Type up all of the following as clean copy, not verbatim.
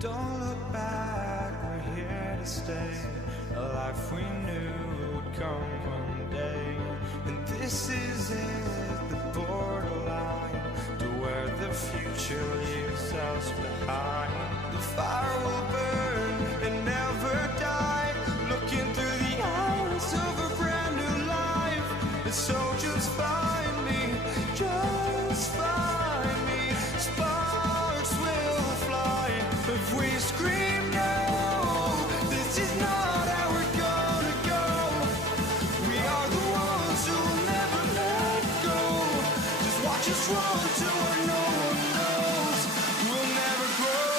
Don't look back, we're here to stay. A life we knew would come one day. And this is it, the borderline to where the future leaves us behind. The fire will burn and never die, looking through the eyes of a brand new life. And so just find me, just find me. Sparks will fly if we scream no. This is not how we're gonna go. We are the ones who will never let go. Just watch us run to where no one knows. We'll never grow.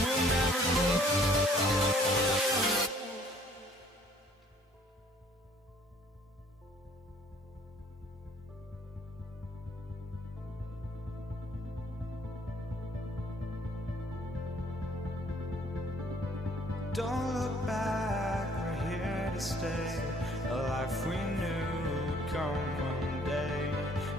We'll never grow. Don't look back, we're here to stay. A life we knew would come one day.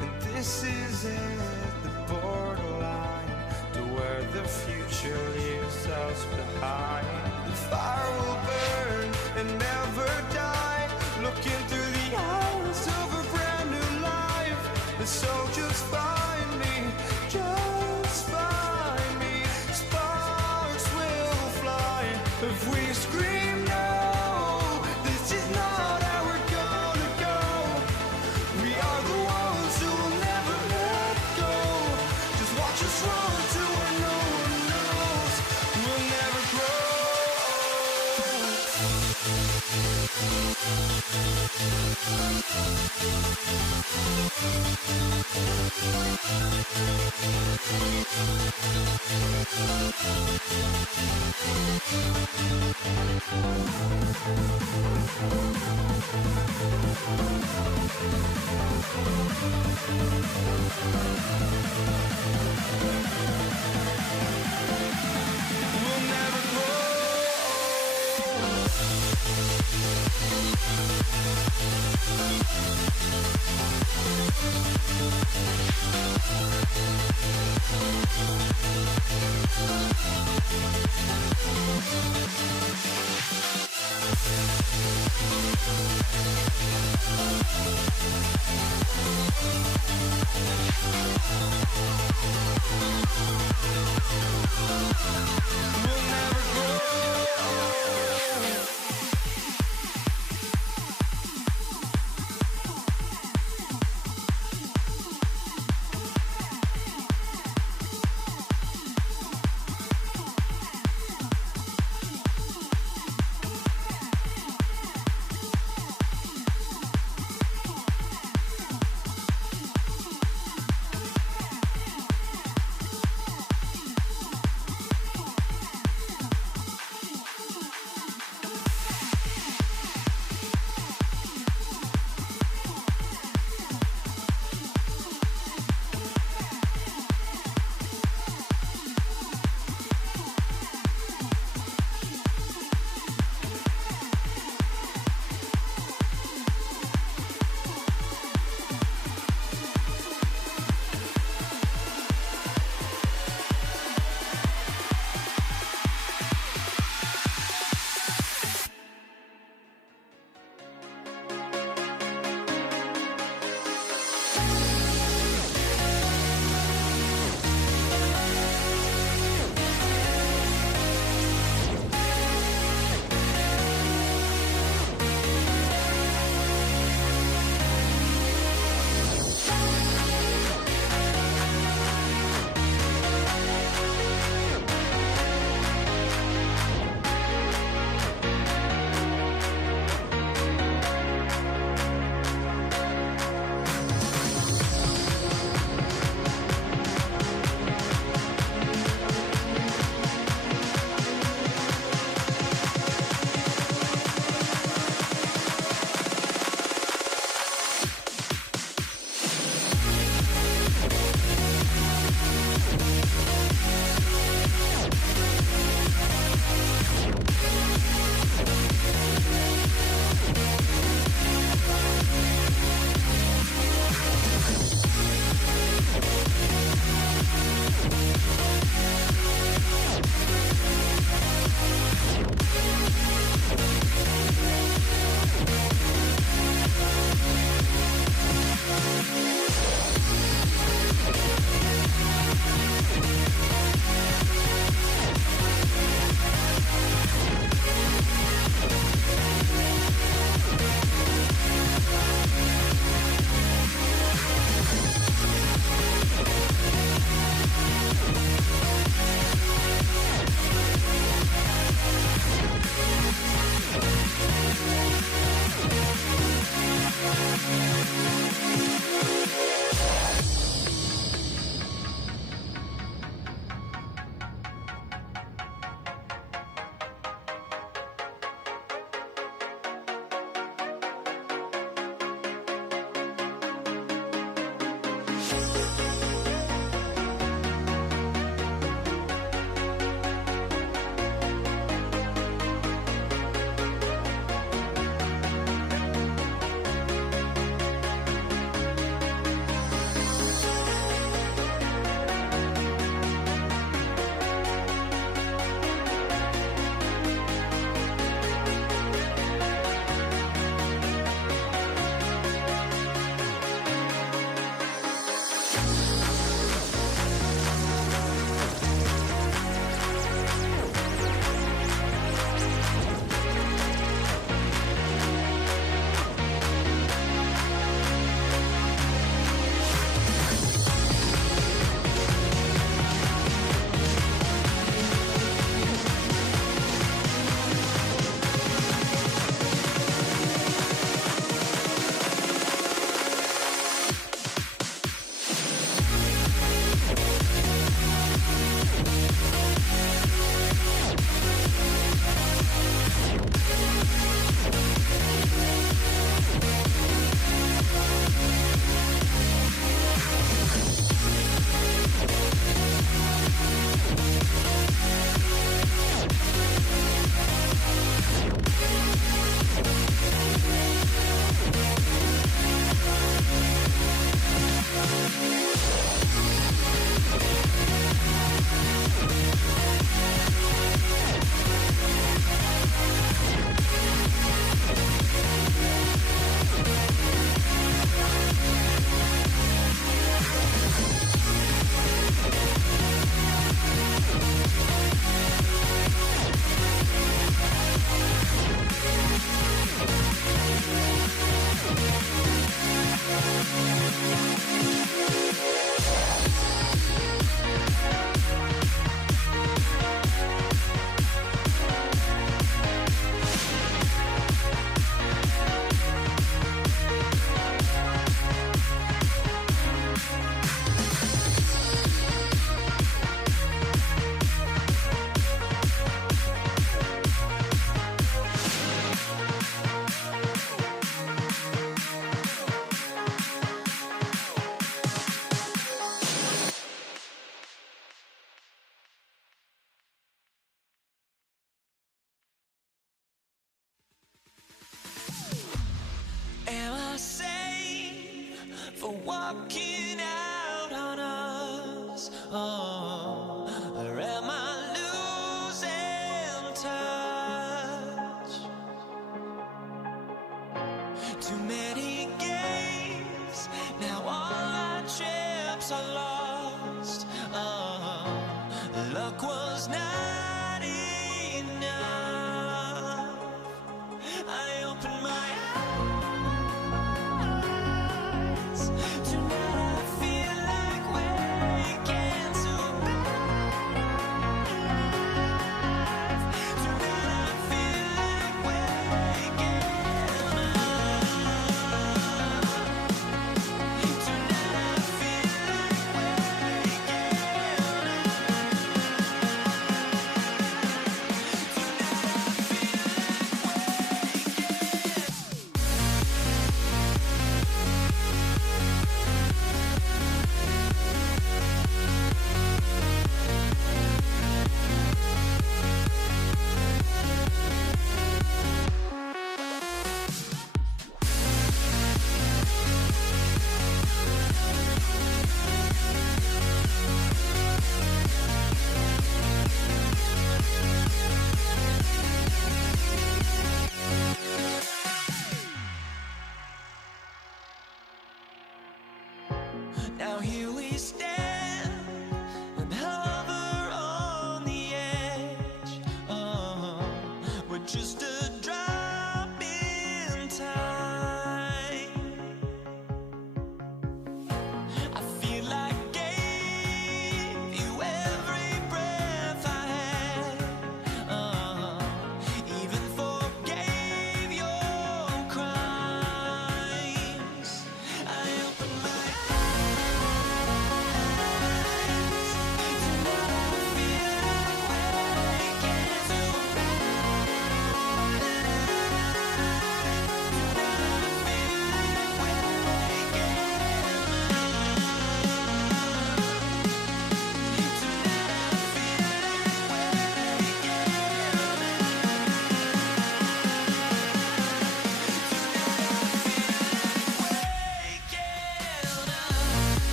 And this is it, the borderline to where the future leaves us behind. The fire will burn and never die, looking through the eyes of a brand new life. And so just find me, just find me. Sparks will fly if we scream no. This is not how we're gonna go. We are the ones who will never let go. Just watch us run to where no one knows. We'll never grow. We'll never grow.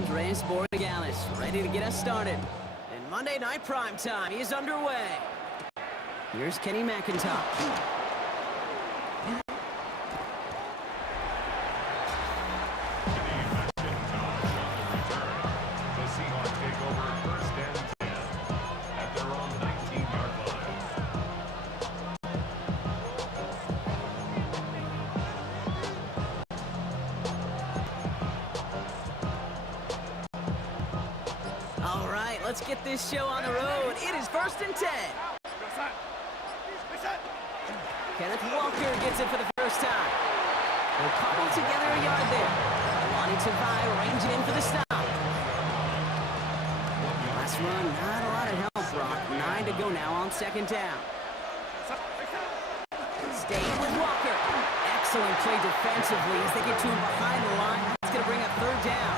Andres Borregalis, ready to get us started. And Monday Night Primetime is underway. Here's Kenny McIntosh. Let's get this show on the road. It is 1st and 10. Kenneth Walker gets it for the first time. They'll cobble together a yard there. Lonnie Tavai ranging in for the stop. run, not a lot of help, Brock. 9 to go now on second down. Staying with Walker. Excellent play defensively as they get to him behind the line. That's going to bring up third down.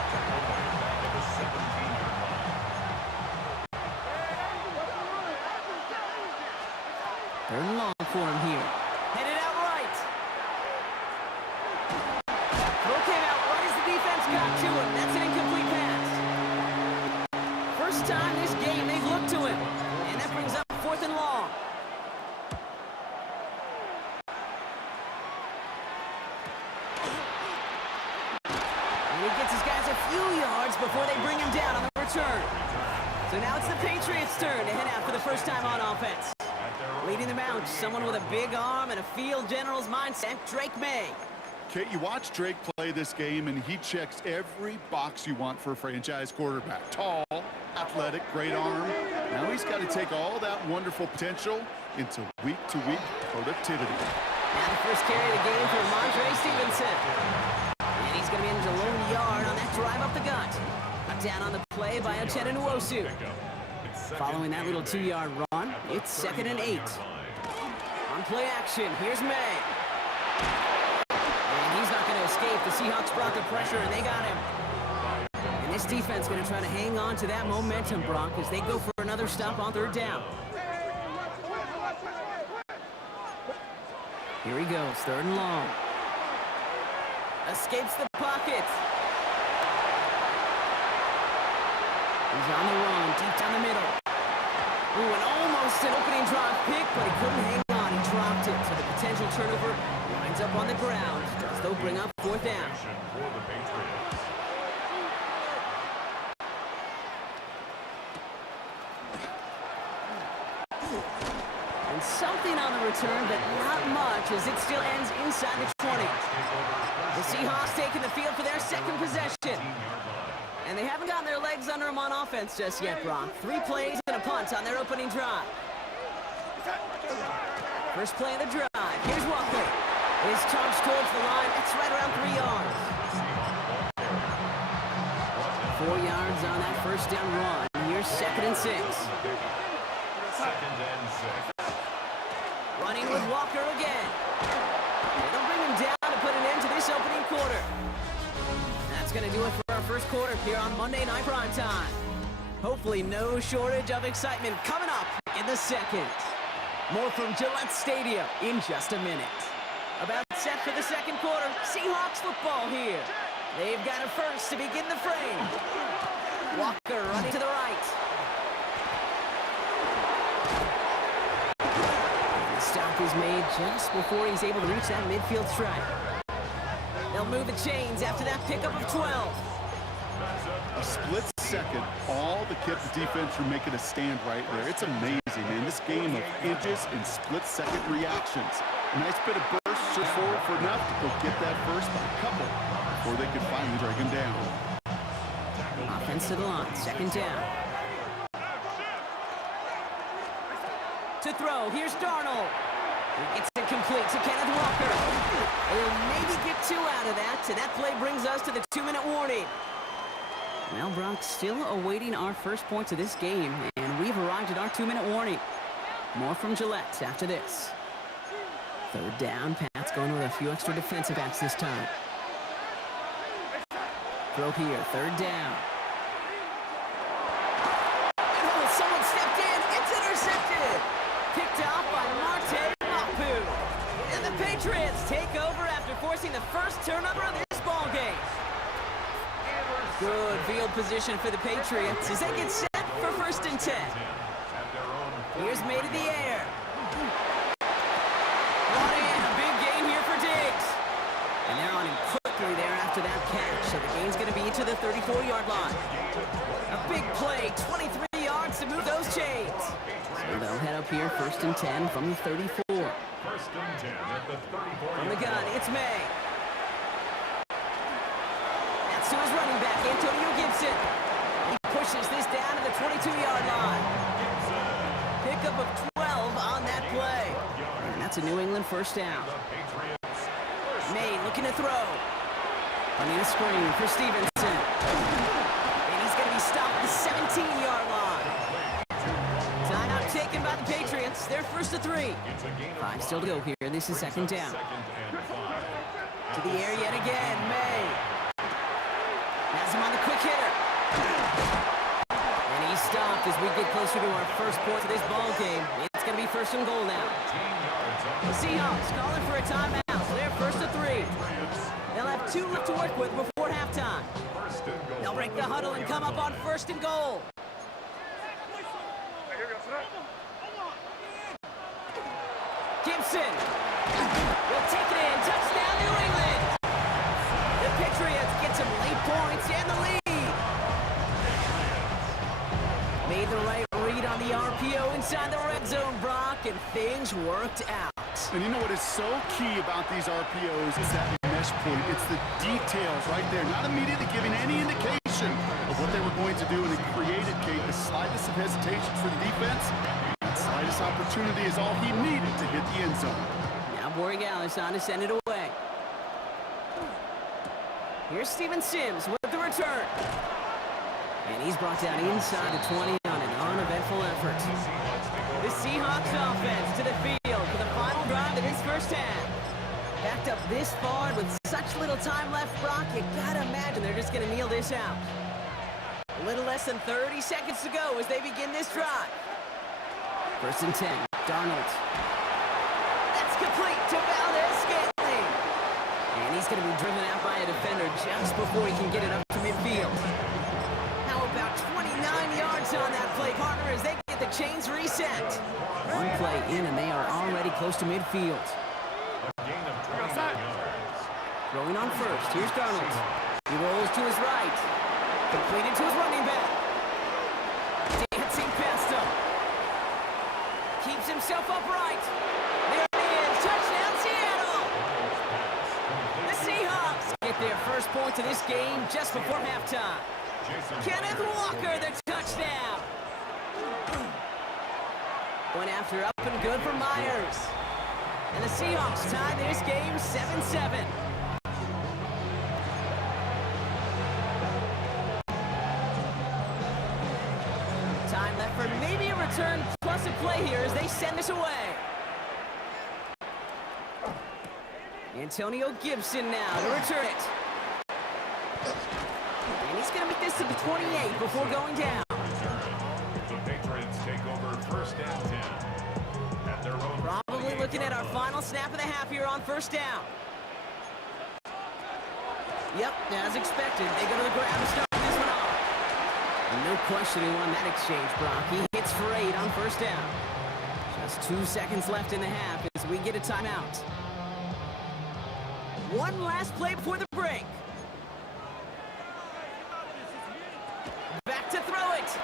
Third and long for him here. Headed out right. Throw came out right as the defense got to him. That's an incomplete pass. First time this game they've looked to him. And that brings up fourth and long. And he gets his guys a few yards before they bring him down on the return. So now it's the Patriots' turn to head out for the first time on offense. Leading them out, someone with a big arm and a field general's mindset, Drake May. Kate, you watch Drake play this game, and he checks every box you want for a franchise quarterback. Tall, athletic, great arm. Now he's got to take all that wonderful potential into week-to-week productivity. Now the first carry of the game for Mondre Stevenson. And he's going to be in his lone yard on that drive up the gut. Cut down on the play by Uchenna Nwosu. Following that little 2-yard run, it's 2nd and 8. On play action, here's May. And he's not going to escape. The Seahawks brought the pressure, and they got him. And this defense going to try to hang on to that momentum, Brock, as they go for another stop on third down. Here he goes, third and long. Escapes the pocket. He's on the run, deep down the middle. Ooh, and almost an opening drive pick, but he couldn't hang on. He dropped it, so the potential turnover winds up on the ground as they'll bring up fourth down. And something on the return, but not much, as it still ends inside the 20. The Seahawks taking the field for their second possession. And they haven't gotten their legs under them on offense just yet, Brock. 3 plays and a punt on their opening drive. First play of the drive. Here's Walker. His charge towards the line. That's right around 3 yards. 4 yards on that first down run. Here's 2nd and 6. Running with Walker again. They'll bring him down to put an end to this opening quarter. That's going to do it for our first quarter here on Monday Night Primetime. Hopefully no shortage of excitement coming up in the second. More from Gillette Stadium in just a minute. About set for the second quarter, Seahawks football here. They've got a first to begin the frame. Walker running to the right. The stop is made just before he's able to reach that midfield strike. They'll move the chains after that pickup of 12. A split second, all the kept the defense from making a stand right there. It's amazing, man. This game of inches and split-second reactions. A nice bit of burst, just forward for enough to go get that first by a couple before they could finally drag him down. Offense to the line, second down. To throw, here's Darnold. He gets it complete to Kenneth Walker. They'll maybe get 2 out of that, and that play brings us to the 2-minute warning. Well, Brock, still awaiting our first points of this game, and we've arrived at our 2-minute warning. More from Gillette after this. Third down, Pat's going with a few extra defensive backs this time. Throw here, third down. And oh, someone stepped in, it's intercepted! Picked off by Marte Mapu. And the Patriots take over after forcing the first turnover of this ballgame. Good field position for the Patriots as they get set for 1st and 10. Here's May to the air. Brought in, a big gain here for Diggs. And they're on him quickly there after that catch. So the gain's going to be to the 34-yard line. A big play, 23 yards to move those chains. So they'll head up here 1st and 10 from the 34. 1st and 10 at the 34. From the gun, it's May. That's to his running back, Antonio Gibson. He pushes this down to the 22-yard line. Pickup of 12 on that play. And that's a New England first down. May looking to throw. Running a screen for Stevenson. And he's going to be stopped at the 17-yard line. first of 3. It's a gain of 5 still to go here. This is second down. Second and 5. To the air yet again, May. Has him on the quick hitter. And he's stopped as we get closer to our first point of this ball game. It's going to be first and goal now. 10 yards on The Seahawks calling for a timeout. So they're first of 3. They'll have 2 left to work with before halftime. first and goal. They'll break the huddle and come up on first and goal. Gibson will take it in. Touchdown, New England. The Patriots get some late points and the lead. Made the right read on the RPO inside the red zone, Brock, and things worked out. And you know what is so key about these RPOs is that mesh point. It's the details right there, not immediately giving any indication of what they were going to do, and it created, Kate, the slightest of hesitations for the defense. That slightest opportunity is all he needed to hit the end zone. Now Borregales on to send it away. Here's Steven Sims with the return. And he's brought down inside the 20 on an uneventful effort. The Seahawks offense to the field for the final drive of this first half. Backed up this far with such little time left, Brock, you gotta imagine they're just gonna kneel this out. A little less than 30 seconds to go as they begin this drive. First and 10, Darnold. That's complete to Valdez-Scantling. And he's gonna be driven out by a defender just before he can get it up to midfield. How about 29 yards on that play, partner, as they get the chains reset. One play in and they are already close to midfield. A gain of 29 yards. Throwing on first, here's Darnold. He rolls to his right. Completed to his running back. Dancing past him. Keeps himself upright. There it is, touchdown Seattle! The Seahawks get their first points of this game just before halftime. Kenneth Walker, the touchdown! Went after up and good for Myers. And the Seahawks tie this game 7-7. Time left for maybe a return plus a play here as they send this away. Antonio Gibson now to return it. And he's going to make this to the 28 before going down. The Patriots take over first and 10 at their own. Probably looking at our final snap of the half here on first down. Yep, as expected, they go to the ground to start this one off. And no question he won that exchange, Brock. He hits for 8 on first down. Just 2 seconds left in the half as we get a timeout. One last play before the break. Back to throw it.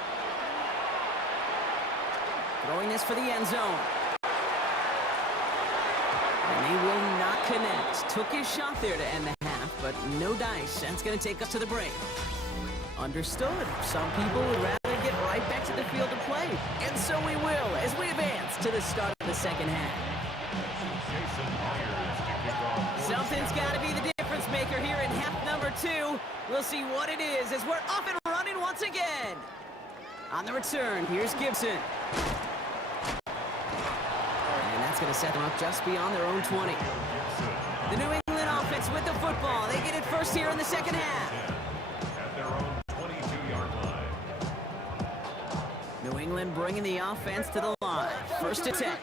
Throwing this for the end zone. And he will not connect. Took his shot there to end the half, but no dice. That's going to take us to the break. Understood. Some people would rather get right back to the field to play. And so we will as we advance to the start of the second half. Jason Myers to kick off. Something's got to be the difference maker here in half number 2. We'll see what it is as we're off and running once again. On the return, here's Gibson. And that's going to set them up just beyond their own 20. The New England offense with the football. They get it first here in the second half. At their own 22-yard line. New England bringing the offense to the line. First and 10.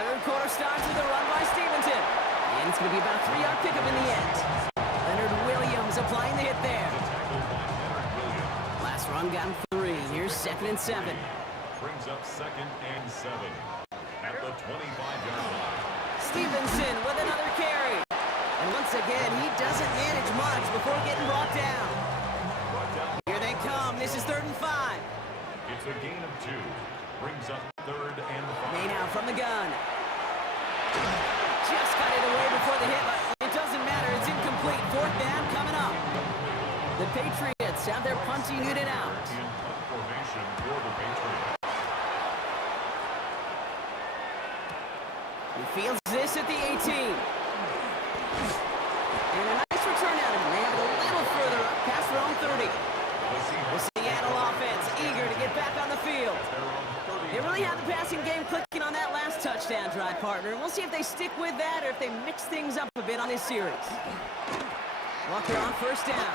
Third quarter starts with a run by Stevenson. And it's going to be about a 3-yard pickup in the end. Leonard Williams applying the hit there. Last run got him 3. Here's second and 7. Brings up second and 7 at the 25-yard line. Stevenson with another carry. And once again, he doesn't manage much before getting brought down. Here they come. This is 3rd and 5. It's a gain of 2. Brings up 3rd and 5. May now from the gun. Just got it away before the hit, but it doesn't matter. It's incomplete. 4th down coming up. The Patriots have their punting unit out. In punt formation for the Patriots. He fields this at the 18. And a nice return out of him. They have it a little further up past their own 30. The Seattle offense eager to get back on the field. outside partner. We'll see if they stick with that or if they mix things up a bit on this series. Walker on first down.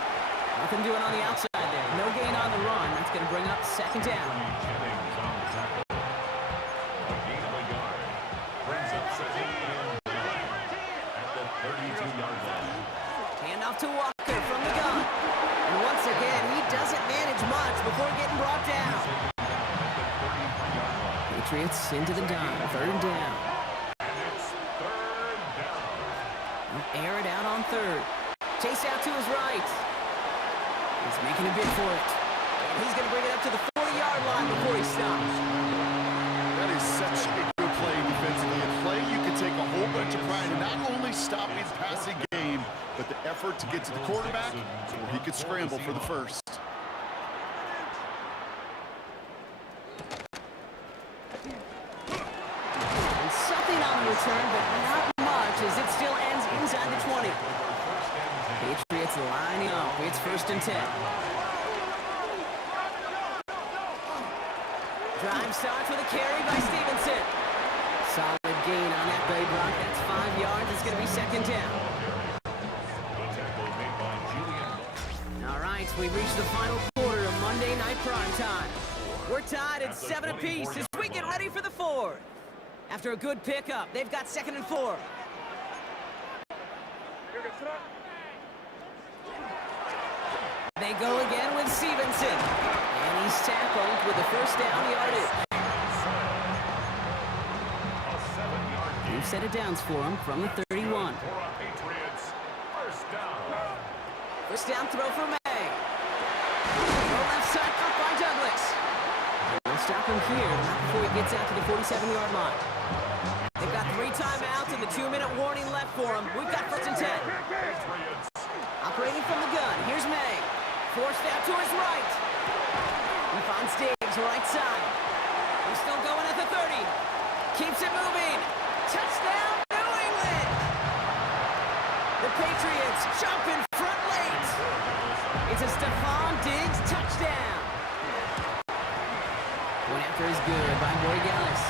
Nothing doing on the outside there. No gain on the run. That's going to bring up second down. Jennings on the tackle. A gain of a yard. Brings up second and 9 at the 32-yard line. Handoff to Walker from the gun. And once again, he doesn't manage much before getting brought down. Patriots into the dime. Third down. And it's third down. Air it out on third. Chase out to his right. He's making a bid for it. And he's going to bring it up to the 40-yard line before he stops. That is such a good play defensively. A play you can take a whole bunch of pride in not only stopping the passing game, but the effort to get to the quarterback where he could scramble for the first. And something on the return, but not much as it still ends inside the 20. Patriots lining up. It's first and 10. Drive starts with a carry by Stevenson. Solid gain on that play, Brock. That's 5 yards. It's going to be second down. All right, we've reached the final quarter of Monday Night Prime Time. We're tied at 7 apiece as we get ready for the fourth. After a good pickup, they've got second and 4. They go again with Stevenson. And he's tackled with the first down yardage. New set of downs for him from the 31. First down throw for May. Left side cut by Douglas. We'll stop him here not before he gets out to the 47-yard line. They've got 3 timeouts and the 2-minute warning left for him. We've got first and 10. Operating from the gun, here's May. Forced out to his right. He finds Diggs right side. He's still going at the 30. Keeps it moving. Touchdown, New England! The Patriots jump in front late. It's a Stephon Diggs touchdown. One after is good by Borregales.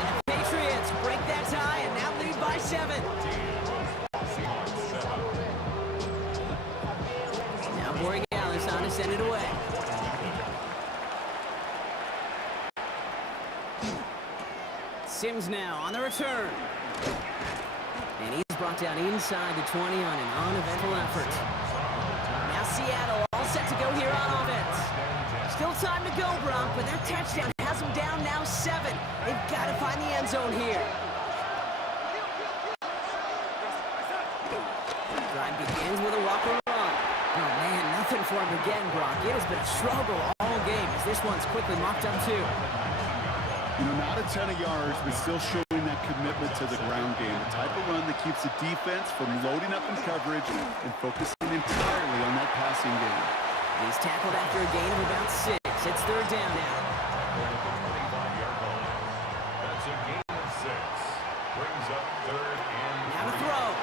And the Patriots break that tie and now lead by 7. Now Borregales on to send it away. Sims now on the return. And he's brought down inside the 20 on an uneventful effort. Now Seattle all set to go here on offense. Still time to go, Brock, but that touchdown has them down now 7. They've got to find the end zone here. Drive begins with a Walker run. Oh, man, nothing for him again, Brock. It has been a struggle all game as this one's quickly mocked up, too. You know, not a ton of yards, but still showing that commitment to the ground game. The type of run that keeps the defense from loading up in coverage and focusing entirely on that passing game. He's tackled after a gain of about 6. It's third down now. That's a gain of 6. Brings up third and Now to throw.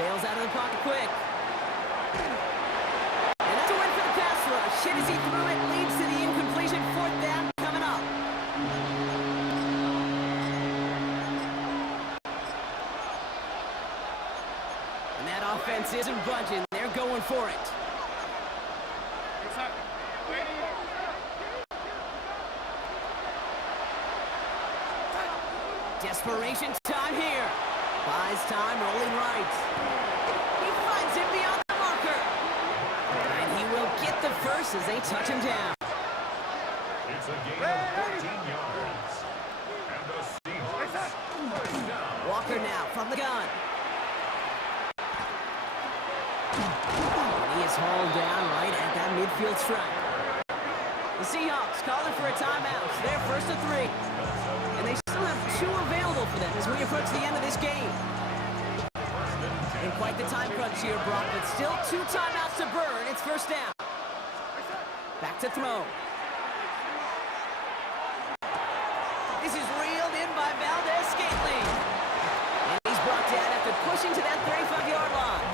Bails out of the pocket quick. And that's a win for the pass rush. Hit as he threw it. Leads to the incompletion. Fourth down coming up. And that offense isn't budging. They're going for it. Desperation time here. Buys time, rolling right. He finds him beyond the marker. And he will get the first as they touch him down. it's a gain of 14 yards. And the Seahawks first down. Walker now from the gun. And he is hauled down right at that midfield stripe. The Seahawks calling for a timeout. They're first and 3. And they still have 2 available for them as we approach the end of this game. In quite the time crunch here, Brock, but still 2 timeouts to burn. It's first down. Back to throw. This is reeled in by Valdez-Scantling. And he's brought down after pushing to that 35-yard line.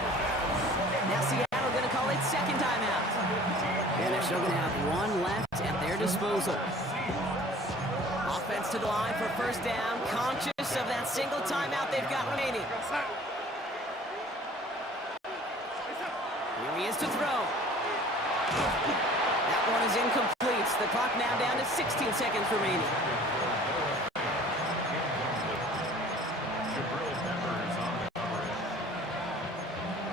Now Seattle going to call it second timeout. And they're still going to have 1 left at their disposal. Offense to the line for first down, conscious of that single timeout they've got remaining. Here he is to throw. That one is incomplete. The clock now down to 16 seconds remaining.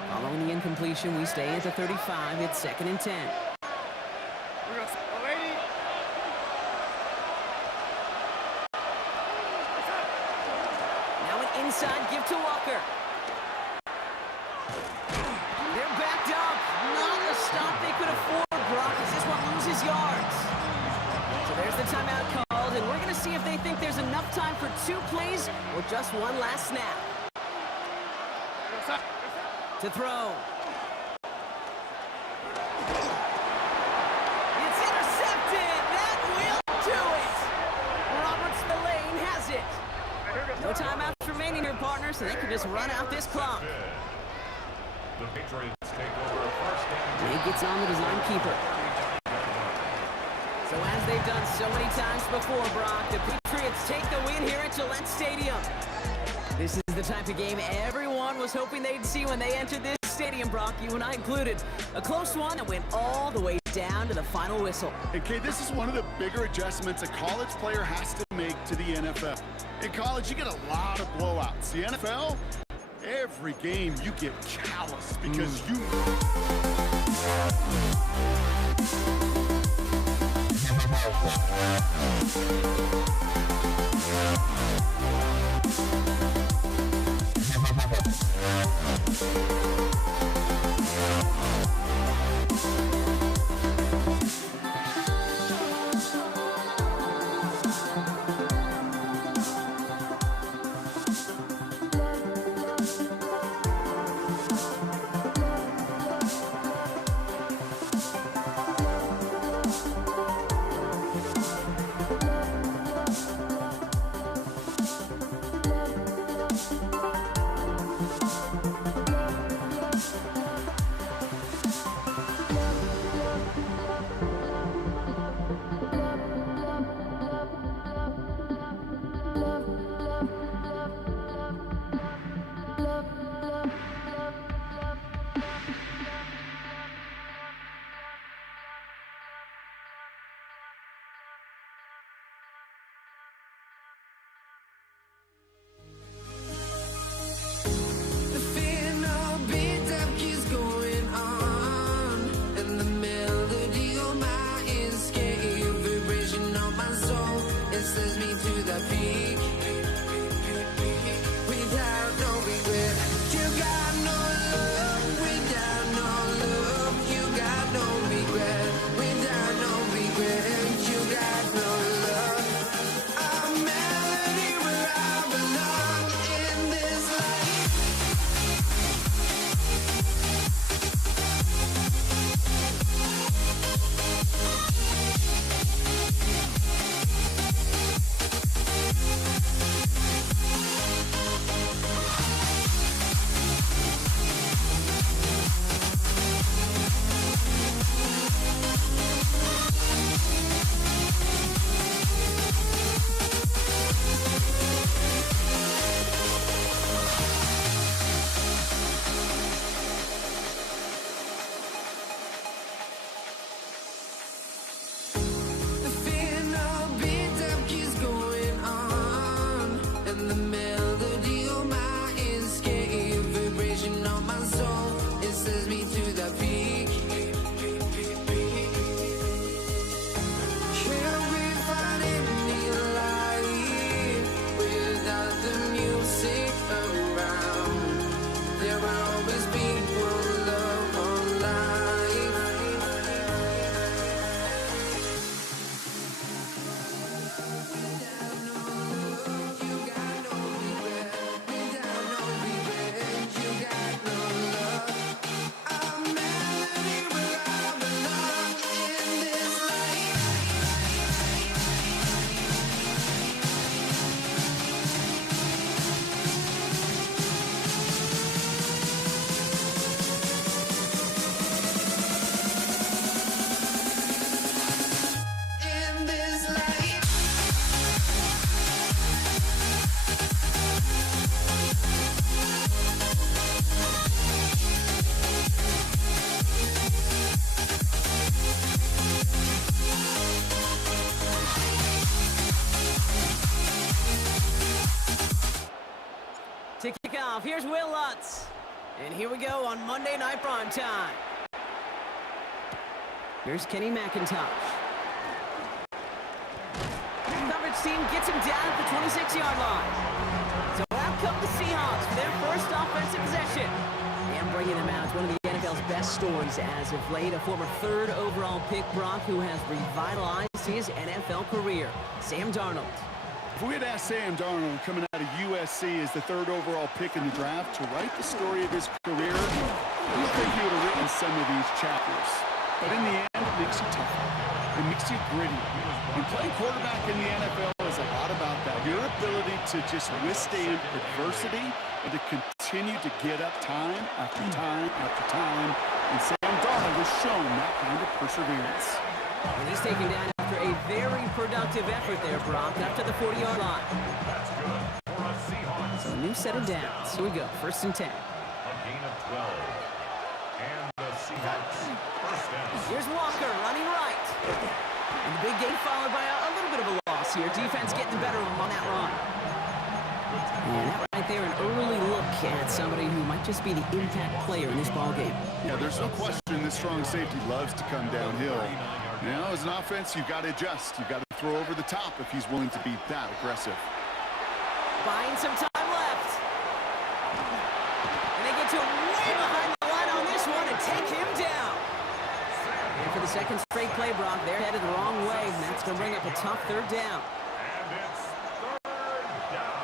Following the incompletion, we stay at the 35. It's 2nd and 10. Now an inside give to Walker. They're backed up. Not a stop they could afford, Brock, as this one loses yards. So there's the timeout called, and we're going to see if they think there's enough time for 2 plays or just one last snap. To throw. It's intercepted. That will do it. Robert Spillane has it. No timeouts remaining here, partner, so they can just run out this clock. The Patriots take over a first down. He gets on the design keeper. So as they've done so many times before, Brock, the Patriots take the win here at Gillette Stadium. This is the type of game everyone was hoping they'd see when they entered this stadium, Brock, you and I included. A close one that went all the way down to the final whistle. And Kay, this is one of the bigger adjustments a college player has to make to the NFL. In college, you get a lot of blowouts. The NFL, every game you get calloused because you... kickoff. Here's Will Lutz. And here we go on Monday Night Prime Time. Here's Kenny McIntosh. Coverage team gets him down at the 26-yard line. So out come the Seahawks for their first offensive possession. And bringing them out, it's one of the NFL's best stories as of late. A former third overall pick, Brock, who has revitalized his NFL career. Sam Darnold. If we had asked Sam Darnold, coming out of USC as the third overall pick in the draft, to write the story of his career, I don't think he would have written some of these chapters. But in the end, it makes you tougher. It makes you gritty. And playing quarterback in the NFL is a lot about that. Your ability to just withstand adversity and to continue to get up time after time after time. And Sam Darnold has shown that kind of perseverance. And he's taken down after a very productive effort there, Brock, up to the 40-yard line. That's good for a Seahawks. So a new set of downs. Here we go, 1st and 10. A gain of 12. And the Seahawks first down. Here's Walker running right. And the big gain followed by a little bit of a loss here. Defense getting the better of him on that run. And that right there, an early look at somebody who might just be the impact player in this ballgame. Yeah, there's no question this strong safety loves to come downhill. Now, as an offense, you've got to adjust. You've got to throw over the top if he's willing to be that aggressive. Buying some time left. And they get to him way behind the line on this one and take him down. And for the second straight play, Brock, they're headed the wrong way, and that's going to bring up a tough 3rd down. And it's 3rd down.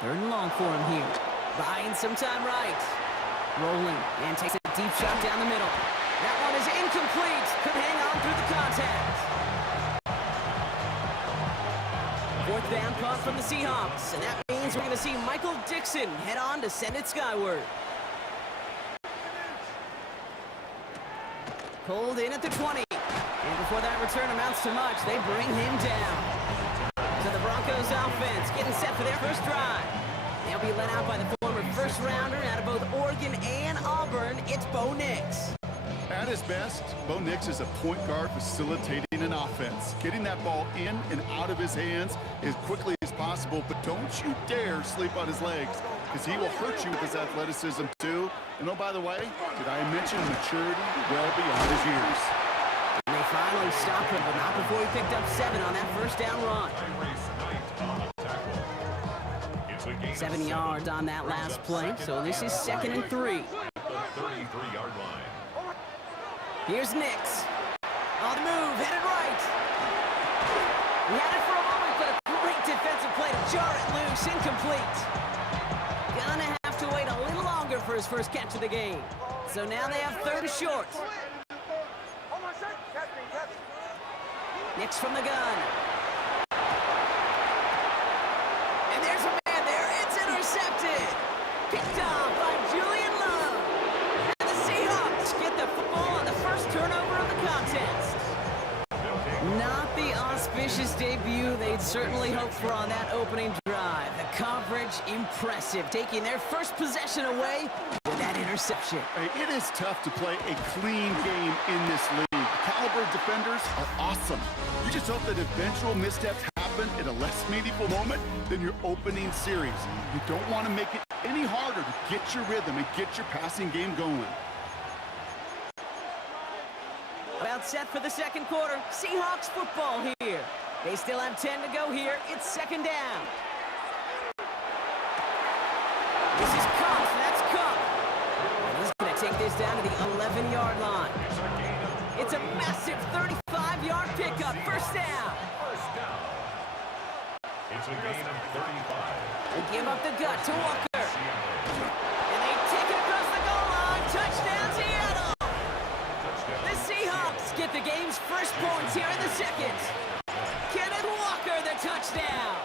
3rd and long for him here. Buying some time right. Rolling and takes a deep shot down the middle. That one is incomplete. Could hang on through the contact. 4th down punt from the Seahawks. And that means we're going to see Michael Dixon head on to send it skyward. Pulled in at the 20. And before that return amounts to much, they bring him down. So the Broncos offense getting set for their first drive. They'll be led out by the former first-rounder out of both Oregon and Auburn. It's Bo Nix. At his best, Bo Nix is a point guard facilitating an offense, getting that ball in and out of his hands as quickly as possible, but don't you dare sleep on his legs, because he will hurt you with his athleticism too. And oh, by the way, did I mention maturity well beyond his years? And they finally stopped him, but not before he picked up 7 on that first down run. 7 yards on that last play, so this is 2nd and 3. The 33-yard line. Here's Nix. On the move, headed right. He had it for a moment, but a great defensive play to jar it loose, incomplete. Gonna have to wait a little longer for his first catch of the game. So now they have 3rd and short. Nix from the gun. And there's a man there. It's intercepted. Picked off by Julian Love. And the Seahawks get the football on the first turnover of the contest. Not the auspicious debut they'd certainly hoped for on that opening drive. The coverage, impressive, taking their first possession away with that interception. Hey, it is tough to play a clean game in this league. Caliber defenders are awesome. You just hope that eventual missteps happen in a less meaningful moment than your opening series. You don't want to make it any harder to get your rhythm and get your passing game going. About set for the second quarter. Seahawks football here. They still have 10 to go here. It's 2nd down. This is Kupp. That's Kupp. And he's going to take this down to the 11-yard line. It's a massive 35-yard pickup. First down. It's a gain of 35. They give up the gut to Walker. And they take it across the goal line. Touchdown, Seattle. The Seahawks get the game's first points here in the second. Kenneth Walker, the touchdown.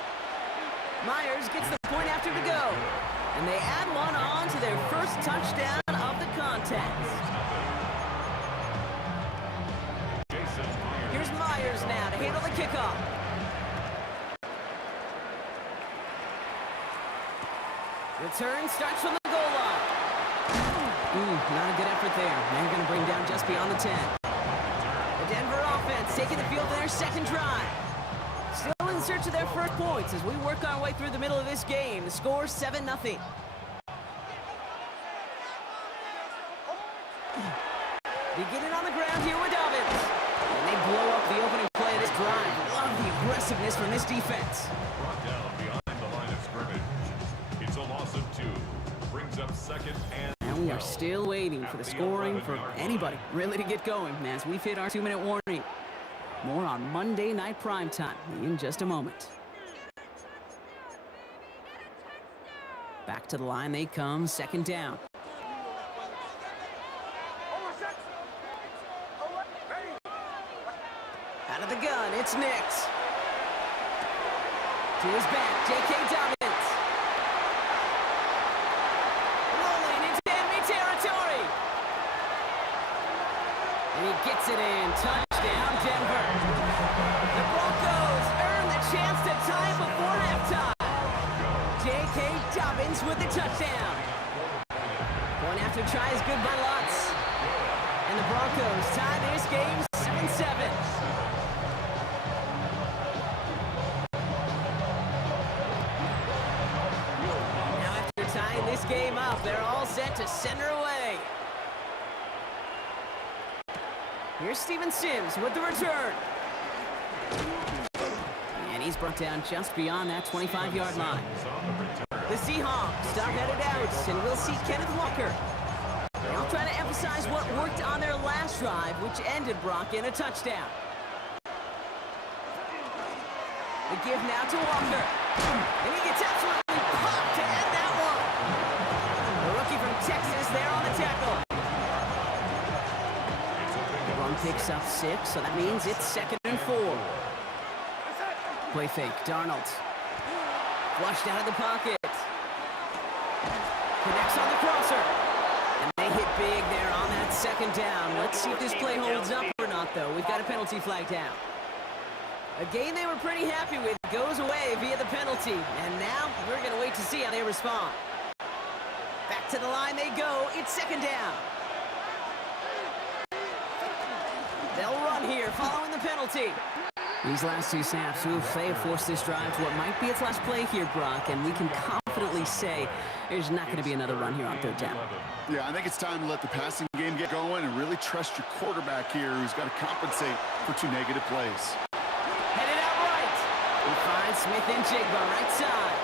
Myers gets the point after to go. And they add one on to their first touchdown of the contest. Here's Myers now to handle the kickoff. Return starts from the goal line. Not a good effort there. They're going to bring down just beyond the 10. The Denver offense taking the field in their second drive. Still in search of their first points as we work our way through the middle of this game. The score 7-0. Beginning on the ground here with Dobbins. And they blow up the opening play of this drive. Love the aggressiveness from this defense. Brought down behind the line of scrimmage. It's a loss of 2. Brings up second and And we are still waiting for the scoring for anybody really to get going as we've hit our 2-minute warning. More on Monday Night Primetime in just a moment. Back to the line they come, second down. Out of the gun, it's Nix. To his back, J.K. Dobbins. Rolling into enemy territory. And he gets it in. Touchdown, Denver. The Broncos earn the chance to tie it before halftime. J.K. Dobbins with the touchdown. Point after try is good by Lutz. And the Broncos tie this game 7-7. Now after tying this game up, they're all set to send her away. Here's Steven Sims with the return. And he's brought down just beyond that 25-yard line. The Seahawks are headed out, and we'll see Kenneth Walker. They'll try to emphasize what worked on their last drive, which ended Brock in a touchdown. The give now to Walker. And he gets absolutely popped to end that one. The rookie from Texas there on the tackle. The run picks up 6, so that means it's 2nd and 4. Play fake, Darnold. Flushed out of the pocket. Connects on the crosser. And they hit big there on that 2nd down. Let's see if this play holds up or not, though. We've got a penalty flag down. A game they were pretty happy with goes away via the penalty. And now we're going to wait to see how they respond. Back to the line they go. It's 2nd down. They'll run here following the penalty. These last 2 snaps, they have forced this drive to what might be its last play here, Brock, and we can confidently say there's not going to be another run here on 3rd down. Yeah, I think it's time to let the passing game get going and really trust your quarterback here, who's got to compensate for 2 negative plays. Headed out right. We find Smith and Jigba right side.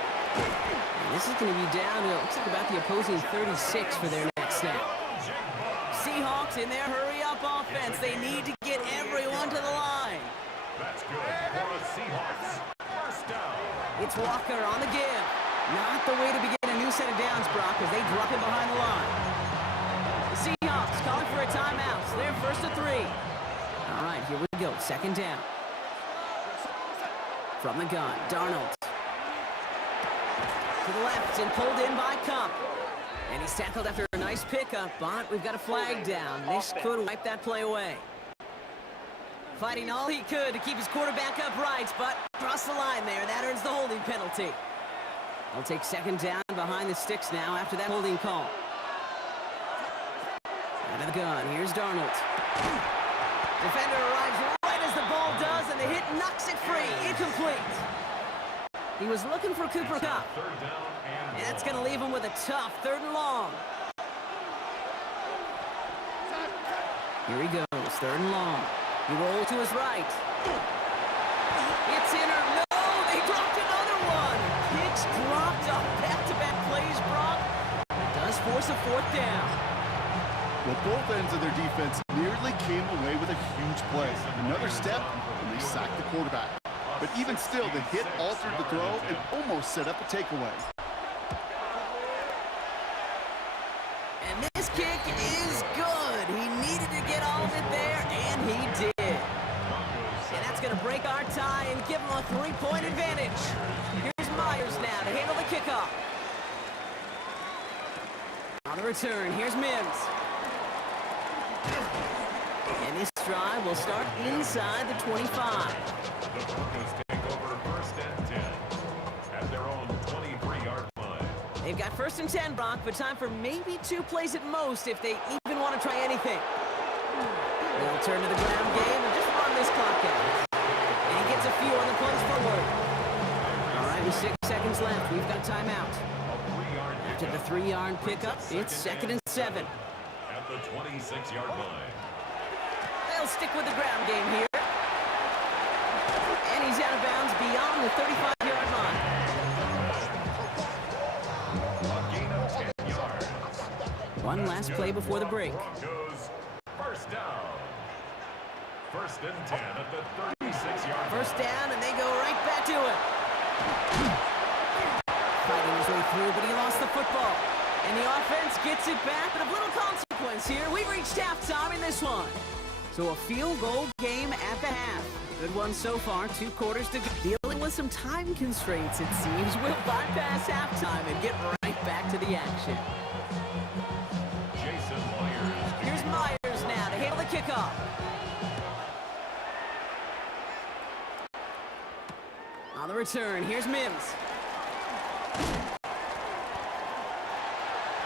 And this is going to be down to, looks like about the opposing 36 for their next snap. Seahawks in their hurry-up offense. They need to get everyone to the line. that's good for the Seahawks. First down. It's Walker on the give. Not the way to begin a new set of downs, Brock, as they drop him behind the line. The Seahawks calling for a timeout. So they're 1st and 3. All right, here we go. 2nd down. From the gun, Darnold. To the left and pulled in by Cup. And he's tackled after a nice pickup, but we've got a flag down. This could wipe that play away. Fighting all he could to keep his quarterback upright, but across the line there, that earns the holding penalty. They'll take 2nd down behind the sticks now after that holding call. Out of the gun, here's Darnold. Defender arrives right as the ball does, and the hit knocks it free. Incomplete. He was looking for Cooper Kupp. Third down and And that's going to leave him with a tough 3rd and long. Here he goes, 3rd and long. He rolls to his right. It's in or no, they dropped another one. Kicks dropped on back-to-back plays, Brock. It does force a 4th down. Well, both ends of their defense nearly came away with a huge play. Another step, and they sacked the quarterback. But even still, the hit altered the throw and almost set up a takeaway. And this kick is good. He needed to get all of it there, and he did. And that's going to break our tie and give him a 3-point advantage. Here's Myers now to handle the kickoff. On the return, here's Mims. And this drive will start inside the 25. the Broncos take over 1st and 10 at their own 23-yard line. They've got 1st and 10, Brock, but time for maybe 2 plays at most if they even want to try anything. They'll turn to the ground game and just run this clock out. And he gets a few on the plunge forward. All right, with 6 seconds left, we've got a timeout. After the 3-yard pickup, it's 2nd and 7. At the 26-yard line. They'll stick with the ground game here. And he's out of bounds beyond the 35-yard line. A gain of 10 yards. One last play before the break. Broncos, first down. 1st and 10 at the 36-yard line. First down, and they go right back to it. Fighting his way through, but he lost the football. And the offense gets it back, but of little consequence here. We've reached halftime in this one. So a field goal game at the half. Good one so far, 2 quarters to go. Dealing with some time constraints, it seems. We'll bypass halftime and get right back to the action. Jason Myers. Here's Myers now to handle the kickoff. On the return, here's Mims.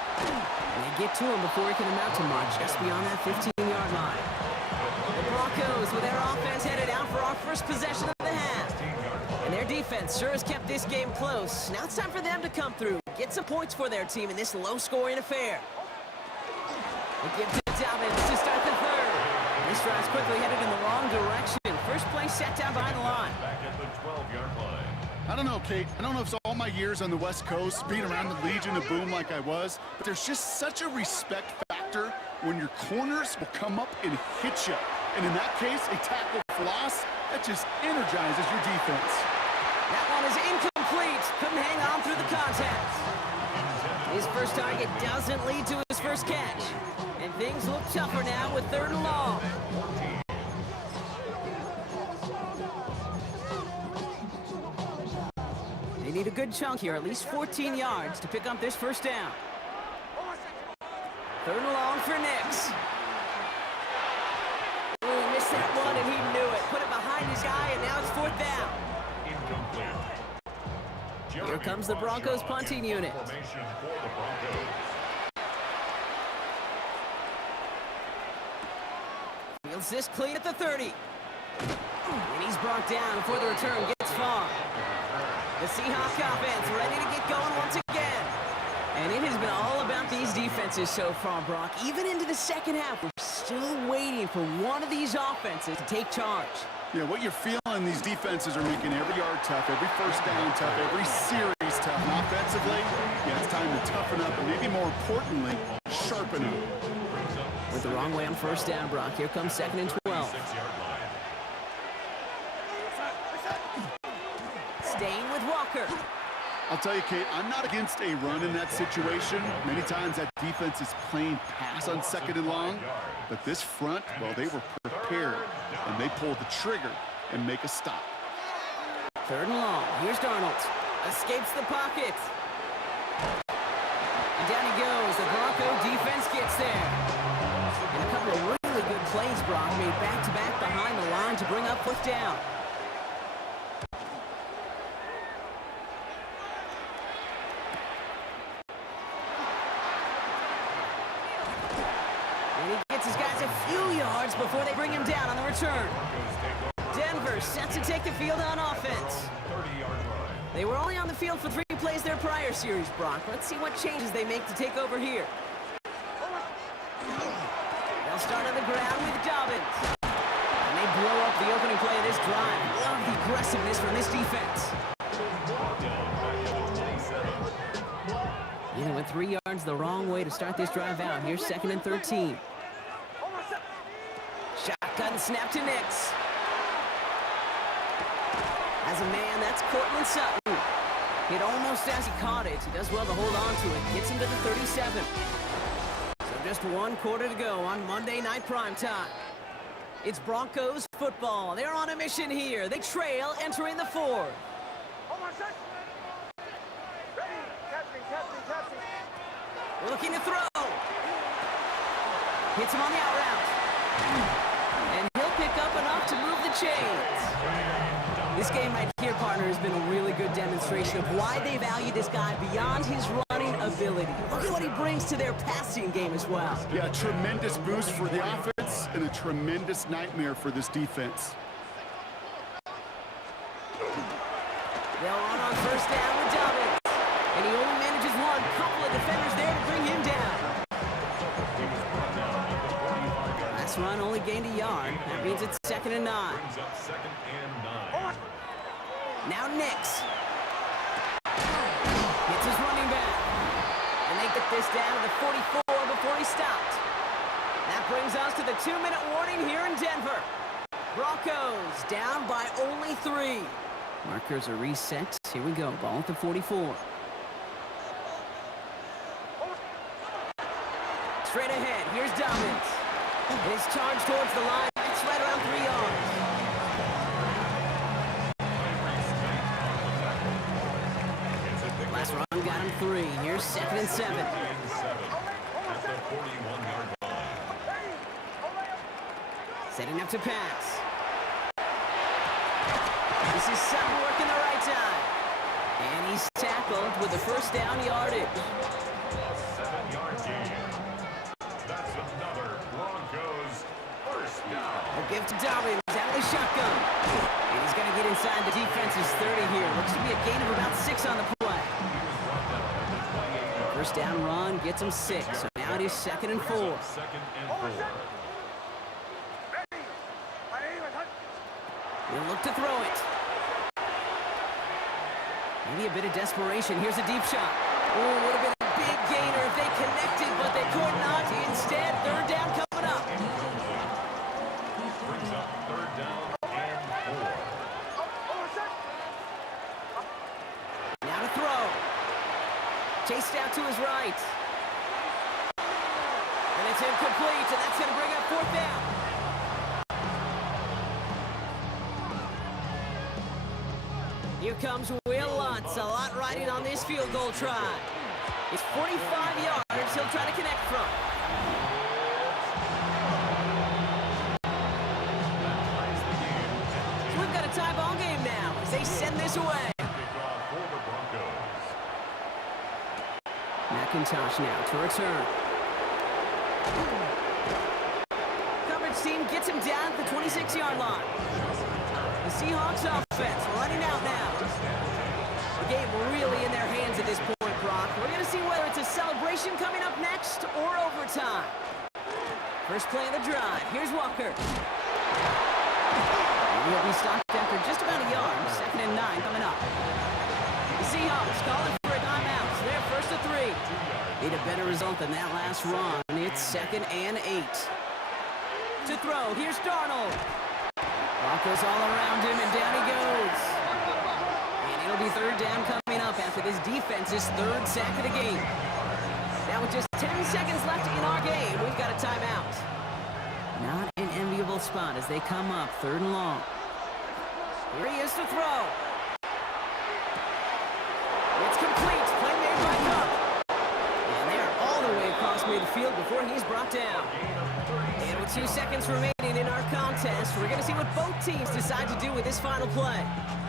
And they get to him before he can amount to much, just beyond that 15-yard line. The Broncos with their offense headed out for our first possession of the half. And their defense sure has kept this game close. Now it's time for them to come through, get some points for their team in this low-scoring affair. They give to Dobbins to start the third. This drive's quickly headed in the wrong direction. First play set down behind the line. Back at the 12-yard line. I don't know, Kate. I don't know if it's all my years on the West Coast, being around the Legion of Boom like I was, but there's just such a respect factor when your corners will come up and hit you. And in that case, a tackle for loss, that just energizes your defense. That one is incomplete. Couldn't hang on through the contact. His first target doesn't lead to his first catch. And things look tougher now with 3rd and long. They need a good chunk here, at least 14 yards to pick up this first down. 3rd and long for Nix. Ooh, missed that one and he knew it. Put it behind his guy and now it's 4th down. Incomplete. Here comes the Broncos punting unit. Formation for the Broncos. Fields this clean at the 30. And he's brought down before the return gets far. The Seahawks offense ready to get going once again. And it has been all about these defenses so far, Brock. Even into the second half, we're still waiting for one of these offenses to take charge. Yeah, what you're feeling, these defenses are making every yard tough, every first down tough, every series tough. And offensively, yeah, it's time to toughen up, and maybe more importantly, sharpen up. With the wrong way on first down, Brock. Here comes 2nd and 12. 6-yard line. Staying with Walker. I'll tell you, Kate, I'm not against a run in that situation. Many times that defense is playing pass on 2nd and long. But this front, well, they were prepared, and they pulled the trigger and make a stop. 3rd and long. Here's Darnold. Escapes the pocket. And down he goes. The Bronco defense gets there. And a couple of really good plays, Brock, made back-to-back behind the line to bring up 4th down. And he gets his guys a few yards before they bring him down on the return. Denver set to take the field on offense. 30-yard line. They were only on the field for 3 plays their prior series, Brock. Let's see what changes they make to take over here. They'll start on the ground with Dobbins. And they blow up the opening play of this drive. Love the aggressiveness from this defense. Even with 3 yards the wrong way to start this drive out. Here's 2nd and 13. Shotgun snap to Nix. As a man, that's Cortland Sutton. Hit almost as he caught it. He does well to hold on to it. Gets him to the 37. So just 1 quarter to go on Monday Night Primetime. It's Broncos football. They're on a mission here. They trail entering the 4th. Looking to throw. Hits him on the out route. And he'll pick up enough to move the chains. This game right here, partner, has been a really good demonstration of why they value this guy beyond his running ability. Look at what he brings to their passing game as well. Yeah, a tremendous boost for the offense and a tremendous nightmare for this defense. They'll run on first down with Dobbins. And he only manages one. Couple of defenders there to bring him down. Last run only gained a yard. That means it's 2nd and 9. Brings up 2nd and 9. Now Nix. Gets his running back. And they get this down to the 44 before he stopped. That brings us to the 2-minute warning here in Denver. Broncos down by only 3. Markers are reset. Here we go. Ball at the 44. Straight ahead. Here's Dobbins. His charge towards the line. It's right around 3 yards. Last run got him 3. Here's 2nd and 7. At the 41-yard line. Setting up to pass. This is Sutton working the right side. And he's tackled with the first down yardage. A 7-yard gain. That's another Broncos first down. A give to Dobbins out of the shotgun. And he's going to get inside the defense's 30 here. Looks to be a gain of about 6 on the play. First down run gets him 6. So now it is 2nd and 4. 2nd and 4. He'll look to throw it. Maybe a bit of desperation. Here's a deep shot. Oh, would have been a big gainer if they connected, but they could not. Instead, 3rd down coming up. Brings up 3rd down and 4. Now to throw. Chased out to his right. And it's incomplete, and that's going to bring up 4th down. Here comes Will Lutz, a lot riding on this field goal try. It's 45 yards he'll try to connect from. So we've got a tie ball game now as they send this away. Kickoff for the Broncos. McIntosh now to return. Coverage team gets him down at the 26-yard line. The Seahawks offense running out now. The game really in their hands at this point, Brock. We're going to see whether it's a celebration coming up next or overtime. First play of the drive. Here's Walker. And he'll be stopped after just about a yard. 2nd and 9 coming up. The Seahawks calling for a timeout. So they're 1st and 3. Need a better result than that last run. It's 2nd and 8. To throw. Here's Darnold. Broncos all around him, and down he goes. And it'll be 3rd down coming up after this defense's 3rd sack of the game. Now with just 10 seconds left in our game, we've got a timeout. Not an enviable spot as they come up 3rd and long. Here he is to throw. It's complete. Play made by Cup. And they're all the way across midfield before he's brought down. And with 2 seconds remaining in our contest, we're going to see what both teams decide to do with this final play.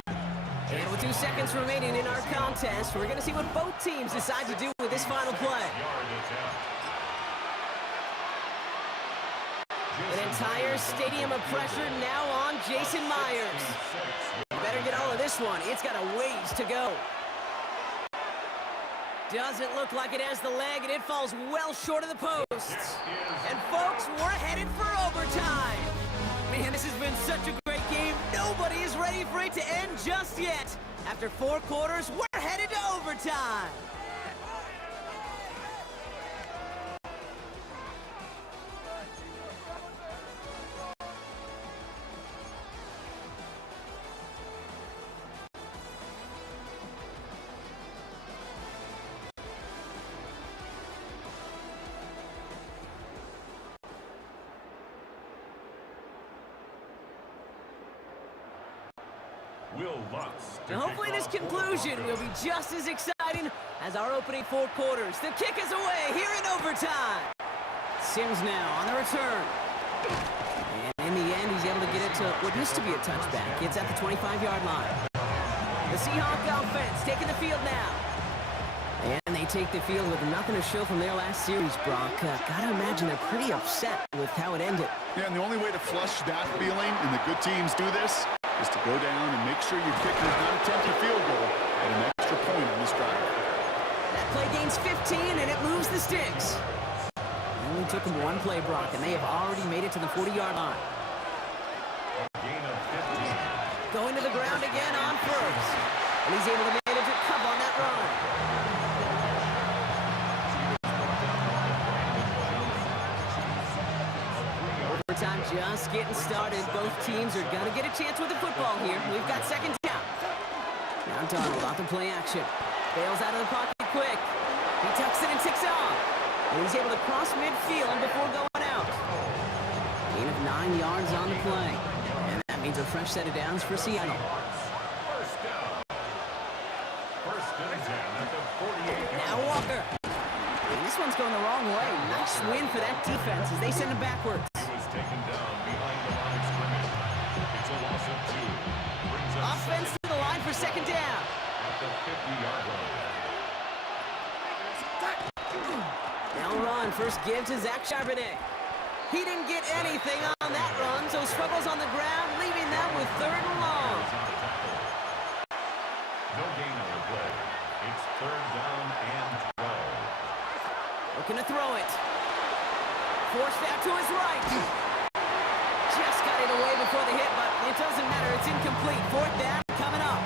And with 2 seconds remaining in our contest, we're going to see what both teams decide to do with this final play. An entire stadium of pressure now on Jason Myers. You better get all of this one. It's got a ways to go. Doesn't look like it has the leg, and it falls well short of the posts. And folks, we're headed for overtime. Man, this has been such a great game. Nobody is ready for it to end just yet. After 4 quarters, we're headed to overtime. And hopefully this conclusion will be just as exciting as our opening 4 quarters. The kick is away here in overtime. Sims now on the return. And in the end, he's able to get it to what used to be a touchback. It's at the 25-yard line. The Seahawks offense taking the field now. And they take the field with nothing to show from their last series, Brock. Gotta imagine they're pretty upset with how it ended. Yeah, and the only way to flush that feeling, and the good teams do this, is to go down and make sure your kicker is not attempting a field goal at an extra point on this drive. That play gains 15, and it moves the sticks. It only took them one play, Brock, and they have already made it to the 40-yard line. Gain of 15. Going to the ground again on first. And he's able to make it to Cup on that run. Overtime just getting started. Both teams are going to get a chance with the football here. We've got second down. Now Donald off the play action. Bails out of the pocket quick. He tucks it and ticks off. And he's able to cross midfield before going out. Gain of 9 yards on the play. And that means a fresh set of downs for Seattle. First down. First and 10 at the 48. Now Walker. And this one's going the wrong way. Nice win for that defense as they send him backwards. He was taken down behind the line of scrimmage. It's a loss of 2. Brings up Offense to the line for second down. at the 50-yard line. Now run. First give to Zach Charbonnet. He didn't get anything on that run, so struggles on the ground, leaving them with third and long. No gain on the play. It's third down and 12. Looking to throw it. Forced back to his right. Just got it away before the hit, but it doesn't matter. It's incomplete. Fourth down coming up.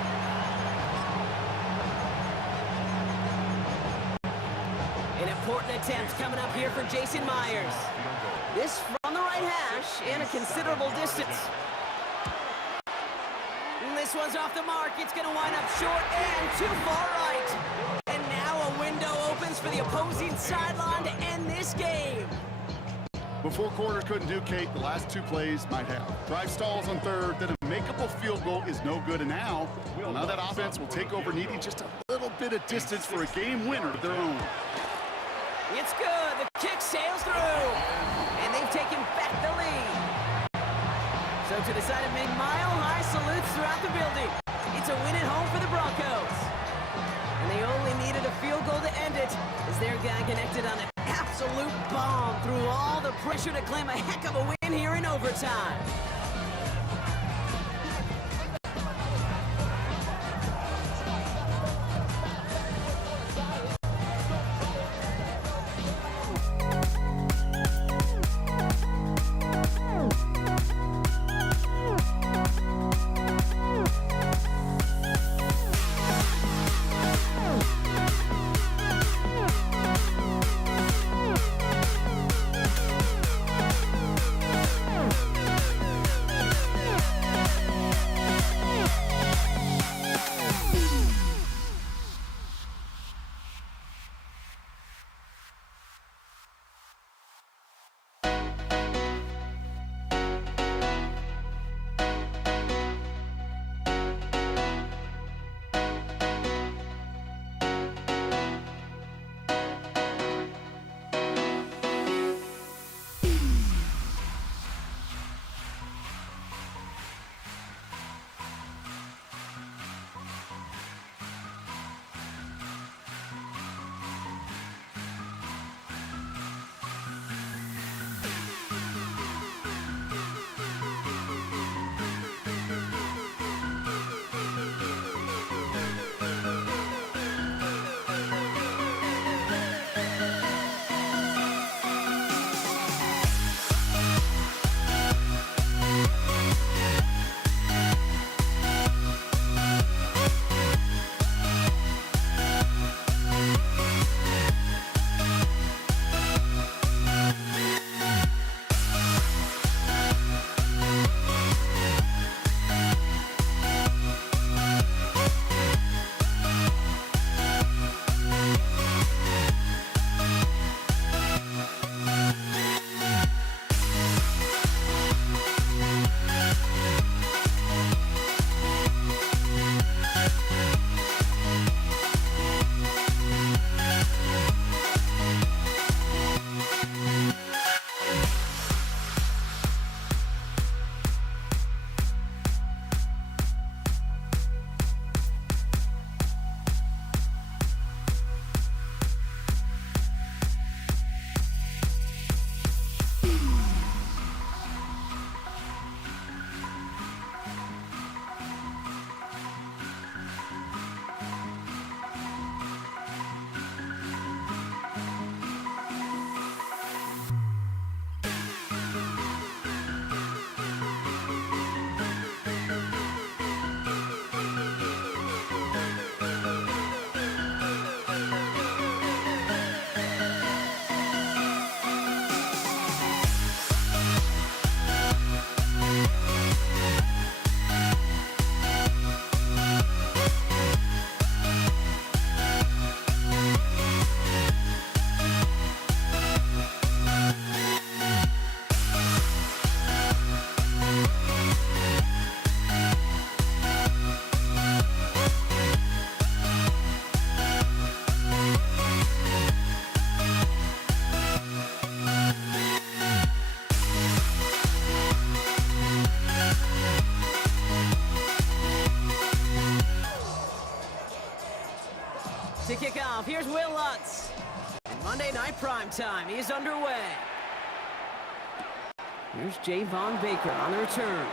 An important attempt coming up here for Jason Myers. This from the right hash and a considerable distance. And this one's off the mark. It's going to wind up short and too far right. And now a window opens for the opposing sideline to end this game. Before quarter couldn't do, Kate, the last 2 plays might have. Drive stalls on third, then a makeable field goal is no good. And now that offense will take over, needing just a little bit of distance for a game winner of their own. It's good. The kick sails through. And they've taken back the lead. So to the side of me, mile-high salutes throughout the building. It's a win at home for the Broncos. And they only needed a field goal to end it as their guy connected on an absolute bomb through all the pressure to claim a heck of a win here in overtime. Time is underway. Here's Javon Baker on the return.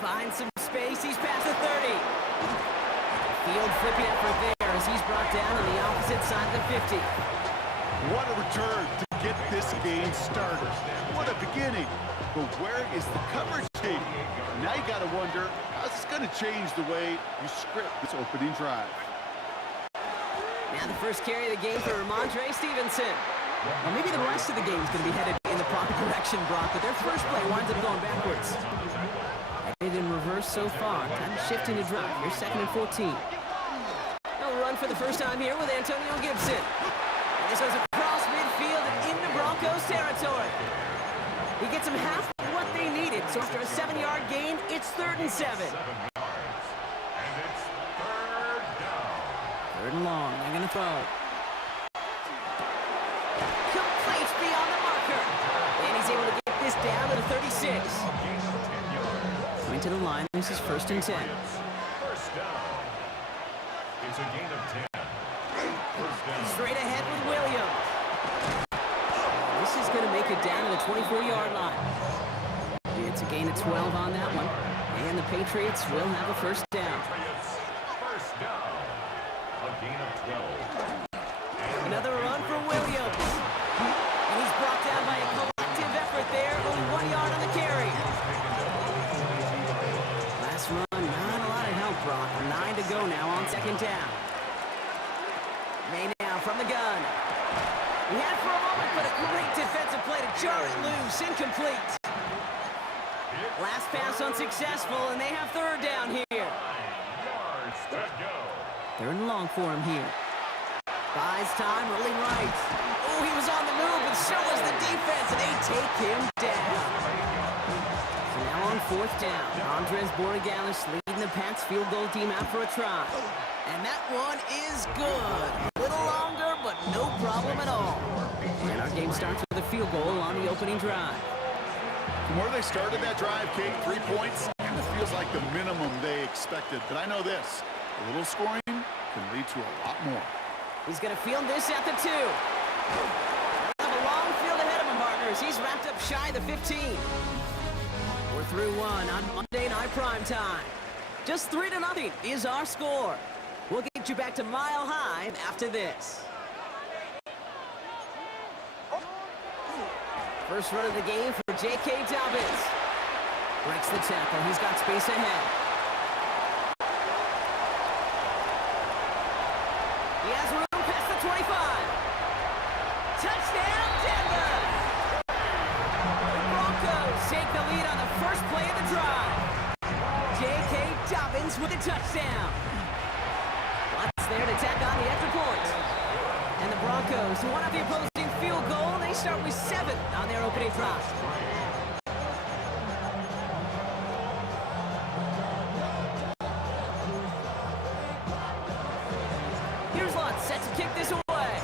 Finds some space. He's past the 30. Field flipping effort there as he's brought down on the opposite side of the 50. What a return to get this game started. What a beginning. But where is the coverage team? Now you got to wonder, how's this going to change the way you script this opening drive? Now the first carry of the game for Ramondre Stevenson. Well, maybe the rest of the game is going to be headed in the proper direction, Brock, but their first play winds up going backwards. Headed in reverse so far. Time to shift into drive. Here's 2nd and 14. They'll run for the first time here with Antonio Gibson. And this goes across midfield and into Broncos territory. He gets them half what they needed. So after a 7-yard gain, it's 3rd and 7. And it's third down. 3rd and long. They're going to throw. Complete beyond the marker. And he's able to get this down to the 36. Going to the line. This is 1st and 10. First down. It's a gain of 10. First down. Straight ahead with Williams. This is going to make it down to the 24-yard line. It's a gain of 12 on that one. And the Patriots will have a first down. First down. A gain of 12. Another run for Williams. And he's brought down by a collective effort there. Only 1 yard on the carry. Last run, not a lot of help, Brock. 9 to go now on 2nd down. May now from the gun. He had it for a moment, but a great defensive play to jar it loose. Incomplete. Last pass unsuccessful, and they have 3rd down here. Yards to go. 3rd and long for him here. Buys time, rolling right. Oh, he was on the move, but so was the defense, and they take him down. So now on 4th down, Andres Borregales leading the Pats field goal team out for a try. And that one is good. A little longer, but no problem at all. And our game starts with a field goal on the opening drive. From where they started that drive, Kate, 3 points, and it feels like the minimum they expected. But I know this, a little scoring can lead to a lot more. He's going to field this at the 2. Have a long field ahead of him, partners. He's wrapped up shy of the 15. We're through 1 on Monday Night Prime Time. Just 3-0 is our score. We'll get you back to Mile High after this. First run of the game for J.K. Dobbins. Breaks the tackle. He's got space ahead. He has room past the 25. Touchdown, Denver! The Broncos take the lead on the first play of the drive. J.K. Dobbins with a touchdown. Lots there to tack on the extra point. And the Broncos, who won up the opposing field goal, they start with 7 on their opening drive. Here's Lutz set to kick this away.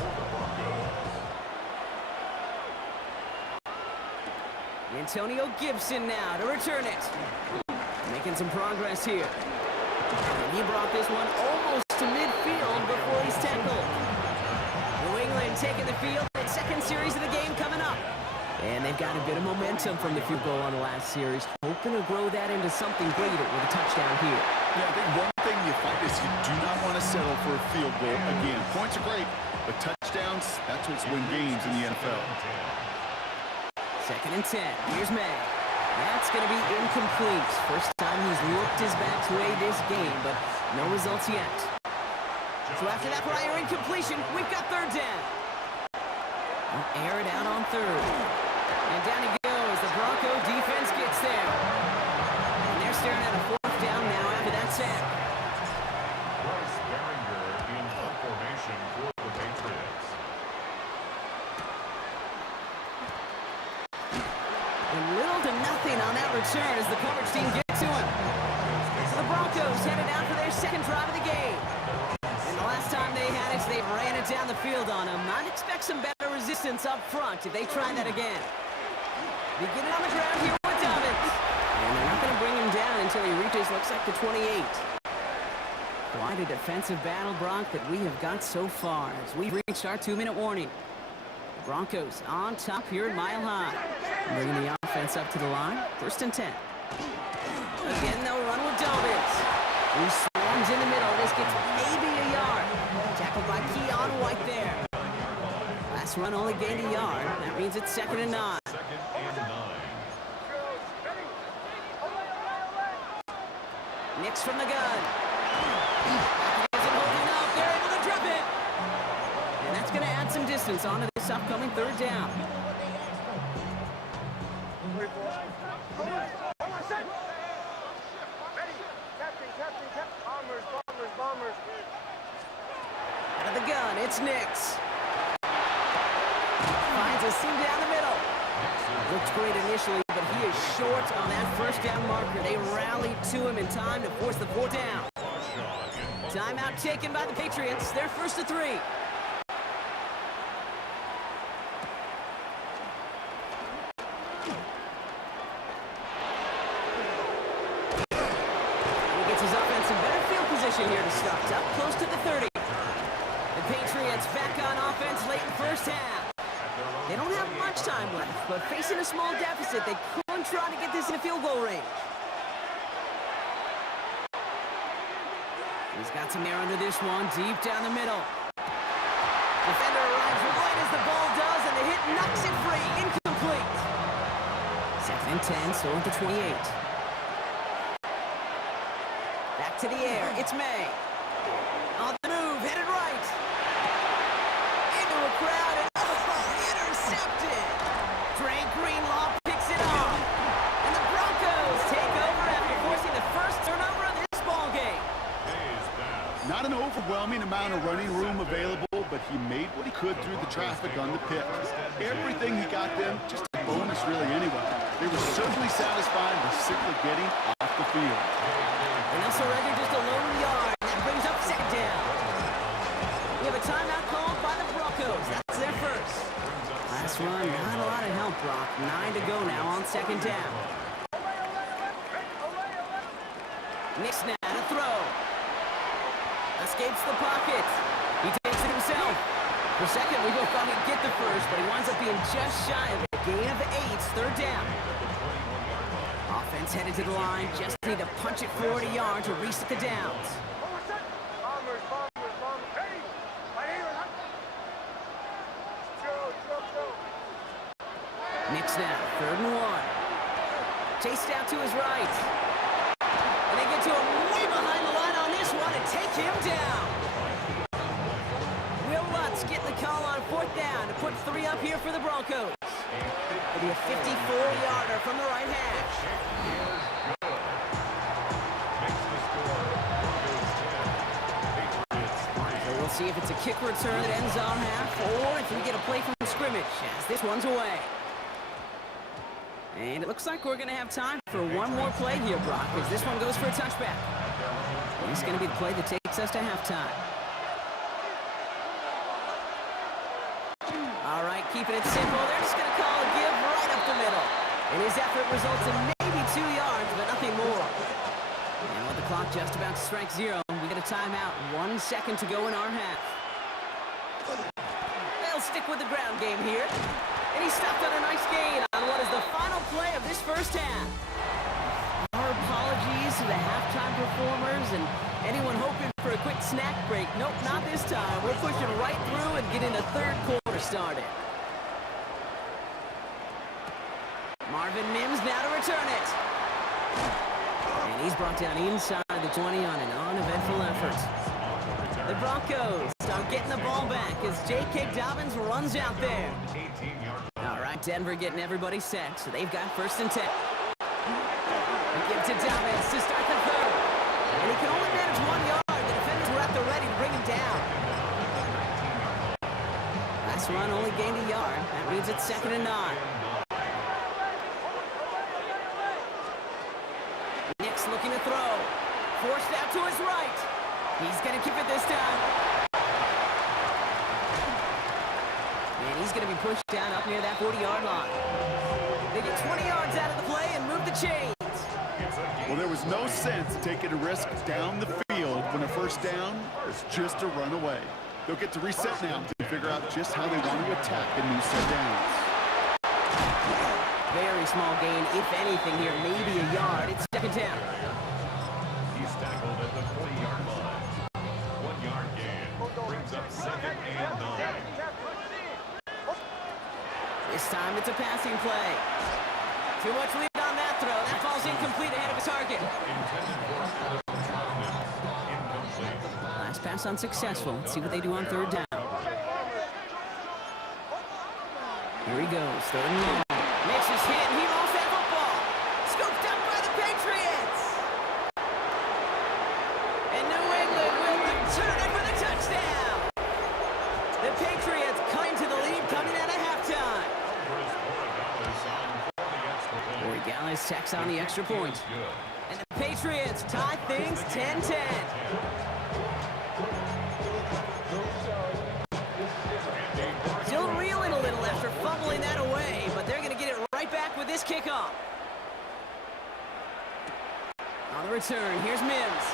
Antonio Gibson now to return it. Making some progress here. And he brought this one almost to midfield before he's tackled. New England taking the field. Its 2nd series of the game coming up. And they've got a bit of momentum from the field goal on the last series. Hoping to grow that into something greater with a touchdown here. Yeah, I think one thing you find is you do not want to settle for a field goal. Again, points are great, but touchdowns, that's what's win games in the NFL. 2nd and 10. Here's May. That's going to be incomplete. First time he's looked his best way this game, but no results yet. So after that prior incompletion, we've got 3rd down. They'll air it out on 3rd. And down he goes. The Bronco defense gets there. And they're staring at a 4th down now after that sack. Bryce Baringer in formation for the Patriots. And little to nothing on that return as the coverage team gets to him. So the Broncos headed out for their 2nd drive of the game. And the last time they had it, they ran it down the field on him. I'd expect some better resistance up front if they try that again. Beginning on the ground here with Dobbins. And they're not going to bring him down until he reaches, looks like, the 28. Quite a defensive battle, Brock, that we have got so far as we've reached our 2-minute warning. Broncos on top here at Mile High. Bringing the offense up to the line. 1st and 10. Again, they'll run with Dobbins. He swarms in the middle. This gets maybe a yard. Tackled by Keon White there. Last run only gained a yard. That means it's 2nd and 9. Nix from the gun. Isn't holding up. They're able to drop it. And that's going to add some distance onto this upcoming 3rd down. Out of the gun, it's Nix. Finds a seam down the middle. Looks great initially, but he is short on that 1st down marker. They rallied to him in time to force the 4th down. Timeout taken by the Patriots. They're 1st to 3. He gets his offense in better field position here to start. Up close to the 30. The Patriots back on offense late in 1st half. They don't have much time left, but facing a small deficit, they could try to get this in field goal range. He's got some air under this one, deep down the middle. Defender arrives right as the ball does, and the hit knocks it free. Incomplete. 2nd and 10, still at the 28. Back to the air, it's May. On the move, headed right. Into a crowd, and intercepted. Dre Greenlaw picks it off. And the Broncos take over after forcing the 1st turnover of this ball game. Not an overwhelming amount of running room available, but he made what he could through the traffic on the pitch. Everything he got them, just a bonus really anyway. They were certainly satisfied with simply getting off the field. And that's already just a lone yard. That brings up 2nd down. We have a timeout called by the Broncos. That's their 1st. Last run, not a lot of help, Brock. 9 to go now on 2nd down. Nix now to throw. Escapes the pocket. He takes it himself. For a second, we both thought he'd get the 1st, but he winds up being just shy of a gain of 8. 3rd down. Offense headed to the line. Just need to punch it forward a yard to reset the downs. Nix now, 3rd and 1. Chased out to his right. And they get to him way behind the line on this one and take him down. Will Lutz getting the call on 4th down to put 3 up here for the Broncos. It'll be a 54-yarder from the right hash. So we'll see if it's a kick return that ends on half, or if we get a play from scrimmage as this one's away. And it looks like we're going to have time for one more play here, Brock, as this one goes for a touchback. This is going to be the play that takes us to halftime. All right, keeping it simple. They're just going to call a give right up the middle. And his effort results in maybe 2 yards, but nothing more. And with the clock just about to strike 0, we get a timeout. 1 second to go in our half. They'll stick with the ground game here. And he stopped on a nice gain on what is the final play of this 1st half. Our apologies to the halftime performers and anyone hoping for a quick snack break. Nope, not this time. We're pushing right through and getting the 3rd quarter started. Marvin Mims now to return it. And he's brought down inside the 20 on an uneventful effort. The Broncos start getting the ball back as J.K. Dobbins runs out there. All right, Denver getting everybody set, so they've got 1st and 10. They give it to Dobbins to start the 3rd. And he can only manage 1 yard. The defenders were at the ready to bring him down. Last run only gained a yard. That means it's 2nd and 9. Nix looking to throw. Forced out to his right. He's going to keep it this time. And he's going to be pushed down up near that 40-yard line. They get 20 yards out of the play and move the chains. Well, there was no sense taking a risk down the field when a 1st down is just a run away. They'll get to reset now to figure out just how they want to attack in these set downs. Very small gain, if anything here, maybe a yard. It's second down. He's tackled at the 40-yard line. 1-yard gain brings up second and 9. This time it's a passing play. Too much lead on that throw. That falls incomplete ahead of a target. Intended for Adams Troutman. Incomplete. Last pass unsuccessful. Let's see what they do on third down. Here he goes, third and long. Makes his hit, and he lost that football. Scooped up by the Patriots. And New England will return it for the touchdown. The Patriots climb to the lead coming out of halftime. Borregales tacks on the extra point. And the Patriots tie things 10-10. Still reeling a little after fumbling that away, but they're going to get it right back with this kickoff. On the return, here's Mims.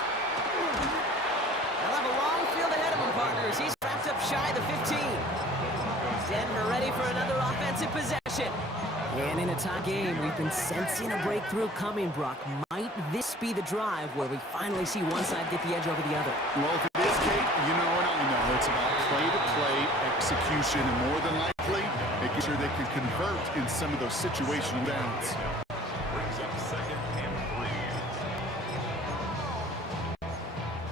They'll have a long field ahead of him, partners. He's wrapped up shy of the 15. Denver ready for another offensive possession. And in a tie game, we've been sensing a breakthrough coming, Brock. Might this be the drive where we finally see one side get the edge over the other? Well, if it is, Kate, you know and I know it's about play-to-play execution, and more than likely, making sure they can convert in some of those situational downs. Brings up second and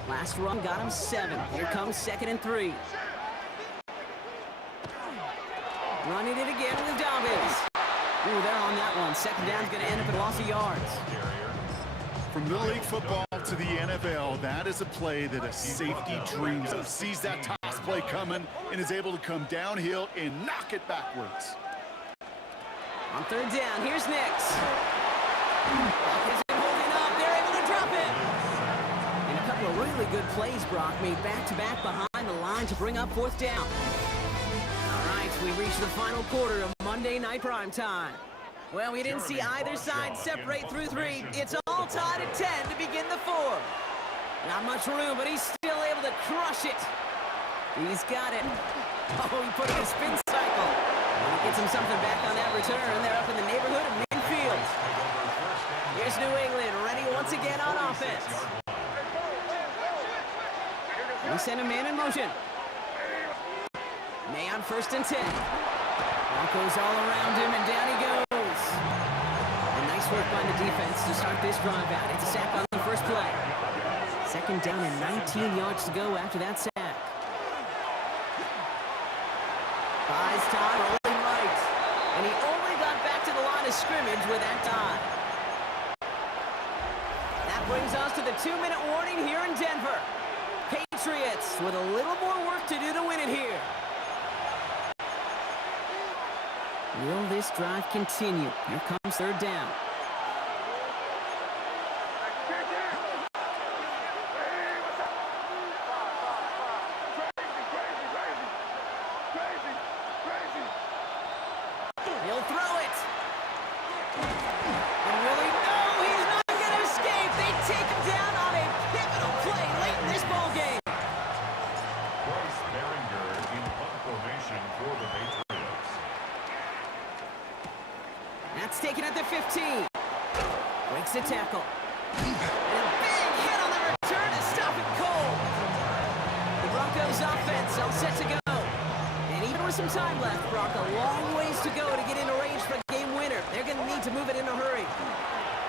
3. Last run got him 7. Here comes second and 3. Running it again with Dobbins. Ooh, they're on that one. Second down's going to end up a loss of yards. From Little League football to the NFL, that is a play that a safety dreams of. Sees that toss play coming and is able to come downhill and knock it backwards. On third down, here's Nix. Isn't holding up. They're able to drop it. And a couple of really good plays, Brock, made back-to-back behind the line to bring up fourth down. All right, we reached the final quarter of Monday Night Prime Time. Well, we didn't see either side separate through 3. It's all tied at 10 to begin the 4th. Not much room, but he's still able to crush it. He's got it. Oh, he put it in a spin cycle. And he gets him something back on that return. They're up in the neighborhood of midfield. Here's New England ready once again on offense. We send a man in motion. May on first and 10. Broncos all around him, and down he goes. And nice work by the defense to start this drive out. It's a sack on the first play. Second down and 19 yards to go after that sack. Buys time, rolling right. And he only got back to the line of scrimmage with that time. That brings us to the 2-minute warning here in Denver. Patriots with a little more work to do to win it here. Will this drive continue? Here comes third down. He'll throw it. And really, no, he's not going to escape. They take him down on a pivotal play late in this ball game. Bryce Baringer in punt formation for the Patriots. That's taken at the 15. Breaks the tackle. And a big hit on the return to stop it cold. The Broncos offense all set to go. And even with some time left, Brock, a long ways to go to get into range for a game winner. They're going to need to move it in a hurry.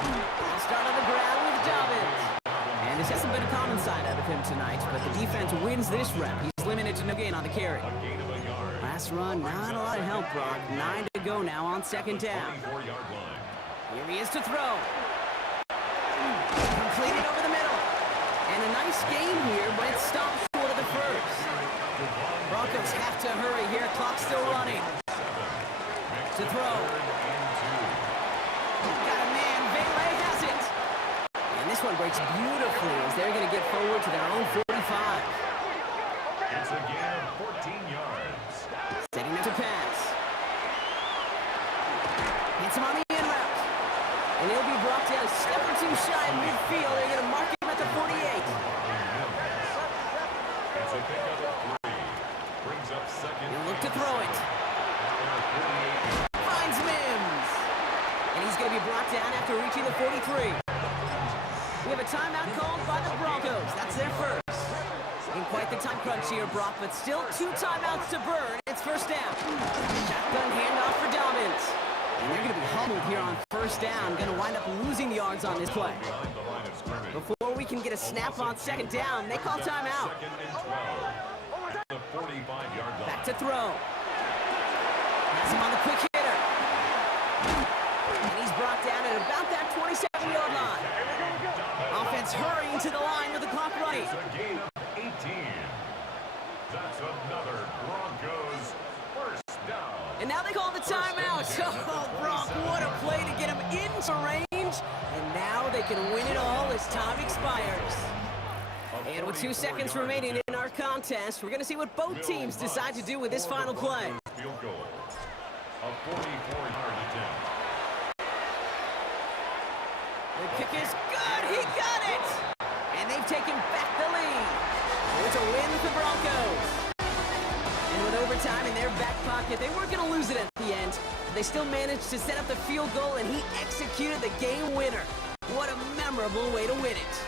They'll start on the ground with Dobbins. And this hasn't been a common side out of him tonight, but the defense wins this rep. He's limited to no gain on the carry. A gain of a yard. Last run, not a lot of help, Brock. 9 to go now on second down. 24-yard line. Here he is to throw. Completed over the middle. And a nice gain here, but it stops short of the first. Broncos have to hurry here. Clock still running. To throw. Got a man. Vele has it. And this one breaks beautifully as they're going to get forward to their own 45. It's a gain of 14 yards. Setting up to pass. Hits him on the in route. And he'll be brought down a step or two shy of midfield. They're going to mark him at the 48. It's a pickup of 3. going to be brought down after reaching the 43. We have a timeout called by the Broncos. That's their first. In quite the time crunch here, Brock, but still 2 timeouts to burn. It's first down. Shotgun handoff for Dobbins. And they're going to be humbled here on first down. Going to wind up losing yards on this play. Before we can get a snap on second down, they call timeout. Back to throw. Has him on the quick hitter. And he's brought down at about that 27-yard line. Offense hurrying to the line with the clock running. That's another Broncos first down. And now they call the timeout. Oh, Brock, what a play to get him into range. And now they can win it all as time expires. And with 2 seconds remaining in our contest, we're going to see what both teams decide to do with this final play. Field goal. A 44-yard attempt. The kick is good. He got it. And they've taken back the lead. So it's a win for the Broncos. And with overtime in their back pocket, they weren't going to lose it at the end. They still managed to set up the field goal, and he executed the game winner. What a memorable way to win it.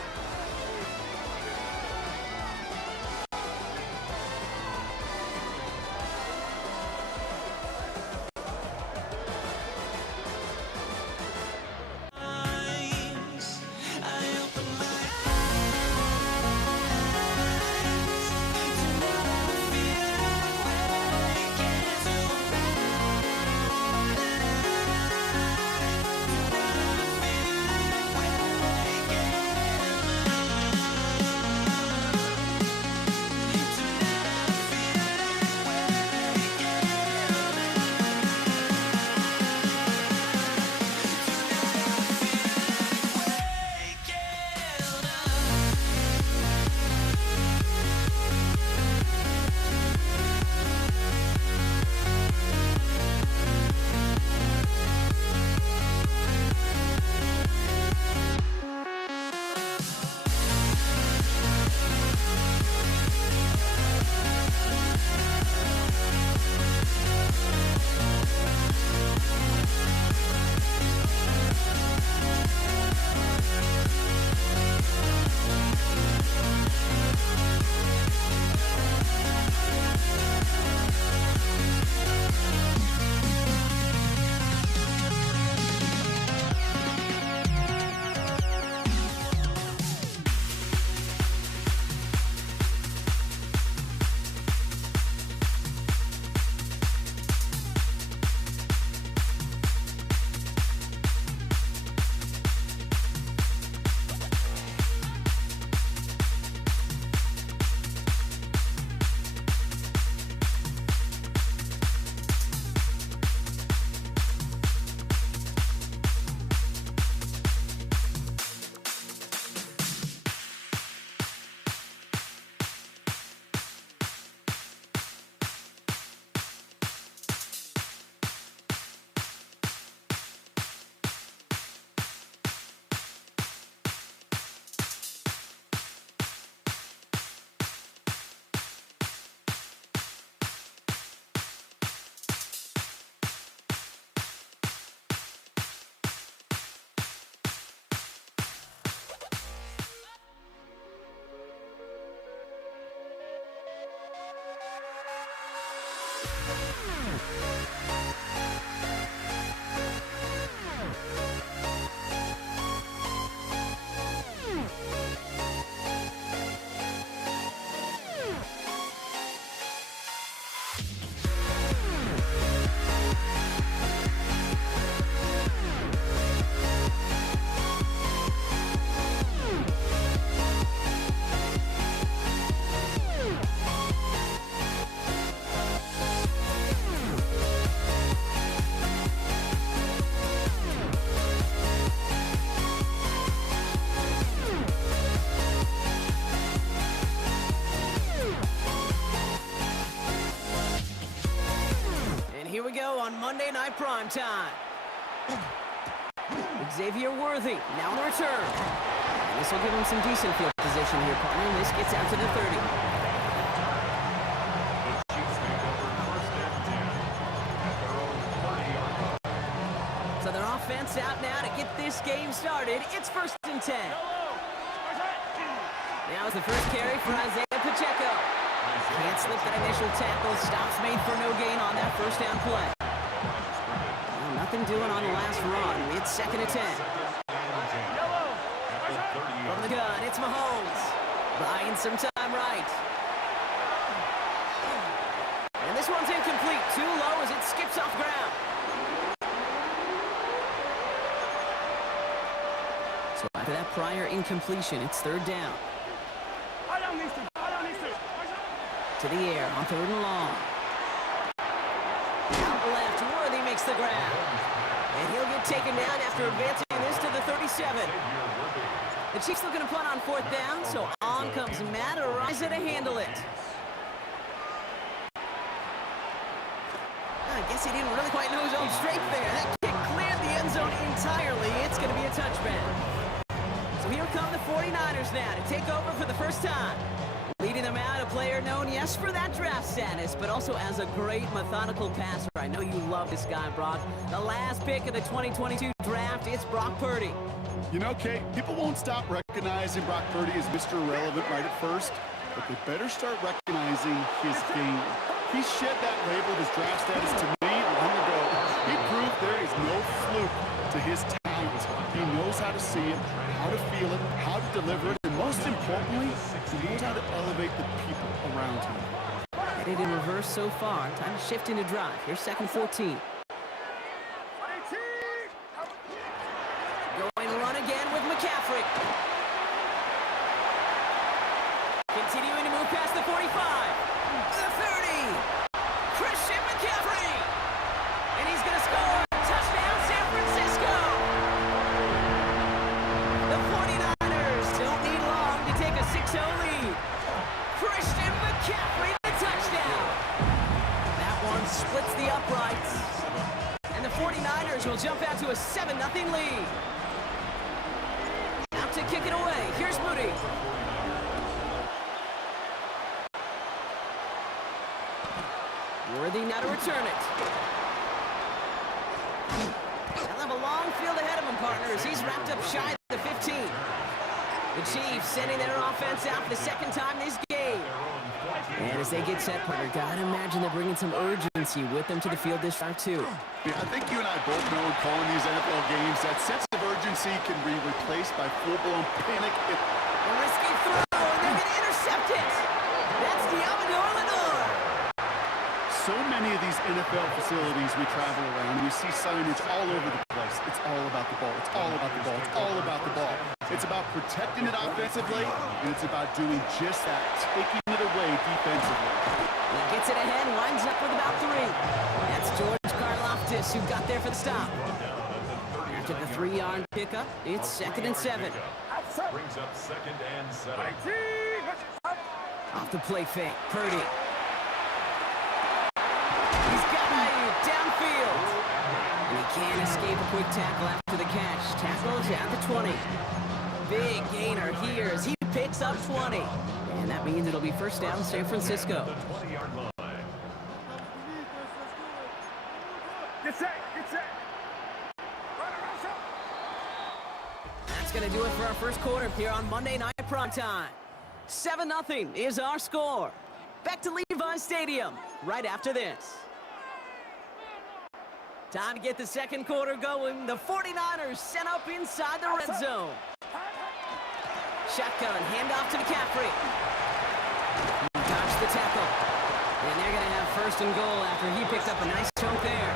On Monday Night Primetime. Xavier Worthy now in return. And this will give him some decent field position here, partner. This gets out to the 30. So So their offense out now to get this game started. It's 1st and 10. Now is the first carry for Isaiah Pacheco. Can't slip that initial tackle. Stops made for no gain on that first down play. Well, nothing doing on the last run. It's 2nd and 10. From the gun, it's Mahomes. Buying some time right. And this one's incomplete. Too low as it skips off ground. So after that prior incompletion, it's 3rd down. To the air on 3rd and long. Out left, Worthy makes the grab. And he'll get taken down after advancing this to the 37. The Chiefs looking to punt on 4th down, so on comes Matt Araiza to handle it. I guess he didn't really quite know his own strength there. That kick cleared the end zone entirely. It's going to be a touchback. So here come the 49ers now to take over for the first time. Leading them out, a player known, yes, for that draft status, but also as a great methodical passer. I know you love this guy, Brock. The last pick of the 2022 draft, it's Brock Purdy. You know, Kate, people won't stop recognizing Brock Purdy as Mr. Irrelevant right at first, but they better start recognizing his game. He shed that label of his draft status to me long ago. He proved there is no fluke to his talent. He knows how to see it, how to feel it, how to deliver it, and most importantly, he knows how to elevate the people around him. Headed in reverse so far. Time to shift into drive. Here's 2nd 14. Going run again with McCaffrey. Continuing to move past the 45. The 30. Christian McCaffrey. And he's going to score. Touchdown, San Francisco. The 49ers don't need long to take a 6-0 lead. Christian McCaffrey, the touchdown. That one splits the uprights. And the 49ers will jump out to a 7-0 lead. Out to kick it away. Here's Moody. Worthy now to return it. They'll have a long field ahead of him, partners. He's wrapped up shy of the 15. The Chiefs sending their offense out for the 2nd time this game. And as they get set, partner, gotta imagine they're bringing some urgency with them to the field this time, too. Yeah, I think you and I both know in calling these NFL games that sense of urgency can be replaced by full-blown panic. A risky throw, and they're going to intercept it. That's Deommodore Lenoir. So many of these NFL facilities we travel around, we see signage all over the place. It's all about the ball. It's all about the ball. It's all about the ball. It's about protecting it offensively, and it's about doing just that, taking it away defensively. He gets it ahead, winds up with about 3. That's George Karlaftis who got there for the stop. After the 3-yard pickup, it's 2nd and 7. Brings up 2nd and 7. Off the play fake, Purdy. He's got Ayuk downfield. And he can't escape a quick tackle after the catch. Tackles at the 20. Big gainer here as he picks up 20. And that means it'll be 1st down San Francisco. 20-yard line. Get set, get set. That's going to do it for our first quarter here on Monday Night Primetime. 7-0 is our score. Back to Levi Stadium right after this. Time to get the 2nd quarter going. The 49ers sent up inside the red zone. Shotgun, handoff to McCaffrey. Dodged the tackle. And they're going to have 1st and goal after he picked up a nice chunk there.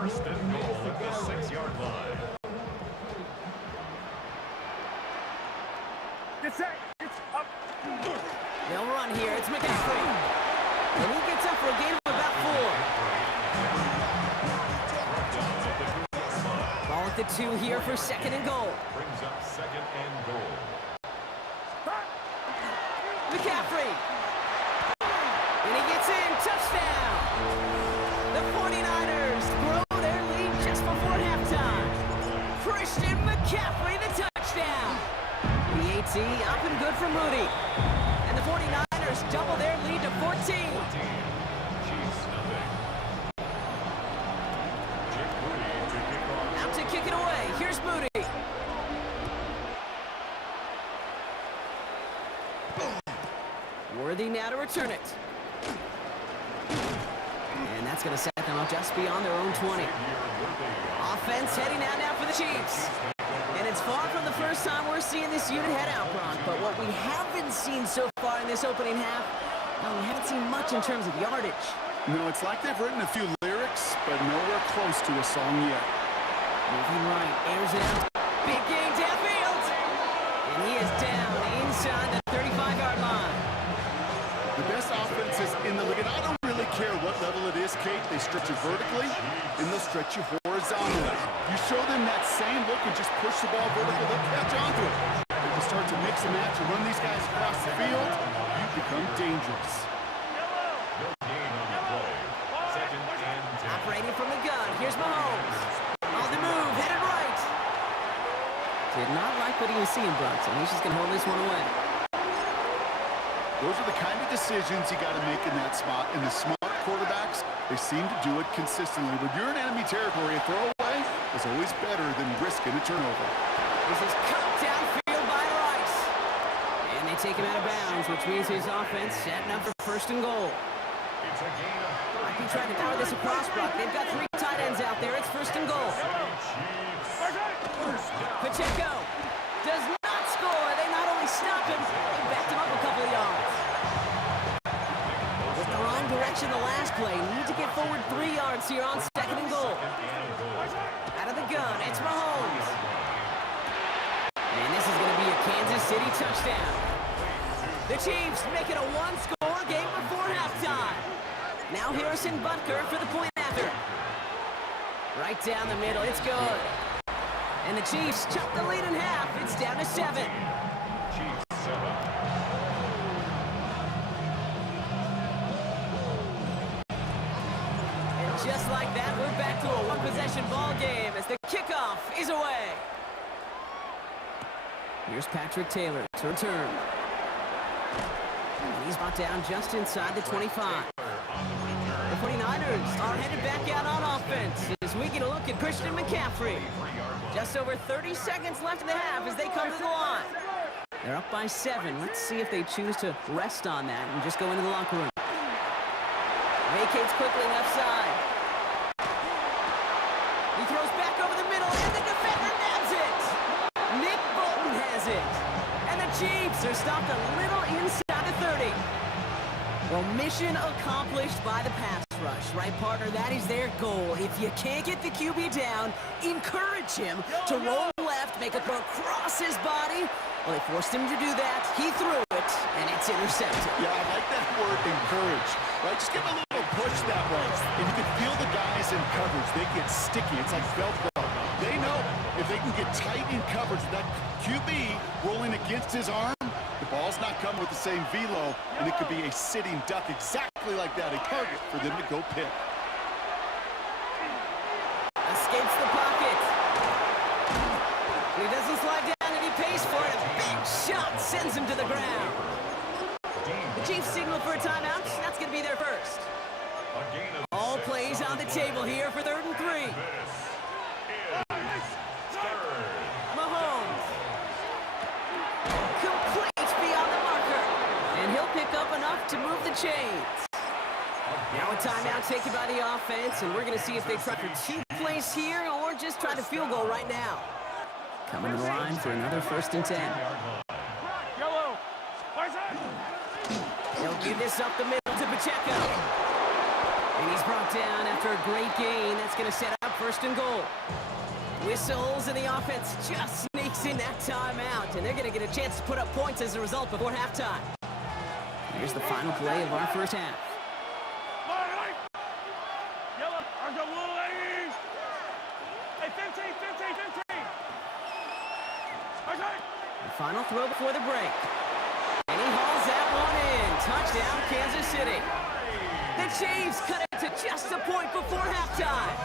First and goal at the 6-yard line. Get set, it's up. They'll run here. It's McCaffrey. And he gets up for a gain of about 4. Ball at the 2 here for 2nd and goal. Brings up 2nd and goal. McCaffrey. And he gets in. Touchdown. The 49ers grow their lead just before halftime. Christian McCaffrey, the touchdown. The AT up and good for Moody. And the 49ers 14. 14. Chiefs nothing. Jake Moody to kick off. Out to kick it away. Here's Moody. Worthy now to return it. And that's going to set them up just beyond their own 20. Offense heading out now for the Chiefs. And it's far from the first time we're seeing this unit head out, Bronk. But what we haven't seen so far in this opening half, well, we haven't seen much in terms of yardage. No, it's like they've written a few lyrics, but nowhere close to a song yet. Moving right, airs it out. Big game downfield. And he is down inside the 35-yard line. The best offenses in the league, and I don't really care what level it is, Kate. They stretch you vertically, and they'll stretch you horizontally. You show them that same look and just push the ball vertical, they'll catch onto it. If you start to mix and match and run these guys across the field, you become dangerous. No gain on the play. Second and 10. Operating from the gun, here's Mahomes. On the move, headed right. Did not like what he was seeing, Brunson. He's just going to hold this one away. Those are the kind of decisions you got to make in that spot. And the smart quarterbacks, they seem to do it consistently. When you're in enemy territory, a throwaway is always better than risking a turnover. This is cut downfield by Rice. And they take him out of bounds, which means his offense setting up for first and goal. It's a gain of Might be trying to throw this across, Brock. They've got 3 tight ends out there. It's first and goal. Pacheco does not score. They not only stopped him, they backed him up a couple of yards. With the wrong direction the last play. Need to get forward 3 yards here on second and goal. Out of the gun, it's Mahomes. And this is going to be a Kansas City touchdown. The Chiefs make it a 1-score game before halftime. Now Harrison Butker for the point after. Right down the middle, it's good. And the Chiefs chop the lead in half. It's down to 7. Chiefs 7. And just like that, we're back to a one-possession ball game as the kickoff is away. Here's Patrick Taylor to return. And he's brought down just inside the 25. The 49ers are headed back out on offense as we get a look at Christian McCaffrey. Just over 30 seconds left in the half as they come to the line. They're up by 7. Let's see if they choose to rest on that and just go into the locker room. Vacates quickly left side. He throws back over the middle, and the defender nabs it. Nick Bolton has it. And the Chiefs are stopped a little inside the 30. Well, mission accomplished by the pass rush, right, partner? That is their goal. If you can't get the QB down, encourage him to roll left, make a throw across his body. Well, they forced him to do that. He threw it, and it's intercepted. Yeah, I like that word, encourage. Right? Just give him a little push that way. And you can feel the guys in coverage. They get sticky. It's like Velcro. They know if they can get tight in coverage, that QB rolling against his arm, the ball's not coming with the same velo, and it could be a sitting duck exactly like that, a target for them to go pick. Escapes the pocket. He doesn't slide down, and he pays for it. A big shot sends him to the ground. The Chiefs signal for a timeout. That's going to be their first. A gain of All 6 plays on the table here for 3rd and 3. This is 3rd. Mahomes. Complete beyond the marker. And he'll pick up enough to move the chains. Now a timeout taken by the offense, and we're going to see if they try for 2 plays here or just try to field goal right now. Coming to the line for another 1st and 10. Yellow. They'll give this up the middle to Pacheco. And he's brought down after a great gain. That's going to set up 1st and goal. Whistles, and the offense just sneaks in that timeout. And they're going to get a chance to put up points as a result before halftime. Here's the final play of our first half. Yellow. Argo Willie. Hey, 15, 15, 15. Okay. The final throw before the break. And he hauls that one in. Touchdown, Kansas City. The Chiefs cut it to just a point before halftime.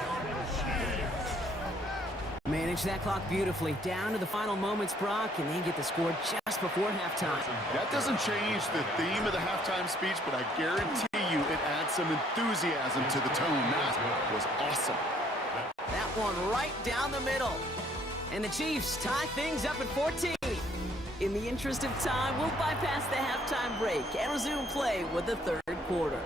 Manage that clock beautifully. Down to the final moments, Brock, and they get the score just before halftime. That doesn't change the theme of the halftime speech, but I guarantee you, it adds some enthusiasm to the tone. That was awesome. That one right down the middle. And the Chiefs tie things up at 14. In the interest of time, we'll bypass the halftime break and resume play with the third quarter.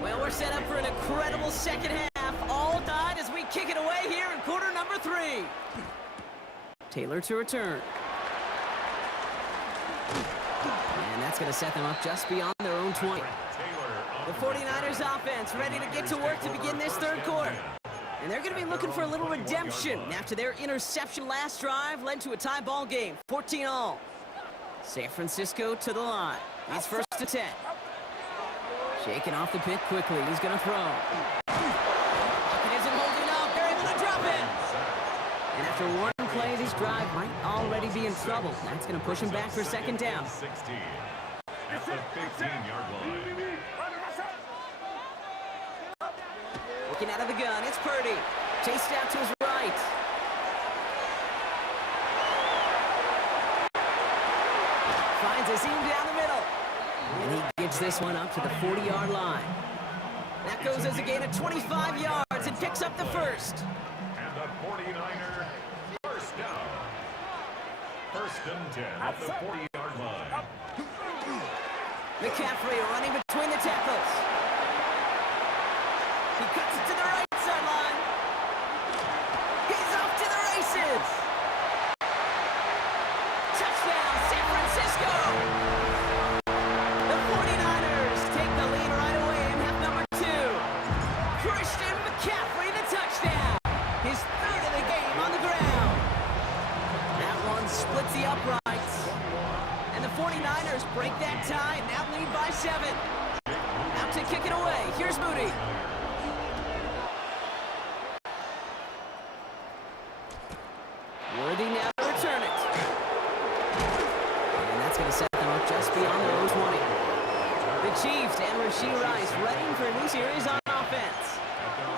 Well, we're set up for an incredible second half. All tied as we kick it away here in quarter number 3. Taylor to return. And that's going to set them up just beyond their own 20. The 49ers offense ready to get to work to begin this third quarter. And they're going to be looking for a little redemption after their interception last drive led to a tie ball game, 14-all. San Francisco to the line. It's first and 10. Shaking off the pit quickly. He's going to throw. Pocket isn't holding up. They're able to drop it. And after one play, this drive might already be in trouble. That's going to push him back for second down. 16 at the 15-yard line. Looking out of the gun, it's Purdy. Chased out to his right. Finds a seam down the middle. And he gives this one up to the 40-yard line. That goes as a gain of 25 yards and picks up the first. And the 49er first down. First and 10 at the 40-yard line. McCaffrey running between the tackles. He cuts it to the right sideline. He's off to the races. Touchdown, San Francisco. The 49ers take the lead right away in half number 2. Christian McCaffrey, the touchdown. His third of the game on the ground. That one splits the uprights. And the 49ers break that tie and now lead by 7. Out to kick it away. Here's Moody. Worthy now to return it. And that's going to set them up just beyond their own 20. The Chiefs and Rashee Rice ready for a new series on offense.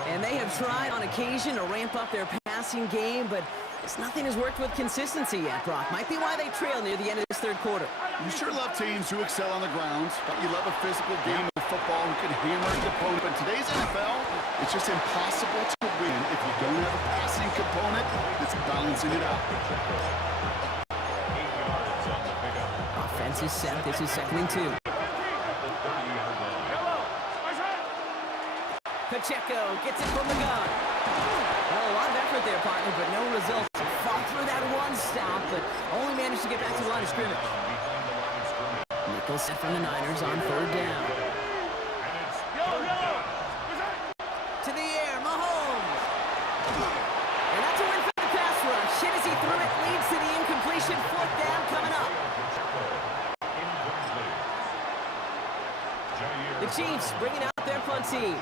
And they have tried on occasion to ramp up their passing game, but nothing has worked with consistency yet, Brock. Might be why they trail near the end of this third quarter. You sure love teams who excel on the ground, but you love a physical game of football who can hammer an opponent. But in today's NFL, it's just impossible to win if you don't have a passing component that's balancing it out. 8 yards on the pickup. Offense is set. This is second and 2. At the 30-yard line. Pacheco gets it from the gun. Well, a lot of effort there, partner, but no results. Fought through that one stop, but only managed to get back to the line of scrimmage. Nichols set from the Niners on third down. To the air, Mahomes. And that's a win for the pass rush. Hit as he threw it, leads to the incompletion. Fourth down coming up. The Chiefs bringing out their punt team.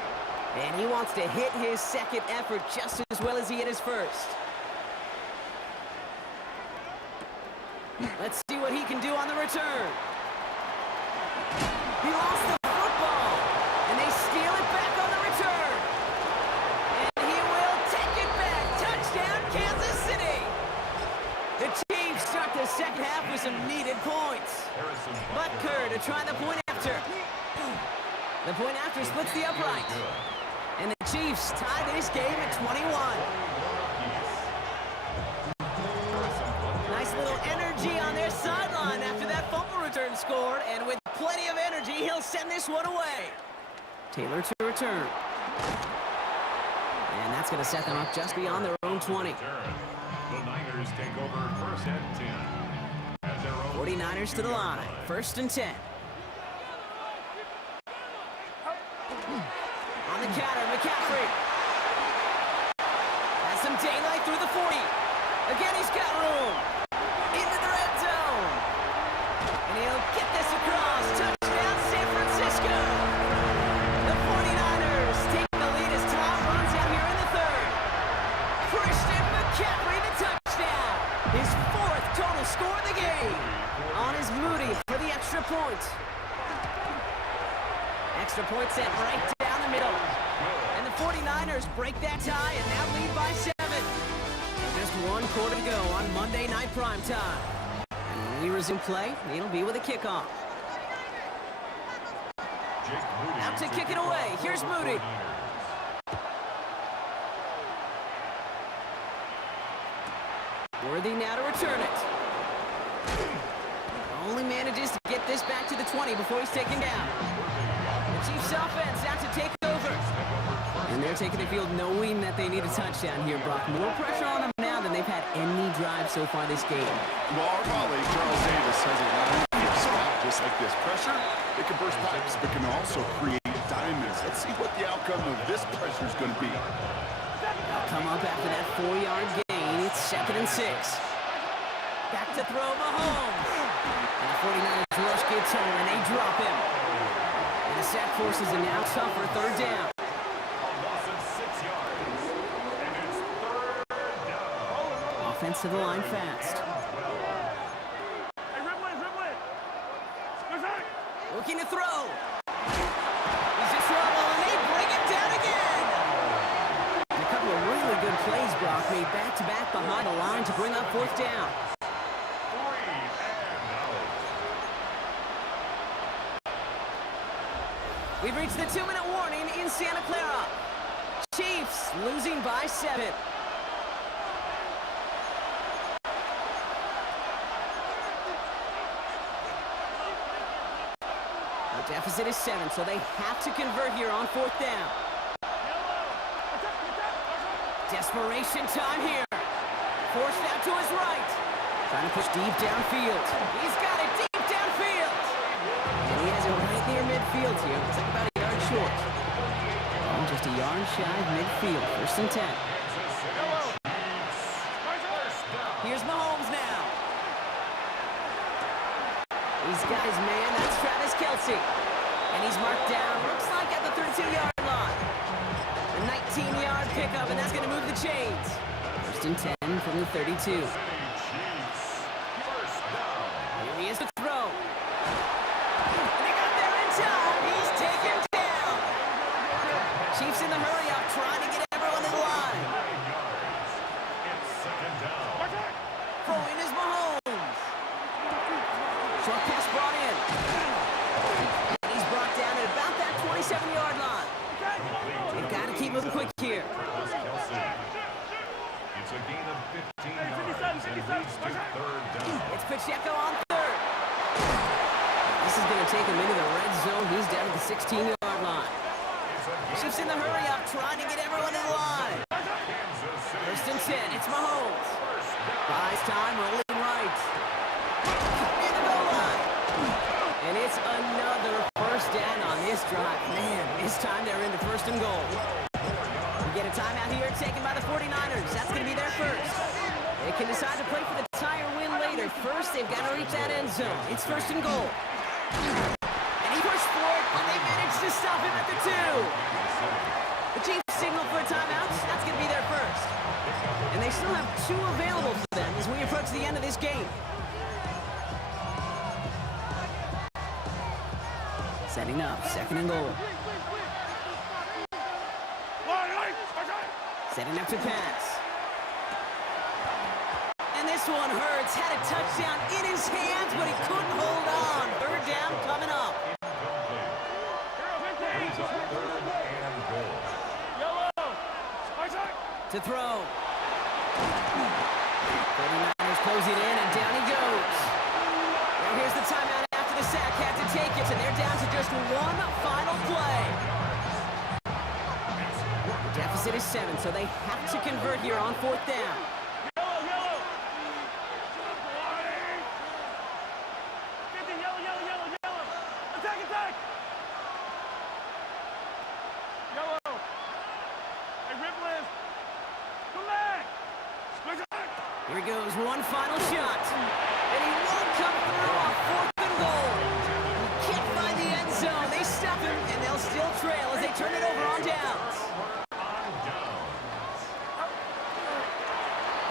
And he wants to hit his second effort just as well as he hit his first. Let's see what he can do on the return. He lost the football, and they steal it back on the return. And he will take it back. Touchdown, Kansas City. The Chiefs start the second half with some needed points. Butker to try the point after. The point after splits the upright. And the Chiefs tie this game at 21. Nice little energy on their sideline after that fumble return scored. And with plenty of energy, he'll send this one away. Taylor to return. And that's going to set them up just beyond their own 20. The Niners take over first and 10. At their own 49ers to the line. First and 10. On the counter, McCaffrey. Has some daylight through the 40. Again, he's got room. Into the red zone. And he'll get this across. Touchdown, San Francisco. The 49ers take the lead as time runs out here in the third. Christian McCaffrey, the touchdown. His fourth total score of the game. On his Moody for the extra point. Extra point set right down the middle. And the 49ers break that tie and now lead by 7. Just one quarter to go on Monday Night Primetime. And when we resume play, it'll be with a kickoff. Jake Moody. Out to kick it away. Here's Moody. Worthy now to return it. Only manages to get this back to the 20 before he's taken down. The Chiefs offense out to take over. And they're taking the field knowing that they need a touchdown here, Brock. More pressure on them now than they've had any drive so far this game. Well, our colleague Charles Davis has a line of spot just like this. Pressure, it can burst pipes, but can also create diamonds. Let's see what the outcome of this pressure is going to be. They'll come up after that 4-yard gain. It's 2nd and 6. Back to throw Mahomes. And the 49ers rush gets home, and they drop him. And the sack forces a now tougher 3rd down. A loss of 6 yards. And it's 3rd down. Offense to the line fast. Hey, Ripley. Where's that? Looking to throw. He's in trouble, and they bring him down again. And a couple of really good plays, Brock, made back-to-back behind the line to bring up 4th down. 3 and out. We've reached the 2-minute warning in Santa Clara. Chiefs losing by 7. The deficit is 7, so they have to convert here on 4th down. Desperation time here. Forced out to his right. Trying to push deep downfield. He's got it deep downfield. And he has it right near midfield here. It's like about a yard short. Oh, just a yard shy of midfield. 1st and 10. Here's Mahomes now. He's got his man. That's Travis Kelce. And he's marked down, looks like at the 32-yard line. A 19-yard pickup, and that's going to move the chains. 1st and 10 from the 32. Here he is to throw. And they got there in time. He's taken down. Chiefs in the hurry up, trying to get everyone in line. It's 2nd down. Throwing is Mahomes. Short pass brought in. And he's brought down at about that 27-yard line. They've got to keep moving quick here. Travis Kelce. It's a gain of 15 yards and leads to 3rd down. It's Pacheco on 3rd. This is going to take him into the red zone. He's down at the 16-yard line. Chiefs in the hurry up, trying to get everyone in line. 1st and 10. It's Mahomes. Buys time, rolling right. Near the goal line. And it's another 1st down on this drive. Man, this time they're into 1st and goal. We get a timeout here taken by the 49ers. That's going to be their first. They can decide to play for the tie or win later. First, they've got to reach that end zone. It's 1st and goal. And he pushed for it, but they managed to stop him at the 2. The Chiefs signal for a timeout. That's going to be their first. And they still have 2 available for them as we approach the end of this game. Setting up, 2nd and goal. Setting up to pass. And this one hurts. Had a touchdown in his hands, but he couldn't hold on. 3rd down coming up. Brings up 3rd and goal. To throw. 49ers closing in, and down he goes. Now here's the timeout after the sack. Had to take it, and they're down to just one final play. The deficit is 7, so they have to convert here on 4th down. Yellow. 50, yellow. Attack. Yellow. Hey, Ripley. Come back. Here he goes, one final shot. And he won't come through on 4th and goal. He can't find the end zone. They stop him, and they'll still trail as they turn it over on downs.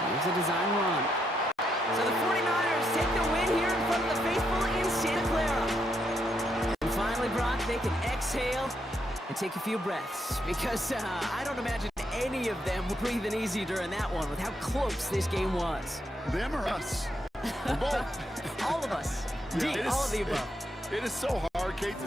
Here's a design run. So the 49ers take the win here in front of the faithful in Santa Clara. And finally, Brock, they can exhale and take a few breaths. Because I don't imagine any of them were breathing easy during that one with how close this game was. Them or us? We're both. All of us. Yeah, Indeed, all of the above. It is so hard, Kate.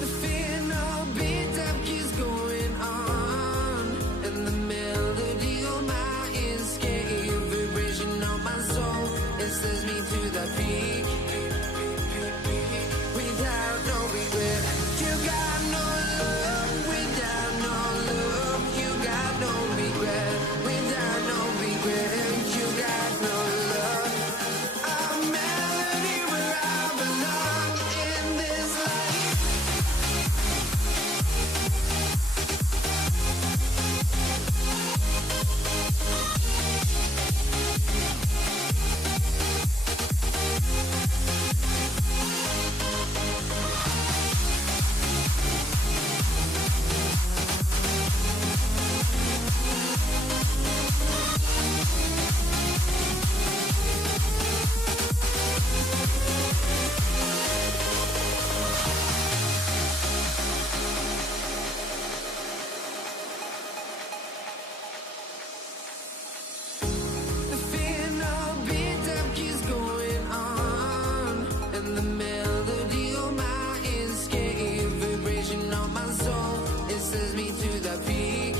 The fear no beat up keeps going on, and the melody on my ears carry a vibration on my soul. It sends me to the peak without no regret. You got no love without no love. You got no regret without no regret. You got no love. A melody where I belong in this life. The fear no beat up keeps going on, and the melody on my ears carry a vibration on my soul. It sends me to the peak.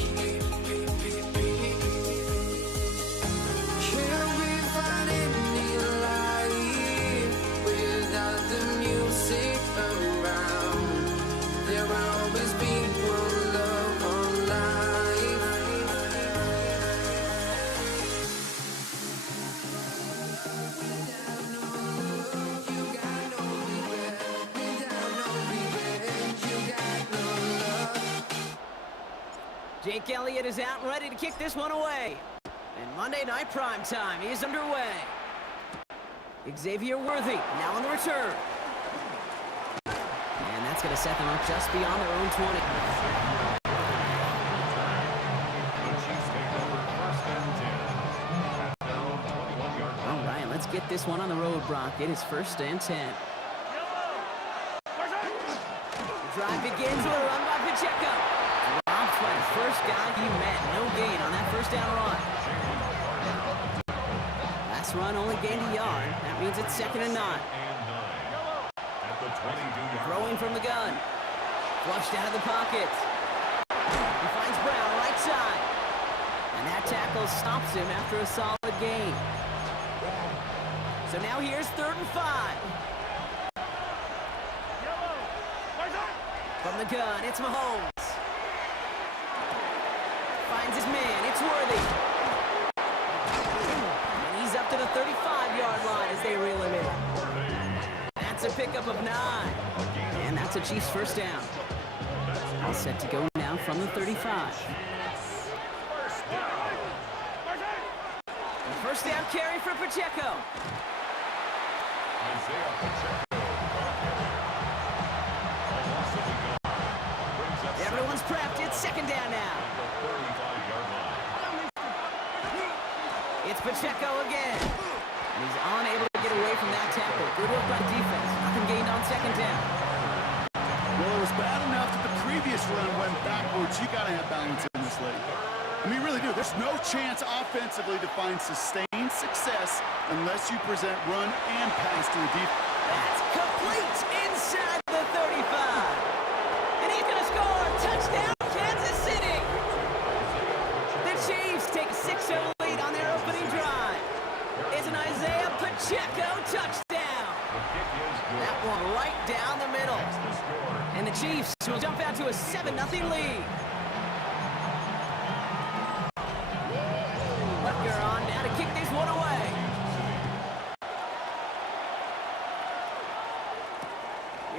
Can we find any light without the music around? There will always be one love on life. Jake Elliott is out and ready to kick this one away. And Monday Night Primetime is underway. Xavier Worthy now on the return. And that's going to set them up just beyond their own 20. The Chiefs take over first and 10. At their own 21-yard line. All right, let's get this one on the road, Brock. It is first and 10. The drive begins with a run by Pacheco. Dropped by the first guy he met. No gain on that first down run. Last run only gained a yard. That means it's second and 9. And 9. At the 22-yard Throwing from the gun. Flushed out of the pocket. He finds Brown right side. And that tackle stops him after a solid gain. So now here's 3rd and 5. From the gun, it's Mahomes. Finds his man, it's Worthy. And he's up to the 35-yard line as they reel him in. That's a pickup of 9. And that's a Chiefs first down. All set to go now from the 35. The first down carry for Pacheco. Isaiah Pacheco. A loss of a yard. Brings up Everyone's prepped, it's second down now. the 35-yard line. It's Pacheco again. And he's unable to get away from that tackle. Good work by defense. Nothing gained on second down. Well, it was bad enough that the previous run went backwards. You got to have balance in this league. I mean, you really do. There's no chance offensively to find sustained success unless you present run and pass to the defense. That's complete inside the 35. And he's going to score. Touchdown, Kansas City. The Chiefs take a 6-0 lead on their opening drive. It's an Isaiah Pacheco touchdown. That one right down the middle. And the Chiefs will jump out to a 7-0 lead. Butker on now to kick this one away.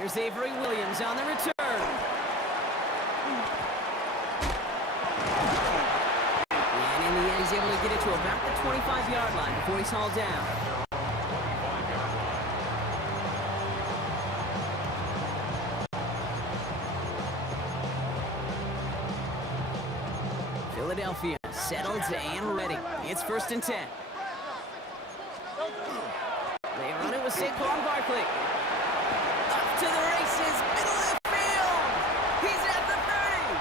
Here's Avery Williams on the return. And in the end, he's able to get it to about the 25-yard line before he's hauled down. Philadelphia settled and ready. It's 1st and 10. They run it with Saquon Barkley. Up to the races, middle of the field. He's at the 30.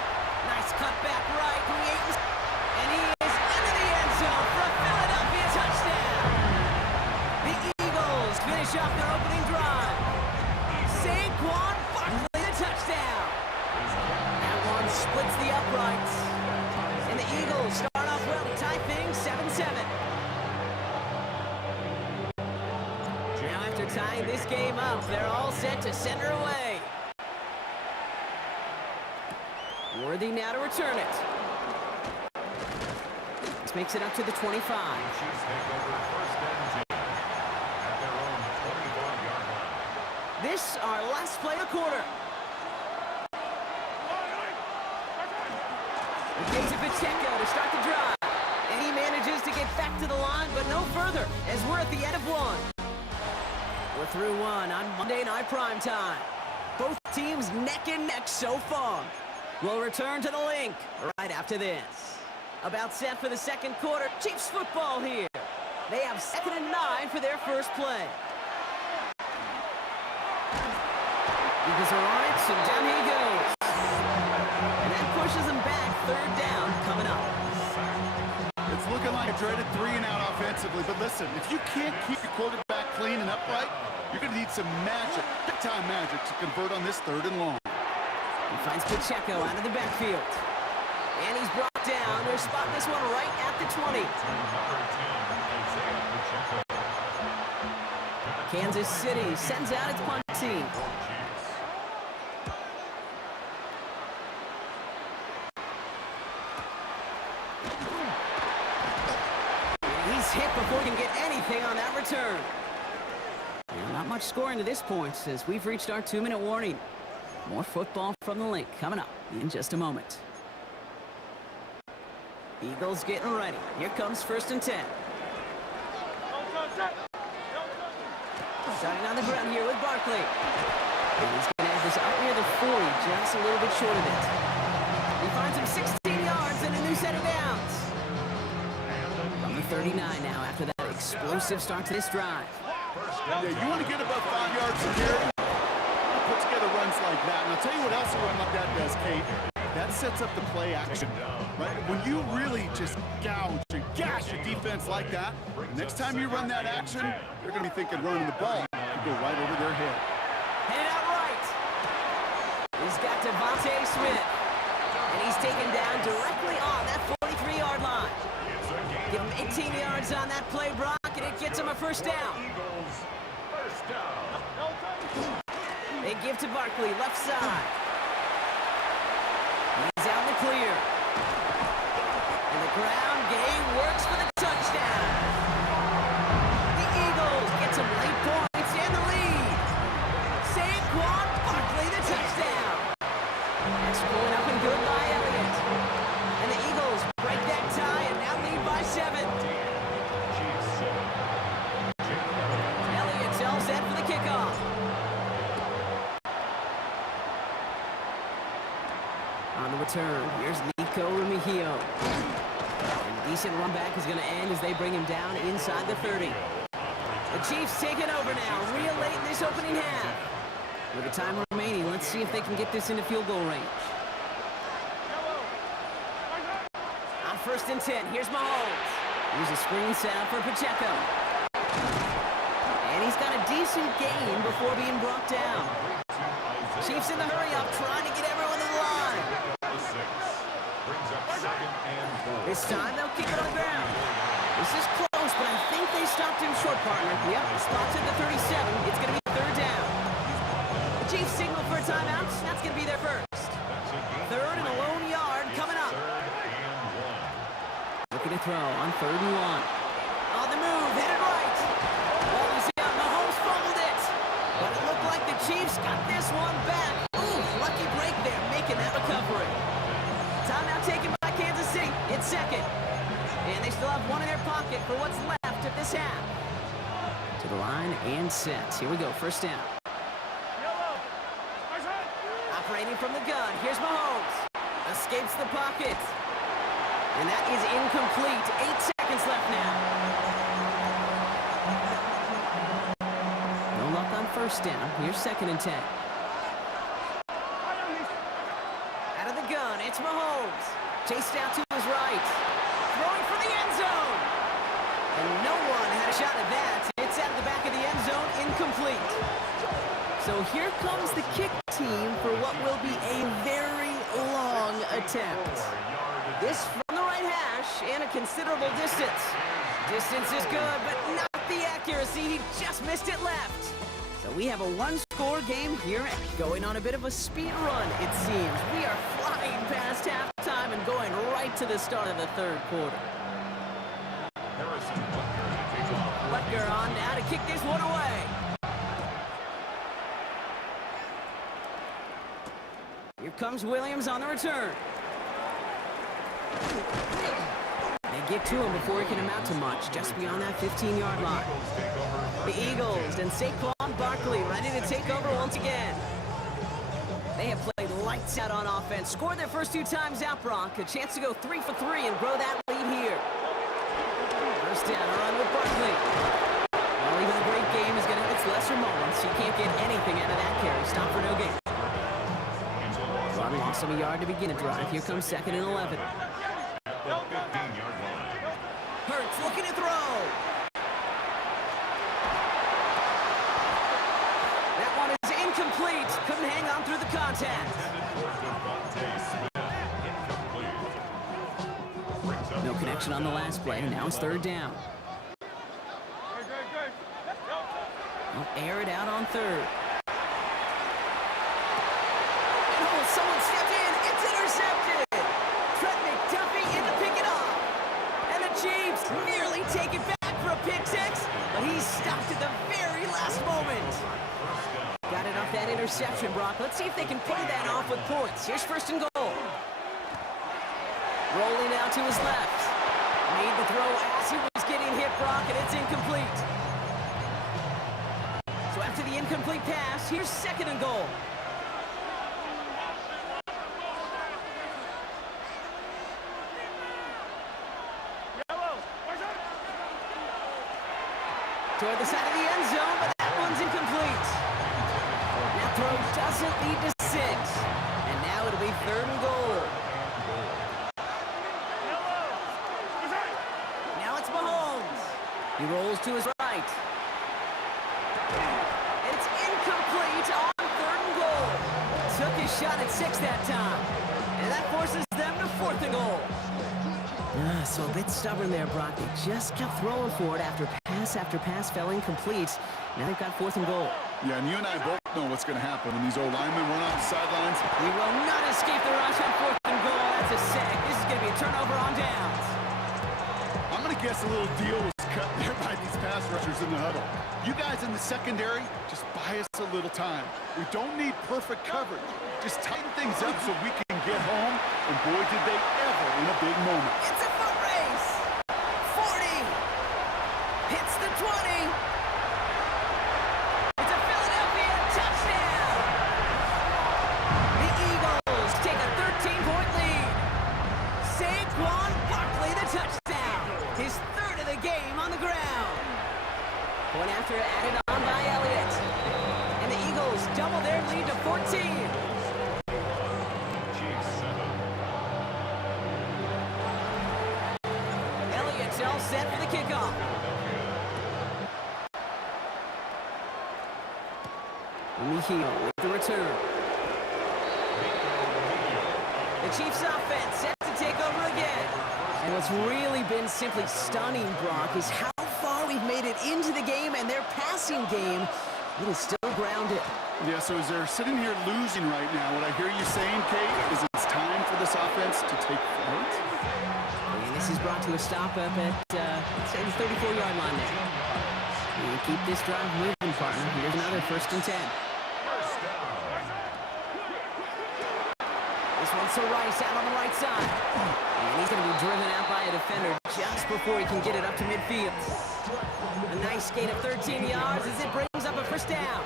Nice cut back right, creating, and he is into the end zone for a Philadelphia touchdown. The Eagles finish off their opening drive. Saquon Barkley, the touchdown. That one splits the uprights. And the Eagles start off well to tie things 7-7. Now after tying this game up, they're all set to send her away. Worthy now to return it. This makes it up to the 25. Chiefs take over 1st and 10 at their own 25-yard line. This our last play of the quarter. It gives to Pacheco to start the drive. And he manages to get back to the line, but no further, as we're at the end of one. We're through one on Monday Night Primetime. Both teams neck and neck so far. We'll return to the link right after this. About set for the second quarter. Chiefs football here. They have 2nd and 9 for their first play. Eagles are on it, so down he goes. And that pushes him back. 3rd down coming up. It's looking like a dreaded 3-and-out offensively, but listen, if you can't keep your quarterback clean and upright, you're going to need some magic, big-time magic, to convert on this 3rd and long. He finds Pacheco out of the backfield. And he's brought down. They'll spot this one right at the 20. Kansas City sends out its punt team. He's hit before he can get anything on that return. And not much scoring to this point, as we've reached our 2-minute warning. More football from the link coming up in just a moment. Eagles getting ready. Here comes 1st and 10. Starting on the ground here with Barkley. And he's going to have this out near the 40, just a little bit short of it. He finds him 16 yards and a new set of downs. From the 39 now after that explosive start to this drive. Yeah, you want to get above 5 yards of carry? Put together runs like that. And I'll tell you what else a run like that does, Kate. That sets up the play action, right? When you really just gouge and gash your defense like that, next time you run that action, they're going to be thinking running the ball. You go right over their head. Headed out right. He's got Devontae Smith. And he's taken down directly on that 43-yard line. Give him 18 yards on that play, Brock, and it gets him a 1st down. They give to Barkley, left side. He's out in the clear. And the ground game works for the touchdown. The Eagles get some late points and the lead. Saquon Barkley, the touchdown. That's going up and good by Elliott. And the Eagles break that tie and now lead by 7. Elliott's all set for the kickoff. On the return, here's Nico Remigio. And a decent run back is going to end as they bring him down inside the 30. The Chiefs taking over now, real late in this opening half. With the time remaining, let's see if they can get this into field goal range. On 1st and 10, here's Mahomes. Here's a screen set for Pacheco. And he's got a decent gain before being brought down. Chiefs in the hurry-up, trying to get everyone to the line. This time they'll kick it on the ground. This is close, but I think they stopped him short, partner. Yep, spots at the 37. It's going to be 3rd down. The Chiefs signal for a timeout. That's going to be their first. 3rd and a lone yard coming up. Looking to throw on 3rd and 1. On the move, headed right. Ball is out. Mahomes fumbled it. But it looked like the Chiefs got this one To the line and set. Here we go, first down. Yellow. Nice hit. Operating from the gun. Here's Mahomes. Escapes the pocket. And that is incomplete. 8 seconds left now. No luck on first down. Here's 2nd and 10. Out of the gun, it's Mahomes. Chased out to his right. Throwing for the end zone. And no one had a shot at that. It's out of the back of the end zone, incomplete. So here comes the kick team for what will be a very long attempt. This from the right hash and a considerable distance. Distance is good, but not the accuracy. He just missed it left. So we have a one-score game here, going on a bit of a speed run, it seems. We are flying past halftime and going right to the start of the third quarter. Harrison Butker to take off. Butker on now to kick this one away. Here comes Williams on the return. They get to him before he can amount to much, just beyond that 15-yard line. The Eagles and Saquon Barkley ready to take over once again. They have played lights out on offense, scored their first 2 times out, Brock. A chance to go 3 for 3 and grow that lead here. First down, a run with Barkley. Well, even a great game is going to have its lesser moments. You can't get anything out of that carry. Stop for no gain. Run loss of a yard to begin a drive. Here comes 2nd and 11. Hurts looking to throw. That one is incomplete. Couldn't hang on through the contact. No connection on the last play. Now it's 3rd down. They'll air it out on 3rd. And oh, someone stepped in. It's intercepted. Trent McDuffie in to pick it off. And the Chiefs nearly take it back for a pick 6, but he's stopped at the very last moment. Got it off that interception, Brock. Let's see if they can pull that off with points. Here's 1st and goal. Rolling out to his left. Made the throw as he was getting hit, Brock, and it's incomplete. So after the incomplete pass, here's 2nd and goal. Yellow. Nice hit. Toward the side of the end zone, but that one's incomplete. That throw doesn't lead to 6. And now it'll be 3rd and goal. Yellow. Nice hit. Now it's Mahomes. He rolls to his right. It's incomplete on 3rd and goal. Took his shot at 6 that time. And that forces them to 4th and goal. So a bit stubborn there, Brock. They just kept throwing for it after pass fell incomplete. Now they've got 4th and goal. Yeah, and you and I both know what's going to happen when these old linemen run off the sidelines. He will not escape the rush on 4th and goal. That's a sack. This is going to be a turnover on downs. I'm going to guess a little deal was cut there by these pass rushers in the huddle. You guys in the secondary, just buy us a little time. We don't need perfect coverage. Just tighten things up so we can get home. And boy, did they ever in a big moment. It's a foot race. 40. Hits the 20. It's a Philadelphia touchdown. The Eagles take a 13-point lead. Saquon Barkley the touchdown. His 3rd of the game on the ground. Point after added on by Elliott. And the Eagles double their lead to 14. Elliott's all set for the kickoff. Mejia with the return. The Chiefs offense set to take over again. And what's really been simply stunning, Brock, is how far we've made it into the game, and their passing game, it is still grounded. Yeah, so as they're sitting here losing right now, what I hear you saying, Kate, is it's time for this offense to take flight? And this is brought to a stop up at, let's say, the 34-yard line there. And keep this drive moving, partner. Here's another 1st and 10. This one's to Rice out on the right side. And he's going to be driven out by a defender just before he can get it up to midfield. A nice gain of 13 yards as it brings up a first down.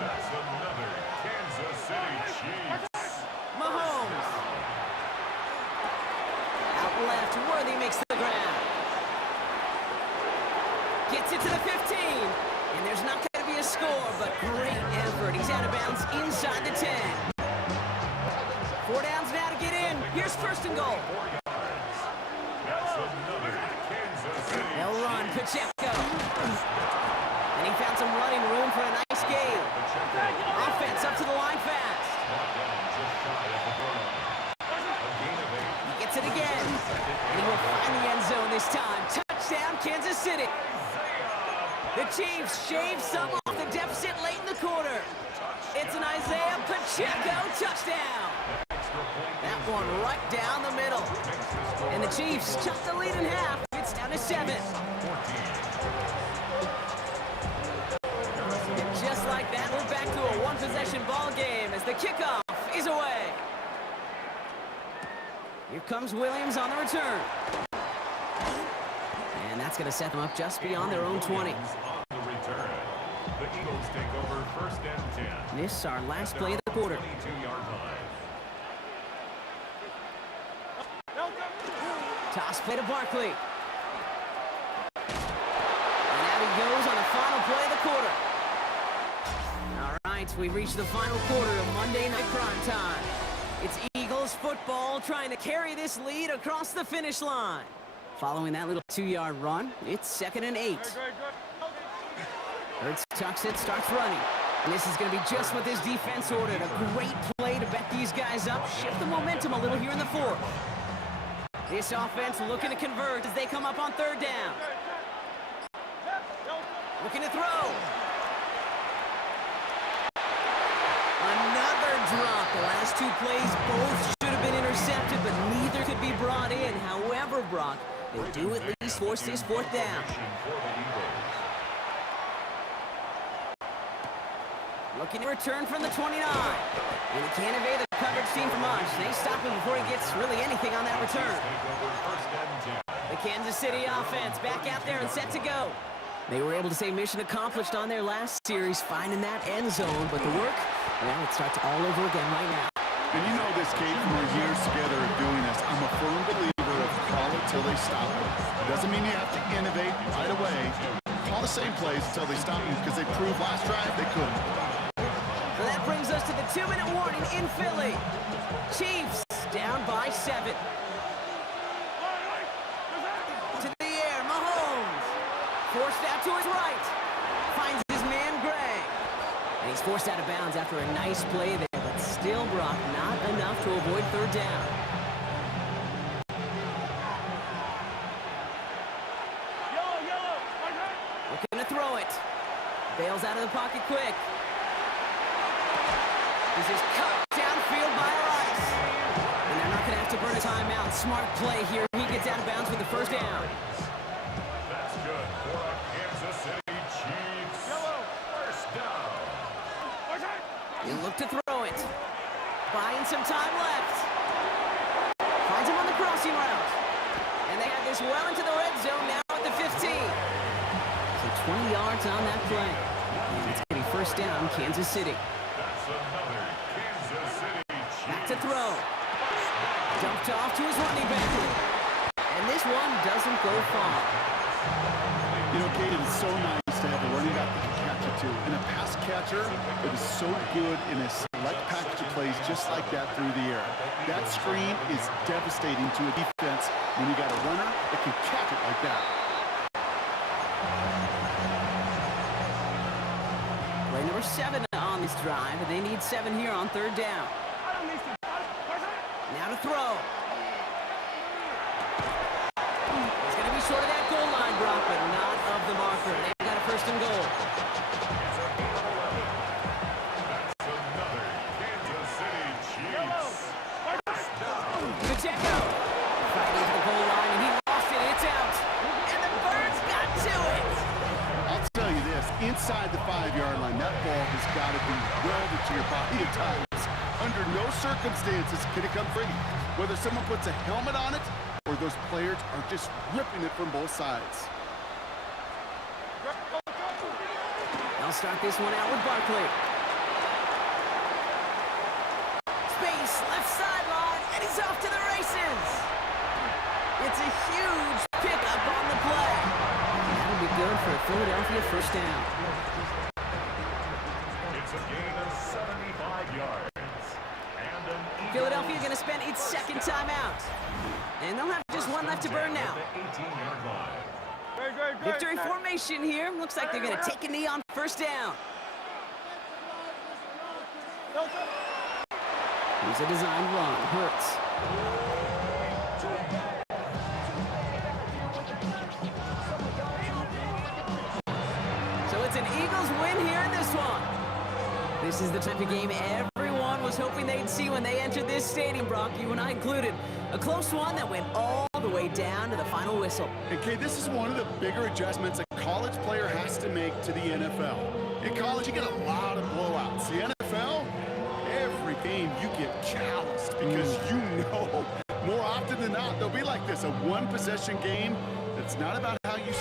That's another Kansas City Chiefs. Mahomes. Out left, Worthy makes the ground. Gets it to the 15. And there's not going to be a score, but great effort. He's out of bounds inside the 10. 4 downs now to get in. Here's first and goal. 4 yards. That's another Kansas City. They'll run, Pacheco. And he found some running room for a nice gain. Offense up to the line fast. Brought down just shy of the goal line. A gain of 8. He gets it again. And he will find the end zone this time. Touchdown, Kansas City. The Chiefs shave some off the deficit late in the quarter. It's an Isaiah Pacheco touchdown. That one right down the middle. And the Chiefs cut the lead in half. It's down to 7. And just like that, we're back to a one-possession ball game as the kickoff is away. Here comes Williams on the return. And that's going to set them up just beyond their own 20. On the return, the Eagles take over first and 10. This is our last play of the quarter. 22-yard line. Toss play to Barkley. And out he goes on the final play of the quarter. All right, we've reached the final quarter of Monday Night Prime Time. It's Eagles football trying to carry this lead across the finish line. Following that little 2-yard run, it's 2nd and 8. Hurts tucks it, starts running. And this is going to be just what this defense ordered. A great play to back these guys up, shift the momentum a little here in the 4th. This offense looking to convert as they come up on 3rd down. Looking to throw. Another drop. The last 2 plays both should have been intercepted, but neither could be brought in. However, Brock, they do at least force this 4th down. For the Eagles. Looking to return from the 29. And he can't evade the coverage team from us. They stop him before he gets really anything on that return. Take over first and 10. The Kansas City offense back out there and set to go. They were able to say mission accomplished on their last series, finding that end zone. But the work, well, it starts all over again right now. And you know this, Kate, from our years together of doing this, I'm a firm believer of call it till they stop it. It doesn't mean you have to innovate right away. Call the same plays until they stop them because they proved last drive they couldn't. So that brings us to the 2-minute warning in Philly. Chiefs down by 7. To the air, Mahomes. Forced out to his right. Finds his man, Gray. And he's forced out of bounds after a nice play there, but still, Brock, not enough to avoid 3rd down. Looking to throw it. Bails out of the pocket quick. This is cut downfield by Rice. And they're not going to have to burn a timeout. Smart play here. He gets out of bounds with the 1st down. That's good for a Kansas City Chiefs. First down. You look to throw it. Buying some time left. Finds him on the crossing route. And they have this well into the red zone now at the 15. So 20 yards on that play. And it's going to be first down, Kansas City. That's another Kansas City Chiefs. Back to throw. Dumped off to his running back. And this one doesn't go far. You know, Kate, it is so nice to have a running back that can catch it too. And a pass catcher that is so good in a select package of plays just like that through the air. That screen is devastating to a defense when you got a runner that can catch it like that. Play number 7 on this drive, and they need 7 here on 3rd down. Now to throw. It's going to be short of that goal line, Brock, but not of the marker. They've got a 1st and goal. That's another Kansas City Chiefs. Pacheco fighting for the goal line, and he lost it. It's out. And the Birds got to it. I'll tell you this, inside the 5-yard line, that ball has got to be welded to your body at times. Under no circumstances can it come free. Whether someone puts a helmet on it or those players are just ripping it from both sides. They'll start this one out with Barkley. Space, left sideline, and he's off to the races. It's a huge pickup on the play. That'll be good for a Philadelphia first down. It's a gain of 75 yards. And an Philadelphia going to spend its second timeout. And they'll have just one left to burn now. at the 18-yard line. Victory formation here. Looks like they're going to take a knee on first down. Here's a design run. Hurts. So it's an Eagles win here in this one. This is the type of game everyone was hoping they'd see when they entered this stadium, Brock, you and I included. A close one that went all the way down to the final whistle. And Kay, this is one of the bigger adjustments a college player has to make to the NFL. In college, you get a lot of blowouts. The NFL, every game you get calloused because you know more often than not, they'll be like this, a one-possession game that's not about how you...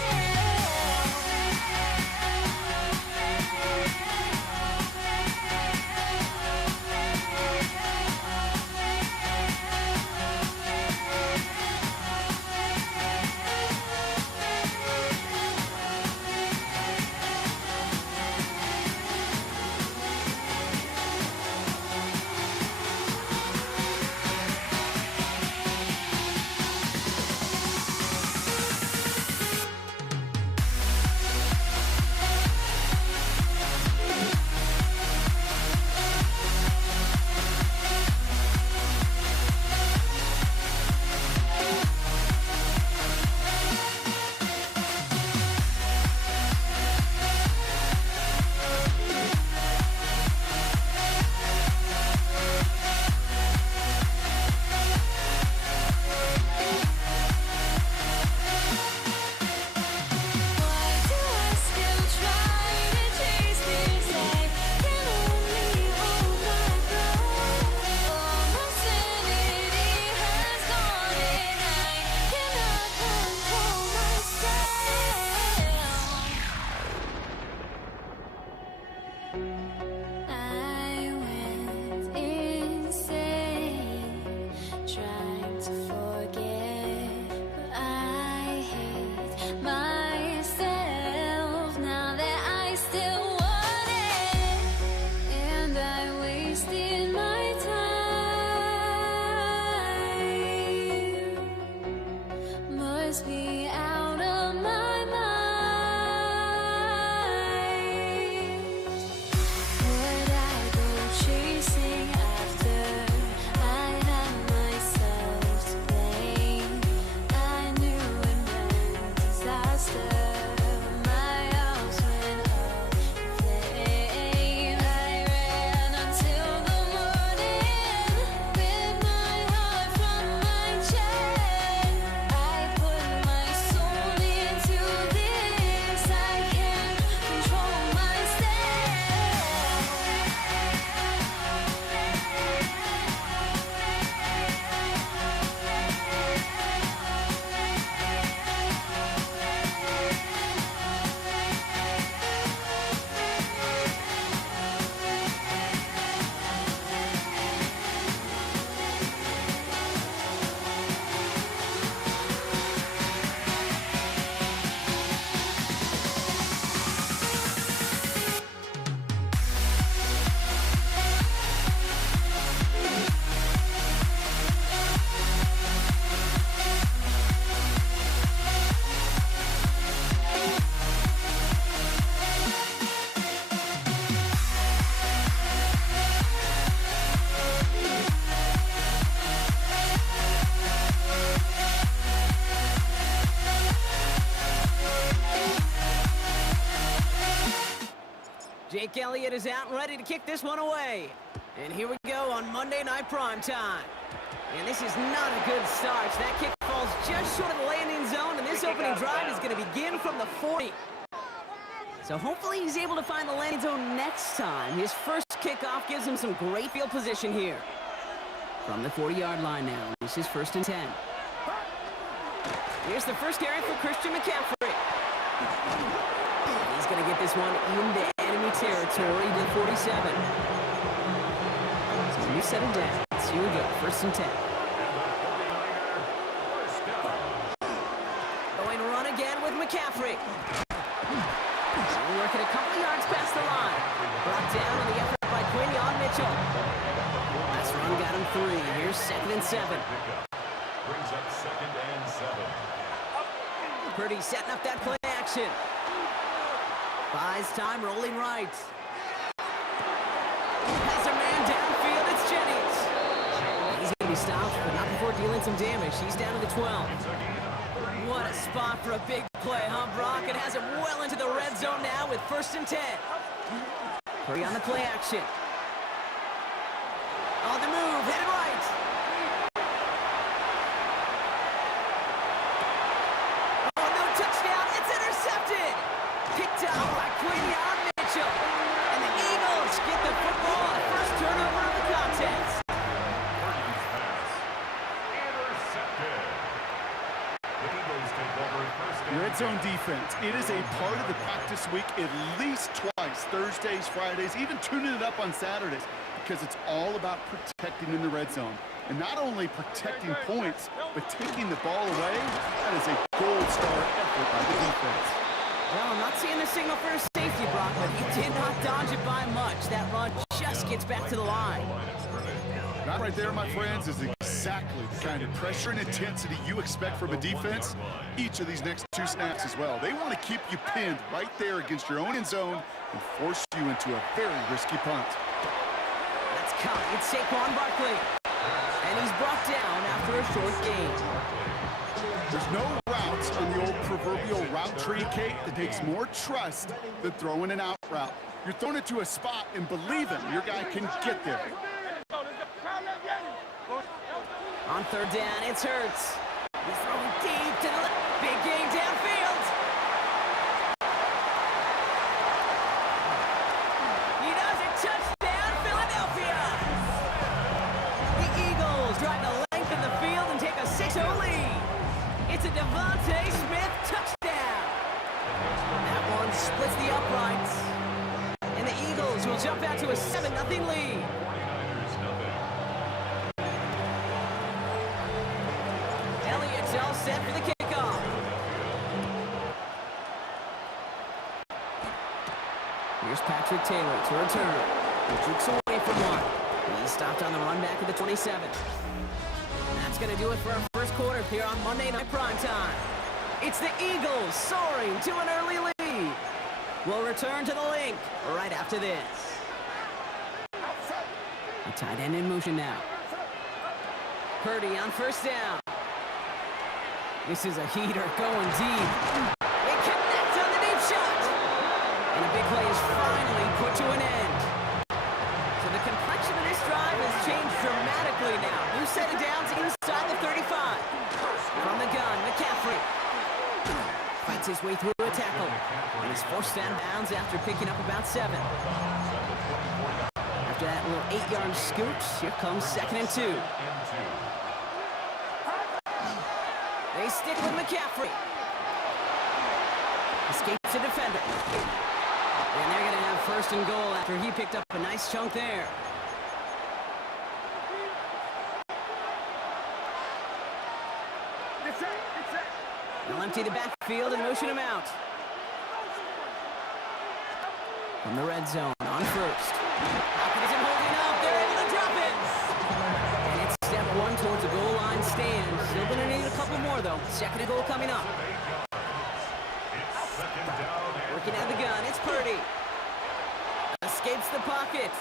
Jake Elliott is out and ready to kick this one away. And here we go on Monday Night Primetime. And this is not a good start. That kick falls just short of the landing zone, and this opening drive is going to begin from the 40. So hopefully he's able to find the landing zone next time. His first kickoff gives him some great field position here. From the 40-yard line now, this is 1st and 10. Here's the first carry for Christian McCaffrey. He's going to get this one in the enemy territory to 47. So you set him down. So here we go, 1st and 10. Going to run again with McCaffrey. Working a couple of yards past the line. Brought down on the effort by Quinion Mitchell. Last run got him 3. Here's 2nd and 7. Brings up 2nd and 7. Purdy setting up that play action. Buys time, rolling right. Has a man downfield, it's Jennings. He's going to be stopped, but not before dealing some damage. He's down to the 12. What a spot for a big play, huh, Brock? It has him well into the red zone now with 1st and 10. Purdy on the play action. On the move, headed right. Oh, no touchdown. It's intercepted. Picked out by Quinion Mitchell. And the Eagles get the football on the first turnover of the contest. Purdy's pass. Intercepted. The Eagles take over 1st and Red zone defense. It is a part of the practice week at least twice, Thursdays, Fridays, even tuning it up on Saturdays, because it's all about protecting in the red zone. And not only protecting points, but taking the ball away. That is a gold star effort by the defense. Well, I'm not seeing the signal for a safety, Brock, but he did not dodge it by much. That run just gets back to the line. That right there, my friends, is exactly the kind of pressure and intensity you expect from a defense each of these next 2 snaps as well. They want to keep you pinned right there against your own end zone and force you into a very risky punt. That's caught. It's Saquon Barkley. And he's brought down after a short gain. There's no routes on the old proverbial route tree, Kate, that takes more trust than throwing an out route. You're throwing it to a spot and believing your guy can get there. On 3rd down, it's Hurts. He's throwing deep to the left. Big game downfield. He does it. Touchdown, Philadelphia. The Eagles drive the length of the field and take a 6-0 lead. It's a Devontae Smith touchdown. That one splits the uprights. And the Eagles will jump out to a 7-0 lead. Elliott's all set for the kickoff. Here's Patrick Taylor to return. He drifts away from one. He's stopped on the run back at the 27. That's going to do it for our first quarter here on Monday Night Primetime. It's the Eagles soaring to an early lead. We'll return to the link right after this. The tight end in motion now. Purdy on 1st down. This is a heater going deep. It connects on the deep shot. And a big play is finally put to an end. So the complexion of this drive has changed dramatically now. New set of downs inside the 35. From the gun, McCaffrey fights his way through a tackle. And he's forced down bounds after picking up about 7. After that little 8-yard scoot, here comes 2nd and 2. They stick with McCaffrey. Escapes the defender. And they're going to have 1st and goal after he picked up a nice chunk there. They'll empty the backfield and motion him out. From the red zone on 1st. Pocket isn't holding up. They're able to drop it. And it's step 1 towards the goal line stand. Still going to need a couple more, though. 2nd and goal coming up. Working out the gun. It's Purdy. Escapes the pocket.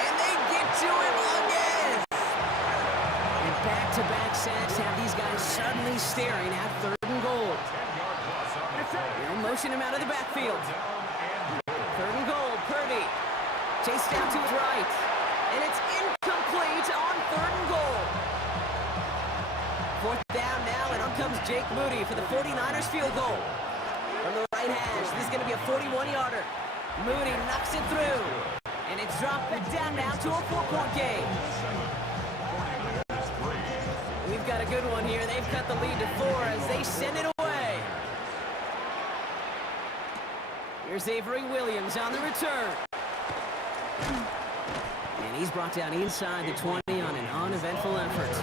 And they get to him again. And back-to-back sacks have these guys suddenly staring at 3rd and goal. They'll motion him out of the backfield. 3rd and goal, Purdy. Chased down to his right. And it's incomplete on 3rd and goal. 4th down now, and on comes Jake Moody for the 49ers field goal. From the right hash, this is going to be a 41-yarder. Moody knocks it through. And it's dropped back down now to a 4-point game. We've got a good one here. They've cut the lead to 4 as they send it away. Here's Avery Williams on the return. And he's brought down inside the 20 on an uneventful effort.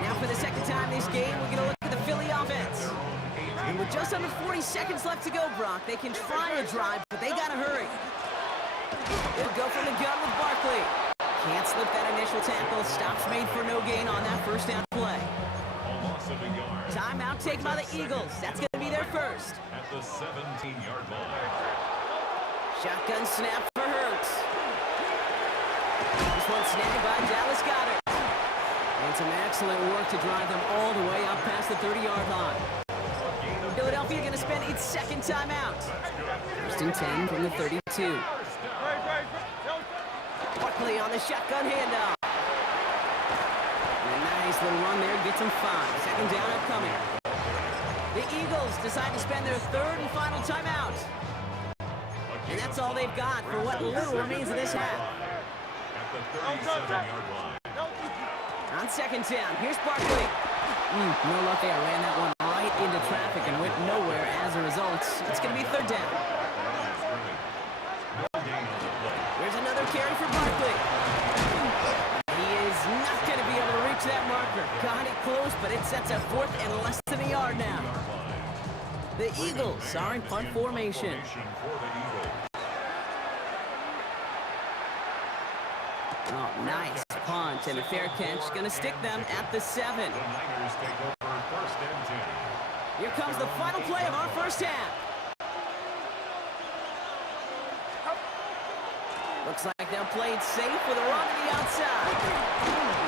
Now for the second time this game, we're going to look at the Philly offense. And with just under 40 seconds left to go, Brock, they can try a drive, but they got to hurry. They'll go from the gun with Barkley. Can't slip that initial tackle. Stops made for no gain on that first down play. Timeout taken by the Eagles. That's going to be their first. At the 17-yard line. Shotgun snap for Hurts. This one snagged by Dallas Goedert. And some excellent work to drive them all the way up past the 30-yard line. Philadelphia going to spend its second timeout. First and 10 from the 32. Barkley on the shotgun handoff. And a nice little run there gets them 5. Second down upcoming. The Eagles decide to spend their third and final timeout. And that's all they've got for what little remains of this half. At the 37-yard line. On second down, here's Barkley. No luck there. Ran that one right into traffic and went nowhere as a result. It's going to be third down. There's another carry for Barkley. He is not going to be able to reach that marker. Got it close, but it sets a fourth and less than a yard now. The Eagles are in punt formation. Oh, nice punt and a fair catch. Going to stick them at the 7. The Niners take over first and 10. Here comes the final play of our first half. Looks like they'll play it safe with a run to the outside.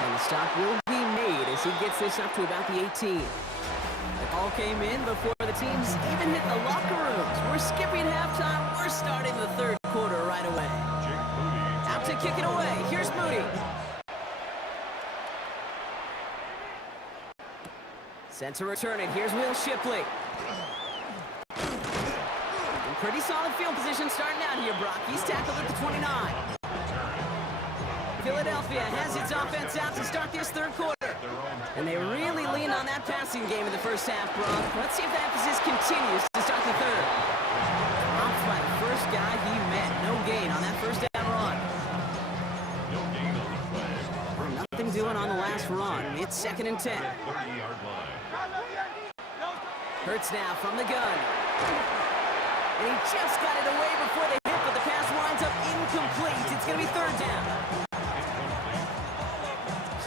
And the stop will be made as he gets this up to about the 18. The call came in before the teams even hit the locker rooms. We're skipping halftime. We're starting the third quarter right away. Out to kick it away. Here's Moody. Sent to return it. Here's Will Shipley. In pretty solid field position starting out here, Brock. He's tackled at the 29. Philadelphia has its offense out to start this third quarter. And they really leaned on that passing game in the first half, Brock. Let's see if the emphasis continues to start the third. Off by the first guy he met. No gain on that first down run. Nothing doing on the last run. It's second and 10. 30-yard line. Hurts now from the gun. And he just got it away before the hit, but the pass winds up incomplete. It's going to be third down.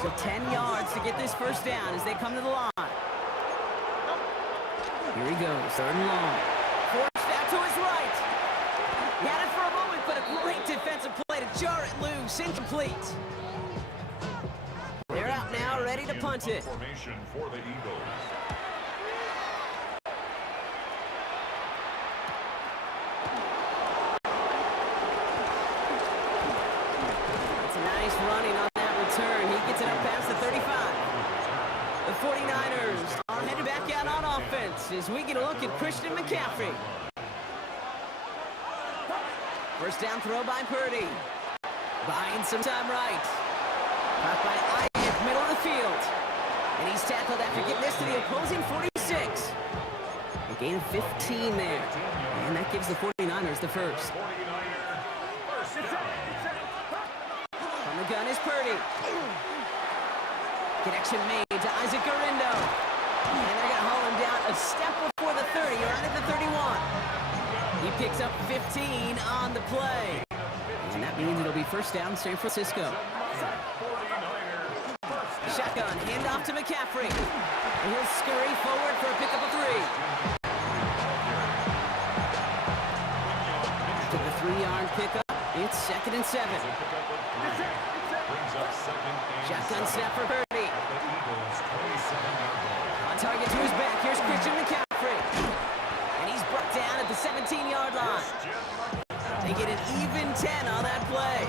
So 10 yards to get this first down as they come to the line. Here he goes, third and long. Forced out to his right. He had it for a moment, but a great defensive play to jar it loose. Incomplete. They're out now, ready to punt it. Formation for the Eagles. It's a nice running on that return. He gets it up past the 35. The 49ers are headed back out on offense as we get a look at Christian McCaffrey. First down throw by Purdy. Buying some time right. Caught by Ayuk, middle of the field. And he's tackled after getting this to the opposing 46. A gain of 15 there. And that gives the 49ers the first. From the gun is Purdy. Connection made to Isaac Garindo. And they're going to haul him down a step before the 30, or out at the 31. He picks up 15 on the play. And that means it'll be first down San Francisco. Shotgun, handoff to McCaffrey. And he'll scurry forward for a pickup of 3. After the 3-yard pickup, it's second and 7. Shotgun snap for Purdy. On target to his back, here's Christian McCaffrey. And he's brought down at the 17-yard line. They get an even 10 on that play.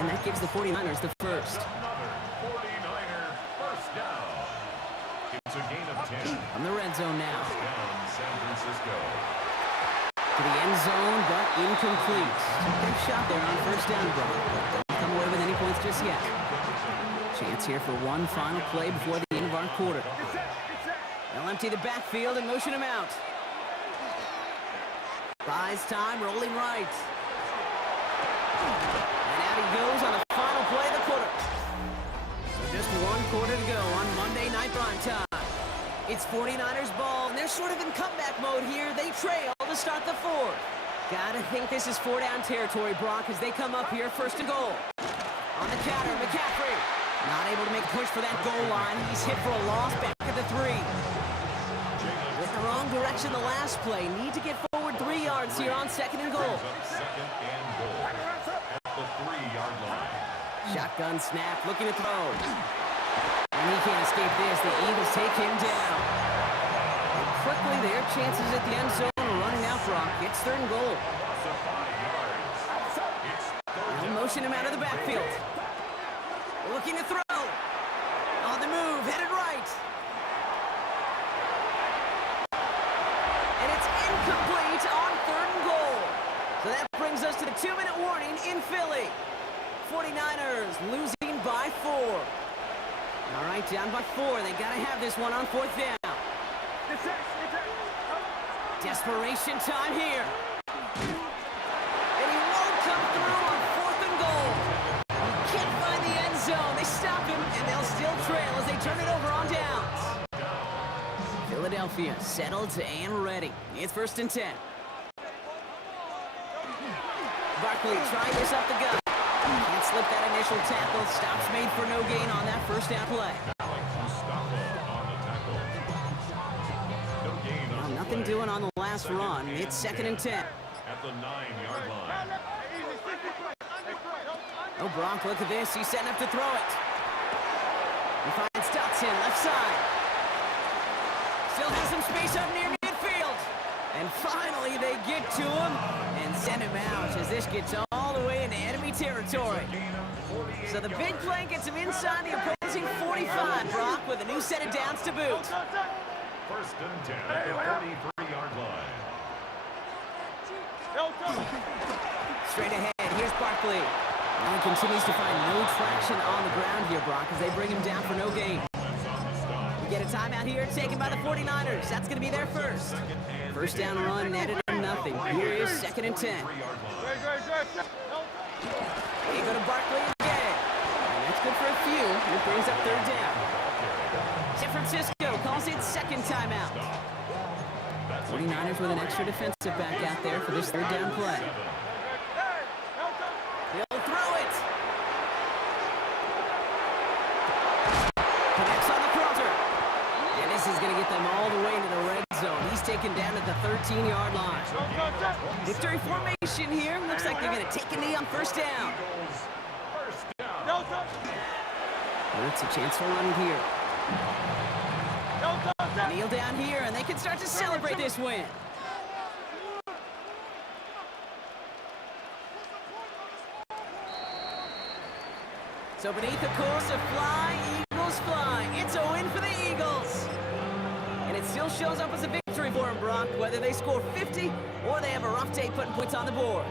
And that gives the 49ers the first. It's a gain of 10. From the red zone now. San Francisco. To the end zone, but incomplete. Good shot there on first down, Brock. Don't come away with any points just yet. Chance here for one final play before the end of our quarter. They'll empty the backfield and motion him out. Buys time, rolling right. And out he goes on the final play of the quarter. So just one quarter to go on Monday Night Prime Time. It's 49ers ball, and they're sort of in comeback mode here. They trail to start the fourth. Gotta think this is 4-down territory, Brock, as they come up here first and goal. On the counter, McCaffrey. Not able to make a push for that goal line. He's hit for a loss back at the 3. With the wrong direction the last play. Need to get forward 3 yards here on second and goal. Second and goal at the 3-yard line. Shotgun snap, looking to throw. And he can't escape this. The Eagles take him down. And quickly, their chances at the end zone are running out, Brock. It's third and goal. Loss of 5 yards. It's third They'll down. motion him out of the backfield. Looking to throw. On the move, headed right. And it's incomplete on third and goal. So that brings us to the 2-minute warning in Philly. 49ers losing by 4. All right, down by 4. They got to have this one on fourth down. Desperation time here. And he won't come through on fourth and goal. He can't find the end zone. They stop him, and they'll still trail as they turn it over on downs. Philadelphia settled and ready. It's first and 10. Barkley trying this up the gut. Can't slip that initial tackle. Stops made for no gain on that first down play. Alex Mustafa on the tackle. No gain on the Nothing play. doing on the last run. It's second and 10. At the 9-yard line. Oh, Brock, look at this. He's setting up to throw it. He finds Dotson, left side. Still has some space up near midfield. And finally, they get to him and send him out as this gets all the way into enemy territory. So the big play gets him inside the opposing 45, Brock, with a new set of downs to boot. First and 10 at the 33-yard line. Straight ahead, here's Barkley. And he continues to find no traction on the ground here, Brock, as they bring him down for no gain. We get a timeout here taken by the 49ers. That's going to be their first. First down run, netted on nothing. Here is second and 10. They go to Barkley again. And that's good for a few. It brings up third down. San Francisco calls it second timeout. 49ers with an extra defensive back out there for this third down play. He'll throw it. Connects on the crosser. And this is going to get them all the way into the red zone. He's taken down at the 13-yard line. Victory formation here. Looks like they're going to take a knee on first down. First down. It's a chance for running here. Kneel down here, and they can start to celebrate this win. So beneath the course of fly, Eagles fly. It's a win for the Eagles. And it still shows up as a victory for them, Brock, whether they score 50 or they have a rough day putting points on the board.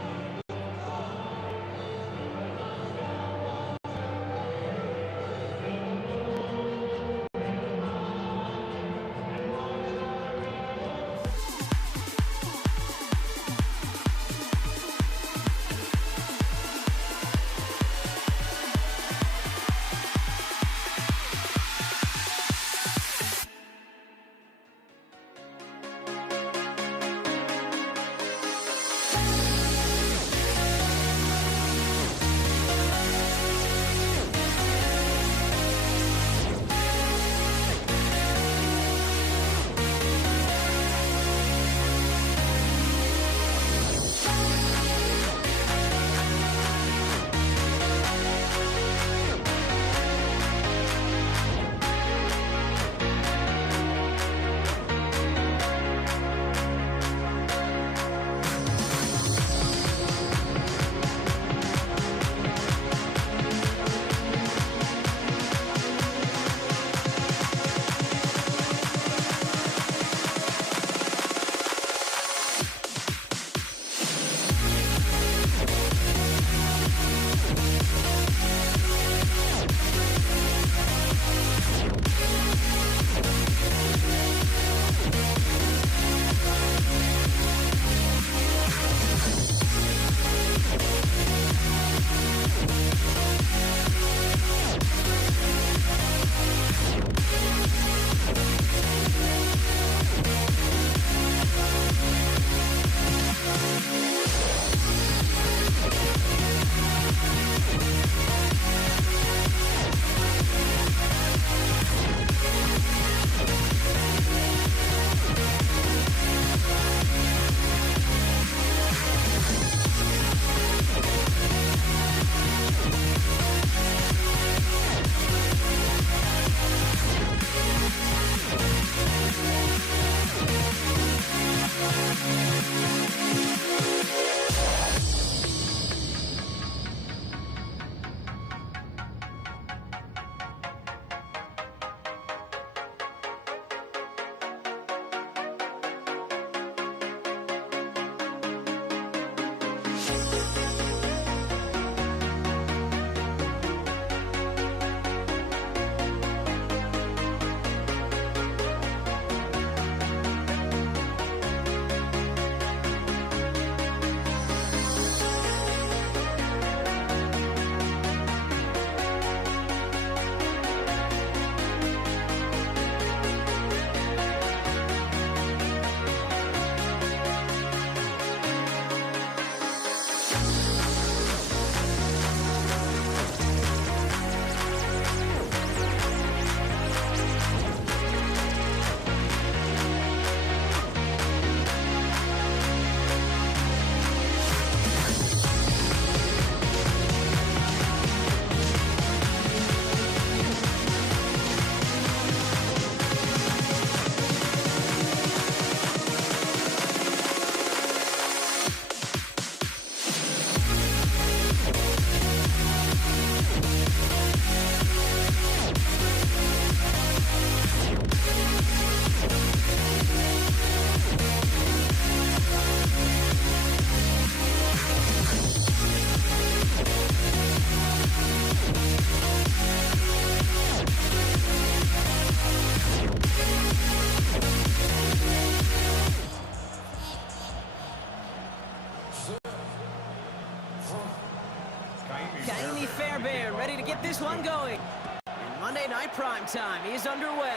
Kaimi Fairbairn ready to get this one going. And Monday Night Prime Time is underway.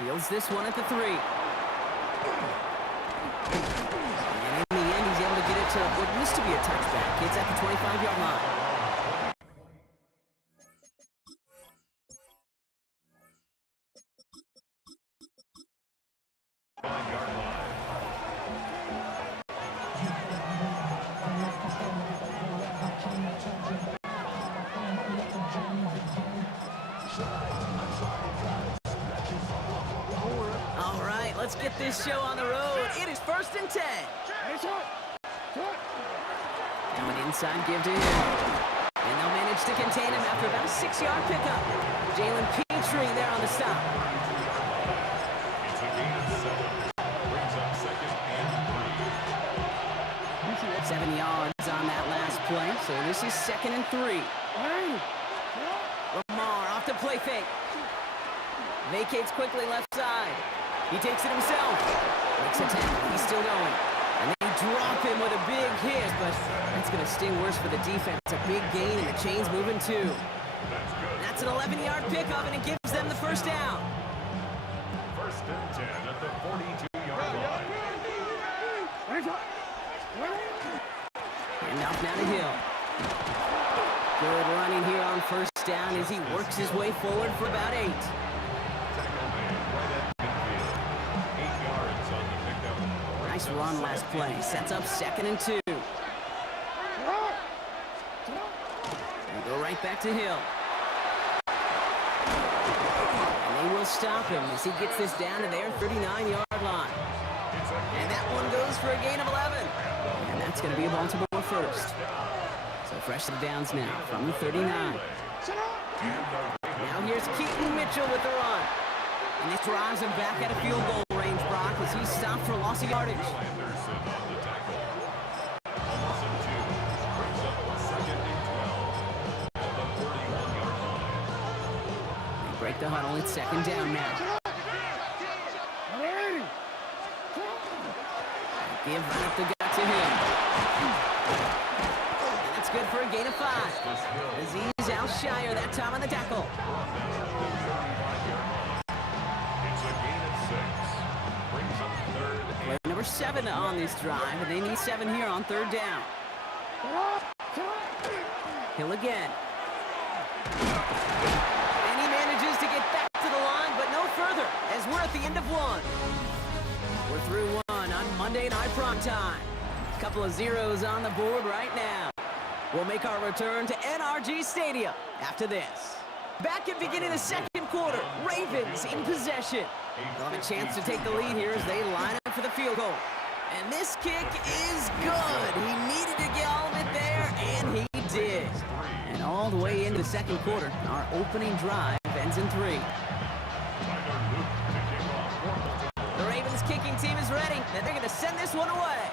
Fields this one at the 3. And in the end, he's able to get it to what used to be a touchback. It's at the 25-yard line. All right, let's get this show on the road. It is 1st and 10. Now an inside give to him. And they'll manage to contain him after about a 6-yard pickup. Jalen Petrie there on the stop. It's a gain of 7. Brings up 2nd and 3. 7 yards on that last play, so this is 2nd and 3. Lamar off the play fake. Vacates quickly left side. He takes it himself. Makes a tackle. He's still going. And they drop him with a big hit, but that's going to sting worse for the defense. It's a big gain, and the chain's moving too. That's an 11-yard pickup, and it gives them the first down. 1st and 10 at the 42-yard line. And off now to Hill. Good running here on first down as he works his way forward for about 8. Tackle made right at midfield. 8 yards on the pickup. Nice run last play. Sets up 2nd and 2. And go right back to Hill. And they will stop him as he gets this down to their 39-yard line. And that one goes for a gain of 11. And that's going to be a Baltimore first. So fresh to the downs now from the 39. Now here's Keaton Mitchell with the run. And this drives him back at a field goal range, Brock, as he's stopped for loss of yardage. Anderson on the tackle. Almost in 2. Brings up 2nd and 12 at the 41-yard line. They break the huddle. It's 2nd down now. Give right up the gut to him. And that's good for a gain of 5. Azeez Al-Shire that time on the tackle. It's a gain of 6. Brings up 3rd Play number 7 on this drive, and they need 7 here on 3rd down. Hill again. And he manages to get back to the line, but no further, as we're at the end of 1. We're through 1 on Monday Night Prime Time. A couple of zeros on the board right now. We'll make our return to NRG Stadium after this. Back at beginning of the 2nd quarter, Ravens in possession. They'll have a chance to take the lead here as they line up for the field goal. And this kick is good. He needed to get all of it there, and he did. And all the way into the 2nd quarter, our opening drive ends in 3. The Ravens kicking team is ready, and they're going to send this one away.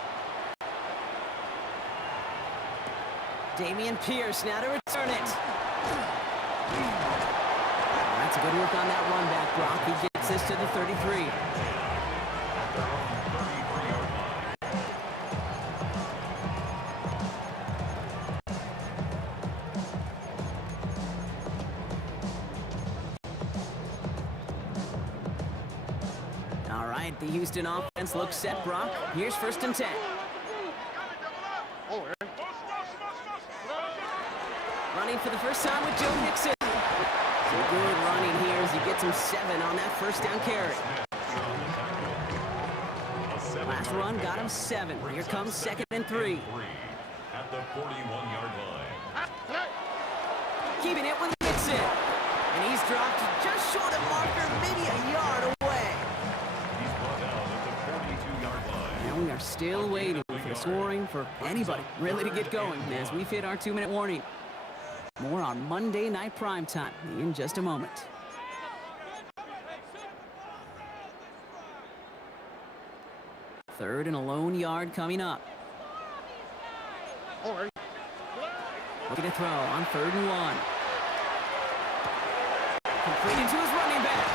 Damian Pierce now to return it. That's a good work on that run back, Brock. He gets this to the 33. All right, the Houston offense looks set, Brock. Here's 1st and 10. Running for the first time with Joe Mixon. So good running here as he gets him 7 on that 1st down carry. Last run got him 7. Here comes 2nd and 3. At the 41-yard line. Keeping it with Mixon. And he's dropped just short of marker, maybe a yard away. He's brought down at the 42-yard line. Now we are still waiting for the scoring for anybody really to get going as we've hit our 2-minute warning. More on Monday Night Primetime in just a moment. Third and a lone yard coming up. Looking to throw on 3rd and 1. Completed to his running back.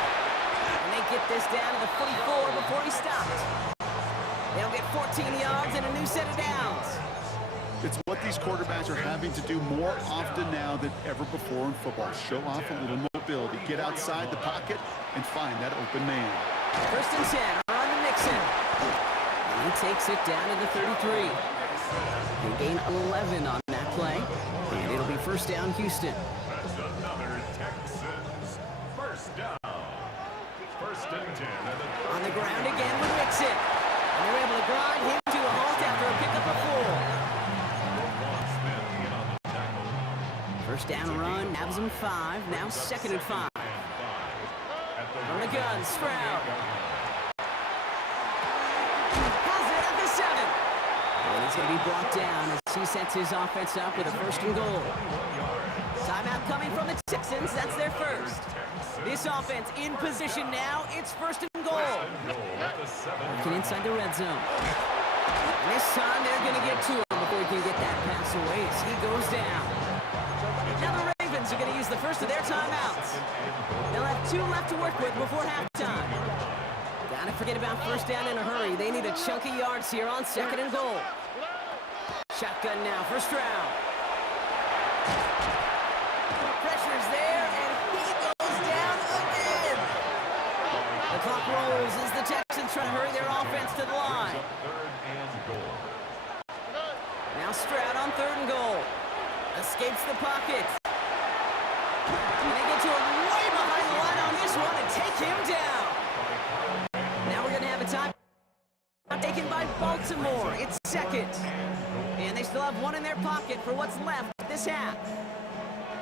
And they get this down to the 44 before he stopped. They'll get 14 yards and a new set of downs. It's what these quarterbacks are having to do more often now than ever before in football. Show off a little mobility, get outside the pocket, and find that open man. 1st and 10, on to Mixon. And he takes it down to the 33. They gain 11 on that play, and it'll be 1st down, Houston. That's another Texans 1st down. 1st and 10. On the ground again with Mixon. And they're able to grind him to a halt after a pickup of 4. 1st down run, nabs him 5, now 2nd and 5. From the gun, Stroud. Has it at the 7. And he's going to be brought down as he sets his offense up with a 1st and goal. Timeout coming from the Texans, that's their 1st. This offense in position now, it's 1st and goal. Working inside the red zone. And this time they're going to get to him before he can get that pass away as he goes down. Now the Ravens are going to use the 1st of their timeouts. They'll have 2 left to work with before halftime. Gotta forget about 1st down in a hurry. They need a chunk of yards here on 2nd and goal. Shotgun now for Stroud. Pressure's there, and he goes down again. The clock rolls as the Texans try to hurry their offense to the line. Now Stroud on 3rd and goal. Escapes the pocket. And they get to him way behind the line on this one and take him down. Now we're going to have a time taken by Baltimore. It's 2nd. And they still have 1 in their pocket for what's left this half.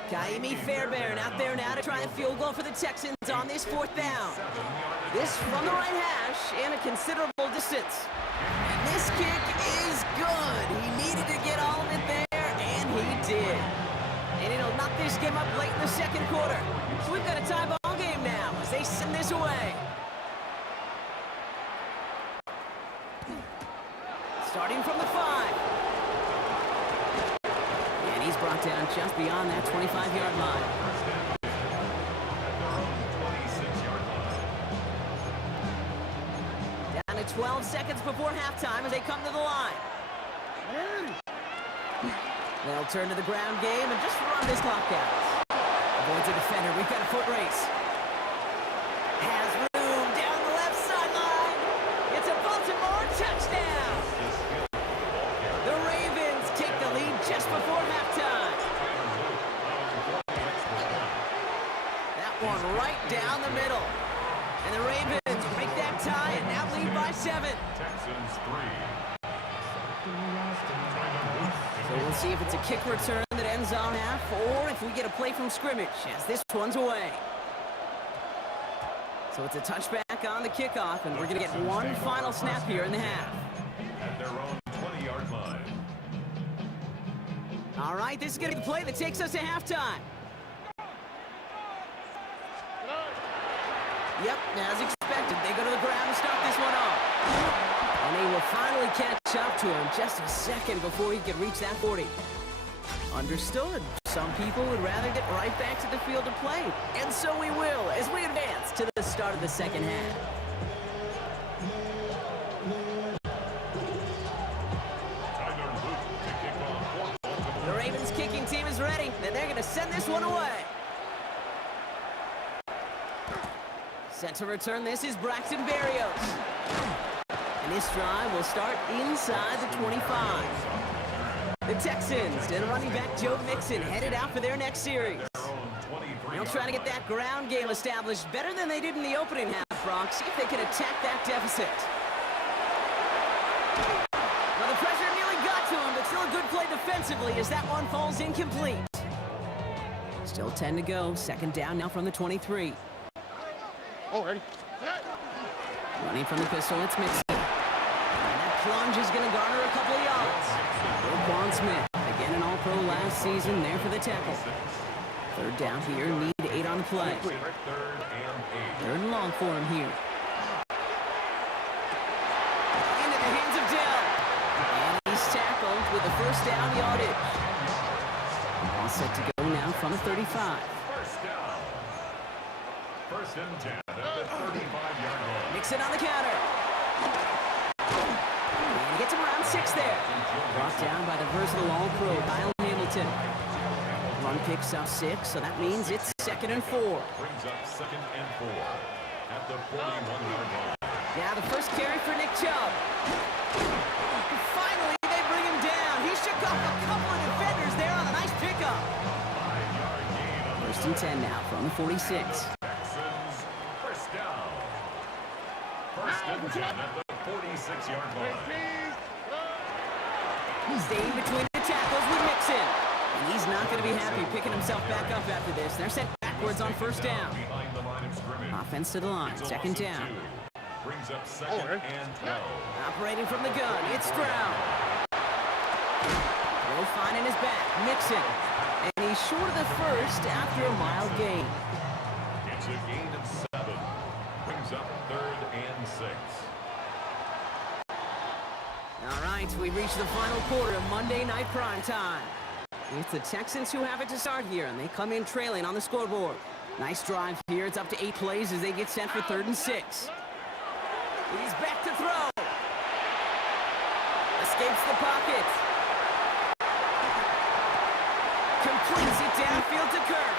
Kaimi Fairbairn out there now to try a field goal for the Texans on this 4th down. This from the right hash and a considerable distance. And this kick is good. He needed to get all of it there. He did. And it'll knock this game up late in the 2nd quarter. So we've got a tie ball game now as they send this away. Starting from the 5. And he's brought down just beyond that 25-yard line. Down to 12 seconds before halftime as they come to the line. They'll turn to the ground game and just run this clock out. Avoids a defender. We've got a foot race. Has room down the left sideline. It's a Baltimore touchdown. The Ravens take the lead just before halftime. That one right down the middle. And the Ravens break that tie and now lead by 7. Texans 3. So we'll see if it's a kick return that ends on half or if we get a play from scrimmage as this one's away. So it's a touchback on the kickoff, and we're going to get one final snap here in the half. At their own 20-yard line. All right, this is going to be the play that takes us to halftime. Yep, as expected, they go to the ground and start this one off. And they will finally catch up to him just a second before he could reach that 40. Understood. Some people would rather get right back to the field to play. And so we will as we advance to the start of the second half. Tyler Luke to kick off for Baltimore. The Ravens kicking team is ready, and they're going to send this one away. Set to return this is Braxton Berrios. And this drive will start inside the 25. The Texans and running back Joe Mixon headed out for their next series. They'll try to get that ground game established better than they did in the opening half, Brock. See if they can attack that deficit. Well, the pressure nearly got to him, but still a good play defensively as that one falls incomplete. Still 10 to go. Second down now from the 23. Already. Running from the pistol, it's Mixon. And that plunge is going to garner a couple of yards. Roquan Smith, again an All-Pro last season, there for the tackle. Third down here, need 8 on the play. Third and long for him here. Into the hands of Dell. And he's tackled with the first down yardage. All set to go now from the 35. First down. First and 10 at the 35-yard line. Mixon on the counter. And he gets him around 6 there. Brought down by the versatile All-Pro, Kyle Hamilton. Run picks up 6, so that means it's 2nd and 4. Brings up 2nd and 4 at the 41-yard line. Now the first carry for Nick Chubb. Finally, they bring him down. He shook off a couple of defenders there on a nice pickup. 5-yard gain on the First and 10 now from the 46. Texans. First down. First and 10 at the 46-yard line. Staying between the tackles with Mixon. And he's not going to be happy picking himself back up after this. They're sent backwards on first down. Behind the line of scrimmage. Offense to the line, It's a second loss of down. 2. Brings up 2nd and 12. Operating from the gun, it's Stroud. Throw finding his back, Mixon. And he's short of the first after a mild gain. It's a gain of 7. Brings up 3rd and 6. All right, we reached the final quarter of Monday Night Prime Time. It's the Texans who have it to start here, and they come in trailing on the scoreboard. Nice drive here. It's up to 8 plays as they get set for 3rd and 6. He's back to throw. Escapes the pocket. Completes it downfield to Kirk.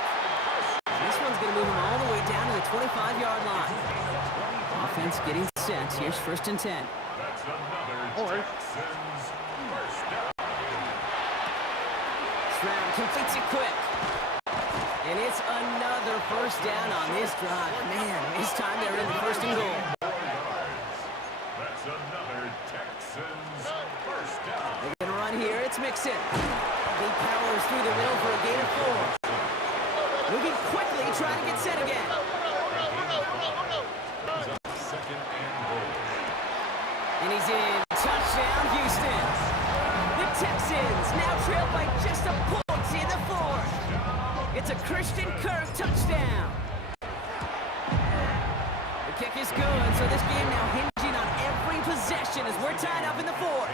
This one's going to move him all the way down to the 25-yard line. Offense getting set. Here's 1st and 10. That's another Texans first down. Stroud completes it quick. And it's another first down on this drive. Man, this time they're in the 1st and goal. 4 yards. That's another Texans first down. They're going to run here. It's Mixon. He powers through the middle for a gain of 4. Moving quickly, trying to get set again. Brings up 2nd and goal. And he's in. Touchdown, Houston. The Texans now trail by just a point in the 4th. It's a Christian Kirk touchdown. The kick is good, so this game now hinging on every possession as we're tied up in the 4th.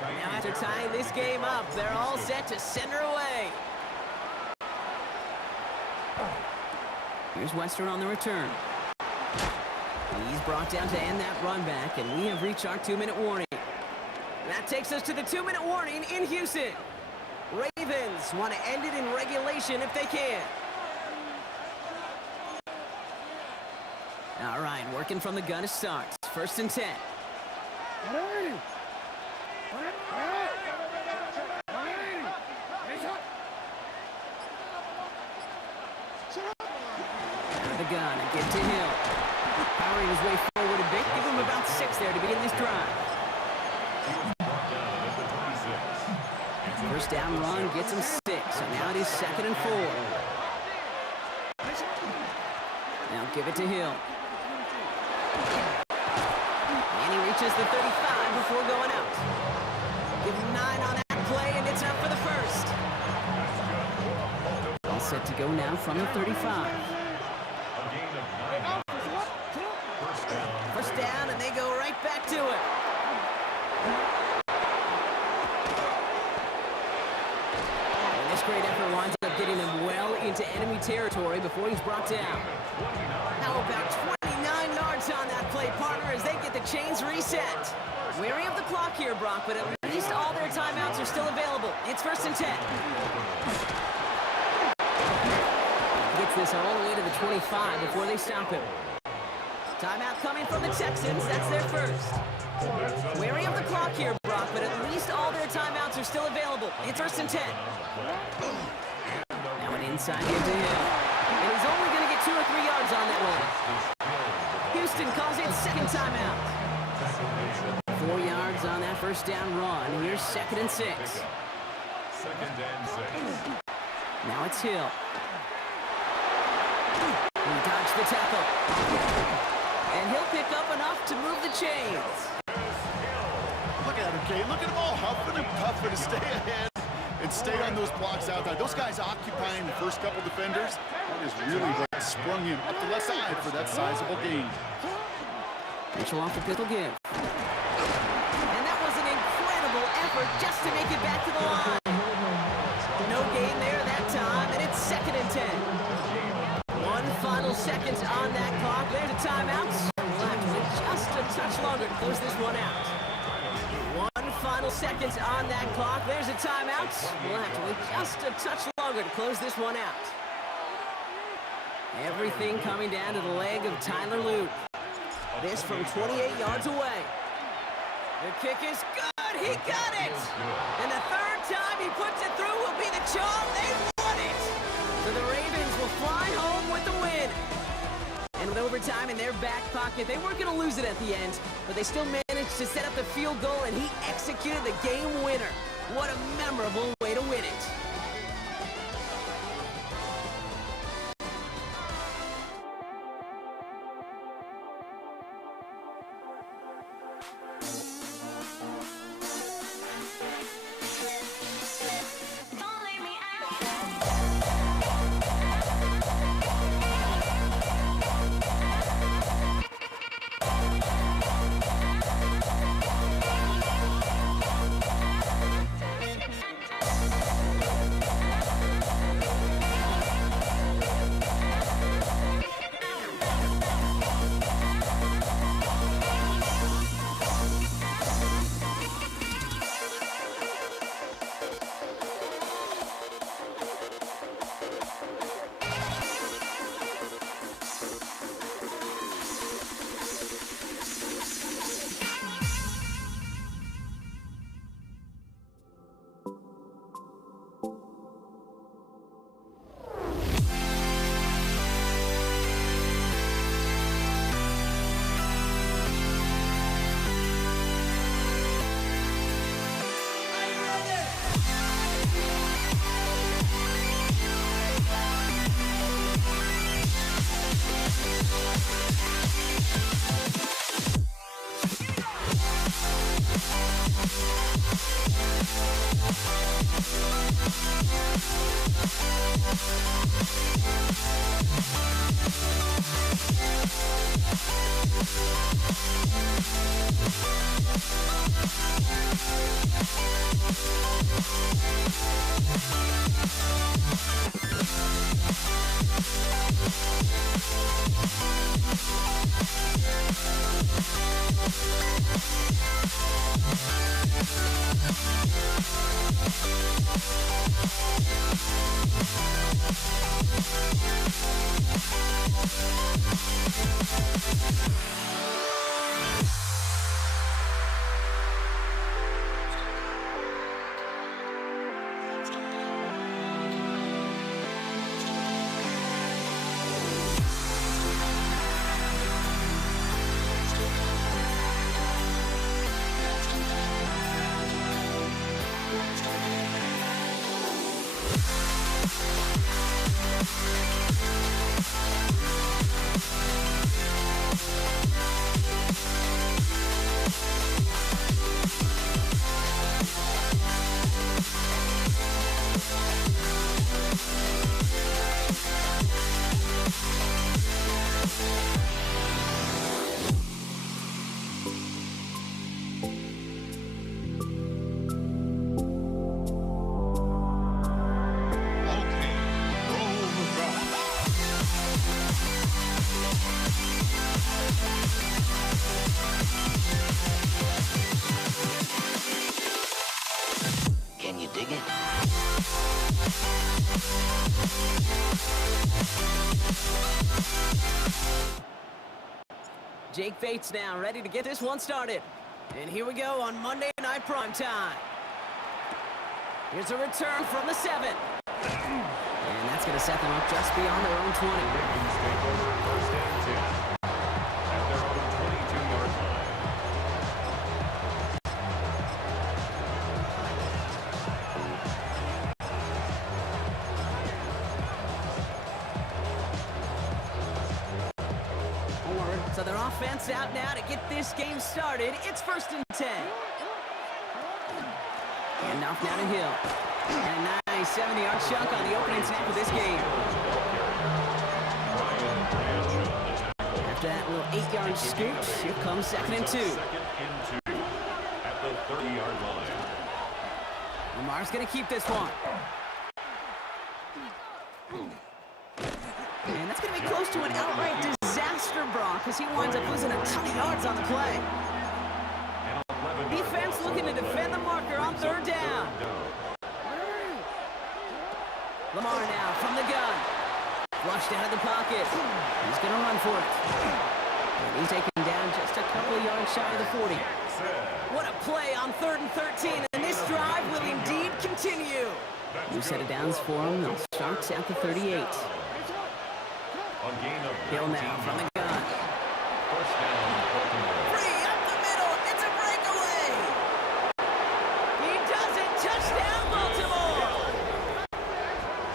Now after tying this game up, they're all set to send her away. Here's Western on the return. He's brought down to end that run back, and we have reached our 2-minute warning. That takes us to the 2-minute warning in Houston. Ravens want to end it in regulation if they can. All right, working from the gun to start. 1st and 10. The gun and give to Hill. Powering his way forward a bit. Give him about 6 there to begin this drive. First down run gets him 6. So now it is 2nd and 4. Now give it to Hill. And he reaches the 35 before going out. Give him 9 on that play, and it's out for the 1st. All set to go now from the 35. First down, and they go right right back to him. And this great effort winds up getting him well into enemy territory before he's brought down. How about 29 yards on that play, partner, as they get the chains reset. Wary of the clock here, Brock, but at least all their timeouts are still available. It's 1st and 10. Gets this all the way to the 25 before they stop him. Timeout coming from the Texans. That's their first. Wary of the clock here, Brock, but at least all their timeouts are still available. It's 1st and 10. Now an inside give to him. And he's only going to get 2 or 3 yards on that one. Houston calls it second timeout. 4 yards on that first down run. Here's 2nd and 6. 2nd and 6. Now it's Hill. He dodged the tackle. And he'll pick up enough to move the chains. Look at him, Kay. Look at them all huffing and puffing to stay ahead and stay on those blocks out there. Those guys occupying the first couple defenders, that is really what sprung him up the left side for that sizable gain. Mitchell off the pistol give. And that was an incredible effort just to make it back to the line. No gain there that time, and it's 2nd and 10. 1 final second on that clock. There's a timeout. We'll have to wait just a touch longer to close this one out. 1 final second on that clock. There's a timeout. We'll have to wait just a touch longer to close this one out. Everything coming down to the leg of Tyler Luke. This from 28 yards away. The kick is good. He got it. And the third time he puts it through will be the charm. They won it. So the Ravens will fly home with the win. And with overtime in their back pocket, they weren't going to lose it at the end, but they still managed to set up the field goal, and he executed the game winner. What a memorable way to win it. Jake Bates now ready to get this one started. And here we go on Monday Night Primetime. Here's a return from the 7. And that's going to set them up just beyond their own 20. Ravens take over first and 10 at their own 22-yard line. So their offense out now to get this game started. It's 1st and 10. And off now to Hill. And a nice 70-yard chunk on the opening snap of this game. After that little 8-yard scoop, here comes 2nd and 2. 2nd and 2 at the 30-yard line. Lamar's going to keep this one. And that's going to be close to an outright disaster, Brock, because he winds up losing a ton of yards on the play. Defense looking to defend the marker on 3rd down. Lamar now from the gun. Flushed out of the pocket. He's going to run for it. And he's taken down just a couple of yards shy of the 40. What a play on 3rd and 13, and this drive will indeed continue. New set of downs for him. They'll start at the 38. Hill now from the gun. Free up the middle. It's a breakaway. He does it. Touchdown, Baltimore.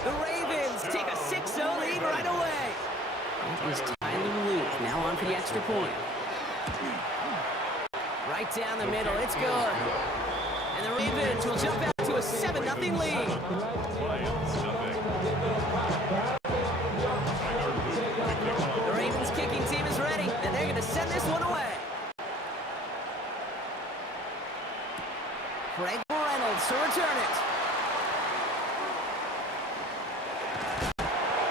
The Ravens take a 6-0 lead right away. That was Tyler Luke. Now on for the extra point. Right down the middle. It's good. And the Ravens will jump out to a 7-0 lead. Kicking team is ready, and they're going to send this one away. Craig Reynolds to return it.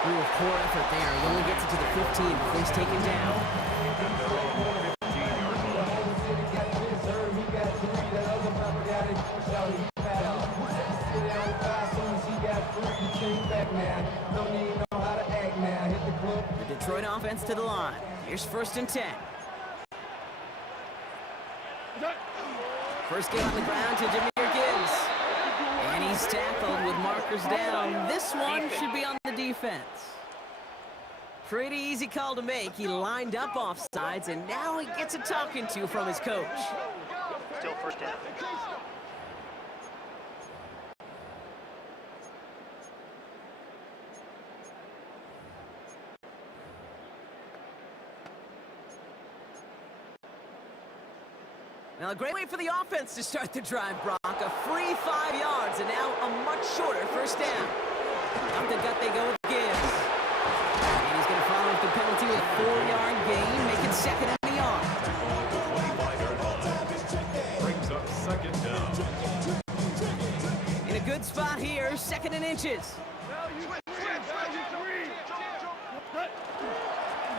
Ooh, poor effort there. He only gets it to the 15 before he's taken down. The Detroit offense to the line. Here's 1st and 10. First get on the ground to Jahmyr Gibbs. And he's tackled with markers down. This one should be on the defense. Pretty easy call to make. He lined up offsides, and now he gets a talking to from his coach. Still 1st down. Now, a great way for the offense to start the drive, Brock. A free 5 yards, and now a much shorter 1st down. Up the gut they go with Gibbs. And he's going to follow up the penalty with a 4-yard gain, making 2nd and beyond. 25-yard line. Brings up 2nd down. In a good spot here, 2nd and inches.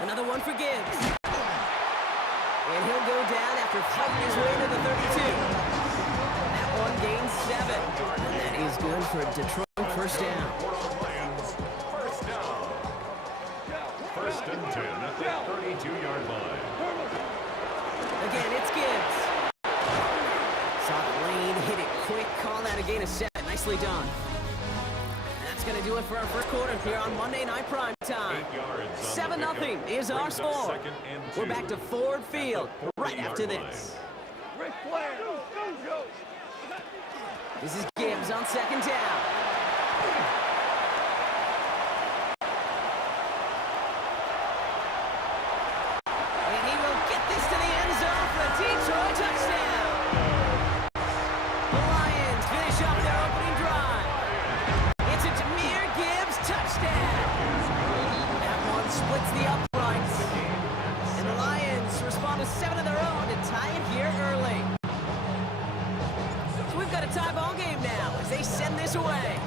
Another one for Gibbs. And he'll go down after fighting his way to the 32. That one gains 7. And that is good for Detroit 1st down. 1st down. 1st and 10 at the 32-yard line. Again, it's Gibbs. Saw the lane, hit it quick, call that a gain of 7. Nicely done. That's going to do it for our 1st quarter here on Monday Night Primetime. 7-0 is our score. We're back to Ford Field right after this. This is Gibbs on 2nd down. And he will get this to the end zone for a Detroit touchdown. The Lions finish off their opening drive. It's a Jahmyr Gibbs touchdown. That one splits the uprights. And the Lions respond with 7 of their own to tie it here early. So we've got a tie ball game now as they send this away.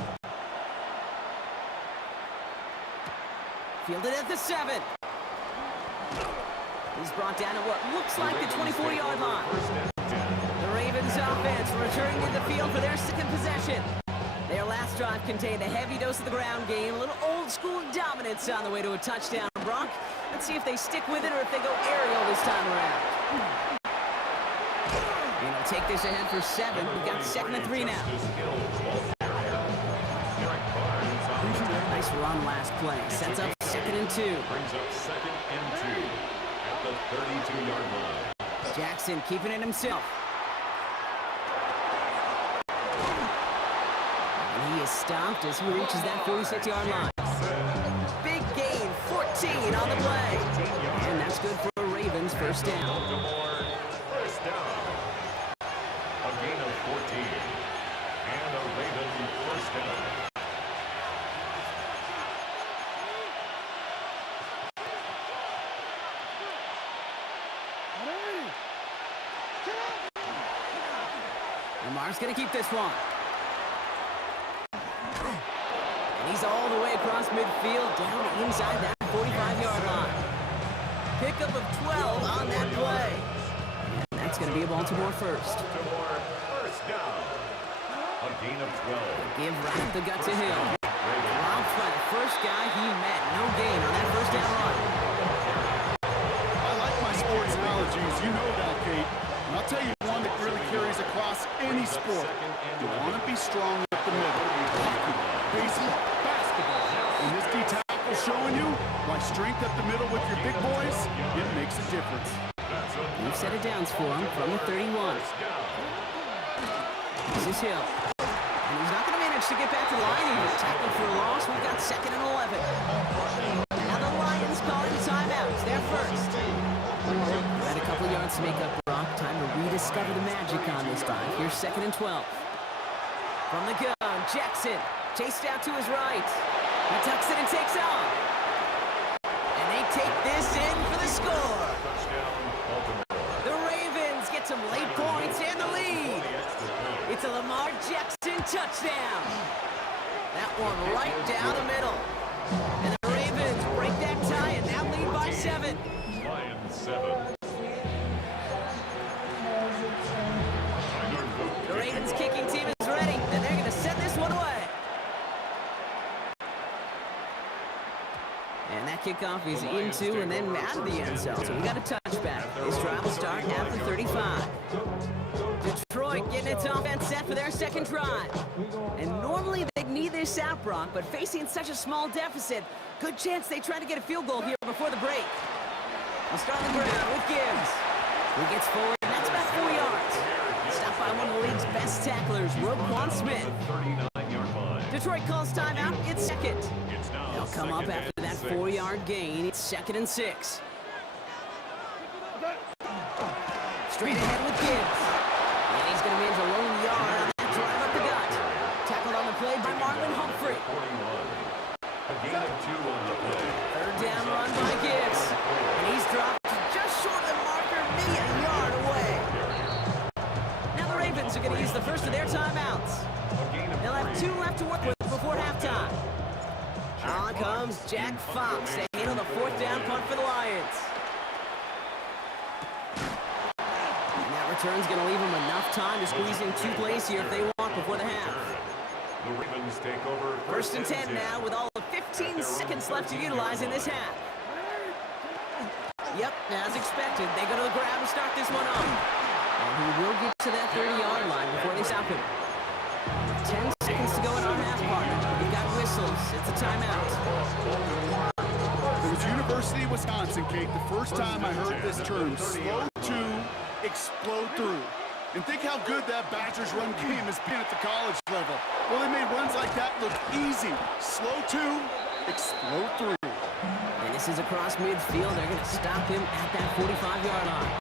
Fielded at the 7. He's brought down at what looks like the 24-yard line. The Ravens offense returning to the field for their 2nd possession. Their last drive contained a heavy dose of the ground game, a little old school dominance on the way to a touchdown. Brock, Let's see if they stick with it or if they go aerial this time around. And he'll take this ahead for 7. We've got 2nd and 3 now. Nice run last play. Sets up 2nd and 2. Brings up 2nd and 2 at the 32-yard line. Jackson keeping it himself. And he is stopped as he reaches that 46-yard line. Big gain, 14 on the play. And that's good for a Ravens first down. Baltimore, first down. A gain of 14. And a Raven first down. Lamar's going to keep this one. And he's all the way across midfield, down inside that 45-yard line. Pickup of 12 on that play. And that's going to be a Baltimore first. Baltimore, first down. A gain of 12. Give right up the gut to Hill. Robbed by the first guy he met. No gain on that first down run. I like my sports analogies. You know that, Kate. And I'll tell you one that really carries across any sport. You want to be strong up the middle. Hockey, baseball, basketball. And this D-tackle showing you why strength up the middle with your big boys, it makes a difference. We've set it downs for him from the 31. This is Hill. And he's not going to manage to get back to the line even. Tackled for a loss. We've got 2nd and 11. Now the Lions calling timeouts. They're first. Got a couple yards to make up, Brock. Time to rediscover the magic on this drive. Here's 2nd and 12. From the gun, Jackson chased out to his right. He tucks it and takes off. And they take this in for the score. The Ravens get some late points and the lead. It's a Lamar Jackson touchdown. That one right down the middle. And the Ravens break that tie and now lead by 7. Lions 7. The Ravens kicking team is ready, and they're going to send this one away. And that kickoff is into and then out of the end zone. So we got a touchback. This drive will start at the 35. Detroit getting its offense set for their second drive. And normally they'd need this out, Brock, but facing such a small deficit, good chance they try to get a field goal here before the break. We'll start on the ground with Gibbs. He gets forward, and that's about 4 yards. Stopped by one of the league's best tacklers, Roquan Smith. 39-yard line. Detroit calls timeout. It's 2nd. It's now They'll come up 2nd after and that 6. 4-yard gain. It's 2nd and 6. Straight ahead with Gibbs. And he's going to manage a lone yard on that drive up the gut. Tackled on the play by Marlon Humphrey. 41. A gain of 2 on the play. 3rd down run by Gibbs. And he's dropped just short of the marker, maybe a yard away. Now the Ravens are going to use the first of their timeouts. They'll have 2 left to work with before halftime. On comes Jack Fox to handle the 4th down punt for the Lions. And that return's going to leave them enough time to squeeze in 2 plays here if they want before the half. The Ravens take over 1st and 10 now with all of 15 seconds left to utilize in this half. Yep, as expected, they go to the ground to start this one off. And he will get to that 30-yard line before they stop him. 10 seconds to go in our half, partner. We've got whistles. It's a timeout. It was University of Wisconsin, Kate, the first time I heard this term, slow to explode through. And think how good that Badgers run game has been at the college level. Well, they made runs like that look easy. Slow to explode through. And this is across midfield. They're going to stop him at that 45-yard line.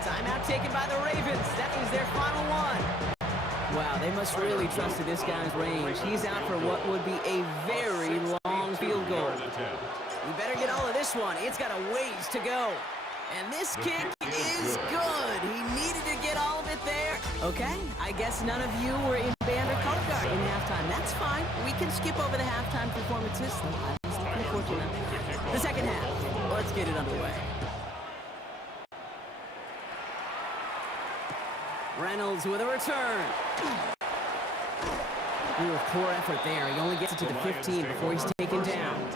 Timeout taken by the Ravens. That is their final one. Wow, they must really trust in this guy's range. He's out for what would be a very long field goal. You better get all of this one. It's got a ways to go. And this kick is good. He needed to get all of it there. Okay, I guess none of you were in band or color guard in halftime. That's fine. We can skip over the halftime performances. I was looking forward to them. The second half. Let's get it underway. Reynolds with a return. Ooh, poor effort there. He only gets it to the 15 before he's taken down.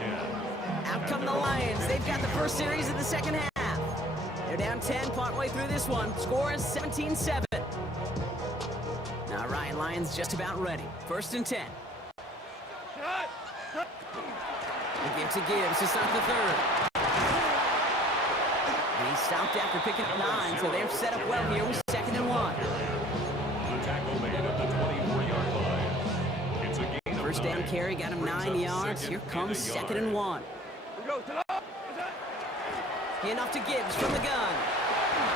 Up come the Lions. They've got the first series of the second half. They're down 10 partway through this one. Score is 17-7. Now Ryan, Lions just about ready. 1st and 10. The give to Gibbs to start the third. And he stopped after picking up 9, so they're set up well here with 2nd and 1. The tackle made at the 24-yard line. It's a gain of 1st down 9. carry, got him 9 yards. Here comes 2nd and 1. Handoff to Gibbs from the gun.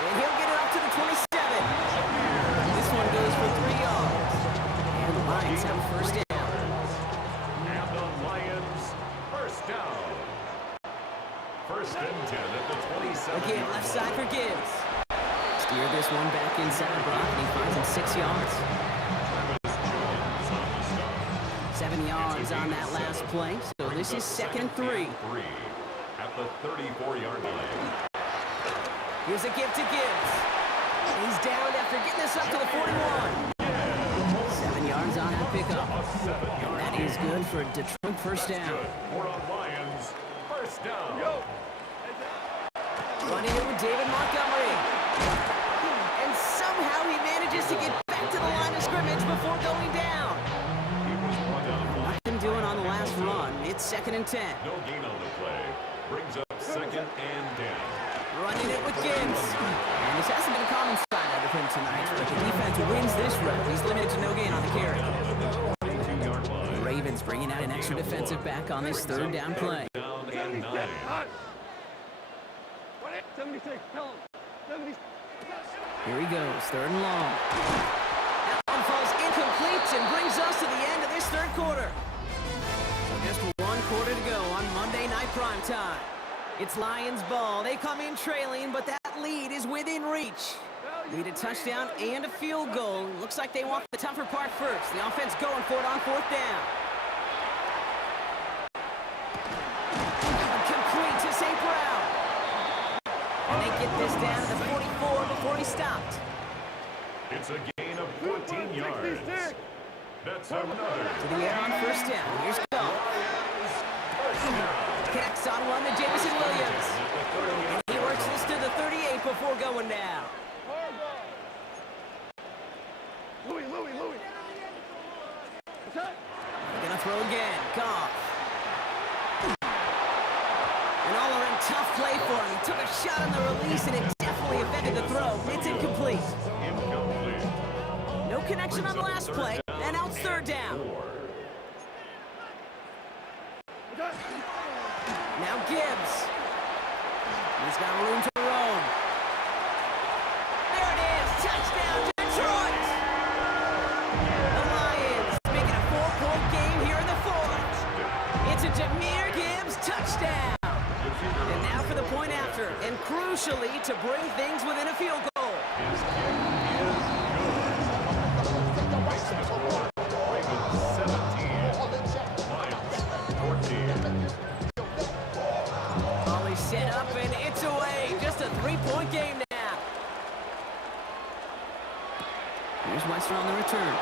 And he'll get it up to the 27. This one goes for 3 yards. And the Lions have a 1st down. And the Lions, 1st down. 1st and 10 at the 27. Again, left side for Gibbs. Steer this one back inside Brock, and he finds him 6 yards. 7 yards on that last play, so this is 2nd and 3. At the 34-yard line. Here's a give to Gibbs. He's down after getting this up to the 41. 7 yards on that pickup. And that is good for a Detroit 1st down. For a Lions, 1st down. Running it with David Montgomery. And somehow he manages to get back to the line of scrimmage before going down. He was brought down. Nothing doing on the last run. It's 2nd and 10. No gain on the play. Brings up 2nd and 10. Running it with Gibbs. And this hasn't been a common sight out of him tonight, but the defense wins this round. He's limited to no gain on the carry. 22-yard line. The Ravens bringing out an extra defensive back on this 3rd down play. Down and 9. Here he goes, 3rd and long. That one falls incomplete and brings us to the end of this 3rd quarter. So just 1 quarter to go on Monday Night Primetime. It's Lions ball. They come in trailing, but that lead is within reach. Need a touchdown and a field goal. Looks like they want the tougher part first. The offense going for it on 4th down. Complete to St. Brown. And they get this down to the 44 before he stopped. It's a gain of 14 yards. That's another. To the air on 1st down. Here's Goff. Connects on one to Jameson Williams. And he works this to the 38 before going down. They're gonna throw again. Goff. And all are in tough play for him. He took a shot on the release, and it definitely affected the throw. It's incomplete. Incomplete. No connection on the last play, and now it's 3rd down. Now Gibbs. He's got room to roam. There it is. Touchdown, Detroit. The Lions making a 4-point game here in the 4th. It's a Jahmyr Gibbs touchdown. And now for the point after, and crucially to bring things within a field goal. His kick is good. Makes the score. Ravens 17. Lions 14. Volley set up and it's away. Just a 3-point game now. Here's Wester on the return.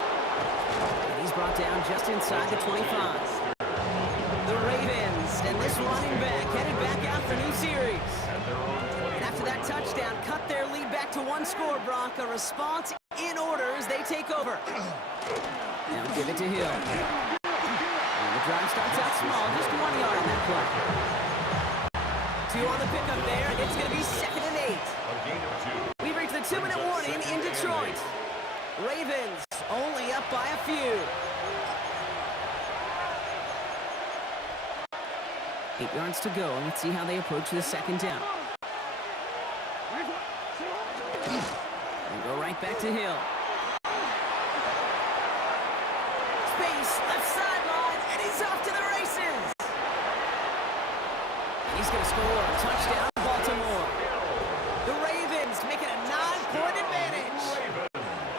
And he's brought down just inside the 25. The Ravens and this running back headed back out for new series. And after that touchdown, cut their lead back to 1 score, Brock. A response in order as they take over. Now give it to Hill. And the drive starts out small, just 1 yard on that play. 2 on the pickup there, and it's going to be 2nd and 8. A gain of 2. We've reached the 2-minute warning in Detroit. Ravens only up by a few. 8 yards to go. Let's see how they approach the 2nd down. And go right back to Hill. Space, left sideline, and he's off to the races. And he's going to score a touchdown, Baltimore. The Ravens making a 9-point advantage.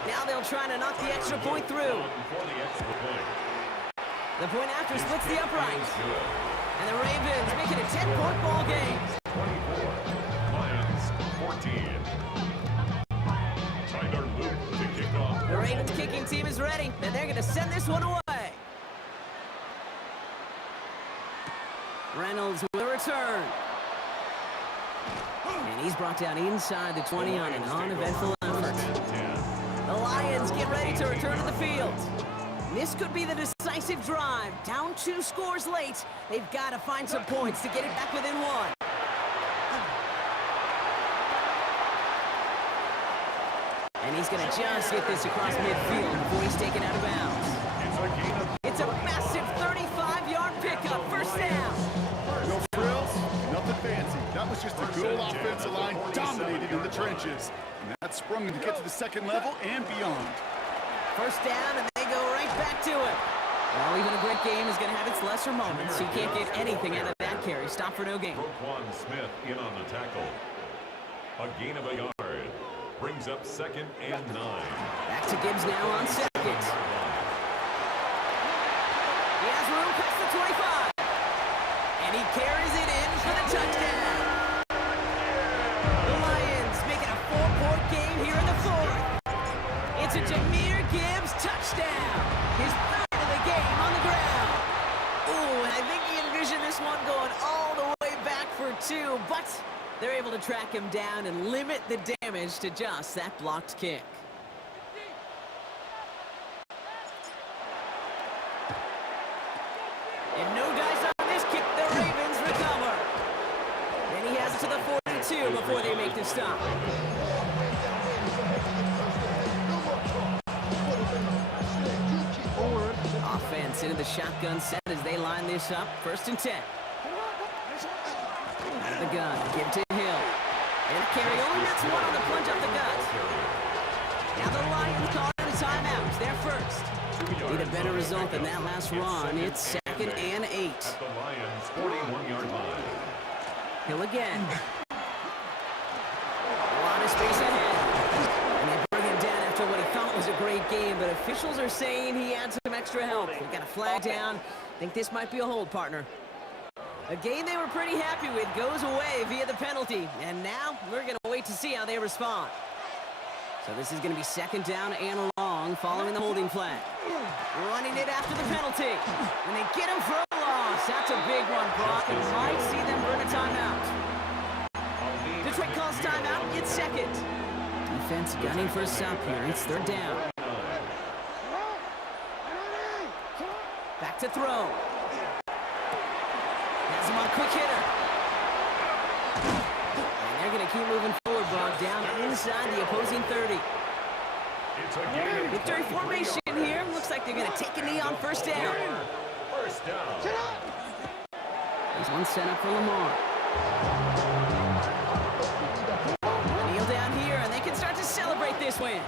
Now they'll try to knock the extra point through. For the extra point. The point after splits the uprights. And the Ravens make it a 10-point ball game. 24. Lions 14. Tyler Luke to kick off. The Ravens kicking team is ready, and they're going to send this one away. Reynolds with a return. And he's brought down inside the 20 on an uneventful effort. The Lions get ready to return to the field. This could be the decisive drive. Down 2 scores late. They've got to find some points to get it back within 1. And he's going to just get this across midfield before he's taken out of bounds. It's a massive 35-yard pickup. First down. No frills, nothing fancy. That was just a good old offensive line dominated in the trenches. And that sprung him to get to the second level and beyond. First down, and they go right back to it. Well, even a great game is going to have its lesser moments. You can't get anything out of that carry. Stop for no gain. Roquan Smith in on the tackle. A gain of a yard. Brings up 2nd and 9. Back to Gibbs now on 2nd. He has room past the 25. And he carries it in for the touchdown. The Lions make it a 4-point game here in the 4th. It's a Jahmyr Gibbs touchdown. His 3rd of the game on the ground. Ooh, and I think he envisioned this one going all the way back for 2, but they're able to track him down and limit the damage to just that blocked kick. And no dice on this kick. The Ravens recover. Then he has it to the 42 before they make the stop. Offense into the shotgun set as they line this up. 1st and 10. Out of the gun, give to Hill. And carry only gets 1 on the plunge up the gut. Now the Lions call it a timeout. They're first. Need a better result than that last run. It's 2nd and 8. At the Lions' 41-yard line. Hill again. A lot of space ahead. And they bring him down after what he thought was a great game, but officials are saying he had some extra help. We got a flag down. Think this might be a hold, partner. A game they were pretty happy with goes away via the penalty. And now we're going to wait to see how they respond. So this is going to be 2nd down and long following the holding flag. Running it after the penalty. And they get him for a loss. That's a big one, Brock. And might see them burn a timeout. Detroit calls timeout. It's 2nd. Defense gunning for a stop here. It's 3rd down. Back to throw. Has him on quick hitter. And they're going to keep moving forward, Brock, down inside the opposing 30. Victory formation here. Looks like they're going to take a knee on 1st down. First down. There's one set up for Lamar. Kneel down here, and they can start to celebrate this win.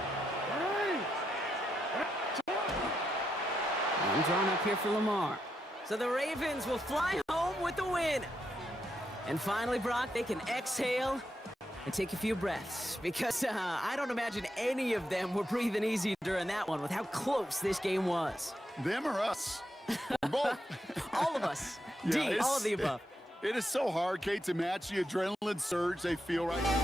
And drawn up here for Lamar. So the Ravens will fly home with the win. And finally, Brock, they can exhale and take a few breaths. Because I don't imagine any of them were breathing easy during that one with how close this game was. Them or us? We're both. All of us. Yeah, D, all of the above. It is so hard, Kate, to match the adrenaline surge they feel right now.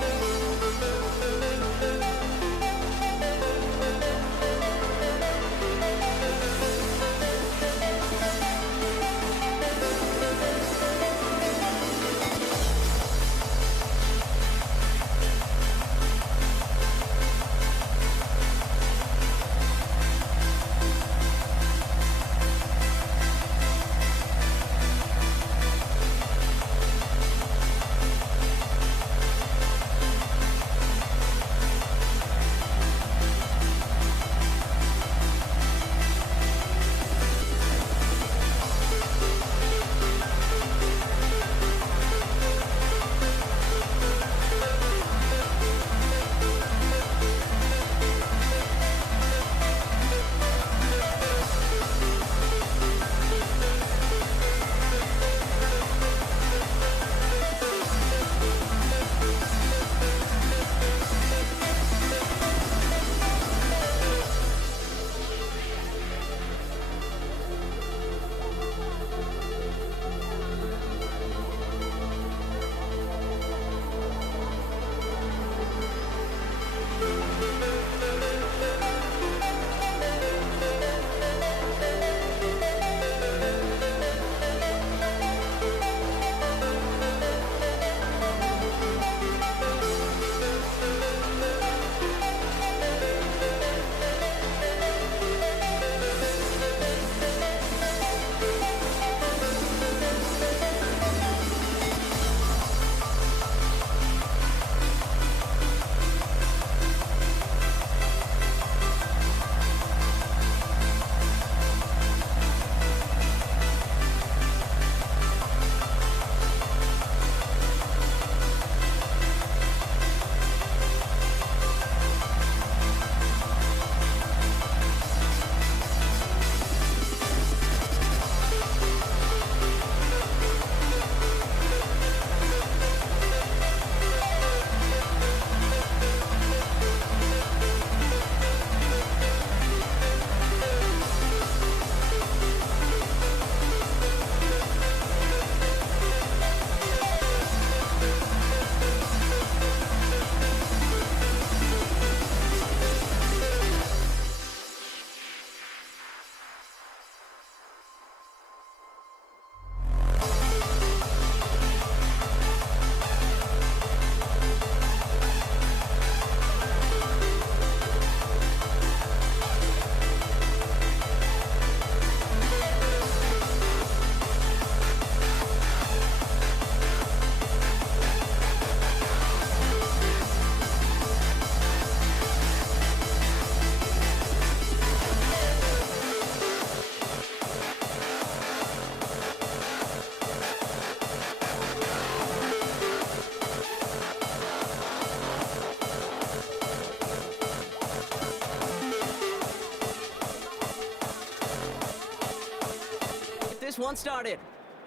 one started.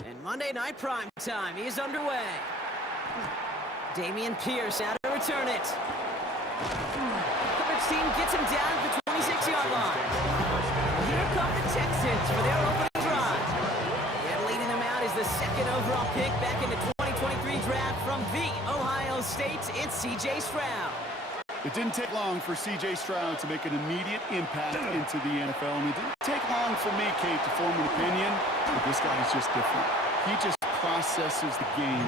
And Monday Night Prime Time is underway. Damian Pierce out to return it. Coverage team gets him down at the 26-yard line. Here come the Texans for their opening drive. And leading them out is the second overall pick back in the 2023 draft from the Ohio State. It's C.J. Stroud. It didn't take long for C.J. Stroud to make an immediate impact into the NFL, and it didn't take long for me, Kate, to form an opinion, but this guy's just different. He just processes the game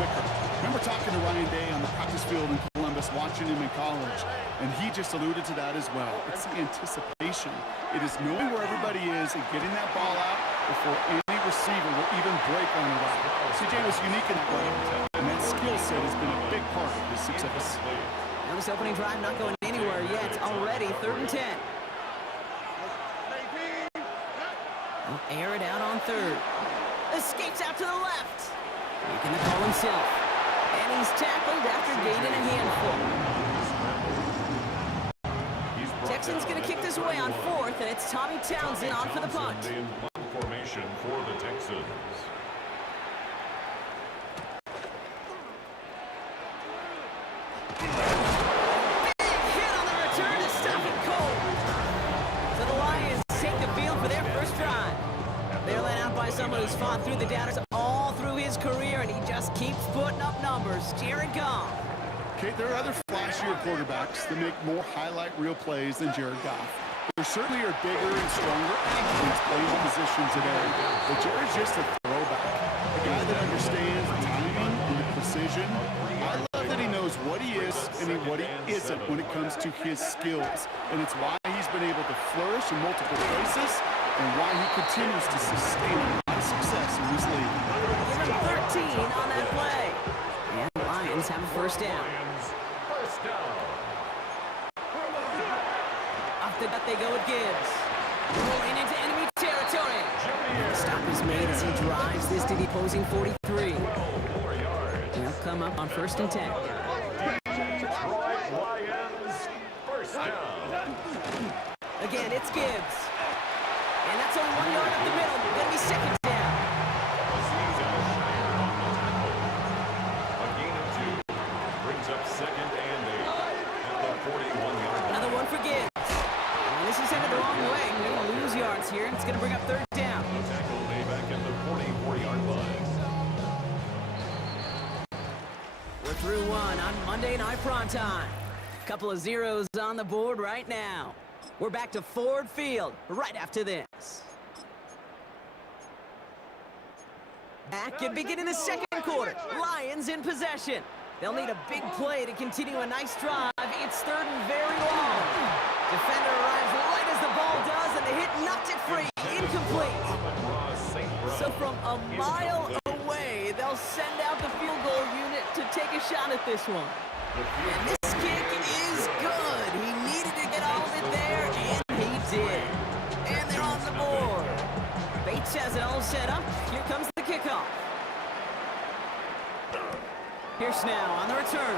quicker. Remember talking to Ryan Day on the practice field in Columbus, watching him in college, and he just alluded to that as well. It's the anticipation. It is knowing where everybody is and getting that ball out before any receiver will even break on it out. C.J. was unique in that way, and that skill set has been a big part of his success. Now this opening drive not going anywhere yet. Already 3rd and 10. He'll air it out on 3rd. Escapes out to the left. Making the call himself. And he's tackled after gaining a handful. Texans going to kick this away on 4th, and it's Tommy Townsend on for the punt. In punt formation for the Texans. Someone who's fought through the doubters all through his career, and he just keeps putting up numbers. Jared Goff. Kate, there are other flashier quarterbacks that make more highlight reel plays than Jared Goff. There certainly are bigger and stronger athletes playing the position today, but Jared's just a throwback. A guy that understands the timing and the precision. I love that he knows what he is and what he isn't when it comes to his skills, and it's why he's been able to flourish in multiple places and why he continues to sustain a lot of success in this league. Give him 13 on that play. And the Lions have a first down. Off the gut they go with Gibbs. Rolling into enemy territory. The stop is made as he drives this to the opposing 43. He'll come up on 1st and 10. Again, it's Gibbs. And that's only 1 yard up the middle. Gonna be 2nd down. A gain of 2. Brings up 2nd and 8 at the 41-yard line. Another one for Gibbs. And this is headed the wrong way. We're gonna lose yards here, and it's gonna bring up 3rd down. Tackle made back at the 44-yard line. We're through one on Monday Night Prime Time. Couple of zeros on the board right now. We're back to Ford Field right after this. Back and beginning the 2nd quarter. Lions in possession. They'll need a big play to continue a nice drive. It's 3rd and very long. Defender arrives right as the ball does, and the hit knocks it free. Incomplete. So from a mile away, they'll send out the field goal unit to take a shot at this one. And this kick is good. He needed to get all of it there, and he did. And they're on the board. Bates has it all set up. Here comes the kickoff. Pierce now on the return.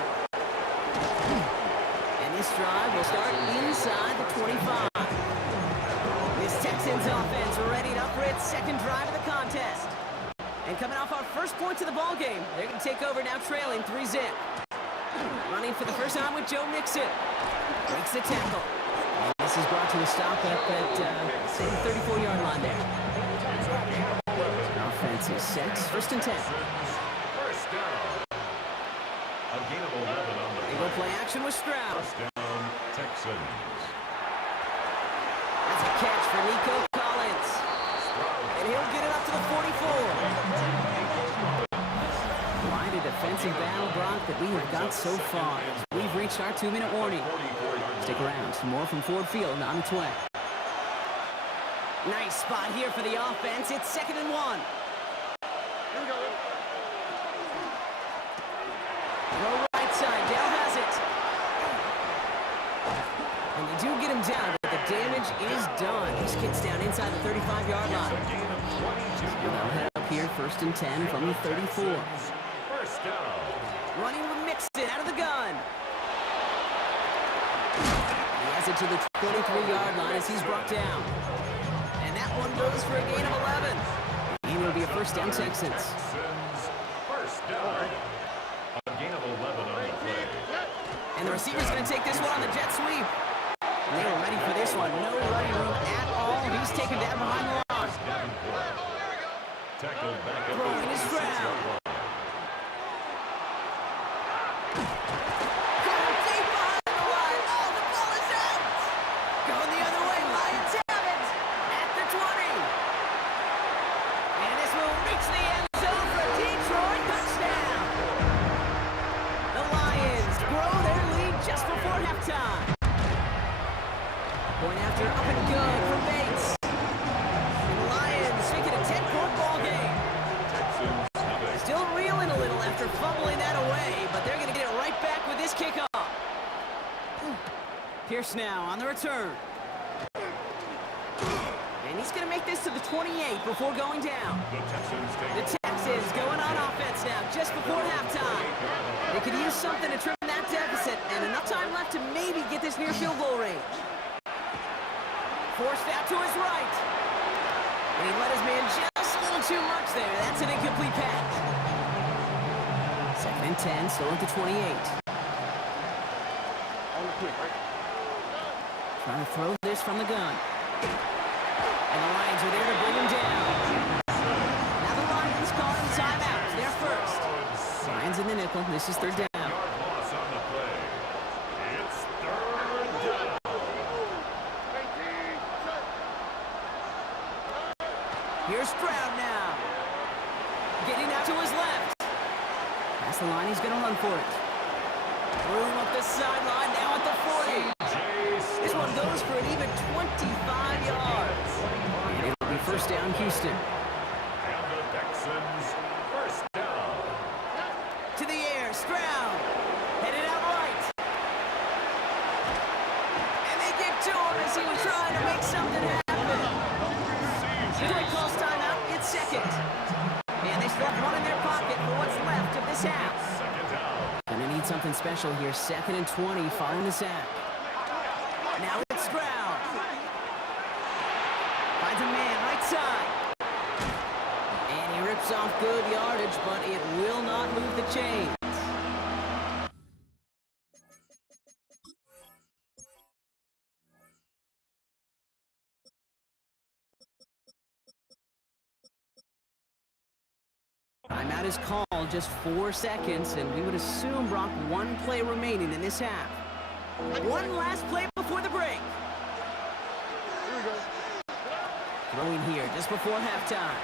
And this drive will start inside the 25. This Texans offense readied up for its 2nd drive of the contest. And coming off our first points of the ball game, they're going to take over now trailing 3-0. Running for the first time with Joe Mixon. Breaks the tackle. And this is brought to a stop up at the 34-yard line there. Offense is set. 1st and 10. First down. A gain of 11 on the They go play action with Stroud. first down, Texans. That's a catch for Nico Collins. And he'll get it up to the 44. Quite a defensive battle, Brock, that we have got so far. We've reached our 2-minute warning. Stick around. Some more from Ford Field on its way. Nice spot here for the offense. It's 2nd and 1. Throw right side. Dell has it. And they do get him down, but the damage is done. This kid's down inside the 35-yard line. They'll head up here 1st and 10 from the 34. First down. Running with Mixon out of the gun. He has it to the 23-yard line as he's brought down. And that one goes for a gain of 11. He a first down, Texans. First down. A gain of 11 on the play. And the receiver's going to take this one on the jet sweep. And they were ready for this one. No running room at all. He's taken down behind the line. Tackled back up. Throwing his ground. Going deep behind the line. Oh, the ball is out. Going the other way. Lions have it at the 20. And this will reach the end zone for a Detroit touchdown. The Lions grow their lead just before halftime. Point after up and good for Bates. And the Lions make it a 10-point ball game. Still reeling a little after fumbling that away, but they're going to get it right back with this kickoff. Pierce now on the return. And he's going to make this to the 28 before going down. The Texans going on offense now just before halftime. They could use something to trim that deficit, and enough time left to maybe get this near field goal range. Forced out to his right. And he let his man just a little too much there. That's an incomplete pass. Second and 10, still at the 28. Trying to throw this from the gun. And the Lions are there to bring him down. Now the Lions calling timeout. They're first. Lions in the nickel. This is third down. Loss on the play. It's third down. Here's Stroud now. Getting out to his left. That's the line. He's going to run for it. Room up the sideline now at the 40. This one goes for an even 25 yards. And it'll be first down, Houston. And the Texans first down. To the air, Stroud. Headed out right. And they get to him as he was trying to make something happen. Detroit calls timeout. It's second. And they still have one in their pocket for what's left of this half. Second down. Gonna need something special here. Second and 20 following the sack. Now it's Stroud. Finds a man right side. And he rips off good yardage, but it will not move the chains. Timeout is called, just 4 seconds, and we would assume, Brock, one play remaining in this half. One last play before the break. Throwing here just before halftime.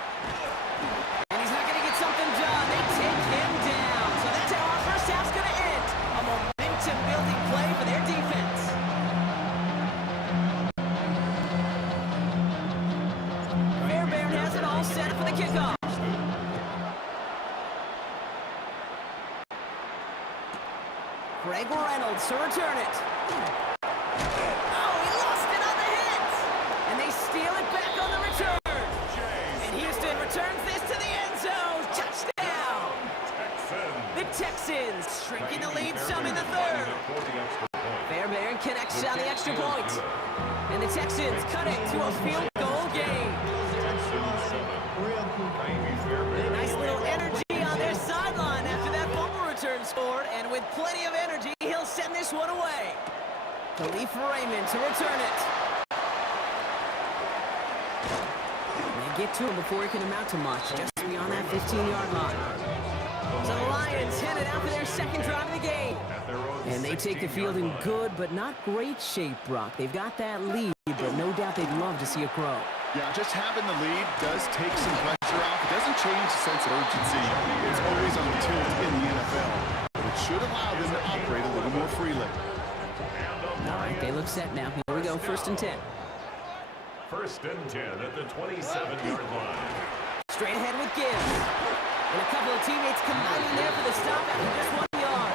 And he's not going to get something done. They take him down. So that's how our first half's going to end. A momentum-building play for their defense. Fairbairn has it all set up for the kickoff. Greg Reynolds to return it. Oh, he lost it on the hit. And they steal it back on the return. And Houston returns this to the end zone. Touchdown. The Texans shrinking the lead some in the third. Fairbairn connects on the extra point. And the Texans cut it to a field goal game. Nice little energy on their sideline after that fumble return scored, and with plenty of energy, he'll send this one away. Khalif Raymond to return it. They get to him before he can amount to much, just beyond that 15-yard line. So the Lions headed out for their second drive of the game. And they take the field in good but not great shape, Brock. They've got that lead, but no doubt they'd love to see it grow. Yeah, just having the lead does take some pressure off. It doesn't change the sense of urgency. It's always on tilt in the NFL. But it should allow them to operate a little more freely. All right, they look set now. Here we go, first and 10. First and 10 at the 27-yard line. Straight ahead with Gibbs. And a couple of teammates combining there for the stop after just 1 yard.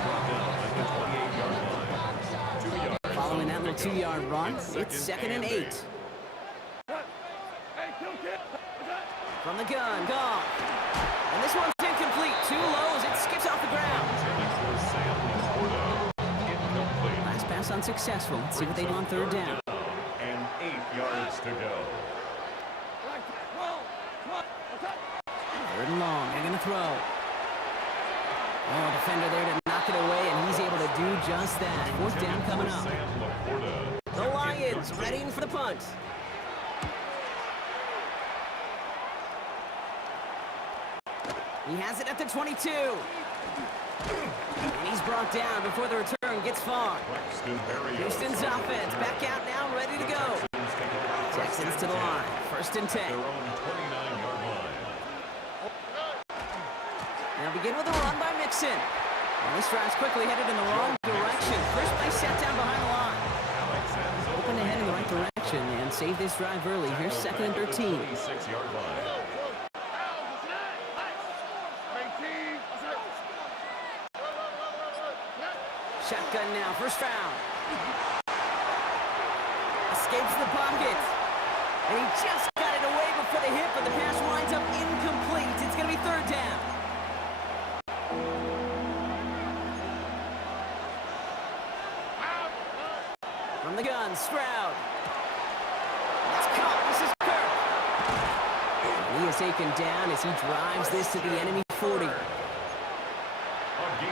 Brought down at the 28-yard line. 2 yards. Following that little 2-yard run, it's second and 8. From the gun, Goff. And this one's incomplete. Too low as it skips off the ground. Last pass unsuccessful. Let's see what they do on third down. And 8 yards to go. Third and long. They're going to throw. Oh, defender there to knock it away, and he's able to do just that. Fourth down coming up. The Lions readying for the punt. He has it at the 22. And he's brought down before the return gets far. Houston's offense back out now, ready to go. Texans to the line. First and 10. Now begin with a run by Mixon. And this drive's quickly headed in the wrong direction. First play set down behind the line. Hoping to head in the right direction and save this drive early. Here's second and 13. Shotgun now, first round. Escapes the pocket. And he just got it away before the hit, but the pass winds up incomplete. It's going to be third down. From the gun, Stroud. It's caught. This is Kirk. And he is taken down as he drives this to the enemy 40.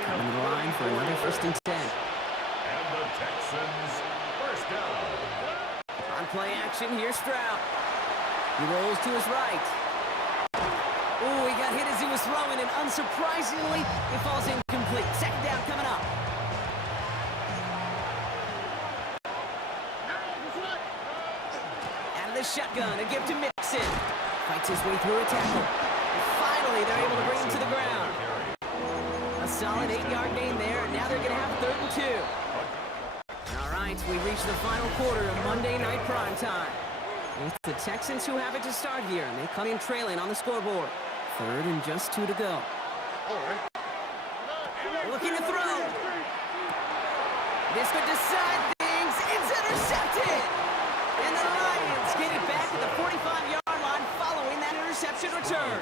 Coming to the line for another first and 10. And the Texans first down. On play action, here's Stroud. He rolls to his right. Ooh, he got hit as he was throwing, and unsurprisingly, it falls incomplete. Second down coming up. Out of the shotgun, a give to Mixon. Fights his way through a tackle. And finally, they're able to bring him to the ground. A solid 8-yard gain there, and now they're going to have third and 2. All right, we reach the final quarter of Monday Night Prime Time. It's the Texans who have it to start here, and they come in trailing on the scoreboard. Third and just 2 to go. Looking to throw. This could decide things. It's intercepted. And the Lions get it back at the 45-yard line following that interception return.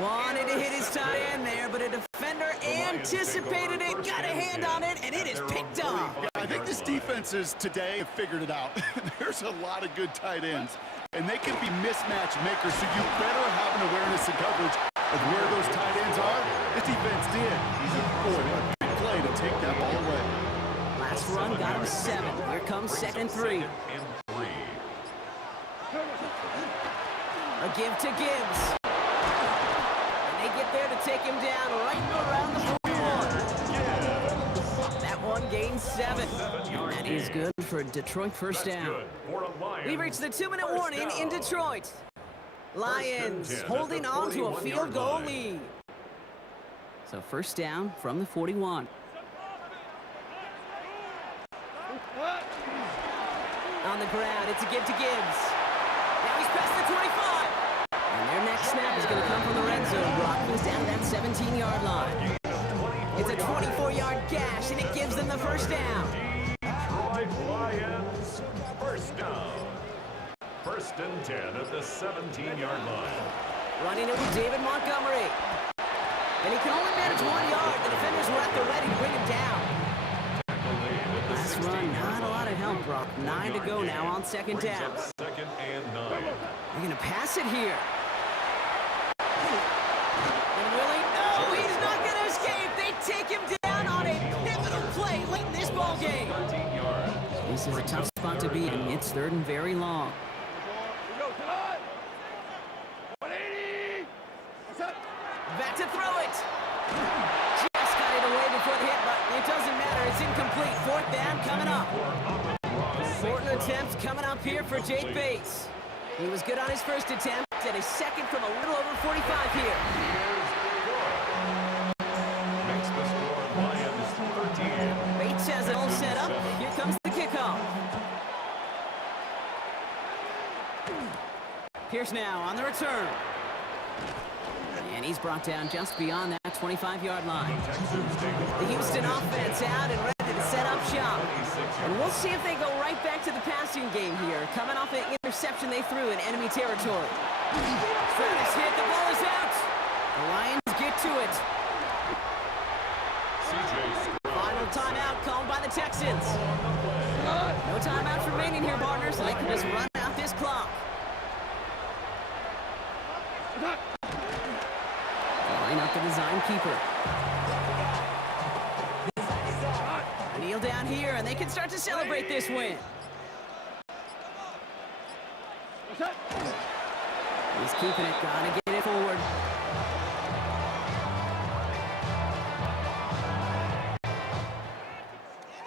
Wanted to hit his tight end there, but a defender anticipated it, got a hand on it, and it is picked up. Yeah, I think this defenses today have figured it out. There's a lot of good tight ends, and they can be mismatch makers, so you better have an awareness and coverage of where those tight ends are. This defense did. Boy, what a big play to take that ball away. Last run got him 7. Here comes second and 3. A give to Gibbs. They get there to take him down right around the 41. That one gains 7. That is good for Detroit first down. We reach the 2-minute warning in Detroit. Lions holding on to a field goal lead. So first down from the 41. On the ground, it's a give to Gibbs. Now he's past the 25. And their next snap is going to come from the red zone. Brock moves down to that 17-yard line. It's a 24-yard gash, and it gives them the first down. Detroit Lions, first down. First and 10 at the 17-yard line. Running it with David Montgomery. And he can only manage 1 yard. The defenders were at the ready to bring him down. Last run, not a lot of help, Brock. 9 to go now on second down. Second and 9. They're going to pass it here. And Willie, no, he's not going to escape. They take him down on a pivotal play late in this ball game. 13 yards. This is a tough spot to be in. It's third and very long. Back to throw it. Just got it away before the hit, but it doesn't matter. It's incomplete. Fourth down coming up. Important attempt coming up here for Jake Bates. He was good on his first attempt, and a second from a little over 45 here. Makes the score Lions 13. Bates has it all set up. Here comes the kickoff. Pierce now on the return. And he's brought down just beyond that 25-yard line. The Houston offense out and ready to set up shop. And we'll see if they go right back to the passing game here, coming off an interception they threw in enemy territory. Stroud is hit. The ball is out. The Lions get to it. Final timeout called by the Texans. No timeouts remaining here, partners. They can just run out this clock. by-design keeper. A kneel down here, and they can start to celebrate this win. He's keeping it, gotta get it forward.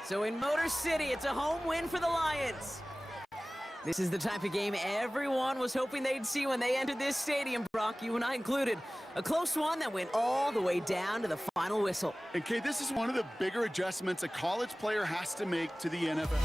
So in Motor City, it's a home win for the Lions. This is the type of game everyone was hoping they'd see when they entered this stadium, Brock, you and I included. A close one that went all the way down to the final whistle. And Kay, this is one of the bigger adjustments a college player has to make to the NFL.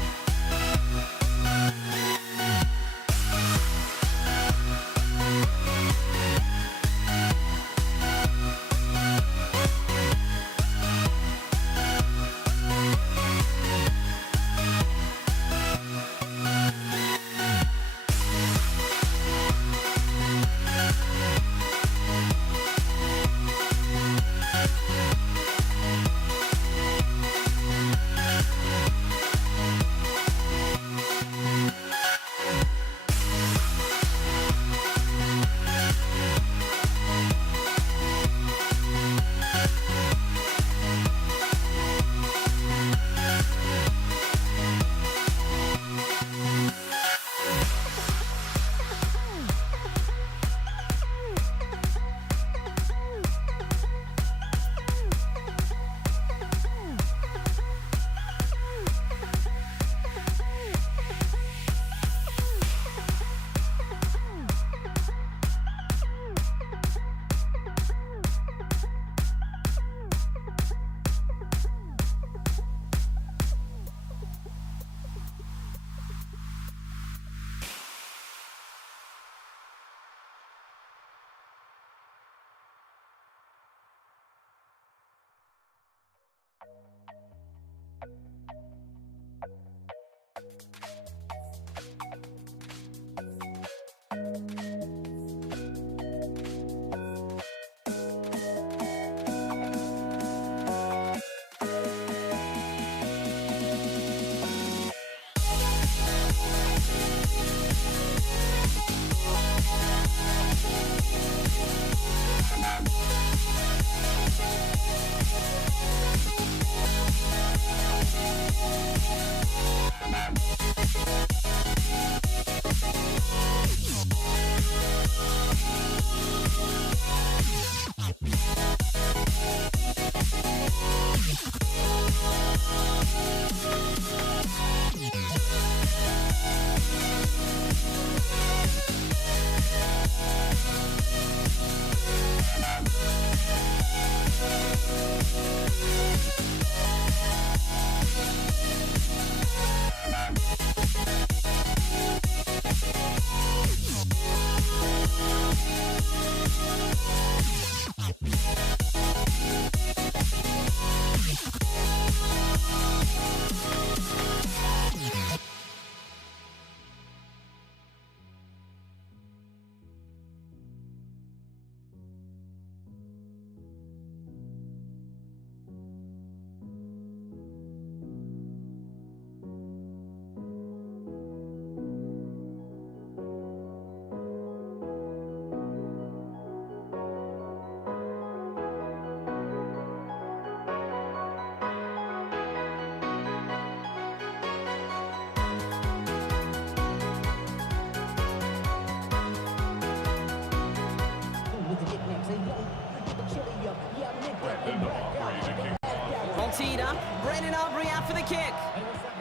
All teed up, Brandon Aubrey out for the kick.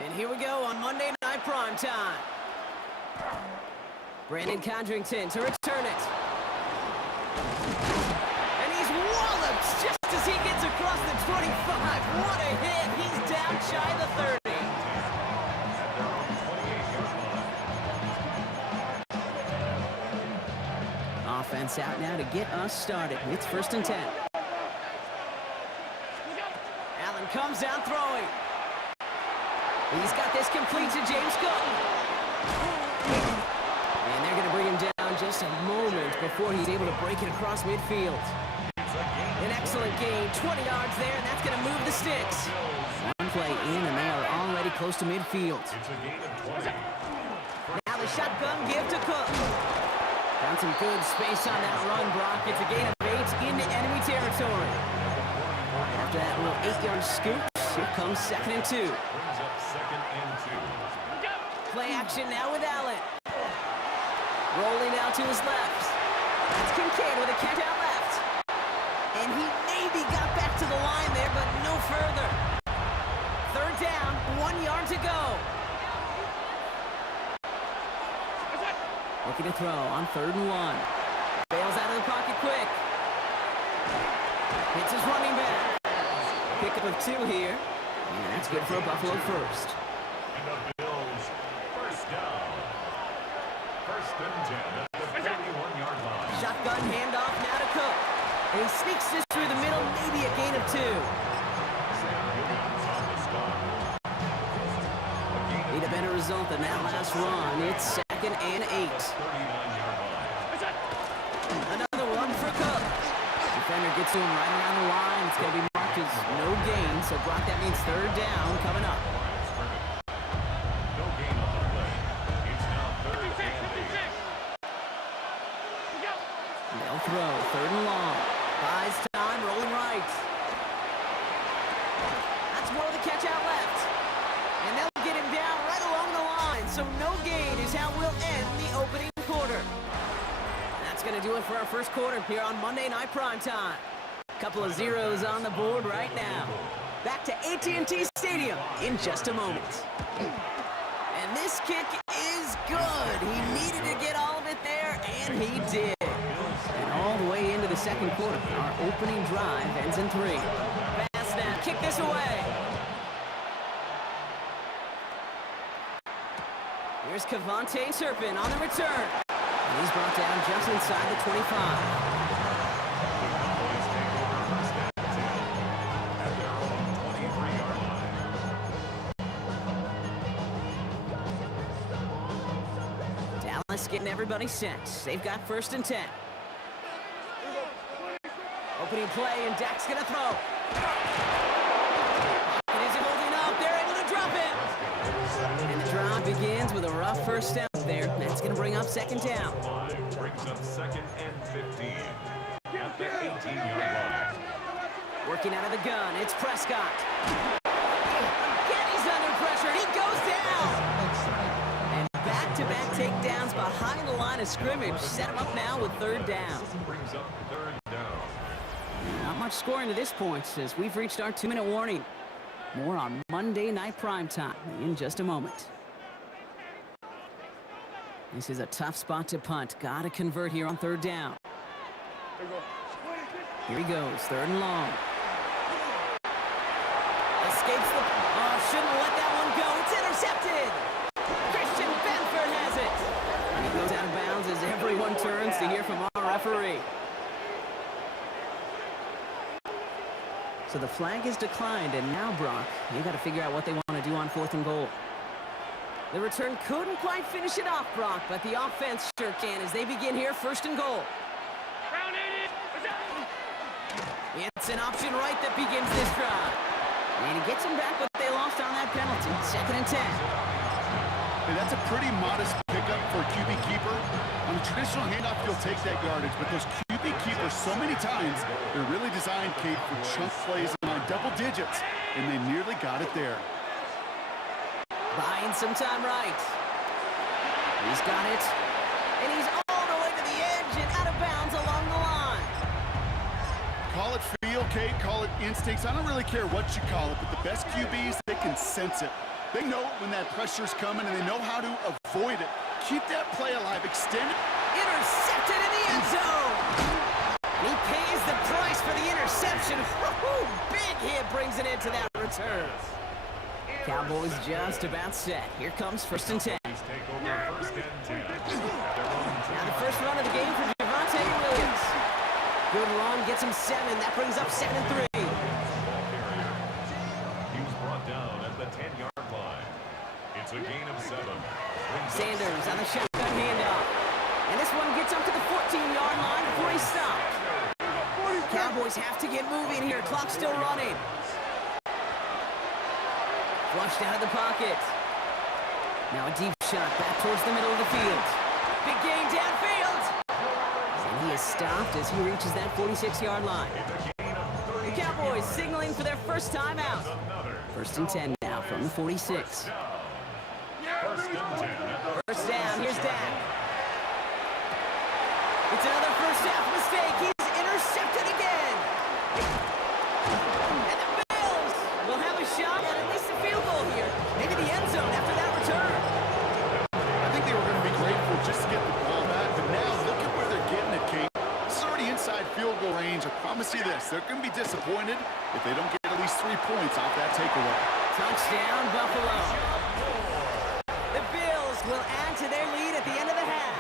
And here we go on Monday Night Prime Time. Brandon Condrington to return it. And he's walloped just as he gets across the 25. What a hit. He's down shy of the 30. Offense out now to get us started. It's 1st and 10. Allen comes down throwing. He's got this complete to James Cook. And they're going to bring him down just a moment before he's able to break it across midfield. An excellent gain, 20 yards there, and that's going to move the sticks. One play in, and they are already close to midfield. It's a gain of 20. Now the shotgun give to Cook. Found some good space on that run, Brock. It's a gain of 8 into enemy territory. After that little 8-yard scoop, here comes 2nd and 2. Brings up 2nd and 2. Play action now with Allen. Rolling out to his left. That's Kincaid with a catch out left. And he maybe got back to the line there, but no further. 3rd down, 1 yard to go. Looking to throw on 3rd and 1. Bails out of the pocket quick. Hits his running back. Pickup of 2 here. And that's good for a Buffalo first. And the Bills, first down. 1st and 10 at the 31-yard line. Shotgun handoff now to Cook. And he sneaks this through the middle, maybe a gain of 2. Sam Higgins on the stop. Need a better result than that last run. It's 2nd and 8. 39-yard line. Another one for Cook. Defender gets to him right around the line. It's going to be marked as no gain. So, Brock, that means 3rd down coming up. No gain on the play. It's now 3rd and 8. They'll throw. 3rd and long. Buys time, rolling right. That's more of the catch out left. And they'll get him down right along the line. So no gain is how we'll end the opening quarter. That's going to do it for our first quarter here on Monday Night Primetime. Couple of zeros on the board right now. Back to AT&T Stadium in just a moment. And this kick is good. He needed to get all of it there, and he did. And all the way into the 2nd quarter, our opening drive ends in 3. Pass snap, kick this away. Here's Kevontae Turpin on the return. And he's brought down just inside the 25. Cowboys take over 1st and 10 at their own 23-yard line. Dallas getting everybody set. They've got 1st and 10. Opening play, and Dak's gonna throw. And is he holding up? They're able to drop it. And the drive begins with a rough first down there. That's gonna bring up 2nd down. Brings up 2nd and 15 at the 18-yard line. Working out of the gun, it's Prescott. Kenny's under pressure, and he goes down. And back-to-back takedowns behind the line of scrimmage. Set him up now with 3rd down. Brings up 3rd down. Not much scoring to this point as we've reached our 2-minute warning. More on Monday Night Primetime in just a moment. This is a tough spot to punt. Got to convert here on 3rd down. Here he goes, 3rd and long. Escapes the... Oh, shouldn't let that one go. It's intercepted. Christian Benford has it. And he goes out of bounds as everyone turns to hear from our referee. So the flag is declined, and now, Brock, you got to figure out what they want to do on 4th and goal. The return couldn't quite finish it off, Brock, but the offense sure can as they begin here, 1st and goal. It's an option right that begins this drive. And he gets him back, but they lost on that penalty. 2nd and 10. And that's a pretty modest pickup for a QB keeper. On a traditional handoff, you'll take that yardage, but those QB keepers, so many times, they're really designed, Kate, for chunk plays on double digits, and they nearly got it there. Buying some time right. He's got it. And he's all the way to the edge and out of bounds along the line. Call it feel, Kate, call it instincts. I don't really care what you call it, but the best QBs, they can sense it. They know when that pressure's coming, and they know how to avoid it. Keep that play alive, extend it. Intercepted in the end zone. He pays the price for the interception. Woo-hoo! Big hit brings it into that return. Cowboys just about set. Here comes 1st and 10. Take over 1st and 10. Now the first run of the game for Javonte Williams. Good run, gets him 7. That brings up 2nd and 3. He was brought down at the 10-yard line. It's a gain of 7. Sanders on the shotgun handoff. And this one gets up to the 14-yard line before he's stopped. Cowboys have to get moving here. Clock still running. Flushed out of the pocket. Now a deep shot back towards the middle of the field. Big gain downfield. is stopped as he reaches that 46-yard line. The Cowboys signaling for their first time out. 1st and 10 now from the 46. First down, here's Dak. It's another first half mistake. He's intercepted again. And the Bills will have a shot at least a field goal here. Maybe the end zone after that return. I think they were going to be grateful just to get the ball back, but now look at where they're getting it, Kate. This is already inside field goal range. I promise you this, they're going to be disappointed if they don't get at least 3 points off that takeaway. Touchdown, Buffalo. The Bills will add to their lead at the end of the half.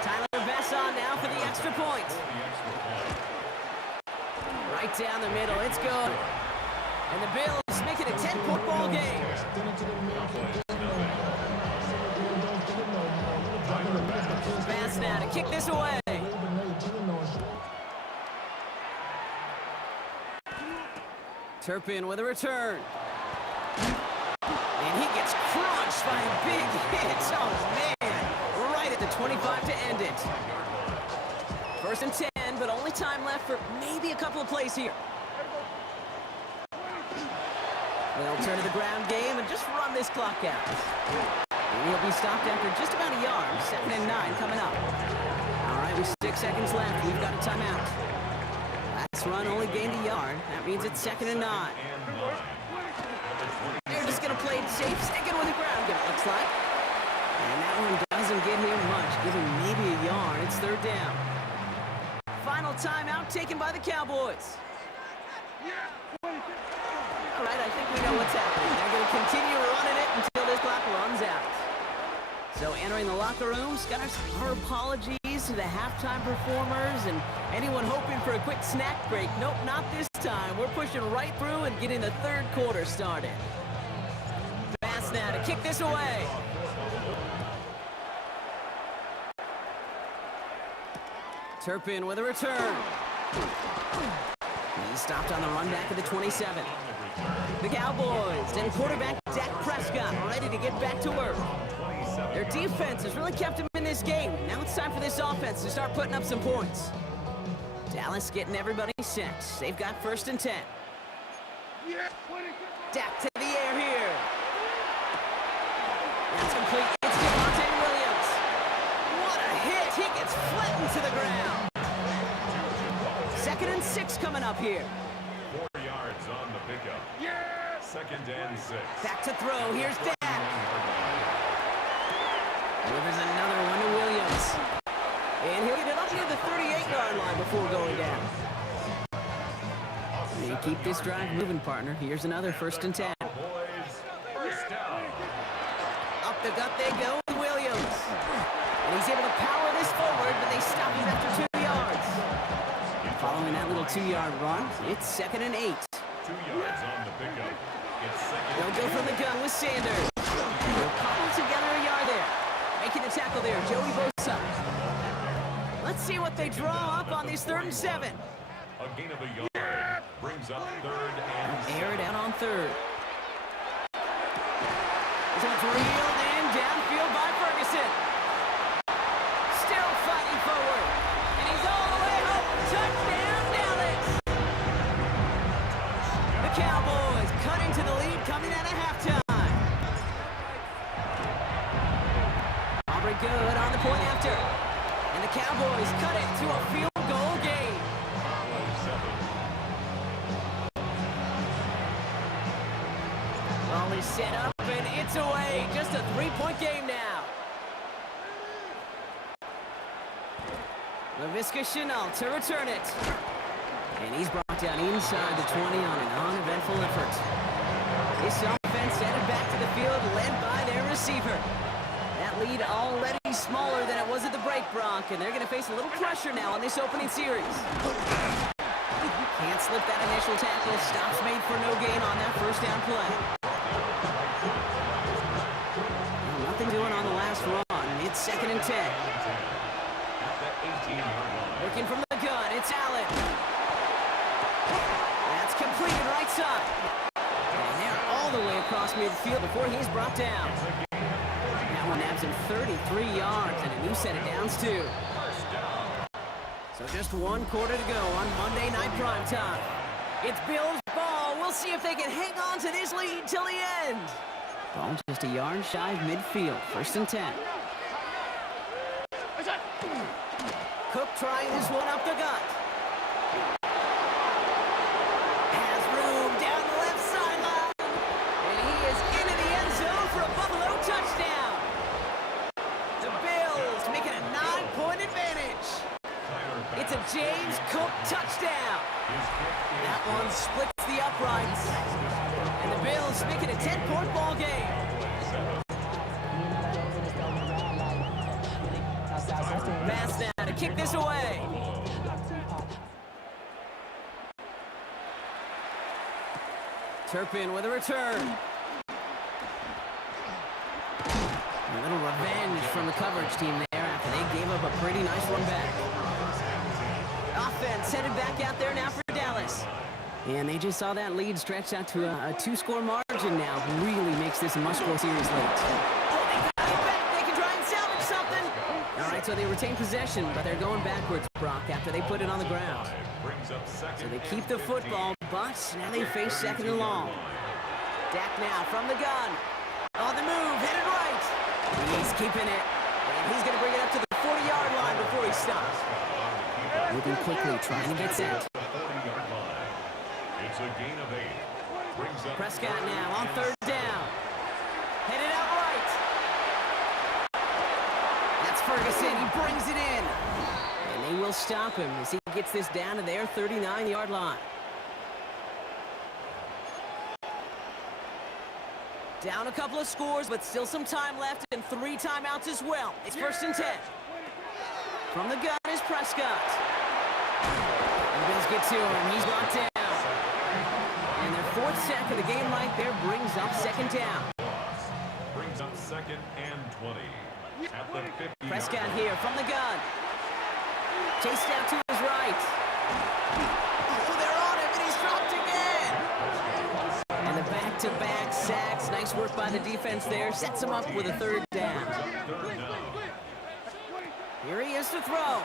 Tyler Bess on now for the extra point. Right down the middle, it's good. And the Bills make it a 10-point ball game. Pass now to kick this away. Turpin with a return. And he gets crushed by a big hit. Oh, man. Right at the 25 to end it. 1st and 10, but only time left for maybe a couple of plays here. They'll turn to the ground game and just run this clock out. And he'll be stopped after just about a yard. 2nd and 9 coming up. All right, with 6 seconds left, we've got a timeout. Last run only gained a yard. That means it's 2nd and 9. They're just going to play it safe, sticking with the ground game, it looks like. And that one doesn't get here much, giving maybe a yard. It's 3rd down. Final timeout taken by the Cowboys. All right, I think we know what's happening. They're going to continue running it until this clock runs out. So entering the locker room, Scott, our apologies to the halftime performers and anyone hoping for a quick snack break. Nope, not this time. We're pushing right through and getting the 3rd quarter started. Pass now to kick this away. Turpin with a return. He's stopped on the run back at the 27. The Cowboys and quarterback Dak Prescott ready to get back to work. Their defense has really kept them in this game. Now it's time for this offense to start putting up some points. Dallas getting everybody set. They've got 1st and 10. Dak to the air here. That's complete. It's Devontae Williams. What a hit. He gets flattened to the ground. 2nd and 6 coming up here. 4 yards on the pickup. 2nd and 6. Back to throw. Here's Dak. Delivers another one to Williams. And he'll get it up near the 38-yard line before going down. They keep this drive moving, partner. Here's another 1st and 10. First down. Up the gut they go with Williams. And he's able to power this forward, but they stop him after 2 yards. Following that little 2-yard run, it's 2nd and 8. 2 yards on the pickup. It's 2nd. They'll go from the gun with Sanders. They'll cobble together a yard there. Making the tackle there, Joey Bosa. Let's see what they draw up on these 3rd and 7. A gain of a yard brings up 3rd and 7. Air it out on 3rd. So it's reeled in downfield by Ferguson. Still fighting forward. And he's all the way home. Touchdown, Dallas. The Cowboys cutting to the lead coming out of halftime. Aubrey good on the point after. And the Cowboys cut it to a field goal game. Ball is set up and it's away. Just a 3-point game now. Laviska Shenault to return it. And he's brought down inside the 20 on an uneventful effort. This offense headed back to the field led by their receiver. That lead already smaller than it was at the break, Brock, and they're going to face a little pressure now on this opening series. Can't slip that initial tackle. Stops made for no gain on that 1st down play. Well, nothing doing on the last run. It's 2nd and 10. Working from the gun, it's Allen. That's completed right side. And they're all the way across midfield before he's brought down. That one nabs him 33 yards and a new set of downs, too. Just one quarter to go on Monday Night Primetime. It's Bills ball. We'll see if they can hang on to this lead till the end. Ball just a yard shy of midfield. 1st and 10. Cook trying this one up the gut. Has room down the left sideline. And he is into the end zone for a Buffalo touchdown. The Bills make it a 9-point advantage. It's a James Cook touchdown. That one splits the uprights. And the Bills make it a 10-point ball game. Pass now to kick this away. Turpin with a return. A little revenge from the coverage team there after they gave up a pretty nice run back. Offense headed back out there now for Dallas. And they just saw that lead stretch out to a 2-score margin now. Really makes this a must-go series late. Oh, they got it back. They can try and salvage something. All right, so they retain possession, but they're going backwards, Brock, after they put it on the ground. So they keep the football, but now they face 2nd and long. Dak now from the gun. On the move, headed right. He's keeping it. And he's going to bring it up to the 40-yard line before he stops. Moving quickly, trying to get set. It's a gain of 8. Prescott now on 3rd down. Headed out right. That's Ferguson. He brings it in. And they will stop him as he gets this down to their 39-yard line. Down a couple of scores, but still some time left and 3 timeouts as well. It's 1st and 10. From the gun is Prescott. And the Bills get to him. He's brought down. And their 4th sack of the game right there brings up 2nd down. Brings up 2nd and 20. At the 50. Prescott here from the gun. Chased down to his right. Oh, they're on him, and he's dropped again. And the back-to-back sacks. Nice work by the defense there. Sets him up with a 3rd down. Here he is to throw.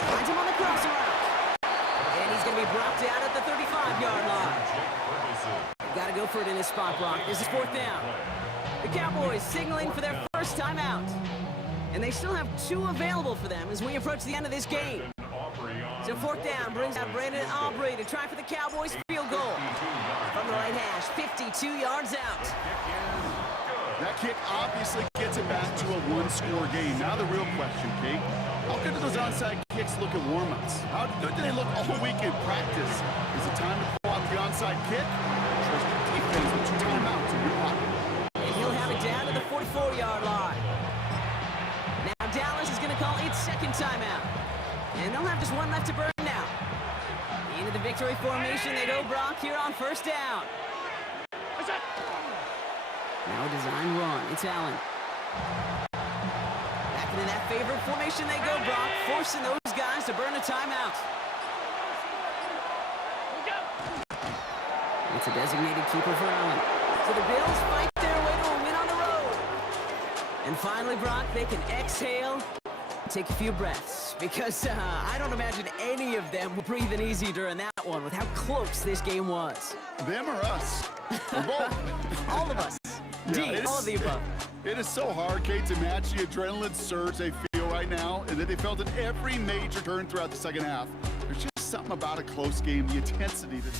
Finds him on the crossing route. And he's going to be brought down at the 35-yard line. Got to go for it in this spot, Brock. This is 4th down. The Cowboys signaling for their 1st timeout. And they still have 2 available for them as we approach the end of this game. So 4th down brings out Brandon Aubrey to try for the Cowboys field goal. From the right hash, 52 yards out. That kick obviously gets it back to a 1-score game. Now the real question, Kate, how good do those onside kicks look at warm-ups? How good do they look all week in practice? Is it time to pull out the onside kick? Trust your defense with 2 timeouts in your pocket. And he'll have it down to the 44-yard line. Now Dallas is going to call its 2nd timeout. And they'll have just 1 left to burn now. Into the victory formation they go, Brock, here on 1st down. Now a design run. It's Allen. Back into that favorite formation they go, Brock, forcing those guys to burn a timeout. It's a designated keeper for Allen. So the Bills fight their way to a win on the road. And finally, Brock, they can exhale, take a few breaths, because I don't imagine any of them were breathing easy during that one with how close this game was. Them or us? Or both? All of us. Yeah, all of the above. It is so hard, Kate, to match the adrenaline surge they feel right now and that they felt in every major turn throughout the 2nd half. There's just something about a close game, the intensity that...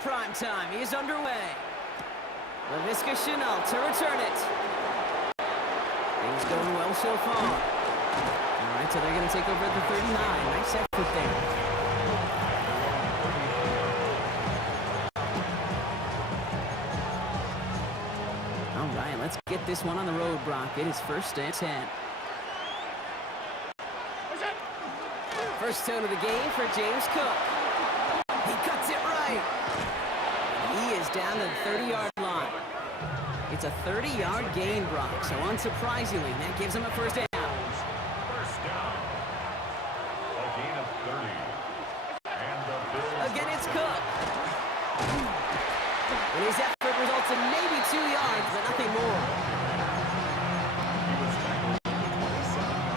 Prime time is underway. Laviska Shenault to return it. Things going well so far. All right, so they're going to take over at the 39. Nice effort there. All right, let's get this one on the road, Brock. It is first and 10. First tone of the game for James Cook. He cuts it right. He is down to the 30-yard line. It's a 30-yard gain, Brock, so unsurprisingly, that gives him a first down. First down. A gain of 30. And the Bills. Again, it's Cook. And his effort results in maybe 2 yards, but nothing more. He was tackled at the 27-yard line.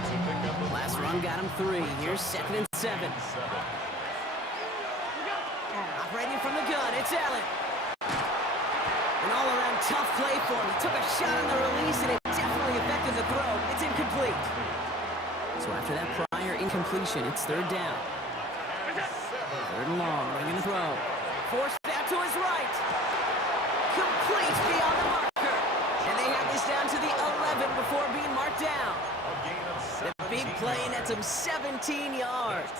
It's a pickup of Last run got him 3. Here's 2nd and 7. 7. Operating from the gun, it's Allen. An all-around tough play for him. He took a shot on the release, and it definitely affected the throw. It's incomplete. So after that prior incompletion, it's third down. Third and long, bringing the throw. Forced out to his right. Complete beyond the marker. And they have this down to the 11 before being marked down. A gain of The big play nets him 17 yards.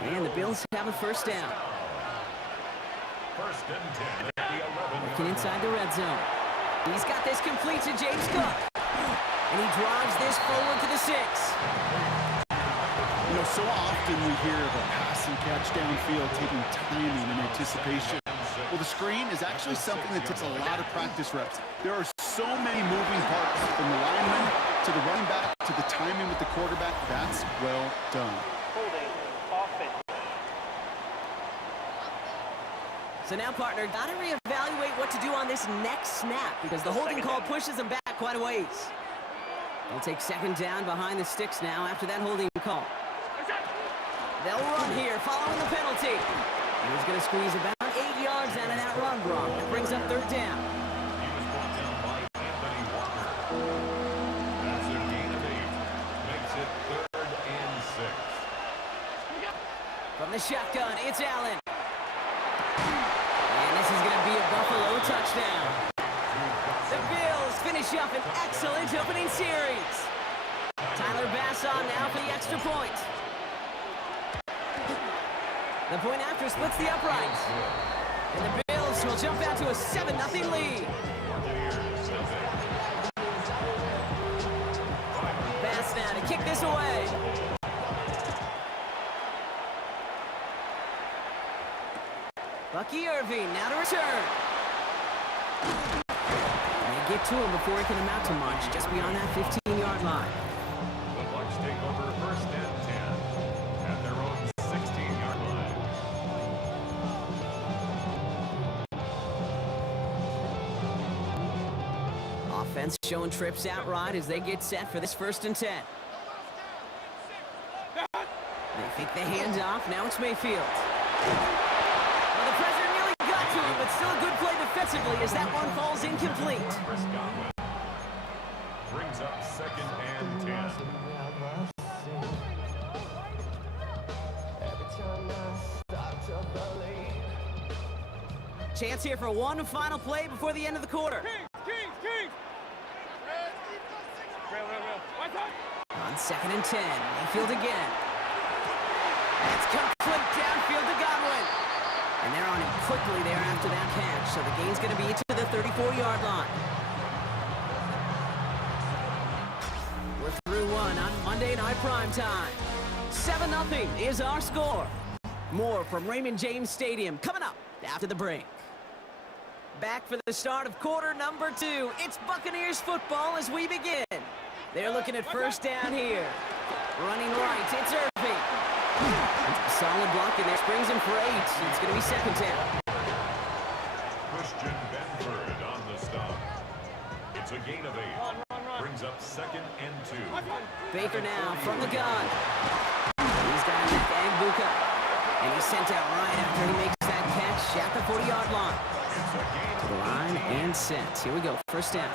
And the Bills have a first down. First and 10 at the 11. Working inside the red zone. He's got this complete to James Cook. And he drives this forward to the 6. You know, so often we hear of a pass and catch downfield taking timing and anticipation. Well, the screen is actually something that takes a lot of practice reps. There are so many moving parts, from the lineman to the running back to the timing with the quarterback. That's well done. Holding offense. So now, partner, gotta reevaluate what to do on this next snap because the holding call pushes them back quite a ways. They'll take second down behind the sticks now after that holding call. They'll run here following the penalty. He's going to squeeze about 8 yards out of that run, Brock. That brings up third down. He was brought down by Anthony Walker. That's a gain of 8. Makes it 3rd and 6. From the shotgun, it's Allen. And this is going to be a Buffalo touchdown. The Bills finish up an excellent opening series. Tyler Bass on now for the extra point. The point after splits the uprights. And the Bills will jump out to a 7-0 lead. Bass now to kick this away. Bucky Irving now to return. They get to him before he can amount to much, just beyond that 15-yard line. The Bucs take over 1st and 10 at their own 16-yard line. Offense showing trips out right as they get set for this 1st and 10. They think the handoff. Now it's Mayfield. Well, the pressure nearly got to him, but still a good play defensively as that one falls incomplete. Chris Godwin brings up 2nd and 10. Chance here for one final play before the end of the quarter. On 2nd and 10, Mayfield again. It's complete downfield to Godwin. And they're on him quickly there after that catch, so the gain's going to be to the 34-yard line. We're through one on Monday Night Primetime. 7-0 is our score. More from Raymond James Stadium coming up after the break. Back for the start of quarter number 2. It's Buccaneers football as we begin. They're looking at 1st down here. Running right, it's Irving. Solid block in there, springs him for 8. It's going to be 2nd down. Christian Benford on the stop. It's a gain of 8. Brings up 2nd and 2. Baker now from the gun. He's got Nick Agbuka. And he's sent out right after he makes that catch at the 40-yard line. To the line and set. Here we go, 1st down.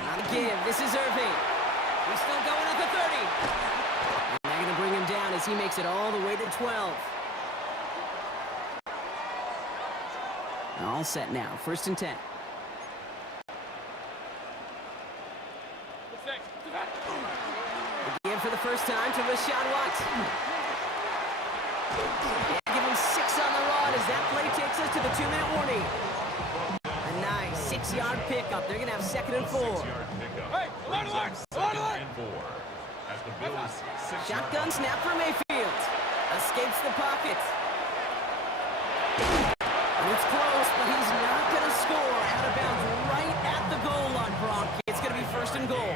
Not a give, this is Irving. He's still going at the 30. And they're going to bring him down as he makes it all the way to 12. All set now, 1st and 10. Again for the first time to Rashad White. Yeah, give him 6 on the rod as that play takes us to the 2-minute warning. A nice 6-yard pickup. They're going to have 2nd and 4. Hey, alert! Shotgun snap for Mayfield. Escapes the pocket. And it's close, but he's not going to score. Out of bounds right at the goal line, Brock. It's going to be 1st and goal.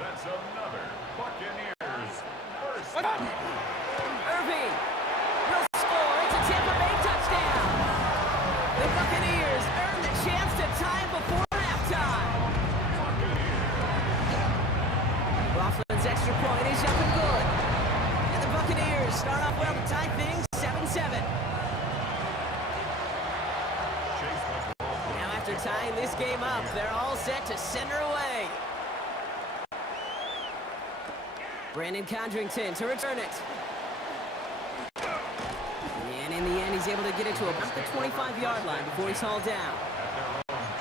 That's another Buccaneers 1st. Irving will score. It's a Tampa Bay touchdown. The Buccaneers earn the chance to tie before halftime. Coughlin's extra point is up and good. And the Buccaneers start off well to tie things 7-7. Now after tying this game up, they're all set to center away. Brandon Condrington to return it. And in the end, he's able to get it to about the 25-yard line before he's hauled down.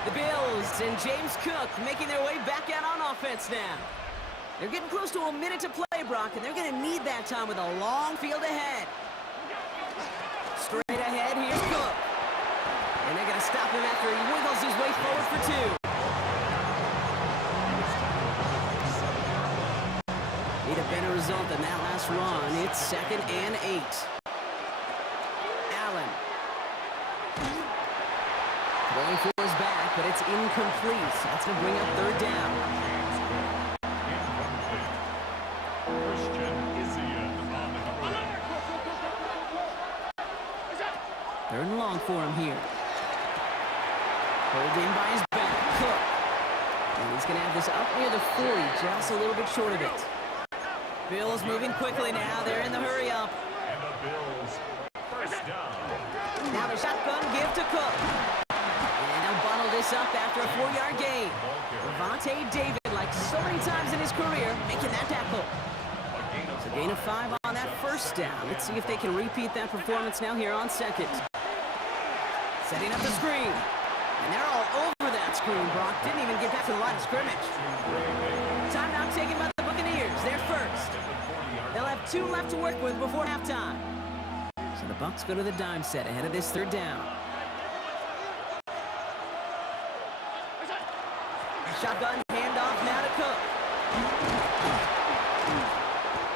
The Bills and James Cook making their way back out on offense now. They're getting close to a minute to play, Brock, and they're going to need that time with a long field ahead. Straight ahead, here's Cook. And they're going to stop him after he wiggles his way forward for 2. Need a better result than that last run. It's 2nd and 8. Allen. Going for his back, but it's incomplete. That's going to bring up 3rd down. Christian Isian on the Third and long for him here. Pulled in by his back. Cook. And he's going to have this up near the 40, just a little bit short of it. Bills moving quickly now. They're in the hurry up. And the Bills first down. Now the shotgun give to Cook. And they'll bundle this up after a 4-yard gain. Levante David, like so many times in his career, making that tackle. So gain of 5 on that first down. Let's see if they can repeat that performance now here on second. Setting up the screen. And they're all over that screen, Brock. Didn't even get back to the line of scrimmage. Timeout taken by the Buccaneers. They're first. They'll have 2 left to work with before halftime. So the Bucs go to the dime set ahead of this third down. Shotgun handoff now to Cook.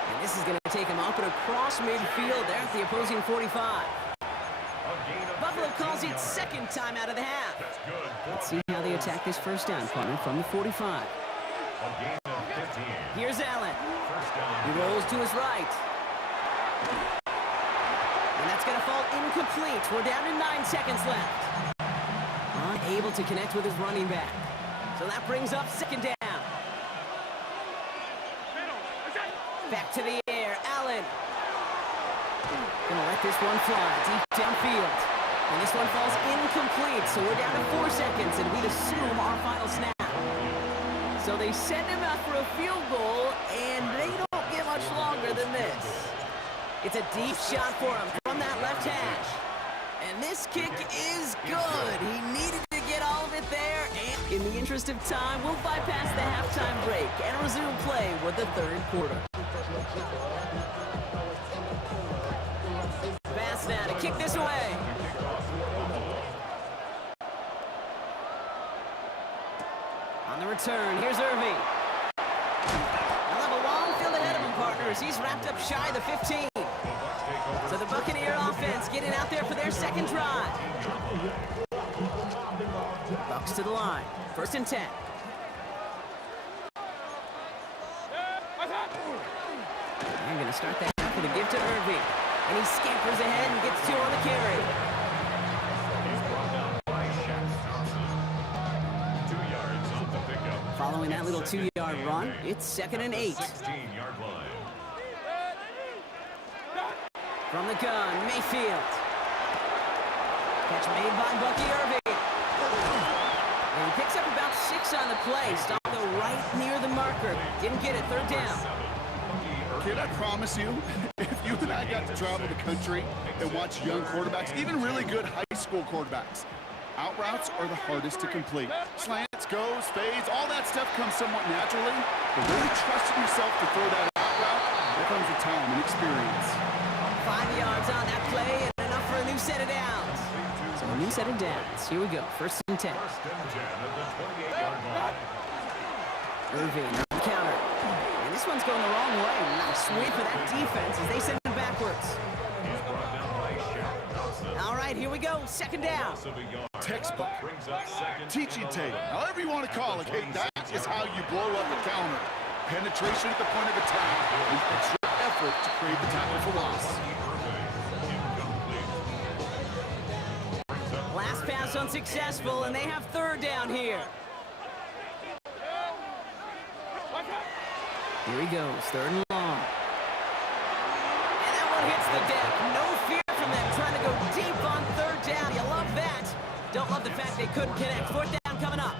And this is going to take him up and across midfield there at the opposing 45. Buffalo calls it second time out of the half. Let's see how they attack this first down, partner, from the 45. Here's Allen. He rolls to his right. And that's going to fall incomplete. We're down to 9 seconds left. Unable to connect with his running back. So that brings up second down. Back to the air. Allen. Gonna let this one fly deep downfield. And this one falls incomplete. So we're down to 4 seconds, and we'd assume our final snap. So they send him out for a field goal, and they don't get much longer than this. It's a deep shot for him from that left hash. And this kick is good. He needed to get all of it there. And in the interest of time, we'll bypass the halftime break and resume play with the third quarter. Pass now to kick this away. On the return, here's Irving. They'll have a long field ahead of him, partners. He's wrapped up shy of the 15. So the Buccaneer offense getting out there for their second drive. Bucs to the line. First and 10. They're going to start that out with a give to Irving. And he scampers ahead and gets 2 on the carry. Following that little 2-yard run, it's second and 8. 16-yard line. From the gun, Mayfield. Catch made by Bucky Irving. And he picks up about 6 on the play. Stop though right near the marker. Didn't get it. Third down. Kid, I promise you, if you and I got to travel the country and watch young quarterbacks, even really good high school quarterbacks, out routes are the hardest to complete. Slants, goes, fades, all that stuff comes somewhat naturally. But really trusting yourself to throw that out route, there comes with time and experience. 5 yards on that play and enough for a new set of downs. So a new set of downs. Here we go. First and 10. First and 10 at the 28-yard line. Irving on the counter. And this one's going the wrong way. Nice sweep for that defense as they send him backwards. He's brought down by Shaq Thompson. All right, here we go. Second down. Loss of a yard. Textbook. Brings up second Teaching and tape, 11. however you want to call it. Hey, that is how you blow up a counter. Penetration at the point of attack and extra effort to create the tackle for loss. Last pass unsuccessful, and they have third down here. Here he goes, third and long. And that one hits the deck. No fear from them trying to go deep on third down. You love that. Don't love the fact they couldn't connect. Fourth down coming up.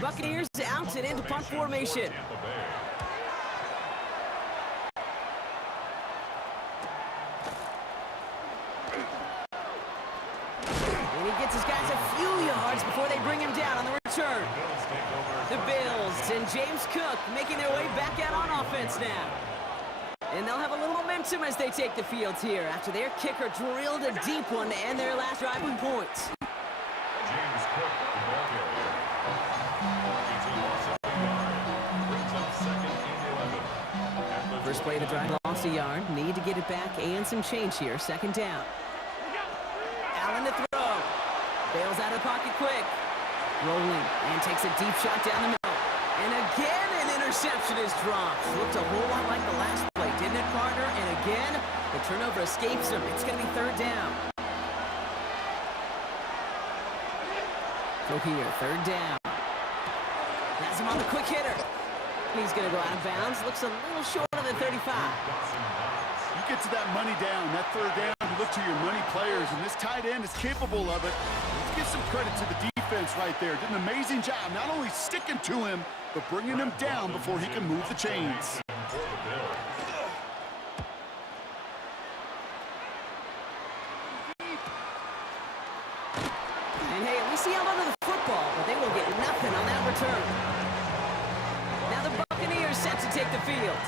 Buccaneers out and into punt formation. And he gets his guys a few yards before they bring him down on the return. The Bills and James Cook making their way back out on offense now. And they'll have a little momentum as they take the field here after their kicker drilled a deep one to end their last drive with points. James Cook, the ball carrier. It's a loss of a yard. Brings up second and 11. First play of the drive, lost a yard. Need to get it back and some change here. Second down. Allen to throw. Bails out of the pocket quick. Rolling and takes a deep shot down the middle. And again, an interception is dropped. Looked a whole lot like the last play, didn't it, partner? And again, The turnover escapes him. It's going to be third down. So here, third down. Has him on the quick hitter. He's going to go out of bounds. Looks a little short of the 35. You get to that money down, that third down, you look to your money players, and this tight end is capable of it. Let's give some credit to the defense right there. Did an amazing job, not only sticking to him, but bringing him down before he can move the chains. And hey, at least he held onto the football, but they will get nothing on that return. Now the Buccaneers set to take the field.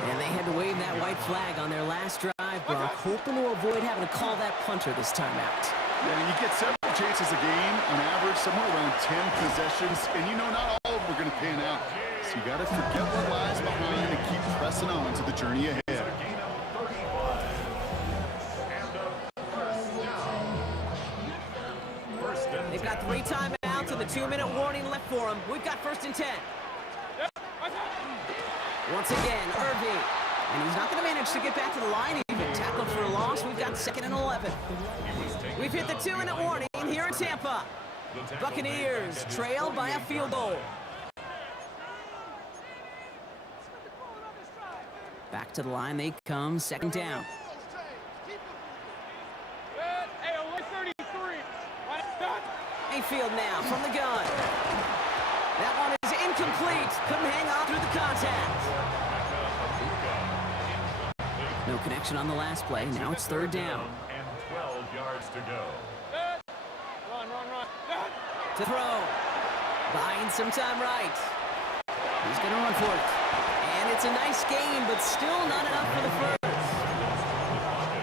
And they had to wave that white flag on their last drive, Brock, hoping to avoid having to call that punter this time out. Yeah, you get several chances a game, on average, somewhere around 10 possessions, and you know not all of them are going to pan out. So you got to forget what lies behind and keep pressing on to the journey ahead. They've got 3 timeouts and the 2-minute warning left for them. We've got 1st and 10. Once again, Irving. And he's not going to manage to get back to the line even. Tackled for a loss. We've got 2nd and 11. We've hit the 2-minute warning here in Tampa. Buccaneers trail by a field goal. Back to the line they come, 2nd down. Mayfield now from the gun. That one is incomplete. Couldn't hang on through the contact. No connection on the last play. Now it's 3rd down. And 12 yards to go. Run. To throw. Buying some time right. He's going to run for it. And it's a nice gain, but still not enough for the first.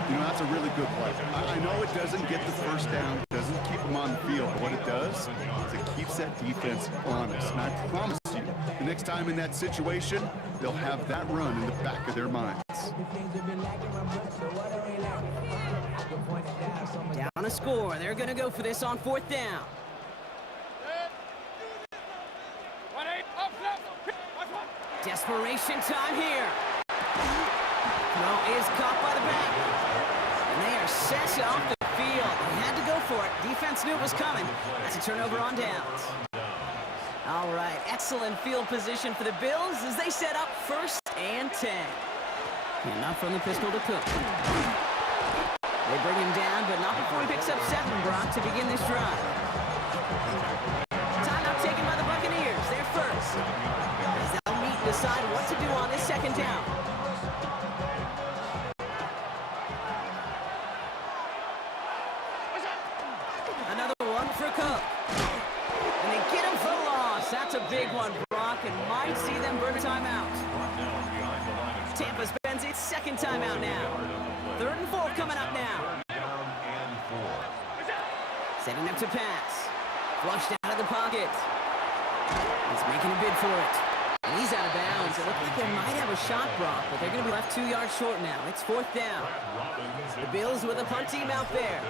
You know, that's a really good play. I know it doesn't get the first down, doesn't keep them on the field, but what it does is it keeps that defense honest. And I promise you, the next time in that situation, they'll have that run in the back of their minds. Down a score. They're going to go for this on 4th down. Desperation time here. Throw is caught by the back. And they are set off the field. They had to go for it. Defense knew it was coming. That's a turnover on downs. All right, excellent field position for the Bills as they set up 1st and 10. And not from the pistol to Cook. They bring him down, but not before he picks up 7, Brock, to begin this drive. Timeout taken by the Buccaneers. They're first. As they'll meet and decide what to do on this 2nd down. Another one for Cook. And they get him for the loss. That's a big one, Brock, and might see them burn a timeout. Tampa spends its 2nd timeout now. 3rd and 4 coming up now. Setting up to pass. Flushed out of the pocket. He's making a bid for it. And he's out of bounds. It looks like they might have a shot, Brock, but they're going to be left 2 yards short now. It's 4th down. The Bills with a punt team out there.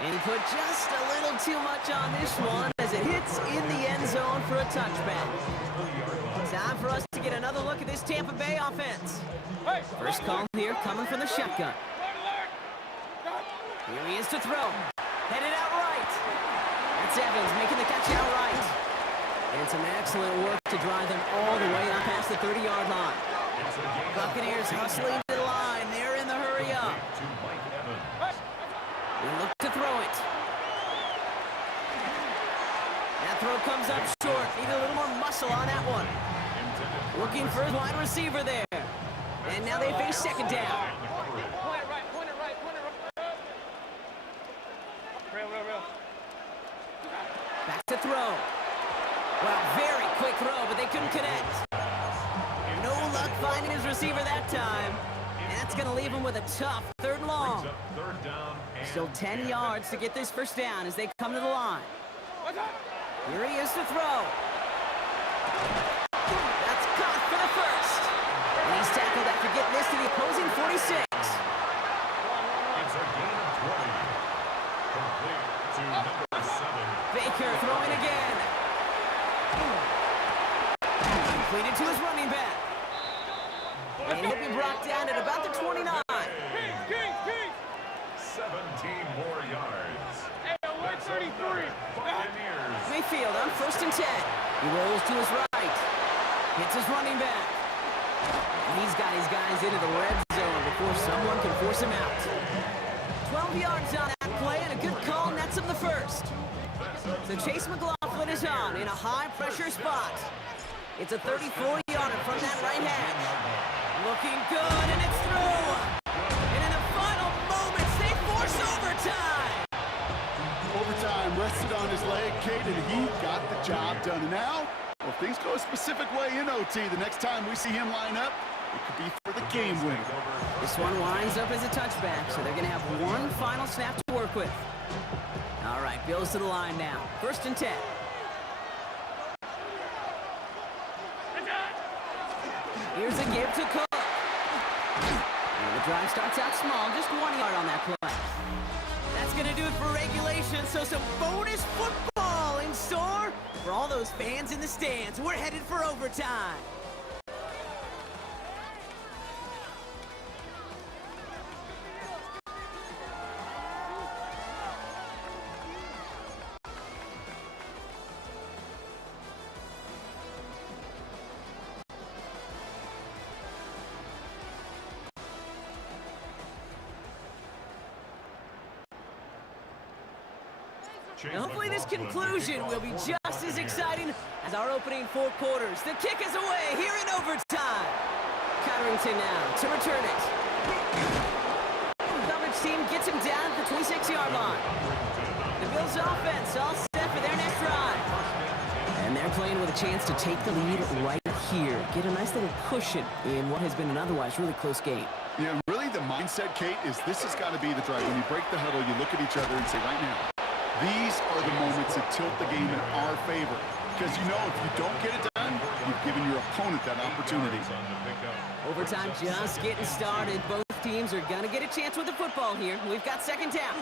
And he put just a little too much on this one as it hits in the end zone for a touchback. Time for us to get another look at this Tampa Bay offense. First call here coming from the shotgun. Here he is to throw. Headed out right. That's Evans making the catch out right. And some excellent work to drive them all the way up past the 30-yard line. Buccaneers hustling to the line. They're in the hurry up. We look to throw it. That throw comes up short. Need a little more muscle on that one. Looking for a wide receiver there. And now they face 2nd down. Point it right. Real. Back to throw. Well, very quick throw, but they couldn't connect. No luck finding his receiver that time. And that's going to leave him with a tough 3rd and long. Still 10 yards to get this 1st down as they come to the line. Here he is to throw. That's caught for the 1st. And he's tackled after getting this to the opposing 46. It's a gain of 20. Complete to number 7. Baker throwing again. Completed to his running back. And he'll be brought down at about the 29. King! 17 more yards. Hey, alert 33. Buccaneers. Mayfield on 1st and 10. He rolls to his right. Hits his running back. And he's got his guys into the red zone before someone can force him out. 12 yards on that play, and a good call nets him the first. So Chase McLaughlin is on in a high-pressure spot. It's a 34-yarder from that right hash. Looking good, and it's through. And in the final moments, they force overtime. Overtime rested on his leg, Kate, and he got the job done. And now, well, if things go a specific way in OT, the next time we see him line up, it could be for the game winner. This one winds up as a touchback, so they're going to have one final snap to work with. All right, Bills to the line now. 1st and 10. Here's a give to Cook. And the drive starts out small, just 1 yard on that play. That's going to do it for regulation, so some bonus football in store for all those fans in the stands. We're headed for overtime. And hopefully this conclusion will be just as exciting as our opening 4 quarters. The kick is away here in overtime. Cotterington now to return it. Coverage team gets him down at the 26-yard line. The Bills offense all set for their next drive. And they're playing with a chance to take the lead right here. Get a nice little cushion in what has been an otherwise really close game. Yeah, really the mindset, Kate, is this has got to be the drive. When you break the huddle, you look at each other and say, right now, these are the moments that tilt the game in our favor. Because you know if you don't get it done, you've given your opponent that opportunity. Overtime just getting started. Both teams are going to get a chance with the football here. We've got 2nd down.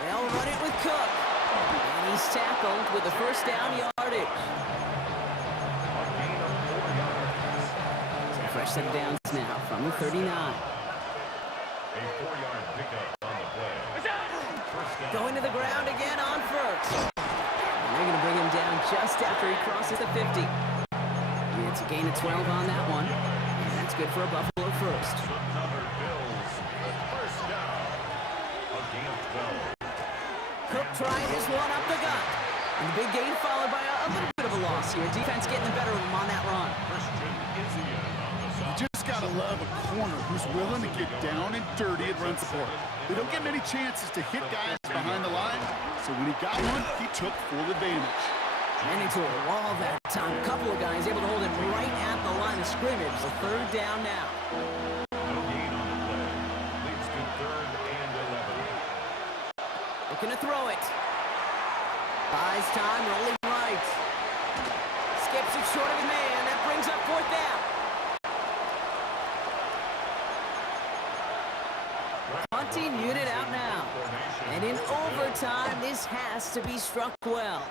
They'll run it with Cook. And he's tackled with the 1st down yardage. So fresh set of downs now from the 39. A 4-yard pickup on the play. Going to the ground again on 1st. And they're going to bring him down just after he crosses the 50. It's a gain of 12 on that one. And that's good for a Buffalo first. Another Bills. 1st down. A gain of 12. Cook trying his one up the gut. And the big gain followed by a little bit of a loss here. Defense getting the better of him on that run. Christian Izien on the You side. just got to love a corner who's willing to get down and dirty at run support. They don't get many chances to hit guys behind the line, so when he got one, he took full advantage. And into a wall that time. A couple of guys able to hold him right at the line of scrimmage. So 3rd down now. No gain on the play. Leads to 3rd and 11. Looking to throw it. Buys time, rolling right. Skips it short of his man. That brings up 4th down. Punting unit out now. And in overtime, this has to be struck well.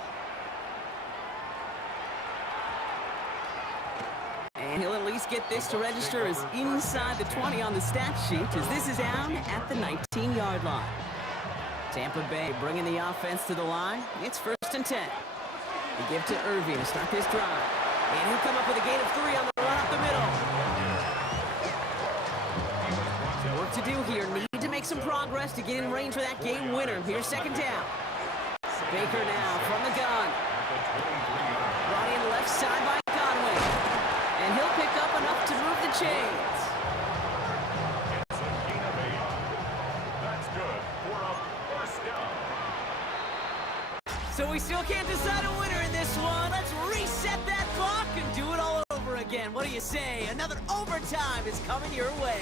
And he'll at least get this to register as inside the 20 on the stat sheet, as this is down at the 19-yard line. Tampa Bay bringing the offense to the line. It's 1st and 10. They give to Irving to start this drive. And he'll come up with a gain of 3 on the run up the middle. Some work to do here. Need to make some progress to get in range for that game winner. Here's 2nd down. Baker now from the gun. Brought in left side by Conway. And he'll pick up enough to move the chains. It's a gain of 8. That's good for a 1st down. So we still can't decide a winner in this one. Let's reset that clock and do it all over again. What do you say? Another overtime is coming your way.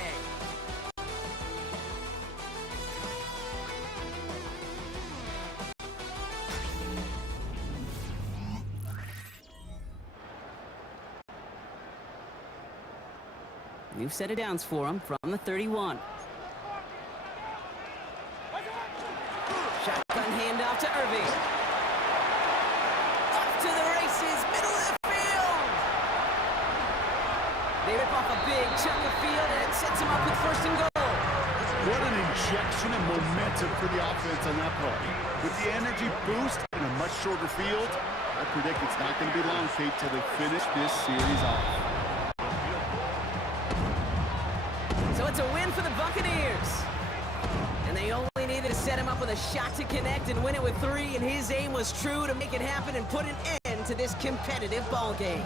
New set of downs for him from the 31. Shotgun handoff to Irving. Off to the races, middle of the field. off a big chunk of field and sets him up with first and goal. What an injection of momentum for the offense on that play. With the energy boost and a much shorter field, I predict it's not going to be long, Kate, till they finish this series off. So it's a win for the Buccaneers. And they only needed to set him up with a shot to connect and win it with 3, and his aim was true to make it happen and put an end to this competitive ball game.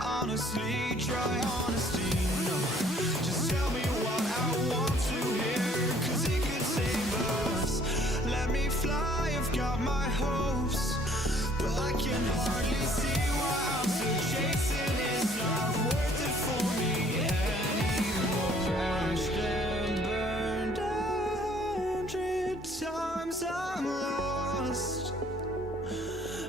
Honestly, try honesty, no. Just tell me what I want to hear, 'cause it could save us. Let me fly, I've got my hopes, but I can hardly see why I'm still chasing. It's not worth it for me anymore. Crashed and burned 100 times, I'm lost.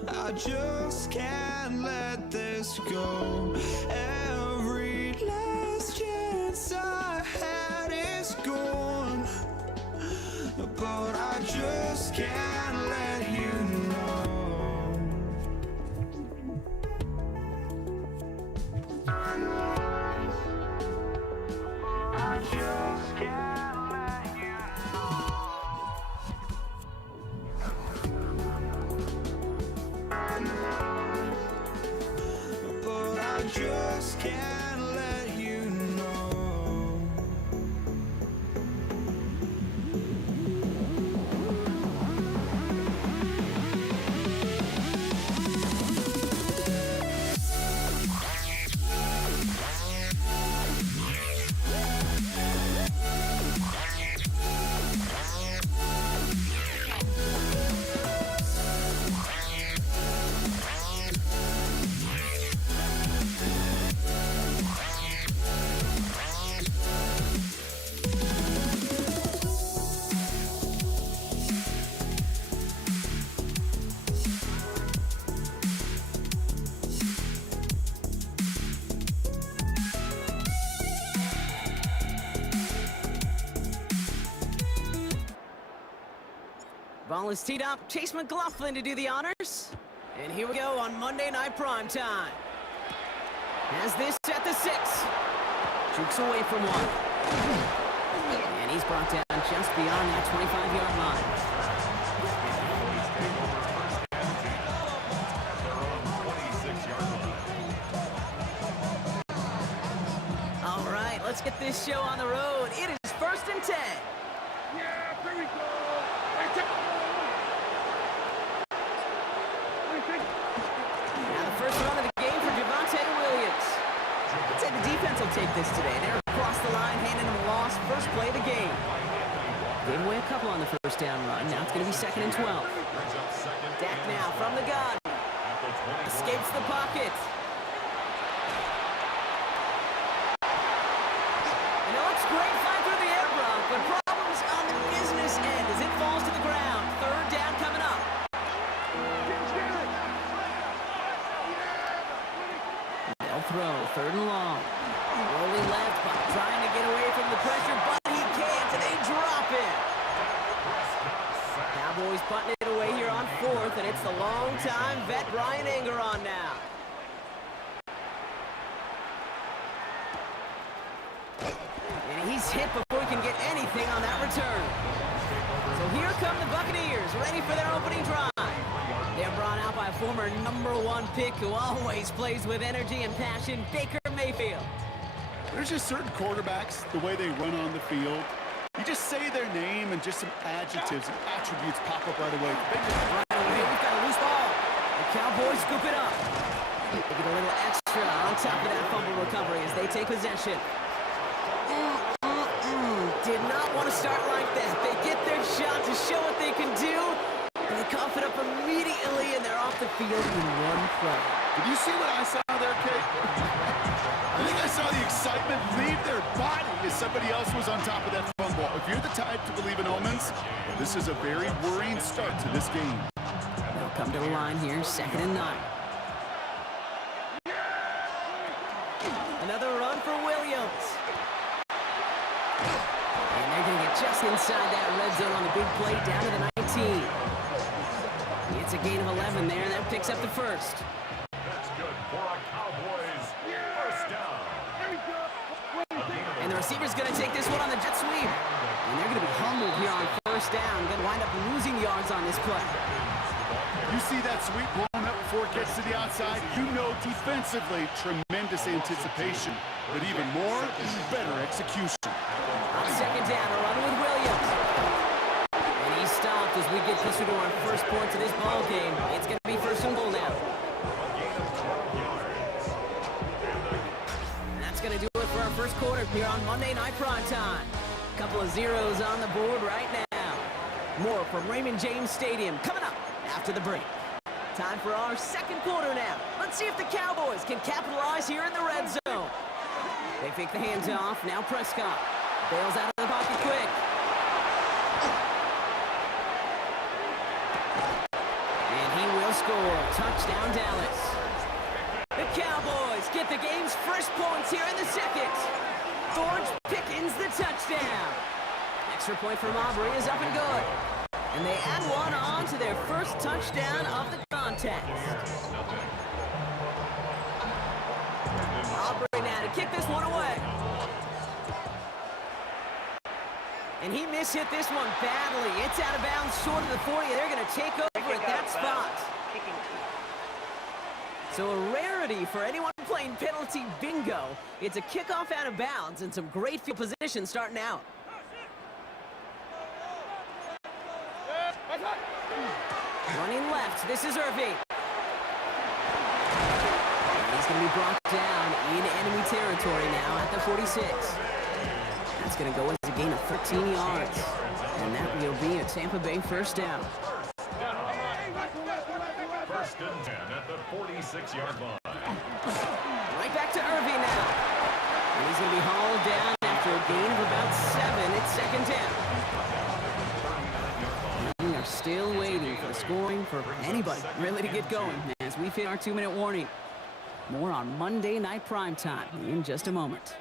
I just can't let this go. Every last chance I had is gone, but I just can't let you know. I just can't let you know. But I just can't let you know. Ball is teed up. Chase McLaughlin to do the honors. And here we go on Monday Night Primetime. Has this at the 6. Jukes away from one. And he's brought down just beyond that 25-yard line. All right, let's get this show on the road. It is 1st and 10. Yeah, there we go. Hey, take Now the first run of the game for Javonte Williams. I'd say the defense will take this today. They're across the line, handing him a loss. First play of the game. Gave away a couple on the first down run. Now it's going to be 2nd and 12. Dak now from the gun. Escapes the pocket. And it looks great flying through the air, Brock, but problems on the business end as it falls to the ground. 3rd down coming up. They'll throw 3rd and long. Rolling left, but trying to get away from the pressure, but he can't, and they drop it. Cowboys putting it away here on 4th, and it's the long-time vet Bryan Anger on now. And he's hit before he can get anything on that return. So here come the Buccaneers, ready for their opening drive. They're brought out by a former #1 pick who always plays with energy and passion, Baker Mayfield. There's just certain quarterbacks, the way they run on the field. You just say their name and just some adjectives and attributes pop up right away. Right away, we've got a loose ball. The Cowboys scoop it up. They get a little extra on top of that fumble recovery as they take possession. Did not want to start like that. They get their shot to show what they can do, and they cough it up immediately, and they're off the field in one play. Did you see what I saw there, Kate? I think I saw the excitement leave their body as somebody else was on top of that fumble. If you're the type to believe in omens, this is a very worrying start to this game. They'll come to the line here, 2nd and 9. Another run for Williams. And they're going to get just inside that red zone on the big play down to the 19. It's a gain of 11 there, and that picks up the first. That's good for a Cowboys first down. And the receiver's going to take this one on the jet sweep. And they're going to be humbled here on first down. Going to wind up losing yards on this play. You see that sweep blown up before it gets to the outside. You know defensively, tremendous anticipation. But even more, better execution. On 2nd down, a run with Williams. And he's stopped as we get closer to our first point to this ball game. It's going to be 1st and goal now. And that's going to do it for our first quarter here on Monday Night Primetime. Couple of zeros on the board right now. More from Raymond James Stadium coming up after the break. Time for our second quarter now. Let's see if the Cowboys can capitalize here in the red zone. They fake the hands off. Now Prescott bails out of the pocket quick. And he will score. Touchdown, Dallas. The Cowboys get the game's first points here in the second. George Pickens the touchdown. Extra point from Aubrey is up and good. And they add one on to their first touchdown of the contest. Aubrey now to kick this one away. And he mishit this one badly. It's out of bounds short of the 40. They're going to take over at that spot. So a rarity for anyone playing penalty bingo. It's a kickoff out of bounds and some great field position starting out. Running left, this is Irving. He's going to be brought down in enemy territory now at the 46. That's going to go as a gain of 13 yards. And that will be a Tampa Bay first down. First and 10 at the 46-yard line. Right back to Irving now. And he's going to be hauled down after a gain of about 7. It's 2nd down. We are still waiting for the scoring for anybody really to get going as we hit our 2-minute warning. More on Monday Night Primetime in just a moment.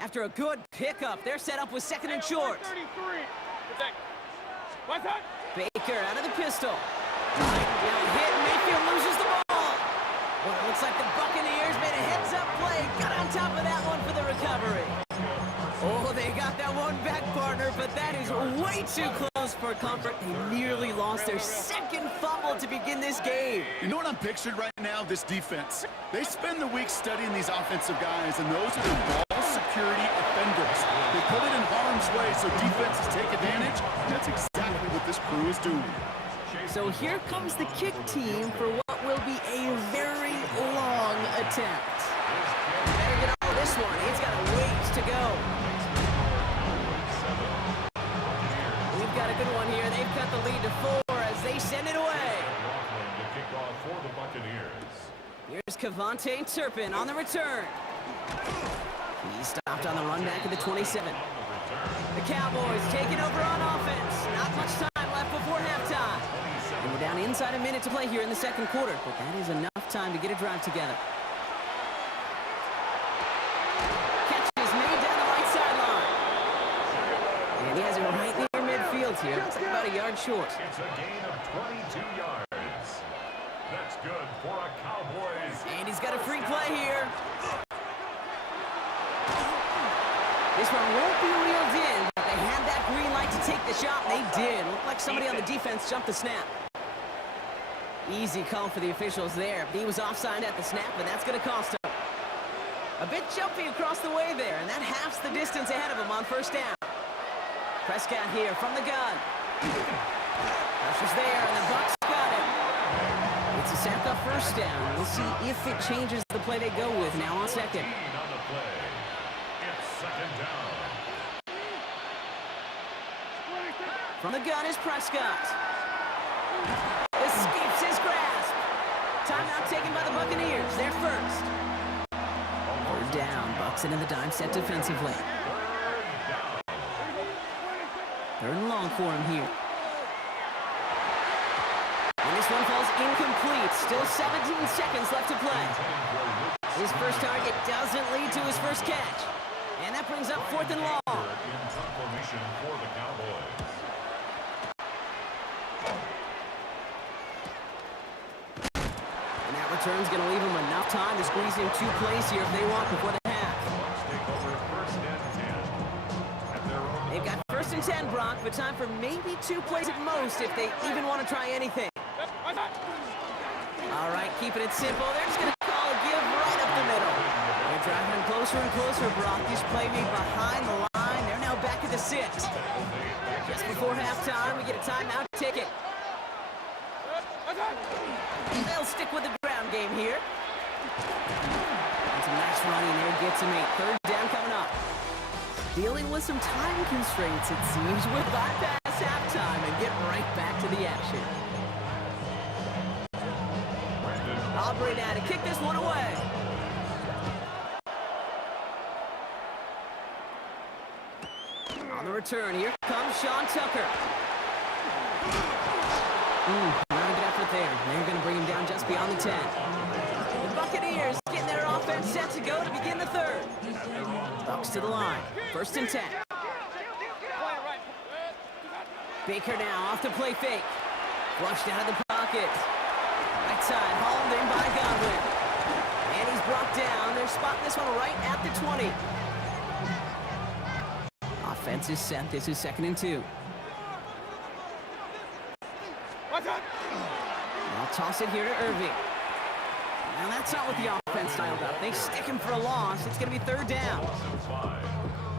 After a good pickup, they're set up with 2nd and short. Baker out of the pistol. Now hit, Mayfield loses the ball. Well, it looks like the Buccaneers made a heads-up play. Got on top of that one for the recovery. Oh, they got that one back, partner, but that is way too close for comfort. They nearly lost their 2nd fumble to begin this game. You know what I'm picturing right now? This defense. They spend the week studying these offensive guys, and those are their ball security offenders. They put it in harm's way so defenses take advantage. That's exactly what this crew is doing. So here comes the kick team for what will be a very long attempt. Better get on this one. He's got a ways to go. We've got a good one here. They've cut the lead to 4 as they send it away. The kickoff for the Buccaneers. Here's Kevontae Turpin on the return. He stopped on the run back at the 27. The Cowboys taking over on offense. Not much time left before halftime. And we're down inside a minute to play here in the second quarter, but that is enough time to get a drive together. Catch is made down the right sideline. And he has it right near midfield here. Looks like about a yard short. It's a gain of 22 yards. That's good for a Cowboys. And he's got a free play here. This one won't be reeled in, but they had that green light to take the shot, and they did. Looked like somebody on the defense jumped the snap. Easy call for the officials there. He was offside at the snap, and that's going to cost him. A bit jumpy across the way there, and that halves the distance ahead of him on first down. Prescott here from the gun. Pressure's there, and the Bucs got him. It's a sack off first down. We'll see if it changes the play they go with now on second. On the play. It's second down. From the gun is Prescott. Escapes his grasp. Timeout taken by the Buccaneers. They're first. Third down. Bucs into the dime set defensively. Third and long for him here. And this one falls incomplete. Still 17 seconds left to play. His first target doesn't lead to his first catch. And that brings up fourth and long. In formation for the Cowboys. And that return's going to leave them enough time to squeeze in 2 plays here if they want before the half. Bucs take over first and 10. At their own They've got first and 10, Brock, but time for maybe 2 plays at most if they even want to try anything. All right, keeping it simple. They're just going to call a give right up the middle. They're driving him closer and closer, Brock. This play made behind the line. They're now back at the 6. Just before halftime, we get a timeout ticket. They'll stick with the ground game here. And some nice running there gets him 8. Third down coming up. Dealing with some time constraints, it seems, with bypass halftime and get right back to the action. Aubrey now to kick this one away. On the return, here comes Sean Tucker. Not a good effort there. They're going to bring him down just beyond the 10. The Buccaneers getting their offense set to go to begin the third. Bucs to the line. First and 10. Baker now off the play fake. Flushed out of the pocket. Right side, hauled in by Godwin. And he's brought down. They're spotting this one right at the 20. Offense is set. This is second and 2. I'll toss it here to Irving. Now that's not what the offense styled up. They stick him for a loss. It's going to be third down.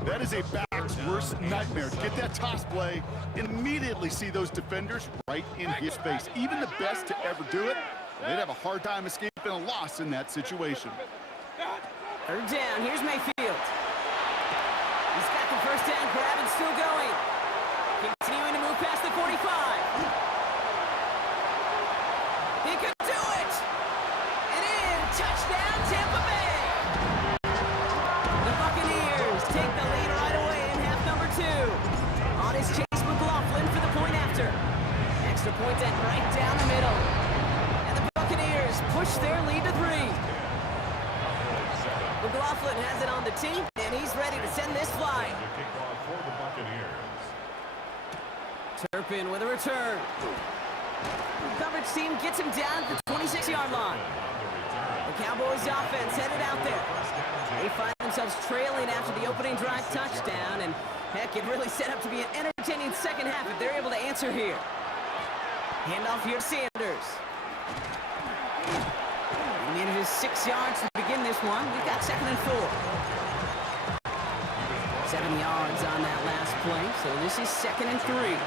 That is a back's worst nightmare. Get that toss play and immediately see those defenders right in his face. Even the best to ever do it, they'd have a hard time escaping a loss in that situation. Third down. Here's Mayfield. He's got the first down grab and still going. Continuing to move past the 45. He could do it! And in! Touchdown, Tampa Bay! The Buccaneers take the lead right away in half number 2. On his Chase McLaughlin for the point after. Extra point at right down the middle. And the Buccaneers push their lead to 3. McLaughlin has it on the team, and he's ready to send this flying. Kickoff for the Buccaneers. Turpin with a return. Coverage team gets him down at the 26-yard line. The Cowboys offense headed out there. They find themselves trailing after the opening drive touchdown, and heck, it really set up to be an entertaining second half if they're able to answer here. Handoff here to Sanders. He manages 6 yards to begin this one. We've got second and 4. 7 yards on that last play, so this is second and 3.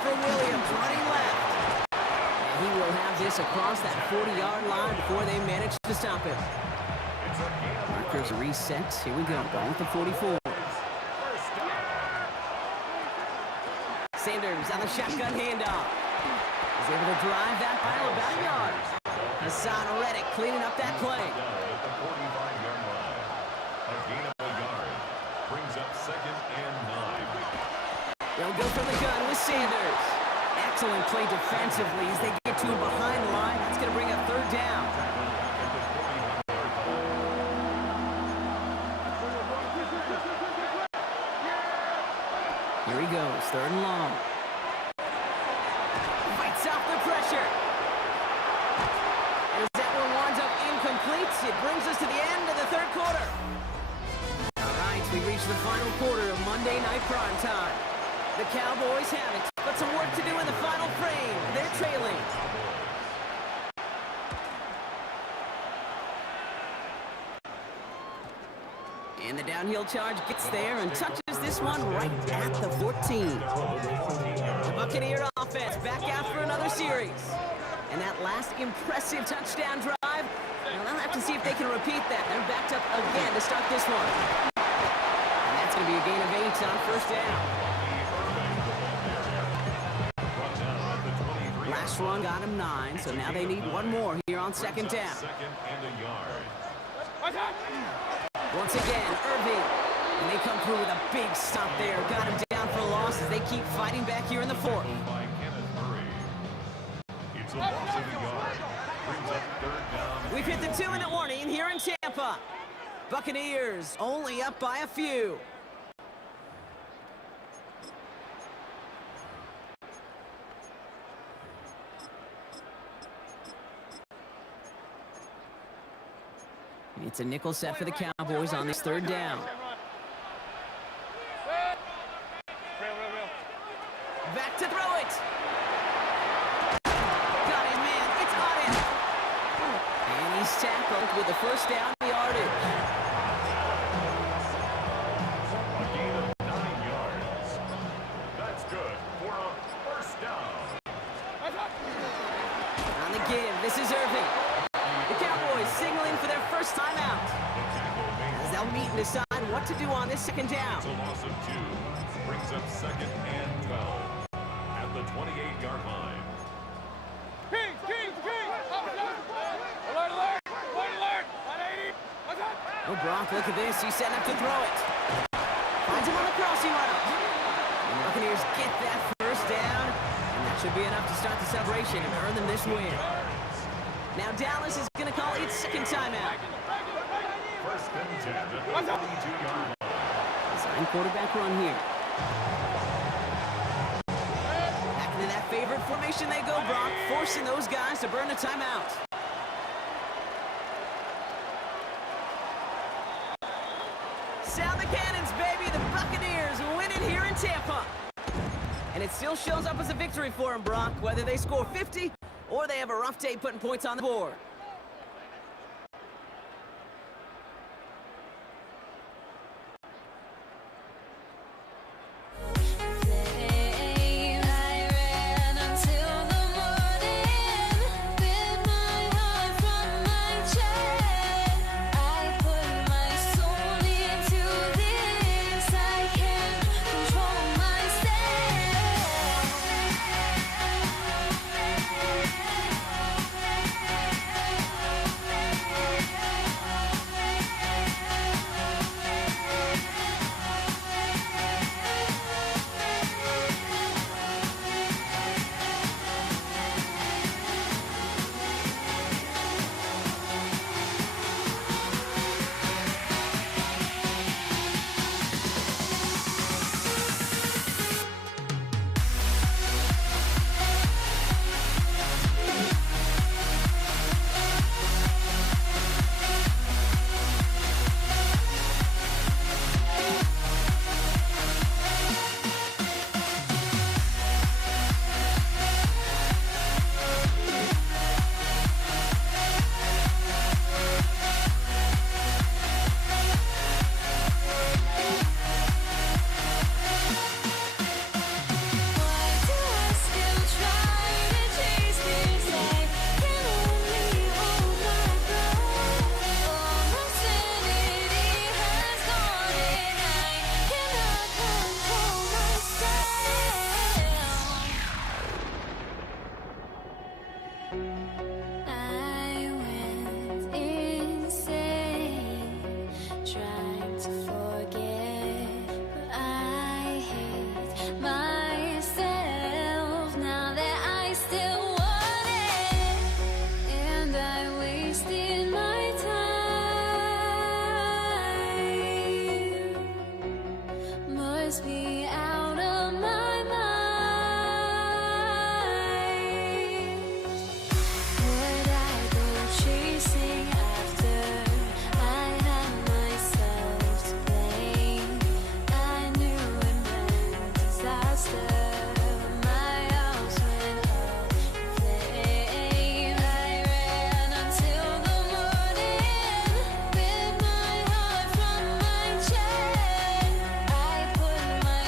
For Williams, running left. And he will have this across that 40-yard line before they manage to stop him. Markers reset. Here we go. Going with the 44. Sanders on the shotgun handoff. He's able to drive that by about a yard. Hassan Reddick cleaning up that play. At the 45-yard line. A gain of a yard. Brings up second and 9. They'll go from the gun with Sanders. Excellent play defensively as they get to him behind the line. That's going to bring up third down. Here he goes, third and long. Fights off the pressure. As that one winds up incomplete, it brings us to the end of the third quarter. All right, we reach the final quarter of Monday Night Prime Time. The Cowboys have it, but some work to do in the final frame. They're trailing. And the downhill charge gets there and touches this one right at the 14. The Buccaneer offense back out for another series. And that last impressive touchdown drive, well, they'll have to see if they can repeat that. They're backed up again to start this one. And that's going to be a gain of 8 on first down. Last run got him 9, so now they need one more here on second down. Second and a yard. Once again, Irving. And they come through with a big stop there. Got him down for loss as they keep fighting back here in the fourth. By Kenneth Murray. It's a loss of a yard. Brings up third down. We've hit the 2-minute warning here in Tampa. Buccaneers only up by a few. It's a nickel set for the Cowboys on this third down. Back to throw it. Got him, man. It's on him. And he's tackled with the first down yardage. A gain of 9 yards. That's good for a first down. On the give, this is Irving. The Cowboys signaling for their first timeout. As they'll meet and decide what to do on this second down. It's a loss of 2. Brings up second and 12 at the 28-yard line. Kings! Alert! Alert! Alert! 180! What's up? Oh, Brock, look at this. He's setting up to throw it. Finds him on the crossing route. And the Buccaneers get that first down. And that should be enough to start the celebration and earn them this win. Now Dallas is going to call its second timeout. First and 10 at the 22-yard line. Design quarterback run here. Back into that favorite formation they go, Brock, forcing those guys to burn the timeout. Sound the cannons, baby. The Buccaneers win it here in Tampa. And it still shows up as a victory for them, Brock, whether they score 50 or they have a rough day putting points on the board. must be out of my mind. Would I go chasing after? I had myself to blame. I knew it meant disaster. My house went up in flames. I ran until the morning with my heart from my chest. I put my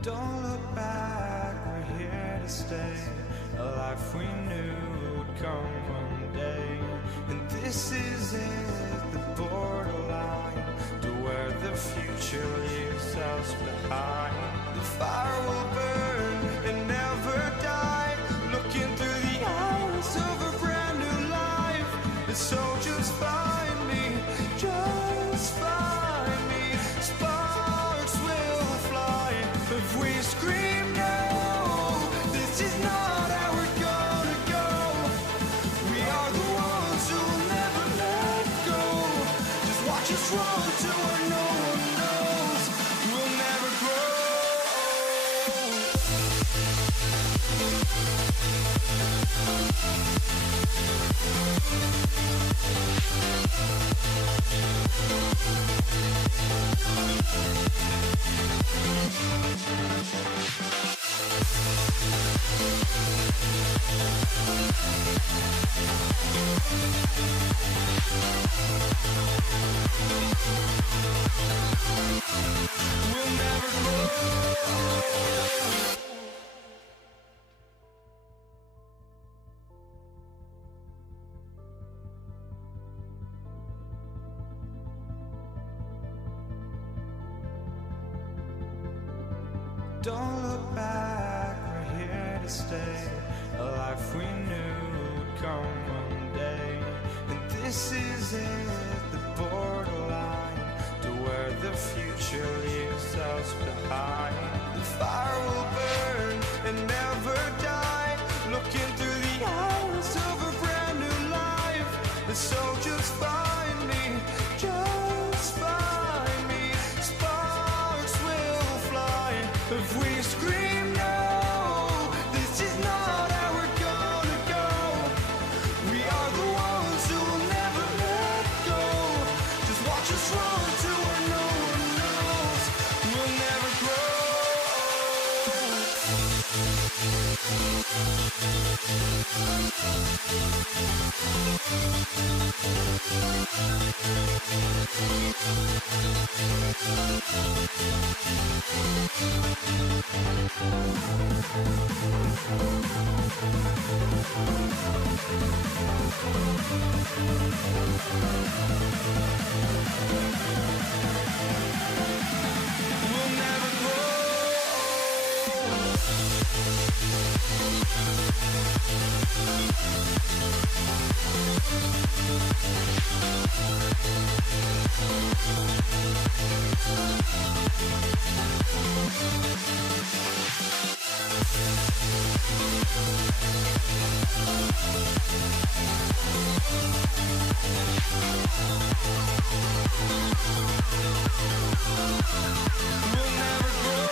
Don't look back, we're here to stay. A life we knew would come one day. And this is it, the borderline to where the future leaves us behind. The fire will burn and never die, looking through the eyes of a brand new life. And so just find me, just find me. Sparks will fly if we scream no. This is not how we're gonna go. We are the ones who'll never let go. Just watch us run to where no one knows. We'll never grow. We'll never grow. Don't look back, we're here to stay. A life we knew would come one day. And this is it, the borderline to where the future leaves us behind. The fire will burn and never die, looking through the eyes of a brand new life. And so just find me, just find me. Sparks will fly if we scream no. This is not how we're gonna go. We are the ones who will never let go. Just watch us run to where no one knows. We'll never grow. We'll never grow. We'll never grow.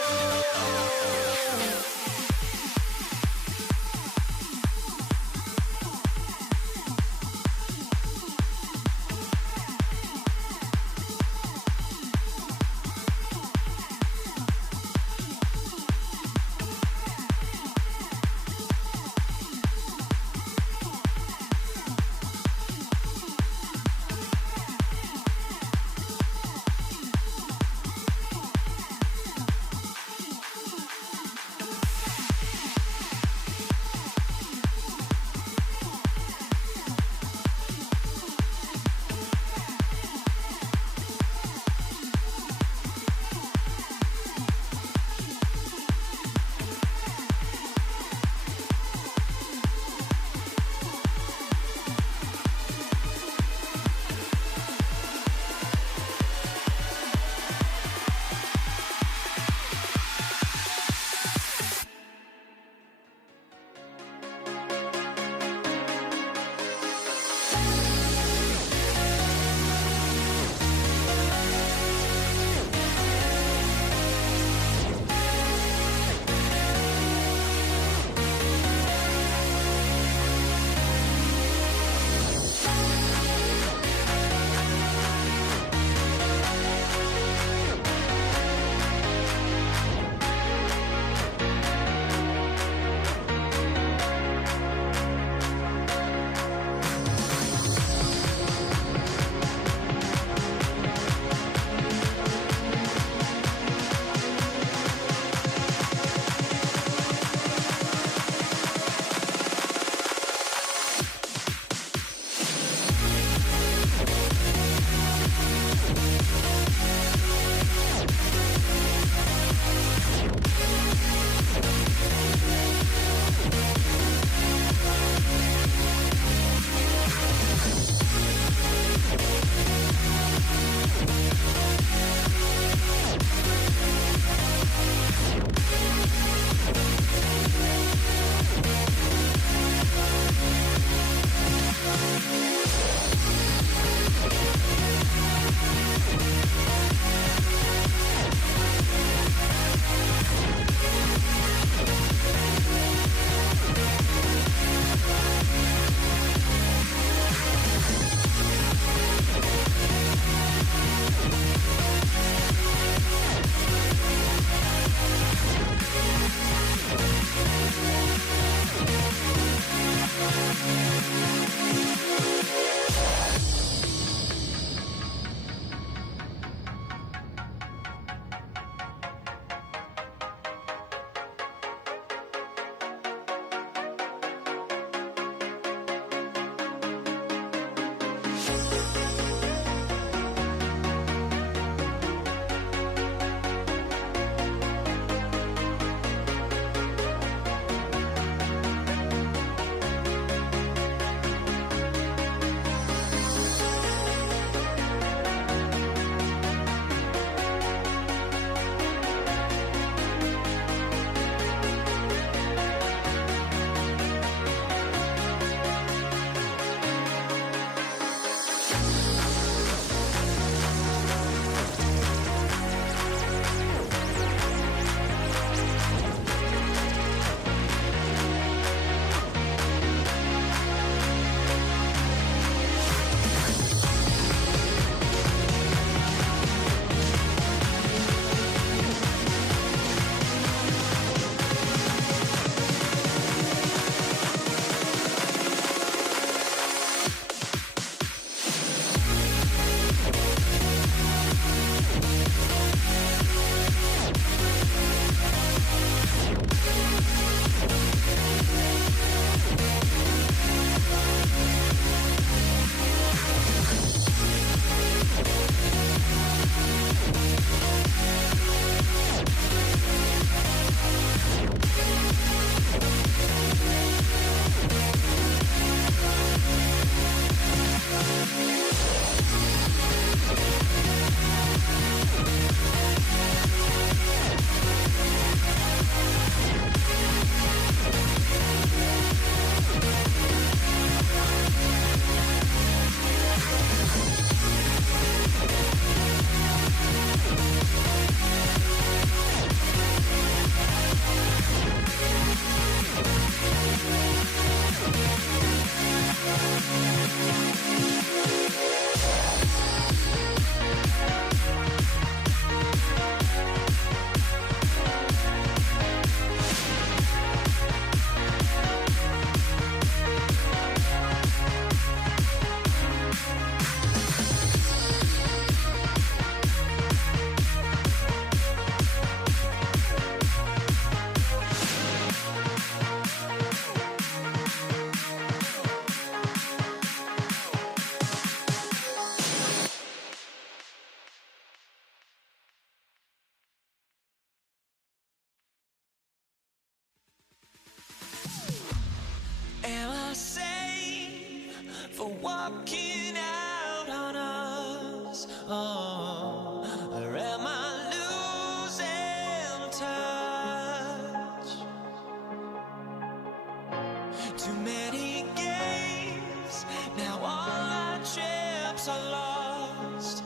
Too many games, now all our chips are lost.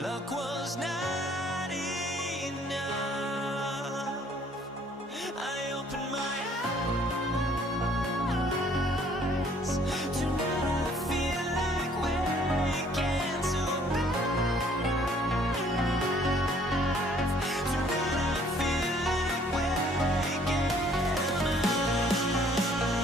Luck was not enough. I opened my eyes. Tonight I feel like waking to a life. Tonight I feel like waking up.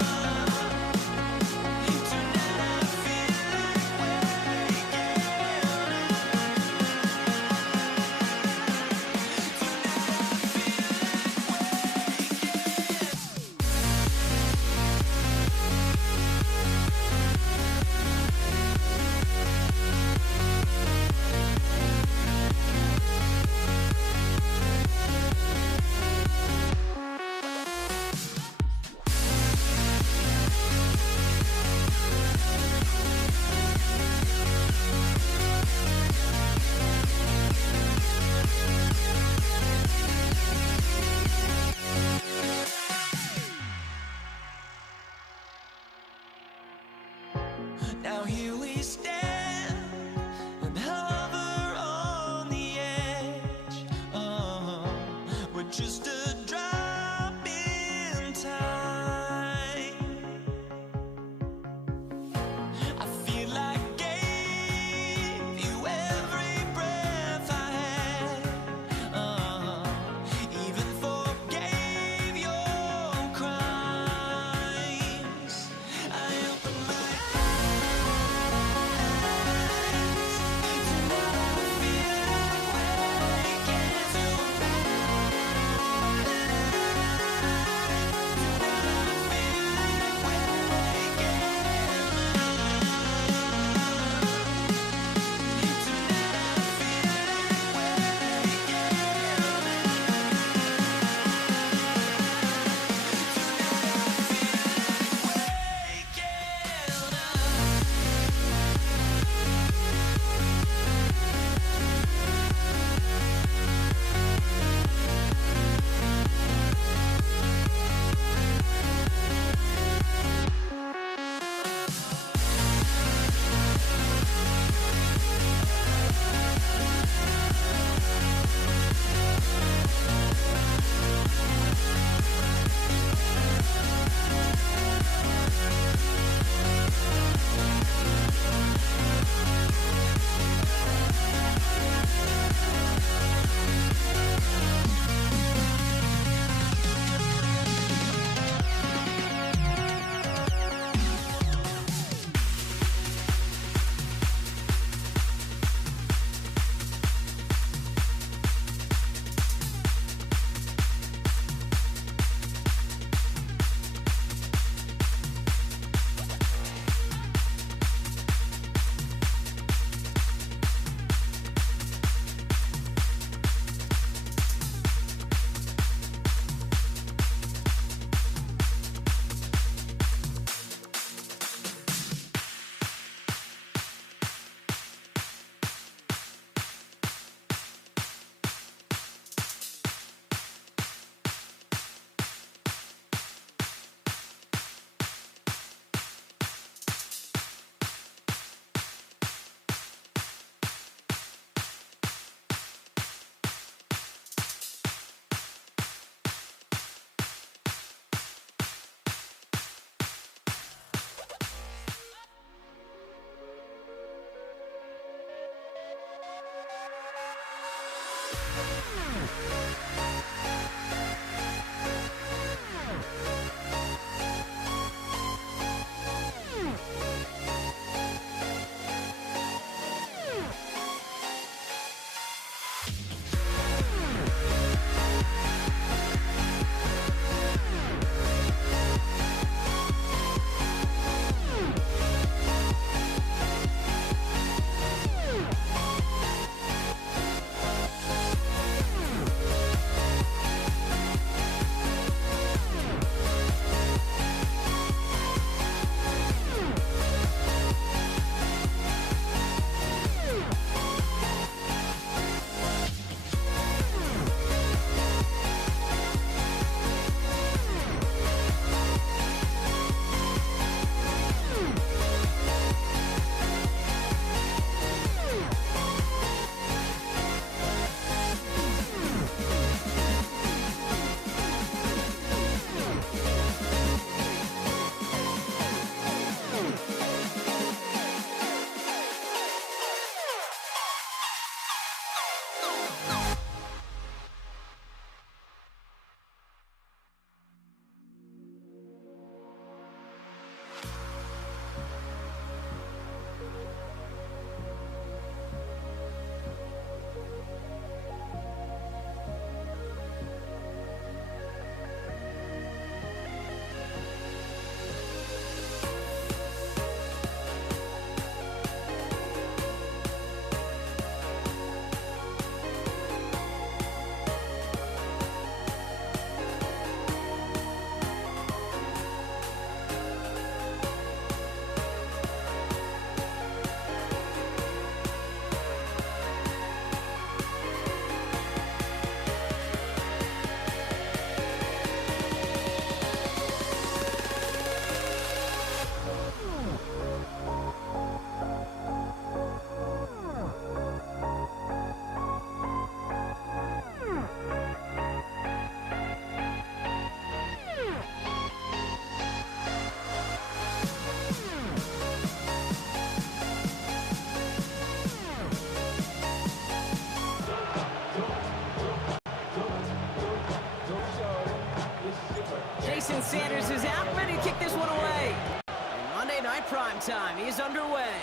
Jason Sanders is out, ready to kick this one away. And Monday Night Primetime is underway.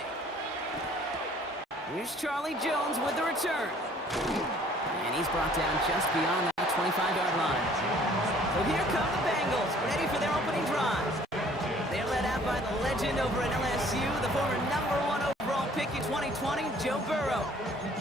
Here's Charlie Jones with the return. And he's brought down just beyond that 25-yard line. So here come the Bengals, ready for their opening drive. They're led out by the legend over at LSU, the former #1 overall pick in 2020, Joe Burrow.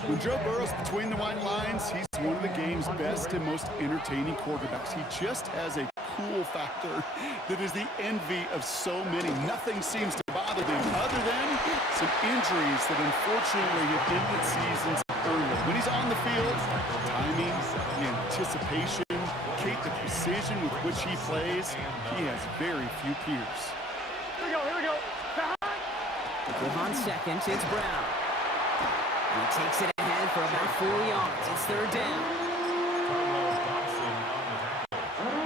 When Joe Burrow's between the white lines, he's one of the game's best and most entertaining quarterbacks. He just has a cool factor that is the envy of so many. Nothing seems to bother them other than some injuries that unfortunately have ended seasons early. When he's on the field, timing, the anticipation, the precision with which he plays, he has very few peers. Here we go. With on second, it's Brown. He takes it ahead for about 4 yards. It's third down. Carmelo Thompson on the tackle.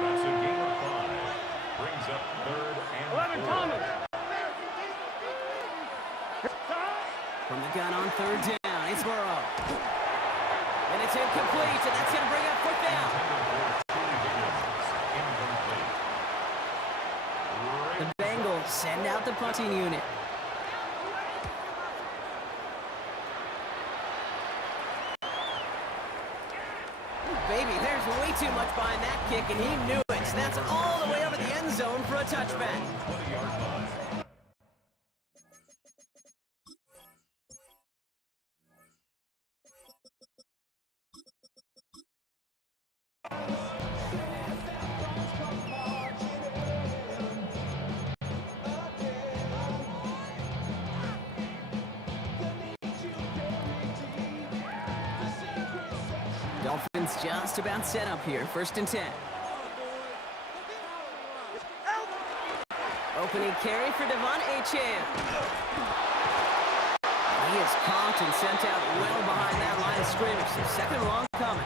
That's a gain of 5. Brings up third and 11 4. Thomas. From the gun on third down, it's Burrow. And it's incomplete, and that's going to bring up fourth down. The Bengals send out the punting unit. Baby, there's way too much behind that kick, and he knew it. So that's all the way over the end zone for a touchback. 20-yard line. Dolphins just about set up here. First and 10. Opening carry for Devon Achane. He is caught and sent out well behind that line of scrimmage. So second long coming.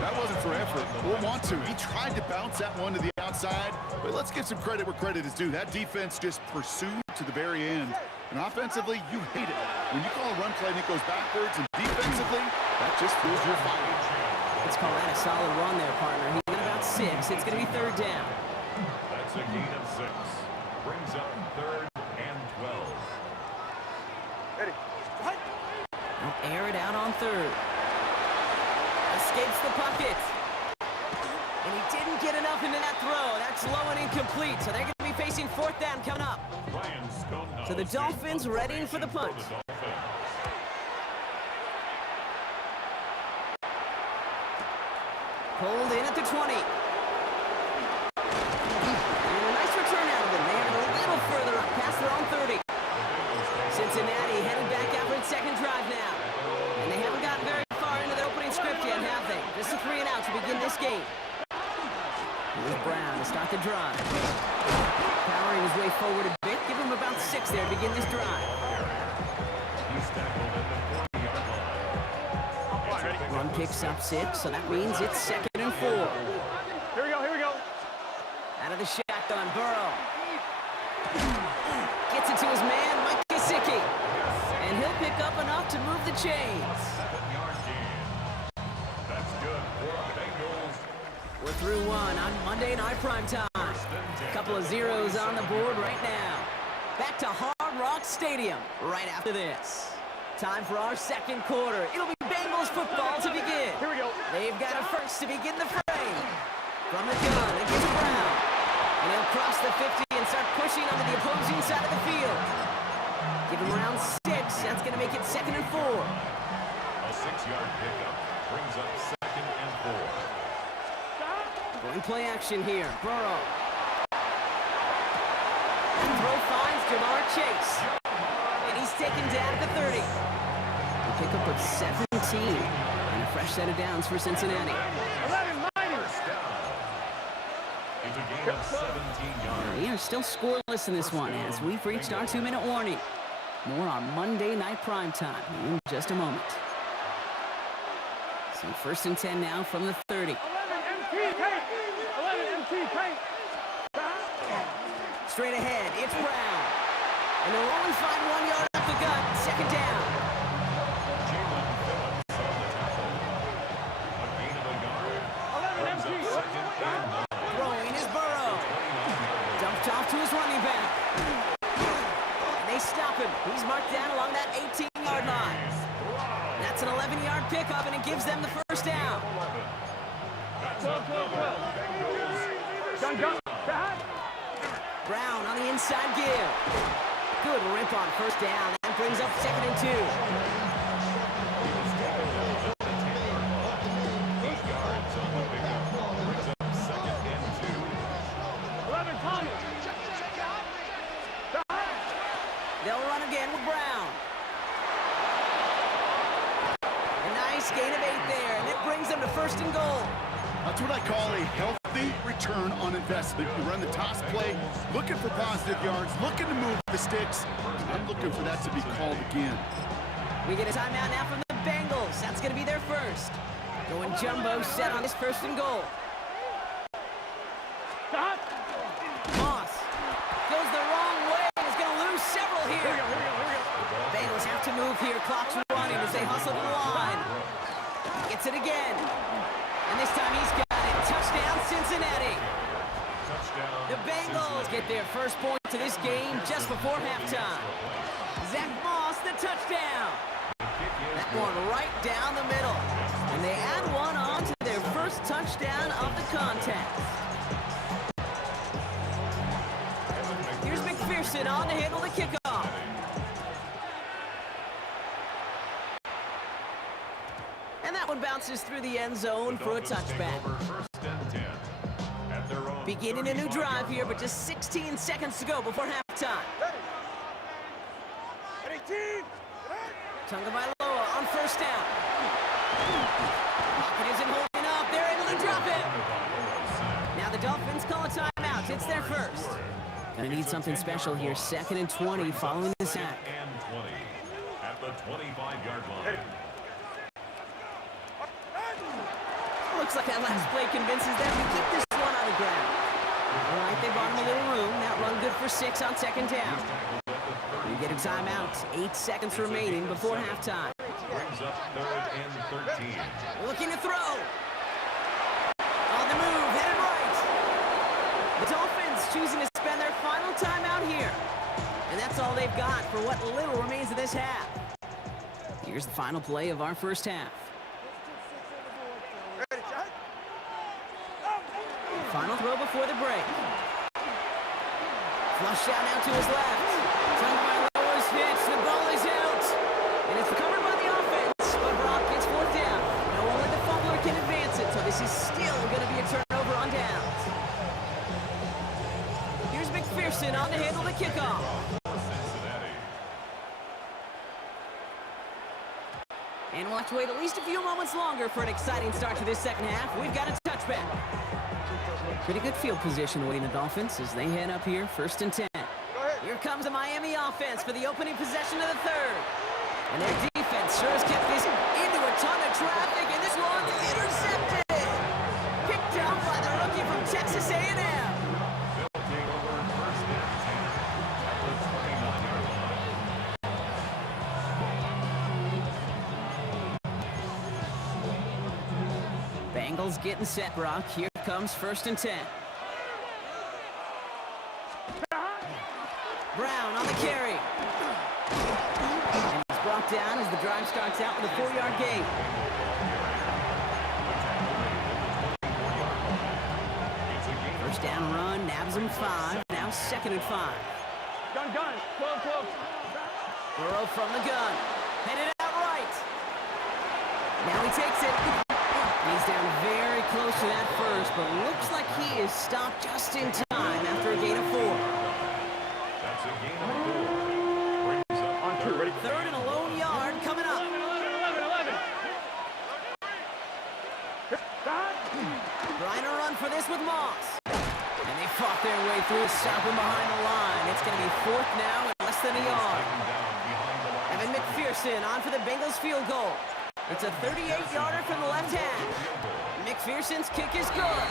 That wasn't for effort or want to. He tried to bounce that one to the outside, but let's give some credit where credit is due. That defense just pursued to the very end. And offensively, you hate it. When you call a run play and it goes backwards, and defensively, that just fuels your fire. Let's call that a solid run there, partner. He got about 6. It's going to be third down. That's a gain of 6. Brings up third and 12. Ready. Now air it out on third. Escapes the pocket. And he didn't get enough into that throw. That's low and incomplete. So they're going to be facing fourth down coming up. Ryan Stonehouse. So the Dolphins readying for the punt. Pulled in at the 20. And a nice return out of them. They have it a little further up past their own 30. Cincinnati headed back out for its second drive now. And they haven't gotten very far into their opening script yet, have they? Just a 3 and out to begin this game. Here's Brown to start the drive. Powering his way forward a bit. Give him about 6 there to begin this drive. He's tackled at the 40-yard line. Run picks up 6, so that means it's second and 4. Here we go. Out of the shotgun, Burrow. Gets it to his man, Mike Gesicki. And he'll pick up enough to move the chains. 7-yard gain. That's good for the Bengals. We're through one on Monday Night Primetime. A couple of zeros on the board right now. Back to Hard Rock Stadium right after this. Time for our second quarter. It'll be Bengals football to begin. Here we go. They've got a first to begin the frame. From the gun, it gets Brown. And he'll cross the 50 and start pushing onto the opposing side of the field. Give him around 6. That's going to make it second and 4. A 6-yard pickup brings up second and 4. Going play action here. Burrow. And throw finds Jamar Chase. And he's taken down at the 30. A pickup of 17. And a fresh set of downs for Cincinnati. 11 First down. It's a gain of 17 yards. We are still scoreless in this one as we've reached our 2-minute warning. More on Monday Night Primetime in just a moment. So first and 10 now from the 30. 11 MT paint. 11 MT paint. Straight ahead, it's Brown. And they'll only find 1 yard up the gut. Second down. Jalen Phillips on the tackle. A gain of a yard. 11 Brings MT. up second and 9. Tipped off to his running back. And they stop him. He's marked down along that 18-yard line. That's an 11-yard pickup, and it gives them the first down. Brown on the inside give. Good rip on first down. That brings up 2nd and 2. They'll run again with Brown. A nice gain of 8 there, and it brings them to 1st and goal. That's what I call a healthy return on investment. You run the toss play, looking for positive yards, looking to move the sticks. I'm looking for that to be called again. We get a timeout now from the Bengals. That's going to be their first. Going jumbo set on this 1st and goal. Moss goes the wrong way and is going to lose several here. Bengals have to move here. Clock's running as they hustle to the line. He gets it again. And this time he's got it. Touchdown, Cincinnati. The Bengals get their first point to this game just before halftime. Zach Moss, the touchdown. That one right down the middle. And they add one on to their first touchdown of the contest. Here's McPherson on to handle the kickoff. And that one bounces through the end zone for a touchback. Beginning a new drive here, but just 16 seconds to go before halftime. Tagovailoa on first down. Pocket isn't holding up. They're able to drop it. Now the Dolphins call a timeout. It's their first. Gonna need something special here. 2nd and 20 following the sack. And 20 at the 25-yard line. Looks like that last play convinces them to keep this one on the ground. All right, they bought him a little room. That run good for 6 on 2nd down. We get a timeout. 8 seconds remaining before halftime. Brings up 3rd and 13. Looking to throw. On the move, headed right. The Dolphins choosing to spend their final timeout here. And that's all they've got for what little remains of this half. Here's the final play of our first half. Final throw before the break. Flush out now to his left. Tagovailoa's hit. The ball is out. And it's recovered by the offense. But Brock gets 4th down. No one with the fumbler can advance it. So this is still going to be a turnover on downs. Here's McPherson on to handle the kickoff. And we'll have to wait at least a few moments longer for an exciting start to this second half. We've got a touchback. Pretty good field position waiting the Dolphins as they head up here, 1st and 10. Here comes the Miami offense for the opening possession of the 3rd. And their defense sure has kept this into a ton of traffic, and this one's intercepted. Picked up by the rookie from Texas A&M. Taking over 1st and 10 at the 29-yard line. Bengals getting set, Brock. Here comes 1st and 10. Brown on the carry. And he's brought down as the drive starts out with a 4-yard gain. First down run, nabs him 5. Now 2nd and 5. Gun. 12. Burrow from the gun. Headed out right. Now he takes it. He's down very close to that first, but looks like he is stopped just in time after a gain of 4. That's a gain of 4. Brings up On 2, ready? 3rd and a lone yard coming up. 11. Trying to run for this with Moss. And they fought their way through, stopping behind the line. It's going to be 4th now and less than a yard. Evan McPherson on for the Bengals field goal. It's a 38-yarder from the left hand. McPherson's kick is good.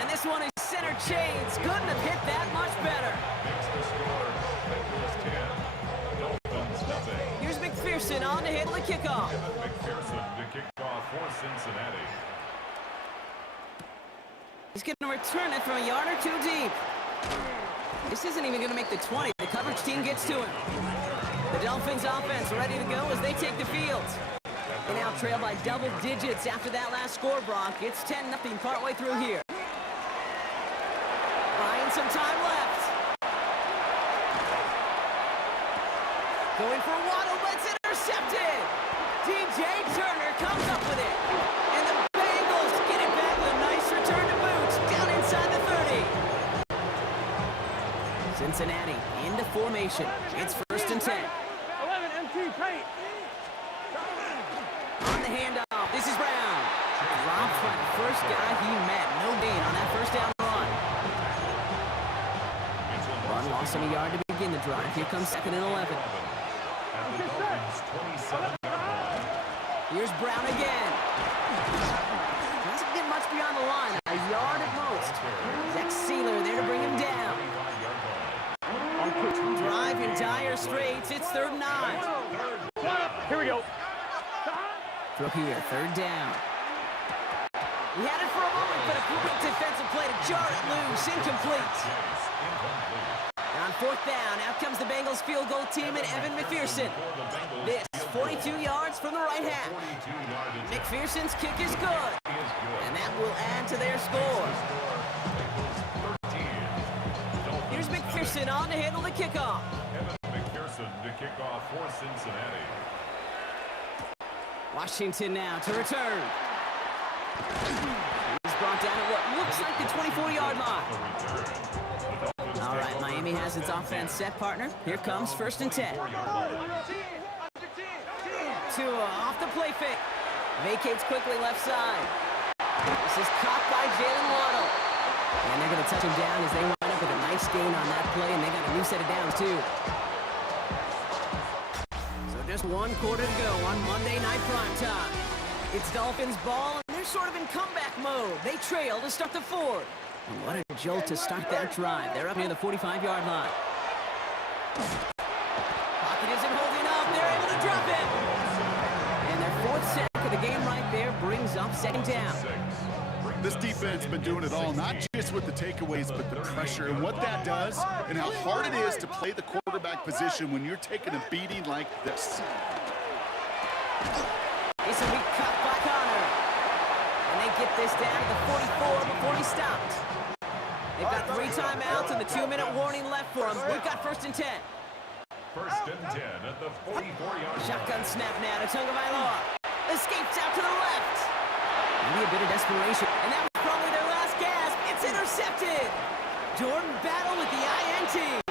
And this one is center chains. Couldn't have hit that much better. Makes the score. Bengals 10. Dolphins nothing. Here's McPherson on to handle the kickoff. McPherson to kick off for Cincinnati. He's going to return it from a yard or 2 deep. This isn't even going to make the 20. The coverage team gets to him. The Dolphins offense ready to go as they take the field. They now trail by double digits after that last score, Brock. It's 10-0 partway through here. Buying some time left. Going for Waddle, but it's intercepted. DJ Turner comes up with it. And the Bengals get it back with a nice return to boot down inside the 30. Cincinnati into formation. It's 1st and 10. 11 MT paint. On the handoff, this is Brown. Dropped by the first guy he met. No gain on that first down run. One loss on a yard to begin the drive. Here comes 2nd and 11. Here's Brown again. Doesn't get much beyond the line. A yard at most. Zach Sealer there to bring him down. Drive in dire straits. It's 3rd and 9. Here we go. Throw here, 3rd down. He had it for a moment, but a quick defensive play to jar it loose. Incomplete. On 4th down, out comes the Bengals field goal team and Evan McPherson. This 42 yards from the right half. McPherson's kick is good. And that will add to their score. Here's McPherson on to handle the kickoff. Evan McPherson to kick off for Cincinnati. Washington now to return. He's brought down at what looks like the 24-yard line. All right, Miami has its offense set, partner. Here comes 1st and 10. Tua off the play fake. Vacates quickly left side. This is caught by Jalen Waddle. And they're going to touch him down as they wind up with a nice gain on that play, and they got a new set of downs, too. So just 1 quarter to go on Monday Night Primetime. It's Dolphins ball, and they're sort of in comeback mode. They trail to start the 4th. And what a jolt to start that drive. They're up near the 45-yard line. Pocket isn't holding up. They're able to drop it. And their 4th sack of the game right there brings up 2nd down. This defense been doing it all, not just with the takeaways, but the pressure and what that does and how hard it is to play the quarterback position when you're taking a beating like this. This will be cut by Connor. And they get this down to the 44 before he stopped. They've got 3 timeouts and the 2-minute warning left for them. We've got 1st and 10. 1st and 10 at the 44-yard line. Shotgun snap now to Tagovailoa. Escapes out to the left. Maybe a bit of desperation. And that was probably their last gasp. It's intercepted. Jordan Battle with the INT.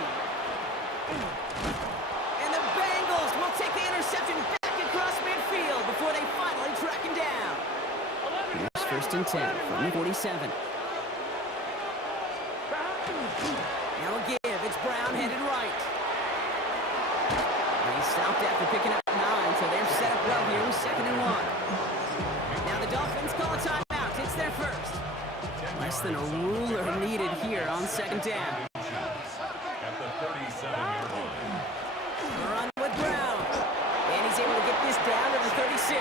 And the Bengals will take the interception back across midfield before they finally track him down. Here's 1st and 10 from the 47. Now a give. It's Brown headed right. And he stopped after picking up 9, so they're set up well here with 2nd and 1. Now the Dolphins call a timeout. It's their 1st. Less than a ruler needed here on 2nd down. At the 37-yard line. Run with Brown. And he's able to get this down to the 36.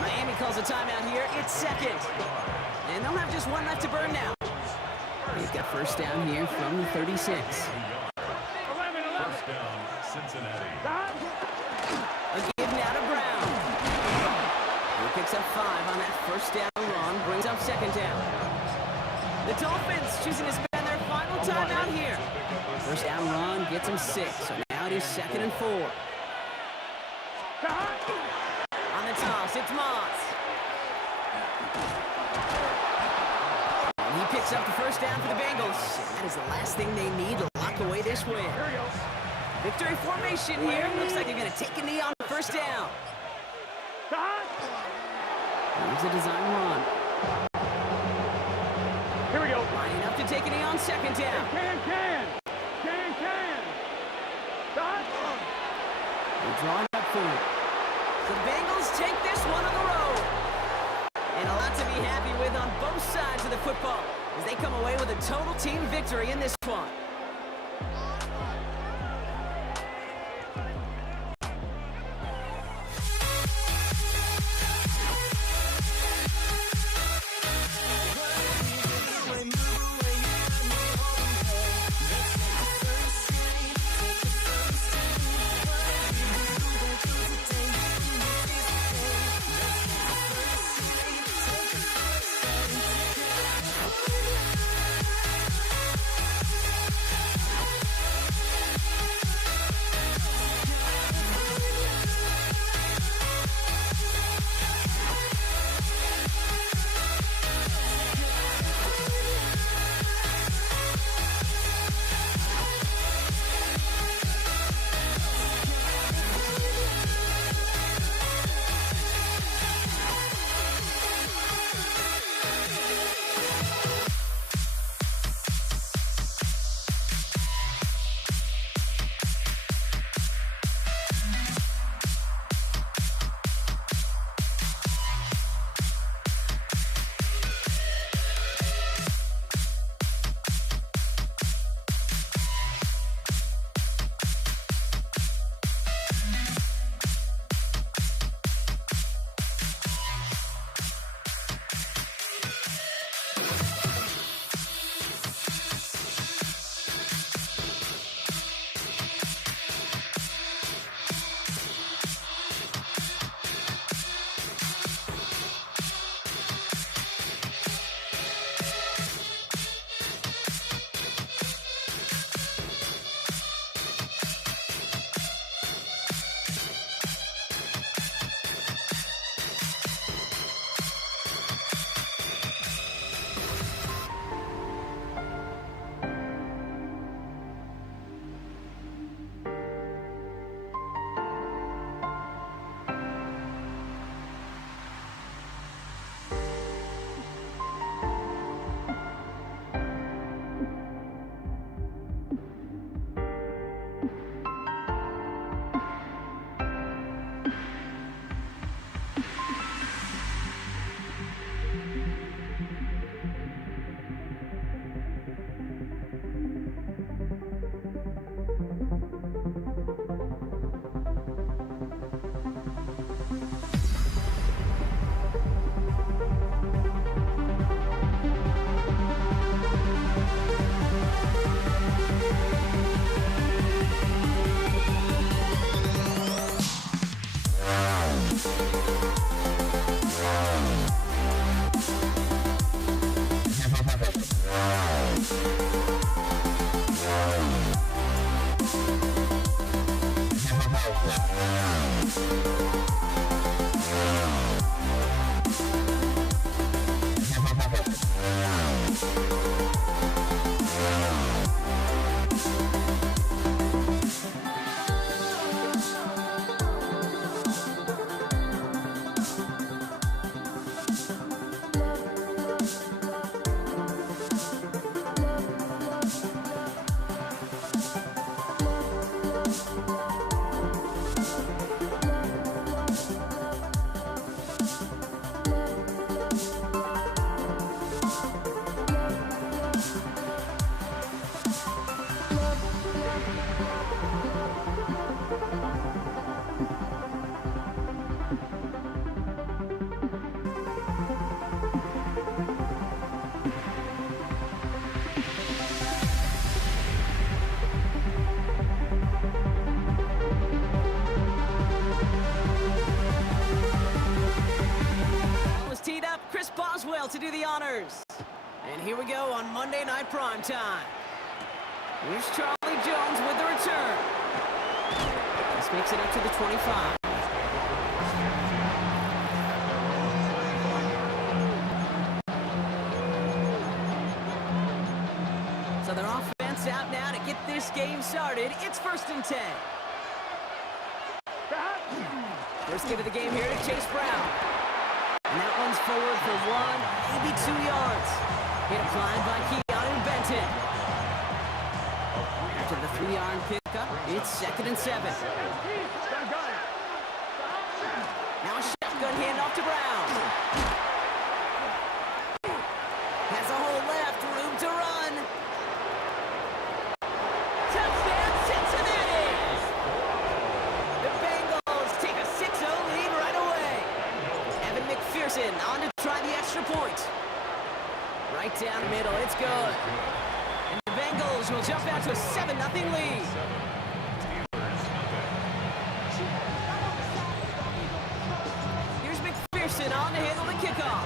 Miami calls a timeout here. It's 2nd. And they'll have just 1 left to burn now. He's got 1st down here from the 36. 1st down, Cincinnati. A give now to Brown. He picks up 5 on that 1st down run, brings up 2nd down. The Dolphins choosing to spend their final timeout here. 1st down run gets him 6, so now it is 2nd and 4. On the toss, it's Moss. And he picks up the 1st down for the Bengals. That is the last thing they need to lock away this win. Victory formation here. Looks like they're going to take a knee on 1st down. Here's the design run. Here we go. Lining up to take a knee on 2nd down. Can. They're drawing up for it. The Bengals take this one on the road. And a lot to be happy with on both sides of the football as they come away with a total team victory in this one. do the honors. And here we go on Monday Night Primetime. Here's Charlie Jones with the return. This makes it up to the 25. So their offense out now to get this game started. It's 1st and 10. First give of the game here to Chase Brown. And that one's forward for 1, maybe 2 yards. Hit applied by Keanu Benton. After the 3-yard pickup, it's 2nd and 7. Now a shotgun handoff to Brown. Has a hole left, room to run. Touchdown, Cincinnati! The Bengals take a 6-0 lead right away. Evan McPherson on to try the extra point. Right down the middle, it's good. And the Bengals will jump out to a 7-0 lead. Here's McPherson on to handle the kickoff.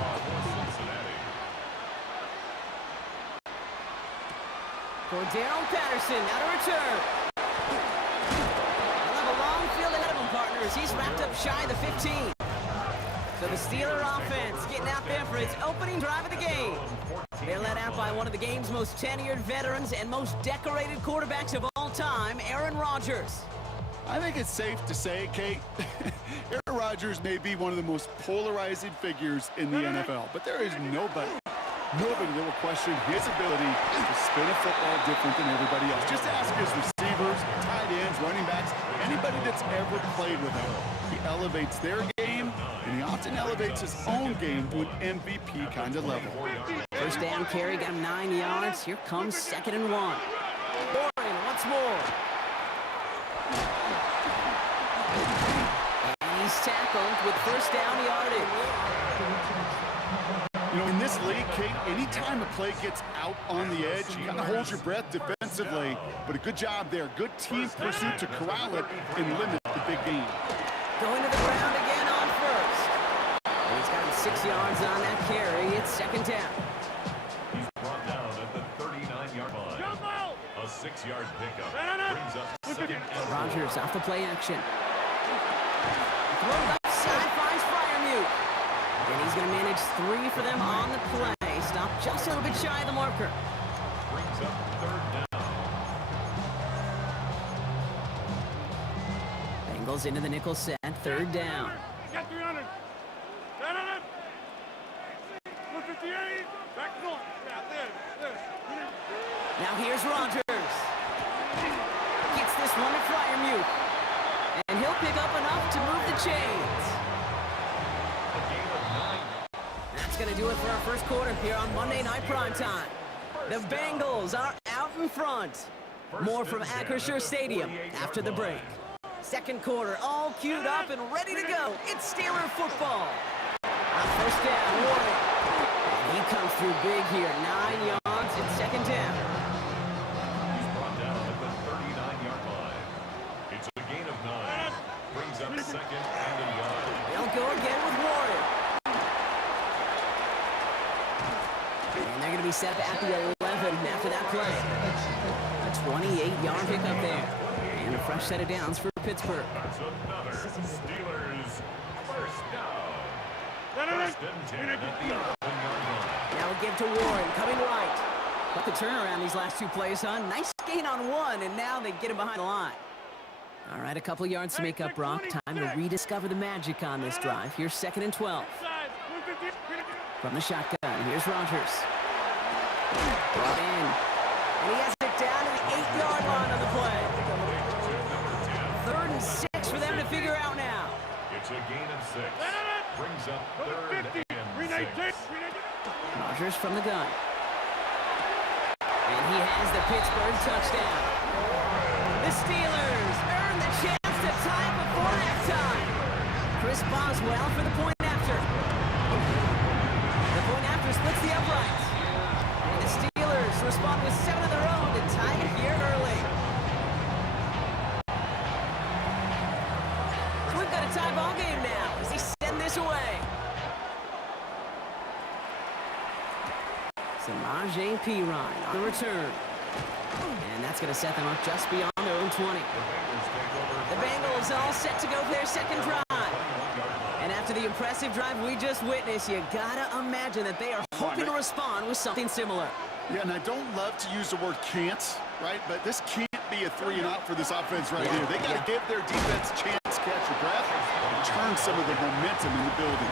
For Darrell Patterson, now to return. They'll have a long field ahead of him, partners. He's wrapped up shy of the 15. So the Steeler offense getting out there for its opening drive of the game. They're led out by one of the game's most tenured veterans and most decorated quarterbacks of all time, Aaron Rodgers. I think it's safe to say, Kate, Aaron Rodgers may be one of the most polarizing figures in the NFL, but there is nobody that will question his ability to spin a football different than everybody else. Just ask his receivers, tight ends, running backs, anybody that's ever played with him. He elevates their game, and he often elevates his own game to an MVP kind of level. First down carry, got him 9 yards. Here comes 2nd and 1. Boring once more. And he's tackled with first down yardage. You know, in this league, Kate, anytime a play gets out on the edge, you got to hold your breath defensively. But a good job there. Good team pursuit to corral it and limit the big game. Going to the ground again on first. And he's got him 6 yards on that carry. It's 2nd down. He's brought down at the 39-yard line. A 6-yard pickup brings up 2nd and Rodgers off the play action. Throw left side, finds Freiermuth. And he's going to manage 3 for them on the play. Stop just a little bit shy of the marker. brings up 3rd down. Bengals into the nickel set, 3rd down. Got 300. 900. 158. Back north. Yeah, there. Now here's Rodgers. Gets this one to Freiermuth. And he'll pick up enough to move the chains. A gain of 9. That's going to do it for our first quarter here on Monday Night Primetime. The Bengals are out in front. More from Acrisure Stadium after the break. Second quarter, all queued up and ready to go. It's Steeler football. On first down, Warren. And he comes through big here. 9 yards and 2nd down. He's brought down at the 39-yard line. It's a gain of 9. Brings up 2nd and a yard. They'll go again with Warren. And they're going to be set at the 11 after that play. A 28-yard pickup there. And a fresh set of downs for Pittsburgh. That's another Steelers first down. First and 10 at the 11-yard line. Now we give to Warren, coming right. But the turnaround these last 2 plays, huh? Nice gain on 1, and now they get him behind the line. All right, a couple yards to make up, Brock. Time to rediscover the magic on this drive. Here's 2nd and 12. From the shotgun, here's Rodgers. Brought in. And he has it down to the 8-yard line on the play. 3rd and 6 for them to figure out now. It's a gain of 6. Brings up 3rd and 6. Rodgers from the gun. And he has the Pittsburgh touchdown. The Steelers earn the chance to tie before halftime. Chris Boswell for the point after. The point after splits the uprights. And the Steelers respond with 7 of their own to tie it here early. So we've got a tie ball game now as they send this away. Samaje Perine on the return. And that's going to set them up just beyond their own 20. The Bengals all set to go for their second drive. And after the impressive drive we just witnessed, you gotta imagine that they are hoping to respond with something similar. Yeah, and I don't love to use the word can't, right? But this can't be a 3-and-out for this offense right here. They got to give their defense a chance to catch your breath and turn some of the momentum in the building.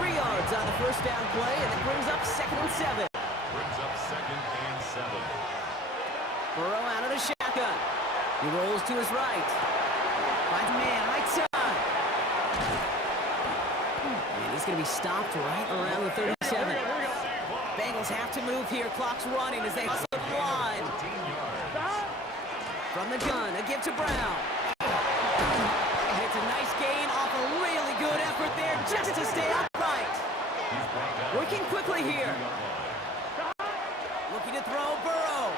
3 yards on the first down play, and it brings up 2nd and 7. Brings up 2nd and 7. Burrow out of the shotgun. He rolls to his right. Finds a man, right side. And he's going to be stopped right around the 37. Bengals have to move here. Clock's running as they hustle the line. From the gun, a give to Brown. And it's a nice gain off a really good effort there just to stay upright. Working quickly here. Looking to throw, Burrow.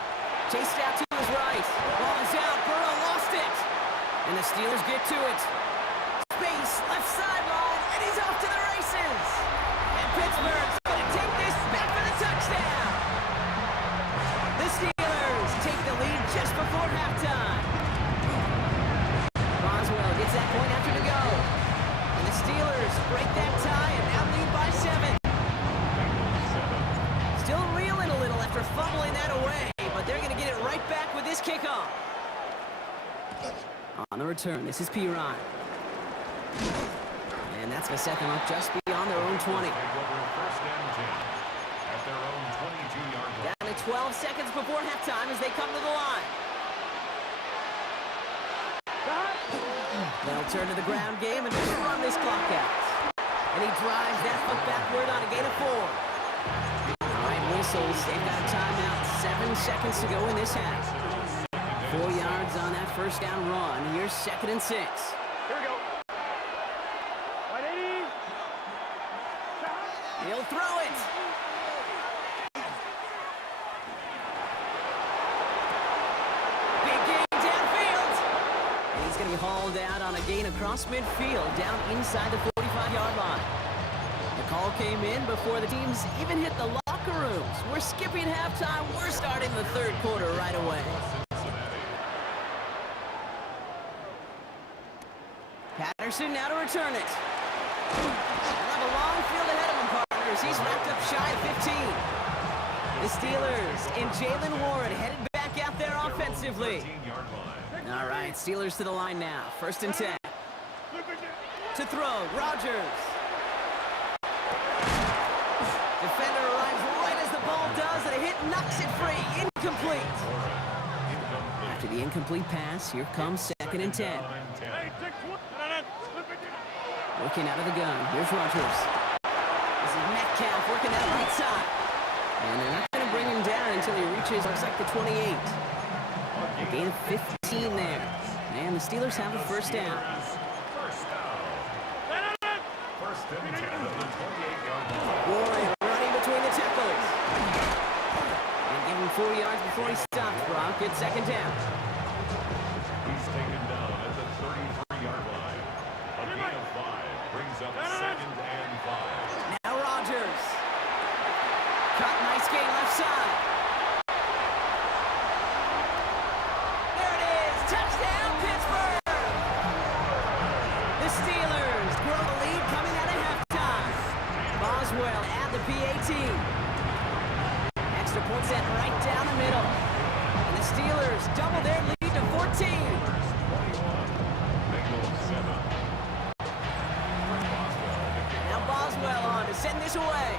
Chased out to his right. Ball is out, Burrow lost it. And the Steelers get to it. Space, left sideline, and he's off to the races. And Pittsburgh's going to take this back for the touchdown. The Steelers take the lead just before halftime. Boswell gets that point after to go. And the Steelers break that tie and now lead by 7. Still reeling a little after fumbling that away, but they're going to get it right back with this kickoff. On the return, this is Perine. And that's going to set them up just beyond their own 20. Down to 12 seconds before halftime as they come to the line. They'll turn to the ground game and just run this clock out. And he drives that foot backward on a gain of 4. All right, whistles. They've got a timeout. 7 seconds to go in this half. 4 yards on that first down run. Here's 2nd and 6. Here we go. 180. He'll throw it. Big gain downfield. And he's going to be hauled out on a gain across midfield, down inside the 45-yard line. The call came in before the teams even hit the locker rooms. We're skipping halftime. We're starting the third quarter right away. Patterson now to return it. They'll have a long field ahead of him, partners. He's wrapped up shy of 15. The Steelers and Jalen Warren headed back out there offensively. All right, Steelers to the line now. 1st and 10. To throw, Rodgers. Defender arrives right as the ball does, and a hit knocks it free. Incomplete. After the incomplete pass, here comes 2nd and 10. Looking out of the gun. Here's Rodgers. This is Metcalf working that right side. And they're not going to bring him down until he reaches, looks like the 28. A gain of 15 there. And the Steelers have a first down. Warren running between the tackles. And give him 4 yards before he stops. Brock gets 2nd down. He's taken down at the 33-yard line. A gain of 5 brings up 2nd and 5. Now Rodgers. Cut, nice gain left side. There it is. Touchdown, Pittsburgh. The Steelers grow the lead coming out of halftime. Boswell add the PAT. Extra point set right down the middle. And the Steelers double their lead to 14. Now Boswell on to send this away.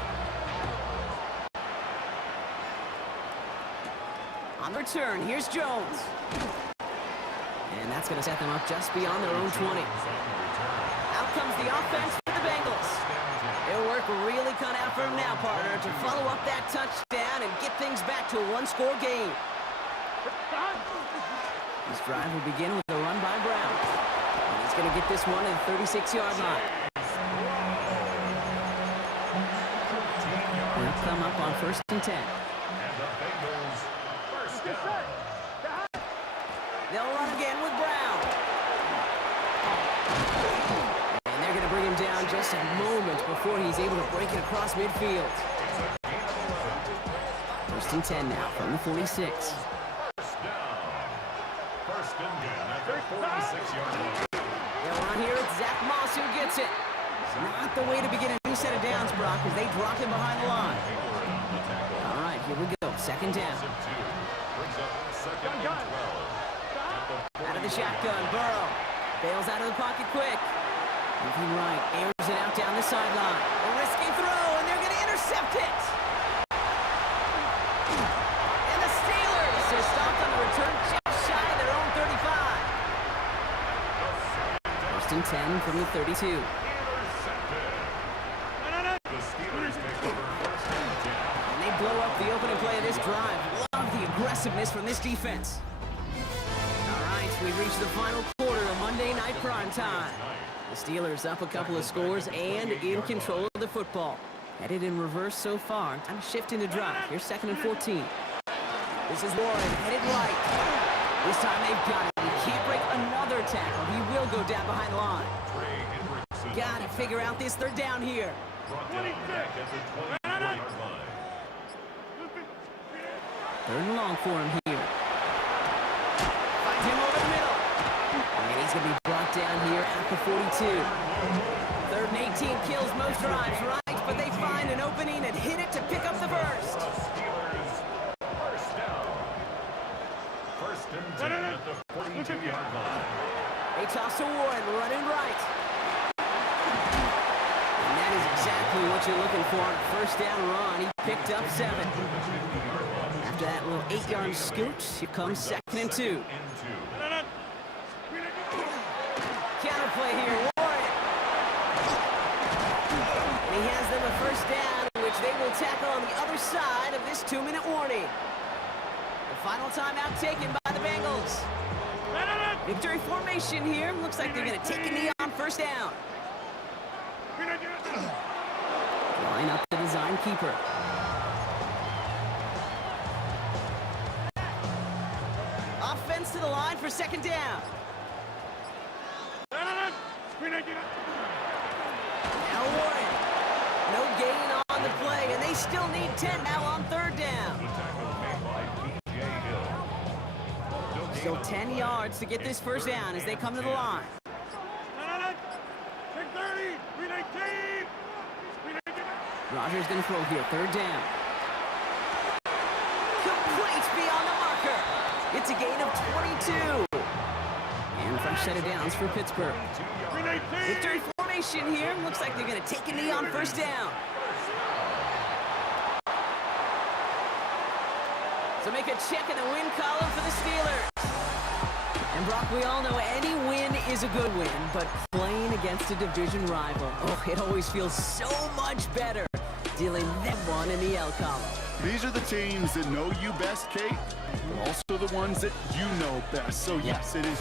On return, here's Jones. And that's going to set them up just beyond their own 20. Out comes the offense for the Bengals. Their work really cut out for them now, partner, to follow up that touchdown and get things back to a one-score game. This drive will begin with a run by Brown. And he's going to get this one at the 36-yard line. They'll come up on 1st and 10. They'll run again with Brown. And they're going to bring him down just a moment before he's able to break it across midfield. First and 10 now from the 46. First down. First and 10 at the 46-yard line. Yeah, well, here it's Zach Moss who gets it. Not the way to begin a new set of downs, Brock, as they drop him behind the line. All right, here we go. Second down. Brings up second and 12. Out of the shotgun, Burrow bails out of the pocket quick. Moving right, airs it out down the sideline. A risky throw, and they're going to intercept it. And the Steelers are stopped on the return just shy of their own 35. First and 10 from the 32. The Steelers take over first and 10. And they blow up the opening play of this drive. Love the aggressiveness from this defense. All right, we reach the final quarter of Monday Night Prime Time. The Steelers up a couple of scores and in control of the football. Headed in reverse so far. Time to shift into drive. Here's second and 14. This is Warren, headed right. This time they've got it. He can't break another tackle. He will go down behind the line. Trey Hendrickson Gotta figure out this third down here. brought down back at the 24-yard line. Third and long for him here. Finds him over the middle. And he's going to be brought down here at the 42. Third and 18 kills most drives, right? But they find an opening and hit it to pick up the first. The Steelers first down. First and 10 at the 42-yard line. They toss to Warren, running right. And that is exactly what you're looking for on a first down run. He picked up 7. After that little 8-yard scoot, here comes second and 2. Counterplay here, Warren. And he has them a first down, which they will tackle on the other side of this 2-minute warning. The final timeout taken by the Bengals. Victory formation here. Looks like they're going to take a knee on first down. Line up the design keeper. Offense to the line for second down. Now Warren. No gain on the play, and they still need 10 now on third down. The tackle made by B.J. Hill. Still 10 yards to get this first down as they come to the line. Rodgers going to throw here, third down. Complete beyond the marker. It's a gain of 22. And a fresh set of downs for Pittsburgh. Victory formation here. Looks like they're going to take a knee on first down. So make a check in the win column for the Steelers. And Brock, we all know any win is a good win, but playing against a division rival, oh, it always feels so much better dealing that one in the L column. These are the teams that know you best, Kate, but also the ones that you know best. So yes, it is.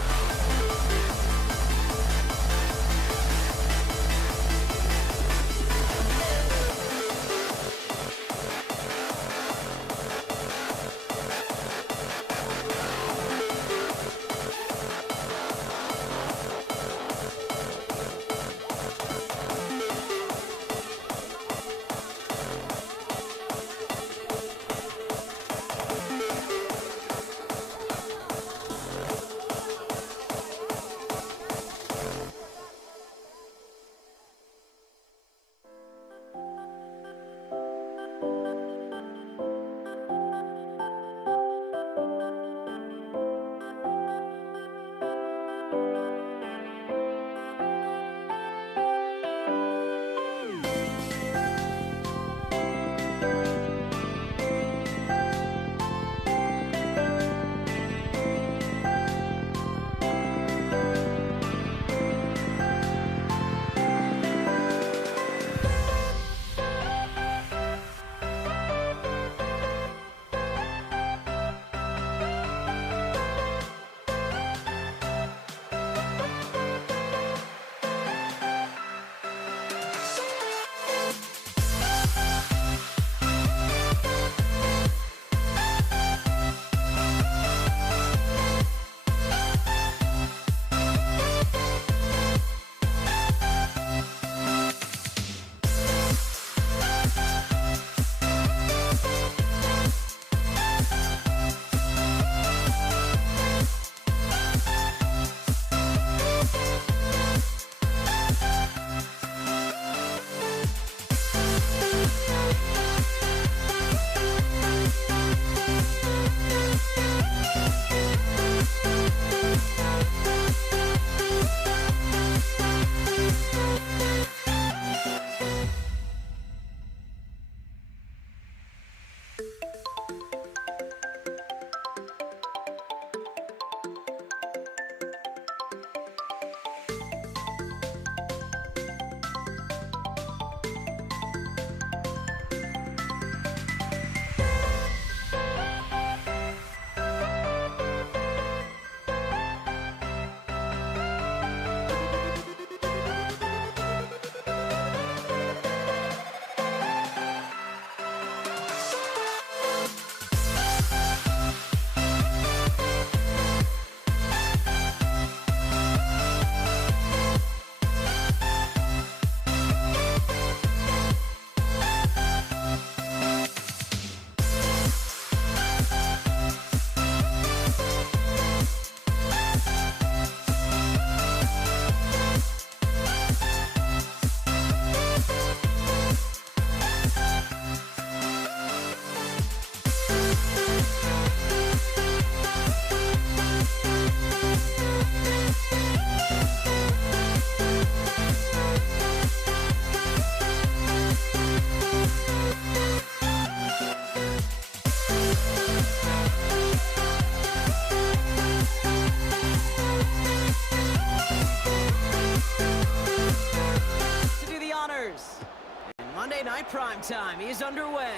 Primetime is underway.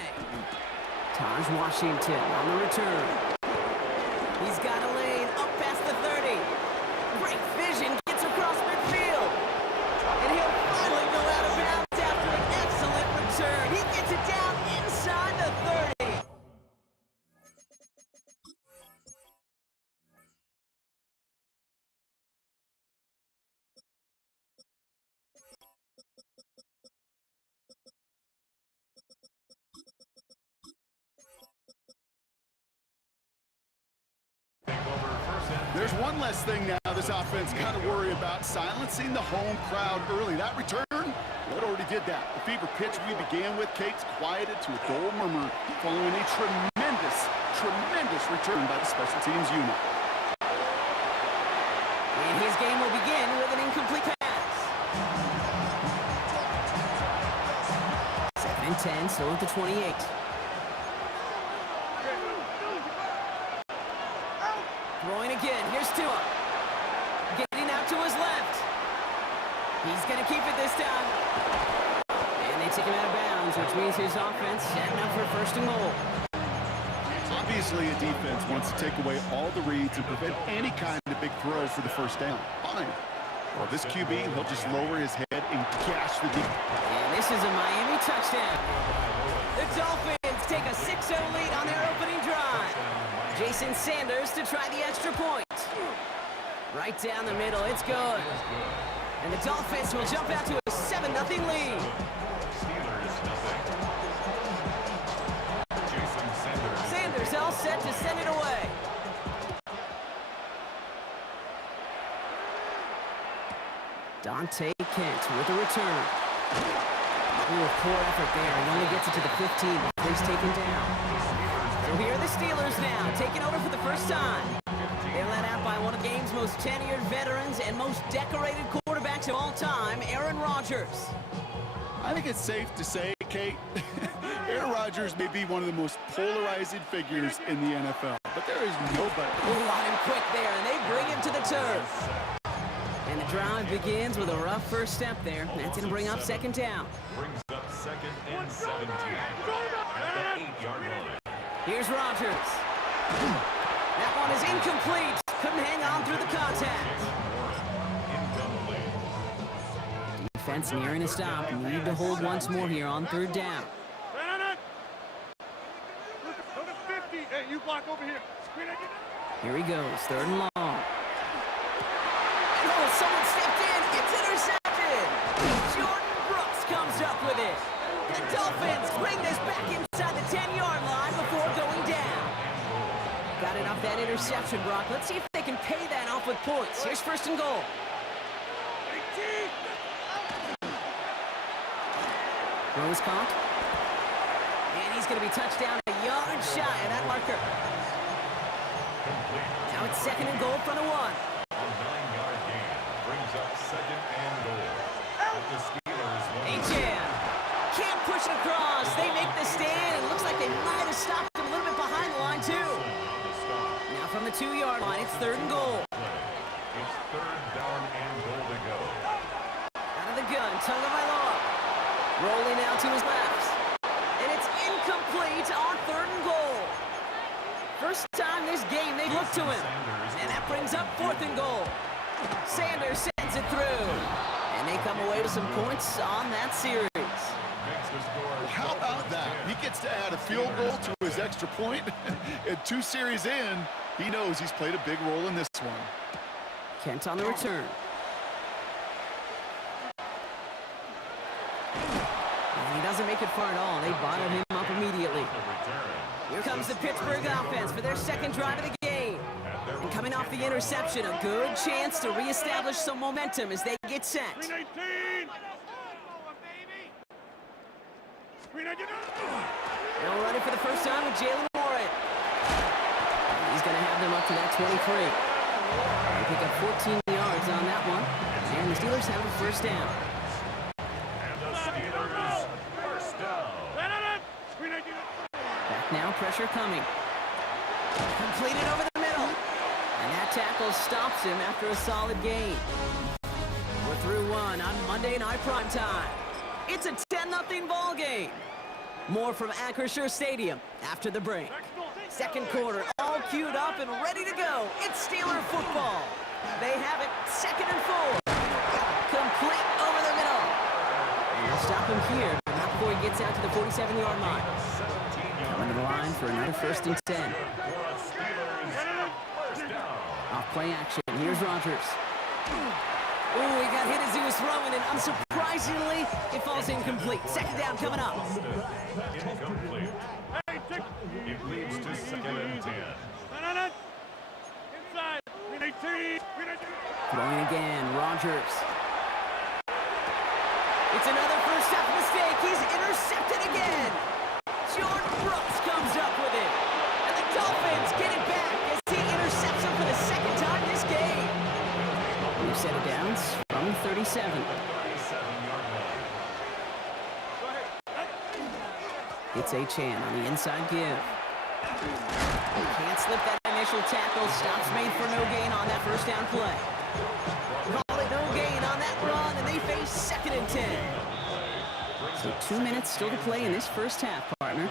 Taj Washington on the return. He's got a lane up past the 30. Great vision, gets across midfield. And he'll finally go out of bounds after an excellent return. He gets it down inside the 30. There's one less thing now this offense got to worry about, silencing the home crowd early. That return, well, it already did that. The fever pitch we began with, Kate's quieted to a dull murmur following a tremendous return by the special teams unit. And his game will begin with an incomplete pass. 7 and 10, still at the 28. Throwing again, here's Tua. Getting out to his left. He's gonna keep it this time. And they take him out of bounds, which means his offense setting up for first and goal. Obviously, a defense wants to take away all the reads and prevent any kind of big throw for the first down. Fine. Well, this QB, he'll just lower his head and gash the deep. And this is a Miami touchdown. The Dolphins take a 6-0 lead on their opening drive. Jason Sanders to try the extra point. Right down the middle, it's good. And the Dolphins will jump out to a 7-0 lead. Sanders all set to send it away. Dante Kent with a return. Ooh, poor effort there. He only gets it to the 15 before he's taken down. So here are the Steelers now, taking over for the first time. They're led out by one of the game's most tenured veterans and most decorated quarterbacks of all time, Aaron Rodgers. I think it's safe to say, Kate, Aaron Rodgers may be one of the most polarizing figures in the NFL, but there is nobody. Ooh, on him quick there, and they bring him to the turf. And the drive begins with a rough first step there. That's going to bring up second down. Brings up 2nd and 17 at the 8-yard line. Here's Rodgers. That one is incomplete. Couldn't hang on through the contact. Defense nearing a stop. Need to hold once more here on third down. Hey, you block over here. Here he goes, third and long. Oh, someone stepped in. It's intercepted. Jordan Brooks comes up with it. The Dolphins bring this back inside the 10-yard line before going down. Got it off that interception, Brock. Let's see if they can pay that off with points. Here's first and goal. Rose caught. And he's going to be touched down a yard shy of that marker. Now it's second and goal from the 1. A 9-yard gain brings up 2nd and goal. At the Steelers' line. H.M. can't push it across. They make the stand. It looks like they might have stopped him a little bit behind the line, too. Now from the 2-yard line, it's third and goal. It's 3rd down and goal to go. Out of the gun, Tagovailoa. Rolling out to his left. And it's incomplete on third and goal. First time this game they've looked to him. And that brings up 4th and goal. Sanders sends it through. And they come away with some points on that series. How about that? He gets to add a field goal to his extra point. And 2 series in, he knows he's played a big role in this one. Kent on the return. And he doesn't make it far at all. They bottle him up immediately. Here comes the Pittsburgh offense for their second drive of the game. And coming off the interception, a good chance to reestablish some momentum as they get set. Now running for the first time with Jalen Warren. He's going to have them up to that 23. They pick up 14 yards on that one. And the Steelers have a first down. And the Steelers first down. Back now, pressure coming. Completed over the middle. And that tackle stops him after a solid gain. We're through one on Monday Night Primetime. It's a 10-0 7-0 ball game. More from Acrisure Stadium after the break. Second quarter, all queued up and ready to go. It's Steeler football. They have it 2nd and 4. Complete over the middle. And they'll stop him here, but not before he gets out to the 47-yard line. Coming to the line for another 1st and 10. Off play action. Here's Rodgers. Ooh, he got hit as he was throwing, and unsurprisingly, it falls incomplete. 2nd down coming up. Incomplete. It leads to 2nd and 10. Inside. Throwing again, Rodgers. It's another first half mistake. He's intercepted again. Jordan Brooks comes up with it. And the Dolphins get it back as he intercepts him for the 2nd time this game. New set of downs from 37. It's Achane on the inside give. Can't slip that initial tackle. Stops made for no gain on that first down play. Call it no gain on that run, and they face 2nd and 10. So 2 minutes still to play in this first half, partner.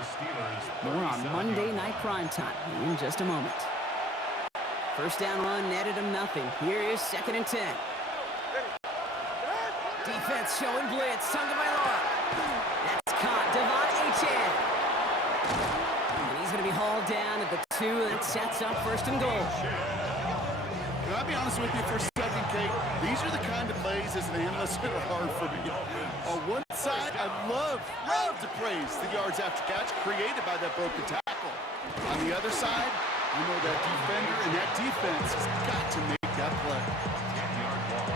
More on Monday Night Primetime in just a moment. First down run netted him nothing. Here is 2nd and 10. Defense showing blitz. Tagovailoa. That's caught. Devon Achane. And he's going to be hauled down at the 2. That sets up 1st and goal. Can I be honest with you for a second, Kate? These are the kind of plays as an analyst that are hard for me. On one side, I love to praise the yards after catch created by that broken tackle. On the other side, I know that defender and that defense has got to make that play.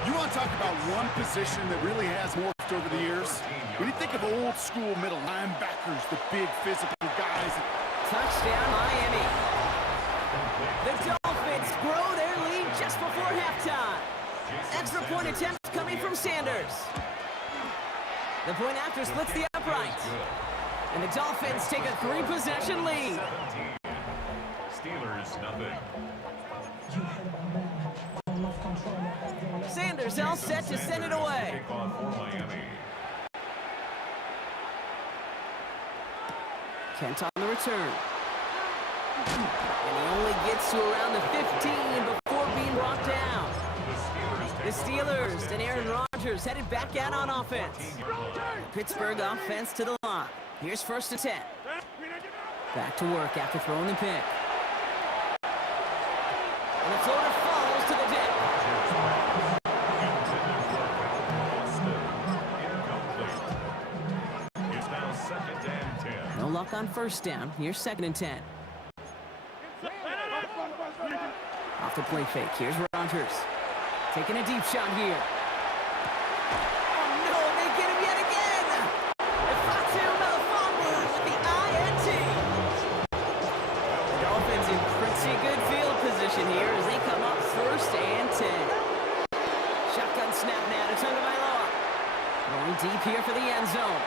You want to talk about one position that really has morphed over the years? When you think of old school middle linebackers, the big physical guys. Touchdown, Miami. The Dolphins grow their lead just before halftime. Extra point attempt coming from Sanders. The point after splits the upright. And the Dolphins take a 3-possession lead. Steelers nothing. Sanders all set to send it away. Kickoff for Miami. Kent on the return. And he only gets to around the 15 before being brought down. The Steelers and Aaron Rodgers headed back out on offense. Pittsburgh offense to the line. Here's 1st and 10. Back to work after throwing the pick. And the floater falls to the deck. It's now 2nd and 10. No luck on 1st down. Here's 2nd and 10. Off the play fake. Here's Rodgers. Taking a deep shot here. Oh no, they get him yet again! Fatu Melifonwu with the INT. The Dolphins in pretty good field position here as they come up 1st and 10. Shotgun snap now to Tagovailoa. Going deep here for the end zone.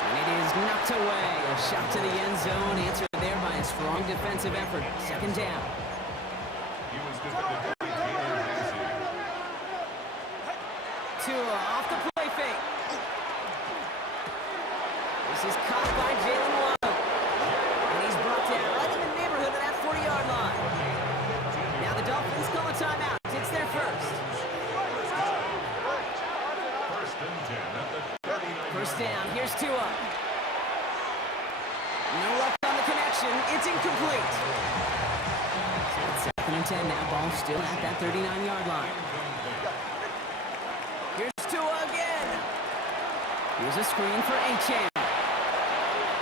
And it is knocked away. A shot to the end zone, answered there by a strong defensive effort. 2nd down. He was defended by Taylor Hennessy. Tua off the play fake. This is caught by Jalen Waddle. And he's brought down right in the neighborhood of that 40-yard line. Now the Dolphins call a timeout. It's their first. 1st and 10 at the 39. First down. Here's Tua. No luck on the connection. It's incomplete. So it's 2nd and 10 now. Ball still at that 39-yard line. Here's Tua again. Here's a screen for Achane.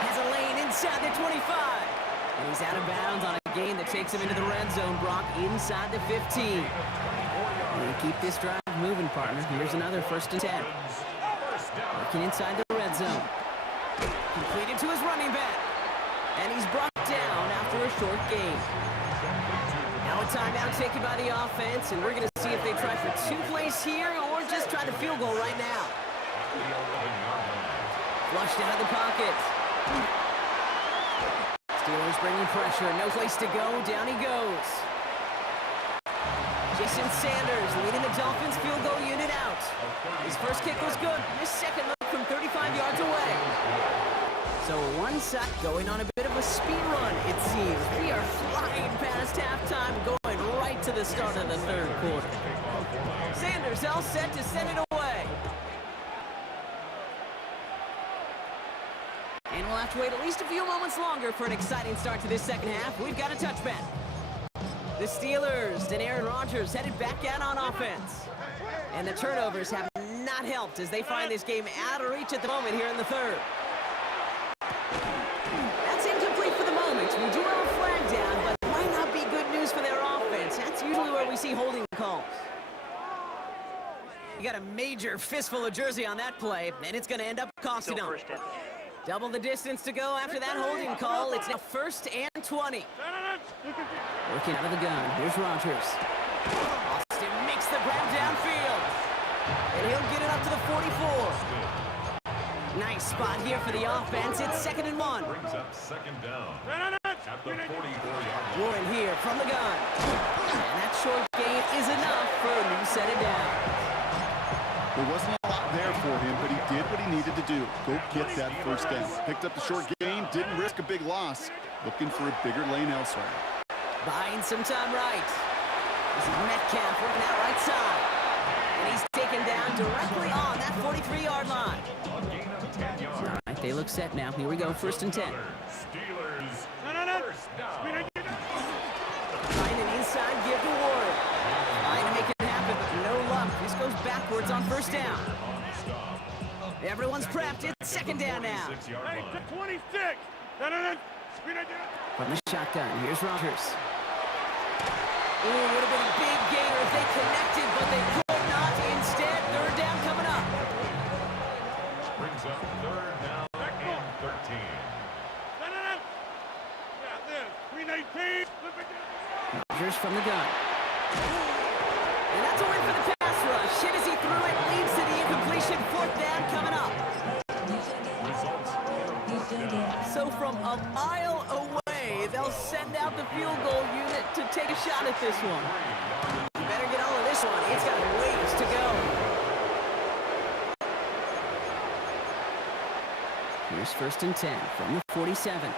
Has a lane inside the 25. And he's out of bounds on a gain that takes him into the red zone. Brock inside the 15. And keep this drive moving, partner. Here's another 1st and 10. Working inside the red zone. Completed to his running back. And he's brought down after a short gain. Now a timeout taken by the offense, and we're going to see if they try for 2 plays here or just try the field goal right now. Flushed out of the pocket. Steelers bringing pressure. No place to go. Down he goes. Jason Sanders leading the Dolphins field goal unit out. His first kick was good. His second look from 35 yards away. So one side going on a bit of a speed run, it seems. We are flying past halftime, going right to the start of the third quarter. Sanders all set to send it away. And we'll have to wait at least a few moments longer for an exciting start to this second half. We've got a touchback. The Steelers and Aaron Rodgers headed back out on offense. And the turnovers have not helped as they find this game out of reach at the moment here in the third. That's incomplete for the moment. We do have a flag down, but it might not be good news for their offense. That's usually where we see holding calls. You got a major fistful of jersey on that play, and it's going to end up costing them. Double the distance to go after that holding call. It's now 1st and 20. Working out of the gun. Here's Rodgers. Austin makes the grab downfield. And he'll get it up to the 44. Nice spot here for the offense. It's 2nd and 1. Brings up second down at the 44-yard line. Warren here from the gun. And that short gain is enough for a new set of downs. There wasn't a lot there for him, but he did what he needed to do. Go get that first down. Picked up the short gain, didn't risk a big loss. Looking for a bigger lane elsewhere. Buying some time right. This is Metcalf working out right side. And he's taken down directly on that 43-yard line. A gain of 10 yards. All right, they look set now. Here we go, 1st and 10. Steelers. First down. Trying an inside give to Warren. Trying to make it happen, but no luck. This goes backwards on 1st down. Everyone's prepped. It's 2nd down now. 26. From the shotgun, here's Rodgers. Ooh, would have been a big gainer if they connected, but they could not. Instead, 3rd down coming up. Brings up 3rd down and 13. Rodgers from the gun. And that's a win for the pass rush. Hit as he threw it, leads to the incompletion. 4th down coming up. So from a mile away, they'll send out the field goal unit to take a shot at this one. You better get all of this one. It's got ways to go. Here's 1st and 10 from the 47.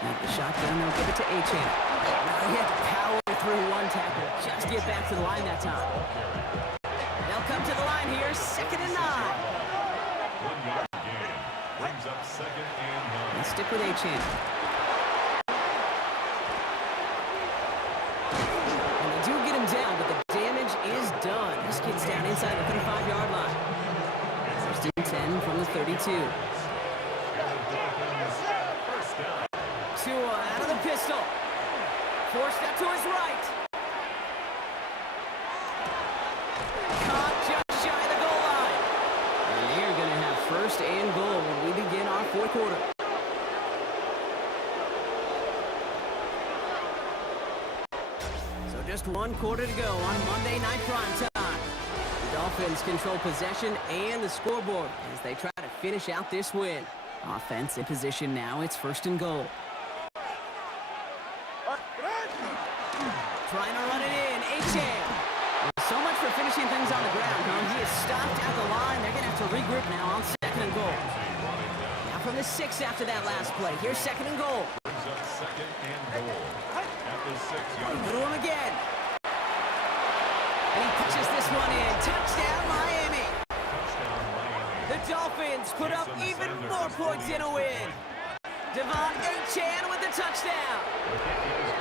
Now the shotgun, they'll give it to Achane. Now he had to power through one tackle. Just get back to the line that time. They'll come to the line here, 2nd and 9. 1-yard gain. Brings up 2nd and 9. Let's stick with Achane. And they do get him down, but the damage is done. This gets down inside the 35-yard line. 1st and 10 from the 32. Tua out of the pistol. Forced that to his right. Caught just shy of the goal line. And they're going to have 1st and goal when we begin our 4th quarter. So just 1 quarter to go on Monday Night Primetime. The Dolphins control possession and the scoreboard as they try to finish out this win. Offense in position now. It's 1st and goal. Trying to run it in, Achane. So much for finishing things on the ground, huh? He is stopped at the line. They're going to have to regroup now on 2nd and goal. Now from the 6 after that last play. Here's 2nd and goal. Brings up 2nd and goal at the 6-yard Go to him again. And he pitches this one in. Touchdown, Miami. touchdown Miami. The Dolphins put up even more points in a win. Devon Achane with the touchdown.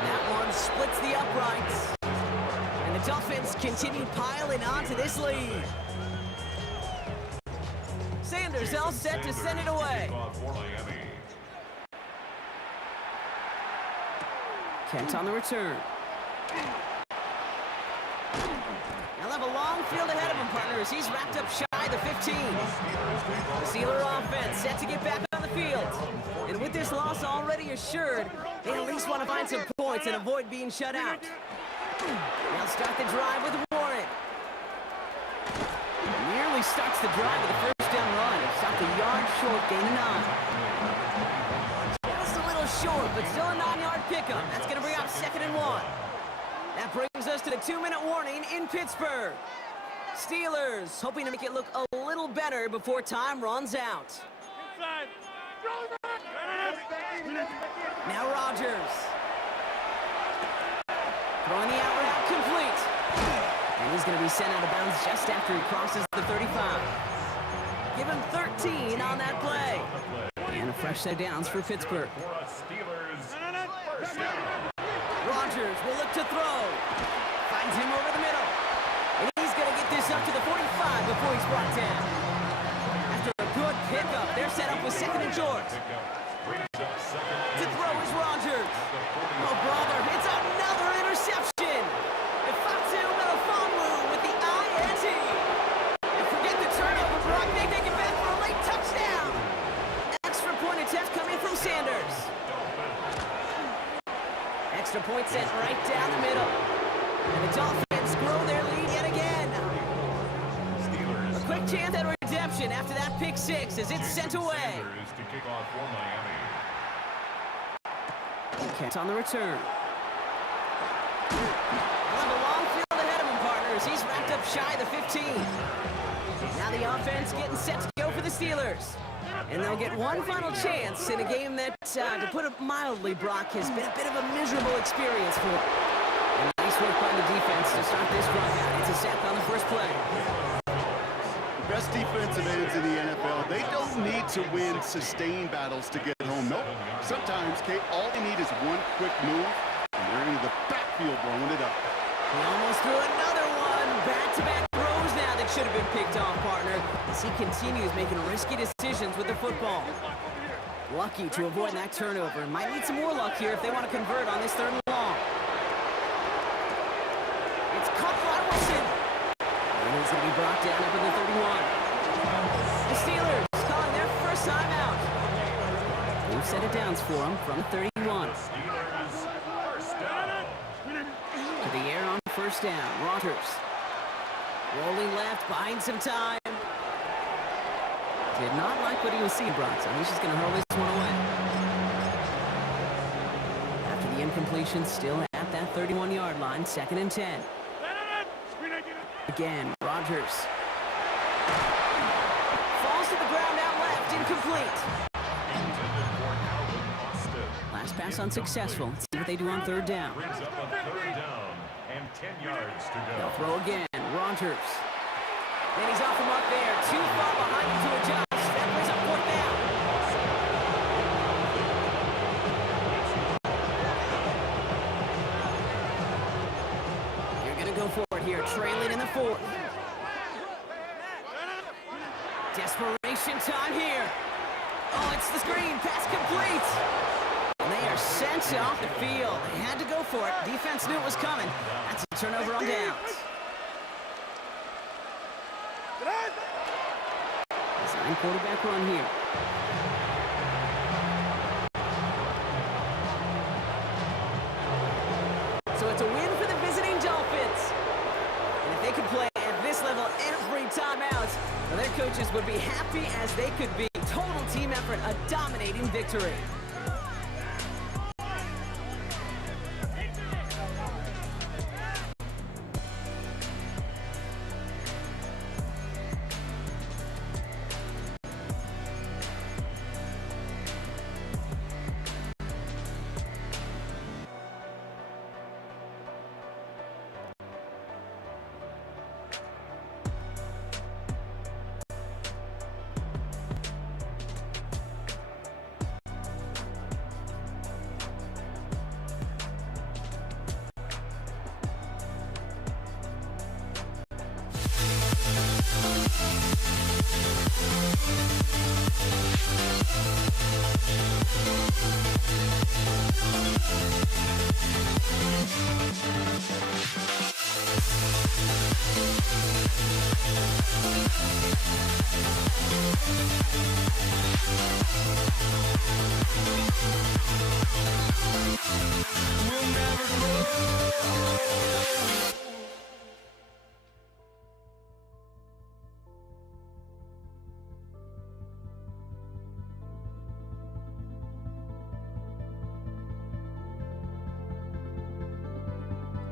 That one splits the uprights. And the Dolphins continue piling on to this lead. Sanders all set to send it away. For Miami. Kent on the return. They'll have a long field ahead of him, partners. He's wrapped up shy of the 15. The Steeler offense set to get back on the field. And with this loss already assured, they at least want to find some points and avoid being shut out. They'll start the drive with Warren. Nearly starts the drive with a 1st down run. It's stopped a yard short, gain of 9. Just a little short, but still a 9-yard pickup. That's going to bring up 2nd and 1. That brings us to the 2-minute warning in Pittsburgh. Steelers hoping to make it look a little better before time runs out. Now Rodgers. Throwing the out route complete. And he's going to be sent out of bounds just after he crosses the 35. Give him 13 on that play. And a fresh set of downs for Pittsburgh. Rodgers will look to throw. Finds him over the middle. And he's going to get this up to the 45 before he's brought down. After a good pickup, they're set up with 2nd and short. To throw is Rodgers. Oh, brother, it's another interception. Ifeatu Melifonwu with the INT. And forget the turnover, Brock. They take it back for a late touchdown. Extra point attempt coming from Sanders. Extra point sent right down the middle. And the Dolphins grow their lead yet again. A quick chance at redemption after that pick six as it's sent away. To kick off for Miami. Catch on the return. He'll have a long field ahead of him, partners. He's wrapped up shy of the 15. Now the offense getting set to go for the Steelers. And they'll get one final chance in a game that, to put it mildly, Brock, has been a bit of a miserable experience for them. And nice work by the defense to start this drive out. It's a sack on the first play. The best defensive ends in the NFL, they don't need to win sustained battles to get home. Nope. Sometimes, Kate, all they need is one quick move, and they're into the backfield blowing it up. He almost threw another one. Back-to-back throws now that should have been picked off, partner, as he continues making risky decisions with the football. Lucky to avoid that turnover. Might need some more luck here if they want to convert on this 3rd and long. It's caught by Wilson. And he's going to be brought down up in the 31. The Steelers calling their first time out. New set of downs for them from 31. To the air on first down. Rodgers. Rolling left, buying some time. Did not like what he was seeing, Brock, so he's just going to hurl this one away. After the incompletion, still at that 31-yard line, 2nd and 10. Again, Rodgers. Falls to the ground out left, incomplete. Last pass unsuccessful. Let's see what they do on 3rd down. Brings up a 3rd down and 10 yards to go. They'll throw again, Rodgers. And he's off the mark there. Too far behind him to adjust. That brings up 4th down. You're going to go for it here, trailing in the 4th. Desperation time here. Oh, it's the screen. Pass complete. And they are sent off the field. They had to go for it. Defense knew it was coming. That's a turnover on downs. Design quarterback run here. So it's a win for the visiting Dolphins. And if they could play at this level every time out, well, their coaches would be happy as they could be. Total team effort, a dominating victory.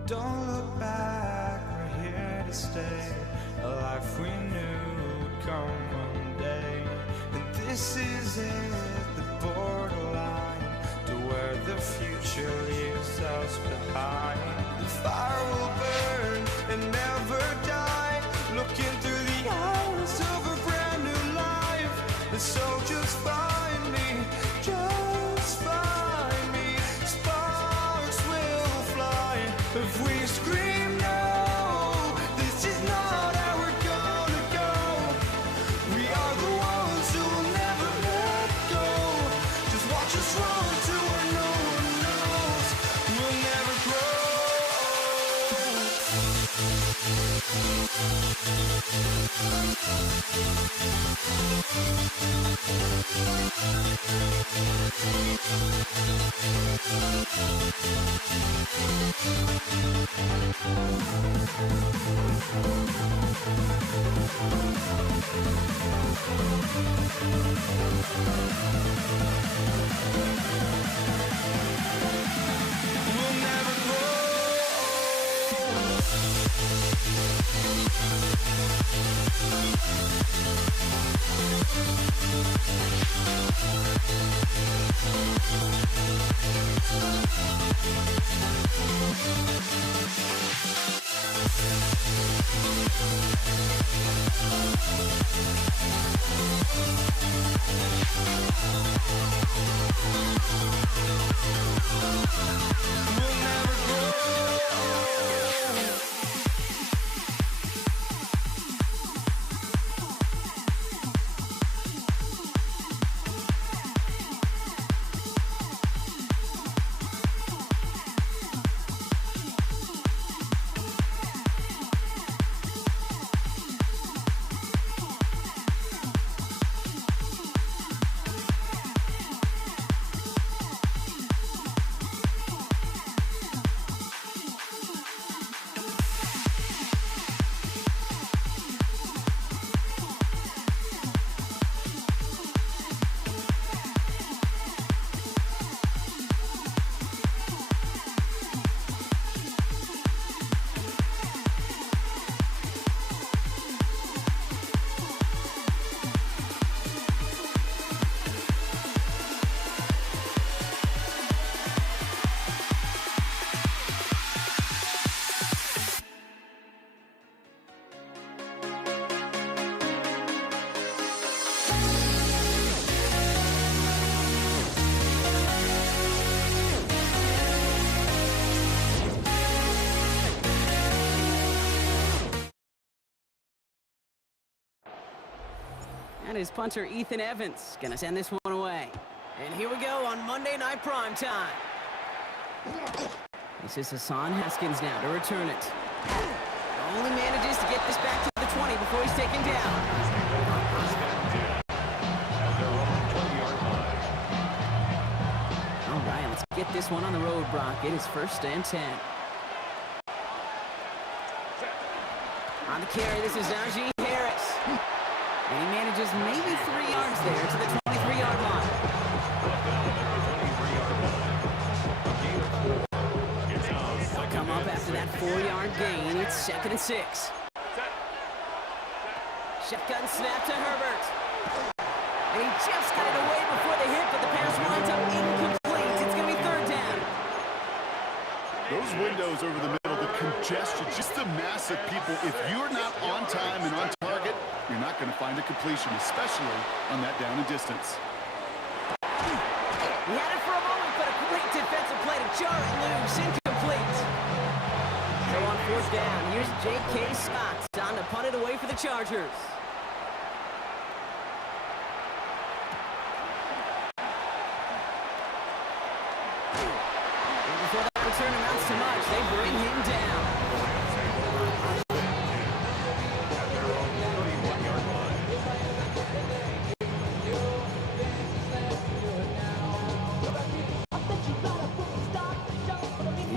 Don't look back, we're here to stay. A life we knew would come one day. And this is it, the borderline to where the future leaves us behind. The fire will burn and never die, looking through the eyes of a brand new life. And so just find me, just find me. Sparks will fly if we scream no. This is not how we're gonna go. We are the ones who will never let go. Just watch us run to where no one knows. We'll never grow. We'll never grow. We'll never grow. And his punter, Ethan Evans, gonna send this one away. And here we go on Monday Night Primetime. This is Hassan Haskins now to return it. Only manages to get this back to the 20 before he's taken down. First and 10 at their own 20-yard line. All right, let's get this one on the road, Brock. It is first and 10. On the carry, this is Najee Harris. And he manages maybe 3 yards there to the 23-yard line. Come up after that 4-yard gain. It's 2nd and 6. Shotgun snap to Herbert. And he just got it away before the hit, but the pass winds up incomplete. It's going to be 3rd down. Those windows over the middle, the congestion, just the mass of people. If you're not on time and on target, you're not going to find a completion, especially on that down and distance. He had it for a moment, but a great defensive play to jar it loose. Incomplete. So on 4th down, here's J.K. Scott on to punt it away for the Chargers. And before that return amounts to much, they bring him down.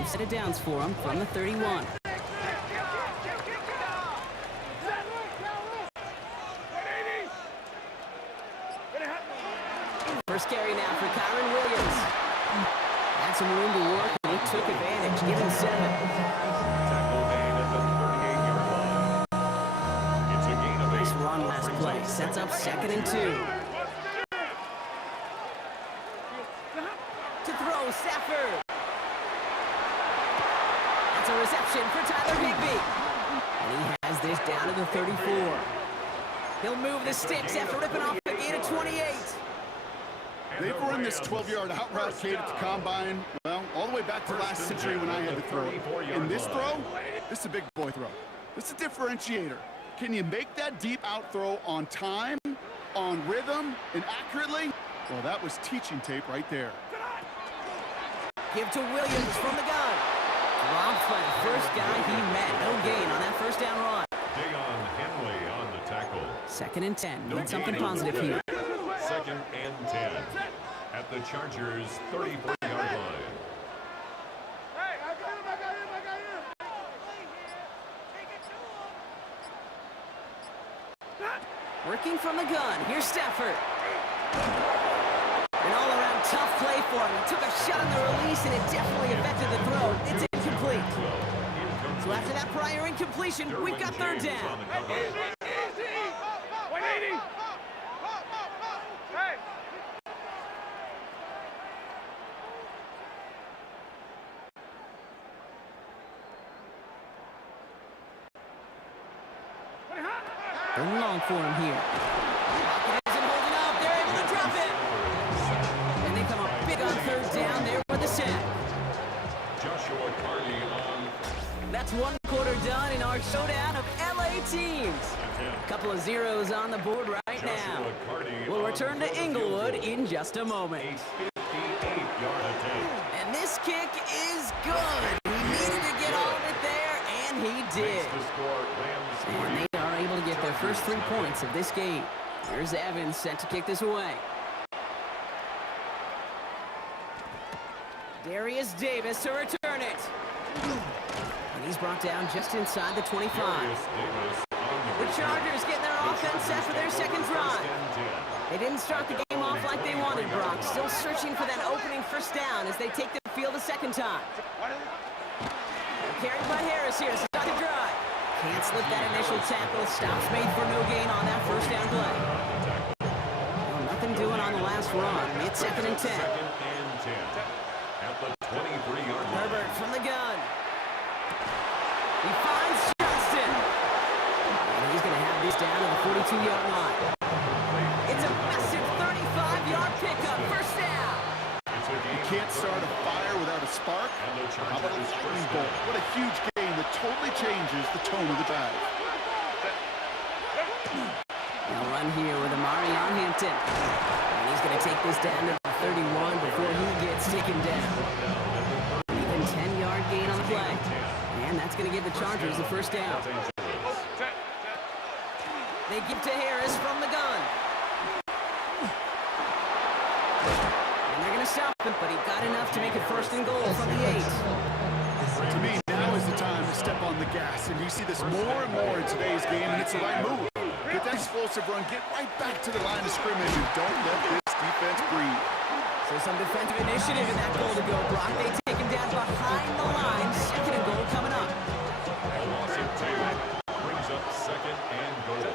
Set of downs for him from the 31. First carry now for Kyron Williams. Had some room to work, and he took advantage, giving 7. play sets up 2nd and 2. To throw, Stafford. That's a reception for Tyler Higbee. And he has this down to the 34. He'll move the sticks after ripping off the gain of 28. They've run this 12-yard out route, Kate, at the combine, well, all the way back to last century when I had to throw it. In this throw, this is a big boy throw. This is a differentiator. Can you make that deep out throw on time, on rhythm, and accurately? Well, that was teaching tape right there. Give to Williams from the gun. Dropped by the first guy he met. No gain on that first down run. Dayon Henley on the tackle. 2nd and 10. Need something positive here. 2nd and 10 at the Chargers' 34-yard line. Working from the gun. Here's Stafford. An all-around tough play for him. He took a shot on the release, and it definitely affected the throw. It's incomplete. So after that prior incompletion, we've got 3rd down. 180. Hey. Third and long for him here. Pocket isn't holding up. They're able to drop it. And they come up big on 3rd down there with the sack. Joshua Carty on. That's 1 quarter done in our showdown of LA teams. A couple of zeros on the board right now. Joshua Carty We'll on return to the Inglewood field goal. in just a moment. A 58-yard attempt. And this kick is good. He needed to get all of it there, and he did. Makes the score Rams And 3. they are able to get their first 3 points of this game. Here's Evans set to kick this away. Darius Davis to return it. And he's brought down just inside the 25. Darius Davis on The Chargers getting their offense set for their second drive. They didn't start the game off like they wanted, Brock. Still searching for that opening first down as they take the field a second time. Carried by Harris here to start the drive. Can't slip that initial tackle. Stops made for no gain on that first down play. Well, nothing doing on the last run. It's 2nd and 10. 2nd and 10 at the 23-yard line. Herbert from the gun. He finds Johnston. And he's going to have this down to the 42-yard line. It's a massive 35-yard pickup. First down. You can't start a fire without a spark. How about a lightning bolt? What a huge game that totally changes the tone of the drive. They'll run here with Amari on Hampton. And he's going to take this down to the 31 before he gets taken down. Even 10-yard gain on the play. And that's going to give the Chargers the first down. They give to Harris from the gun. And they're going to stop him, but he got enough to make it 1st and goal from the 8. To me, now is the time to step on the gas, and you see this more and more in today's game, and it's the right move. Get that explosive run, get right back to the line of scrimmage, and don't let this defense breathe. So some defensive initiative in that goal to go, Brock. They take him down behind the line. 2nd and goal coming up. A loss of 2 brings up 2nd and goal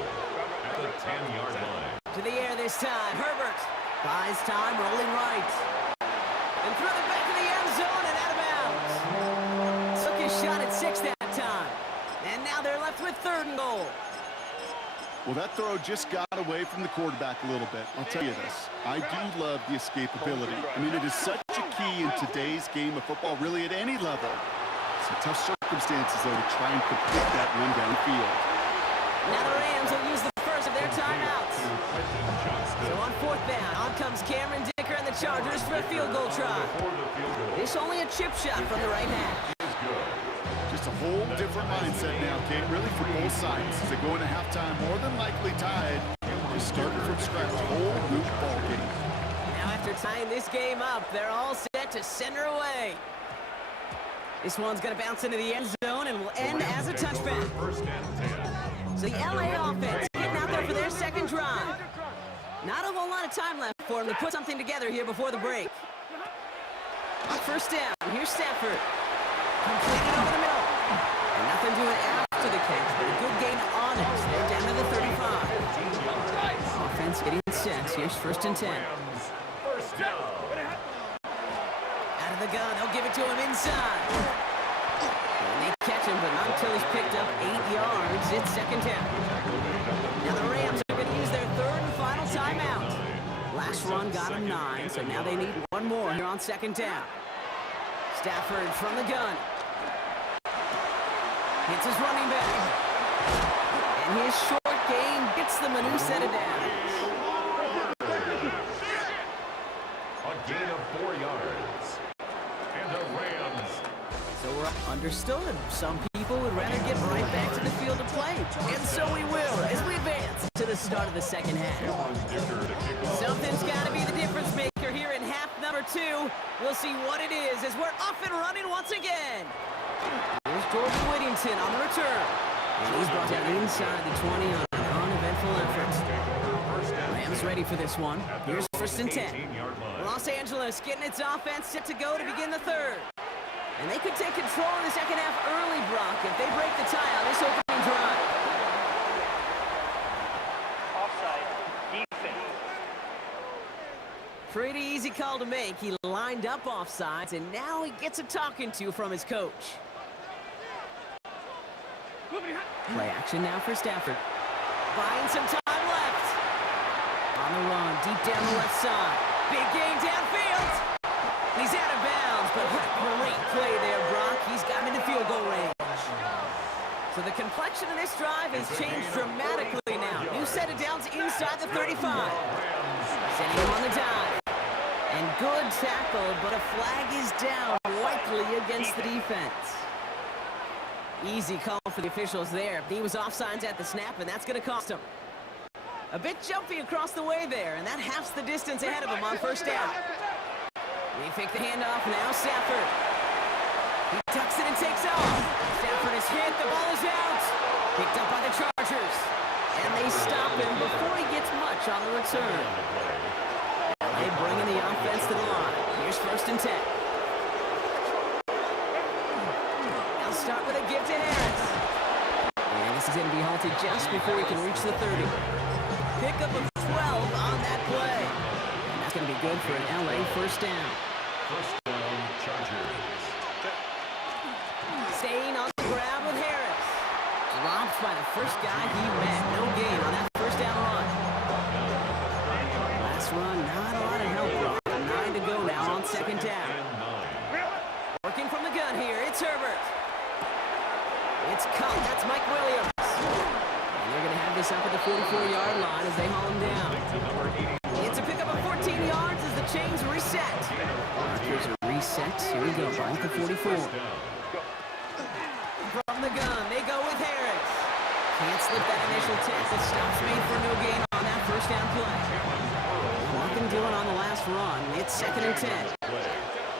at the 10-yard line. To the air this time. Herbert buys time, rolling right. And through the back of the end zone and out of bounds. Took his shot at 6 that time. And now they're left with 3rd and goal. Well, that throw just got away from the quarterback a little bit. I'll tell you this. I do love the escapability. I mean, it is such a key in today's game of football, really at any level. Some tough circumstances, though, to try and complete that run downfield. Now the Rams will use the first of their timeouts. So on 4th down, on comes Cameron Dicker and the Chargers for a field goal try. This only a chip shot from the right half. Just a whole different mindset now, Kate, really for both sides. As they go into halftime, more than likely tied. Just starting from scratch, whole new ball game. Now after tying this game up, they're all set to center away. This one's going to bounce into the end zone and will end as a touchback. 1st and 10. So the LA offense getting out there for their second drive. Not a whole lot of time left for them to put something together here before the break. On 1st down, here's Stafford. Completed over the middle. And nothing doing after after the catch, but a good gain on it. They're down to the 35. Offense getting set. Here's 1st and 10. First down. Out of the gun, they'll give it to him inside. And they catch him, but not until he's picked up 8 yards. It's 2nd down. Now the Rams are going to use their 3rd and final timeout. Last run got him 9, so now they need one more here on 2nd down. Stafford from the gun. Hits his running back. And his short gain gets them a new set of downs. A gain of 4 yards. And the Rams. So we're understood. Some people would rather get right back to the field to play. And so we will as we advance to the start of the 2nd half. Something's got to be the difference maker here in half number 2. We'll see what it is as we're off and running once again. Here's Jordan Whittington on the return. And he's brought down inside the 20 on an uneventful effort. Rams ready for this one. Here's 1st and 10. Los Angeles getting its offense set to go to begin the 3rd. And they could take control in the 2nd half early, Brock, if they break the tie on this opening drive. Offside. Defense. Pretty easy call to make. He lined up offsides, and now he gets a talking to from his coach. Play action now for Stafford. Buying some time left. On the run, deep down the left side. Big gain downfield. He's out of bounds, but great play there, Brock. He's got him into field goal range. So the complexion of this drive has changed dramatically now. New set of downs inside the 35. Sending him on the dive. And good tackle, but a flag is down, likely against the defense. Easy call for the officials there. He was offsides at the snap, and that's going to cost him. A bit jumpy across the way there, and that halves the distance ahead of him on 1st down. They fake the handoff, now Stafford. He tucks it and takes off. Stafford is hit, the ball is out. Picked up by the Chargers. And they stop him before he gets much on the return. They bringing the offense to the line. Here's 1st and 10. They'll start with a give to Harris. And this is going to be halted just before he can reach the 30. Pickup of 12 on that play. And that's going to be good for an LA 1st down. First down, Chargers. Staying on the ground with Harris. Dropped by the first guy he met. No gain on that 1st down run. Last run, not a lot of help, Brock. 9 to go now on 2nd down. Working from the gun here, it's Herbert. It's caught, that's Mike Williams. And they're going to have this up at the 44-yard line as they haul him down. It's a pickup of 14 yards as the chains reset. Here's a reset. Here we go, ball at the 44. From the gun, they go with Harris. Can't slip that initial tackle. Stops made for no gain on that 1st down play. Nothing doing on the last run. It's 2nd and 10.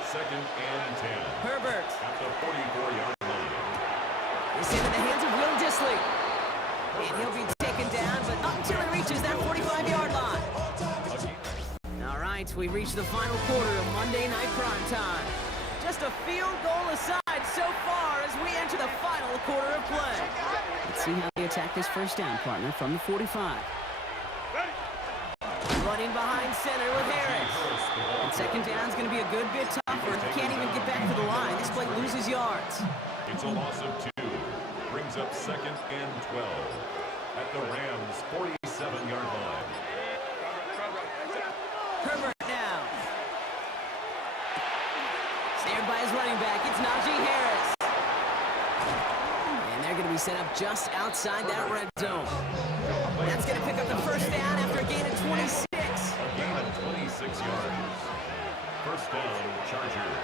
2nd and 10. Herbert. At the 44-yard line. It's into the hands of Will Dissly. And he'll be taken down, but not until he reaches that 45-yard line. All right, we've reached the final quarter of Monday Night Prime Time. Just a field goal aside so far as we enter the final quarter of play. Let's see how they attack this 1st down, partner, from the 45. Running behind center with Harris. And 2nd down's going to be a good bit tougher. He can't even get back to the line. This play loses yards. It's a loss of 2. Brings up 2nd and 12. At the Rams' 47-yard line. Herbert now. Snared by his running back, it's Najee Harris. And they're going to be set up just outside that red zone. That's going to pick up the 1st down after a gain of 26. A gain of 26 yards. 1st down, Chargers.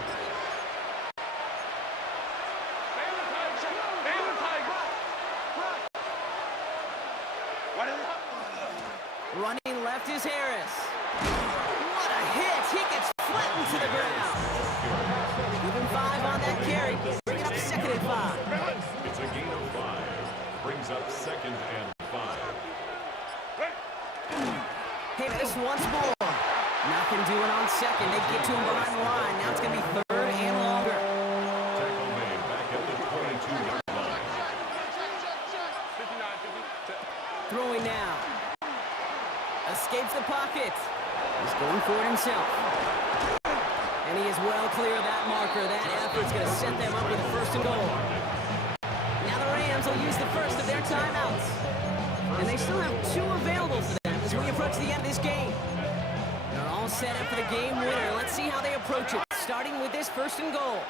Running left is Harris. What a hit! He gets flattened to the ground. Give him 5 on that carry. Bring it up 2nd and 5. It's a gain of 5. Brings up 2nd and 5. Harris once more. Nothing doing on 2nd. They get to him behind the line. Now it's going to be 3rd and longer. Tackle made back at the 22-yard line. Escapes the pocket. He's going for it himself. And he is well clear of that marker. That effort's going to set them up with a first and goal. Now the Rams will use the first of their timeouts. And they still have 2 available for them as we approach the end of this game. They're all set up for the game winner. Let's see how they approach it, starting with this first and goal.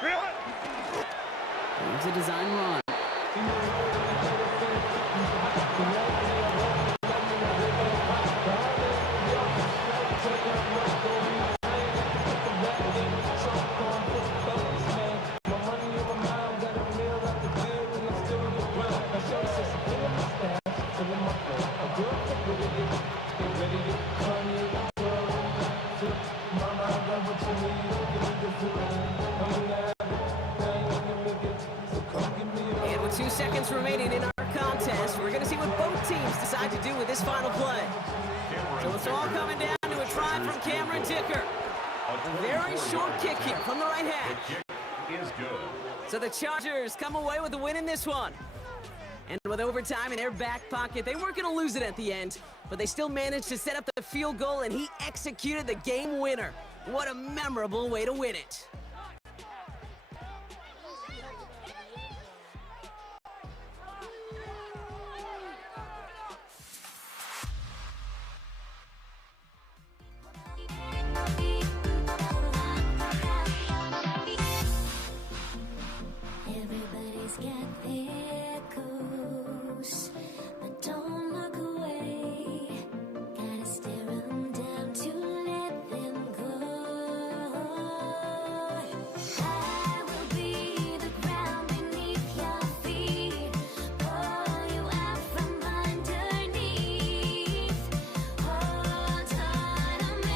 Here's a design run. And with 2 seconds remaining in our contest, we're going to see what both teams decide to do with this final play. So it's all coming down to a try from Cameron Dicker. A very short kick here from the right hash. Is good. So the Chargers come away with the win in this one. And with overtime in their back pocket, they weren't going to lose it at the end, but they still managed to set up the field goal, and he executed the game winner. What a memorable way to win it. Everybody's got their goals, but don't look away. Gotta stare 'em down to let them go. I will be the ground beneath your feet, pull you out from underneath. Hold on to me.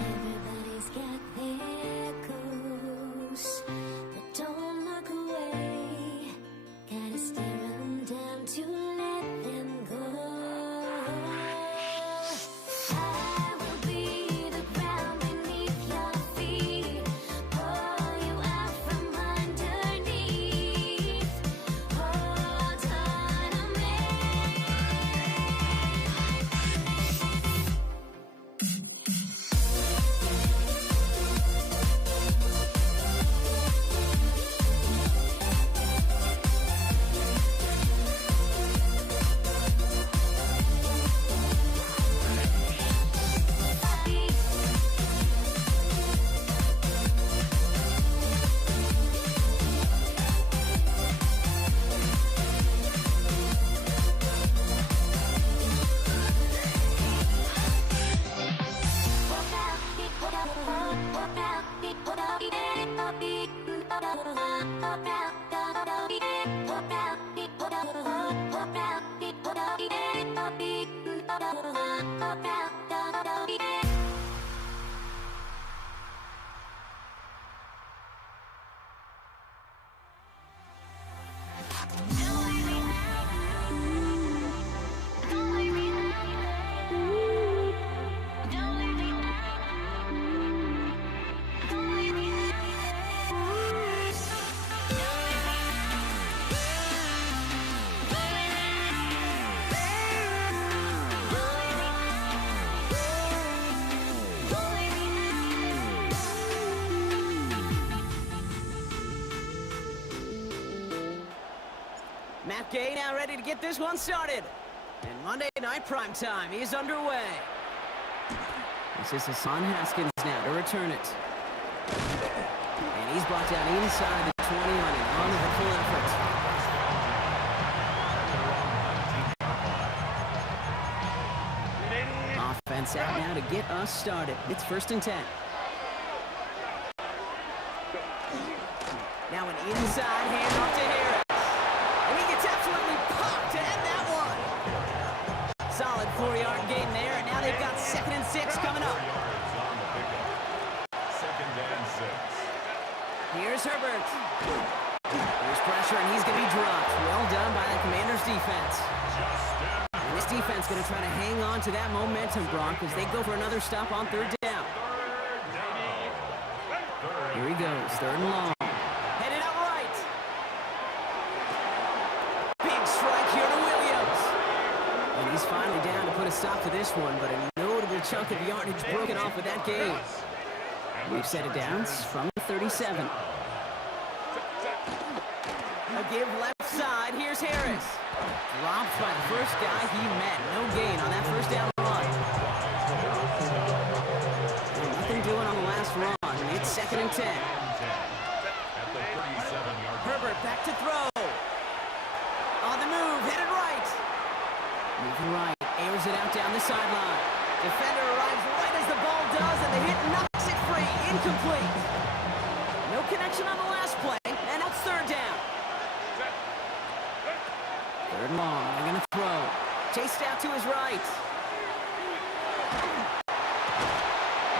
Everybody's got their goals, but don't look away. Gotta stare 'em down to let them go. I will be the ground beneath your feet, pull you out from underneath. Hold on to me. Matt Gay now ready to get this one started. And Monday Night Primetime is underway. This is Hassan Haskins now to return it. And he's brought down inside the 20 on an uneventful effort. Offense out now to get us started. It's 1st and 10. Now an inside handoff to Harris. And he gets absolutely popped to end that one. Solid 4-yard gain there, and now they've got 2nd and 6 coming up. Here's Herbert. Here's pressure, and he's going to be dropped. Well done by the Commanders' defense. And this defense going to try to hang on to that momentum, Brock, as they go for another stop on 3rd down. Here he goes, 3rd and long. Headed out right. Big strike here to Williams. And he's finally down to put a stop to this one, but a notable chunk of yardage broken off with that game. We've set it down from the 37. A give left side. Here's Harris. Dropped by the first guy he met. No gain on that 1st down run. And nothing doing on the last run. It's 2nd and 10. Herbert back to throw. On the move, headed right. Moving right, airs it out down the sideline. Defender arrives right as the ball does, and the hit knocks it free. Incomplete. No connection on the last play, and it's 3rd down. 3rd long, they're going to throw. Chased out to his right.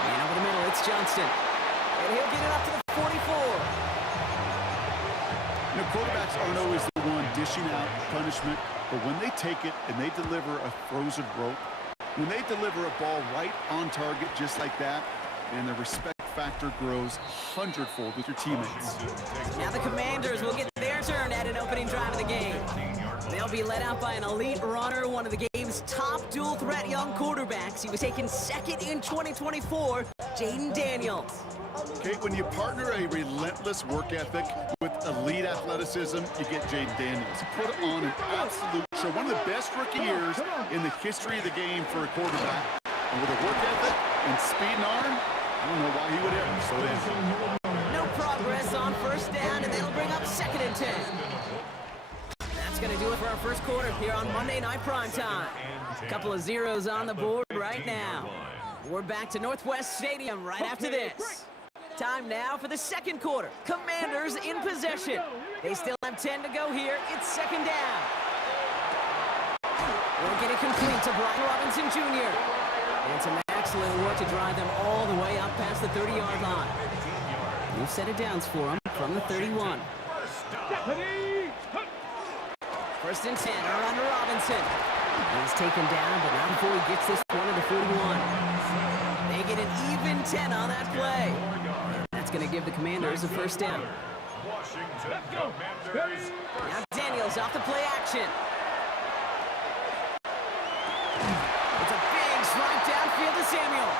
And over the middle, it's Johnston. And he'll get it up to the 44. You know, quarterbacks aren't always the one dishing out punishment, but when they take it and they deliver a frozen rope, when they deliver a ball right on target just like that, and the respect factor grows 100-fold with your teammates. Now the Commanders will get their turn at an opening drive of the game. They'll be led out by an elite runner, one of the game's top dual-threat young quarterbacks. He was taken 2nd in 2024, Jaden Daniels. Okay, when you partner a relentless work ethic with elite athleticism, you get Jaden Daniels. He put on an absolute show. One of the best rookie years in the history of the game for a quarterback. And with a work ethic and speed and arm, I don't know why he would ever slow down. No progress on 1st down, and that'll bring up 2nd and 10. That's going to do it for our 1st quarter here on Monday Night Primetime. A couple of zeros on the board right now. We're back to Northwest Stadium right after this. Time now for the 2nd quarter. Commanders in possession. They still have 10 to go here. It's 2nd down. We'll get it complete to Brian Robinson Jr. And some excellent work to drive them all the way up past the 30-yard line. We've set it downs for him from the 31. 1st and 10 are under Robinson. He's taken down, but not before he gets this one to the 41. They get an even 10 on that play. And that's going to give the Commanders a 1st down. Now Daniels off the play action. It's a big strike downfield to Samuel.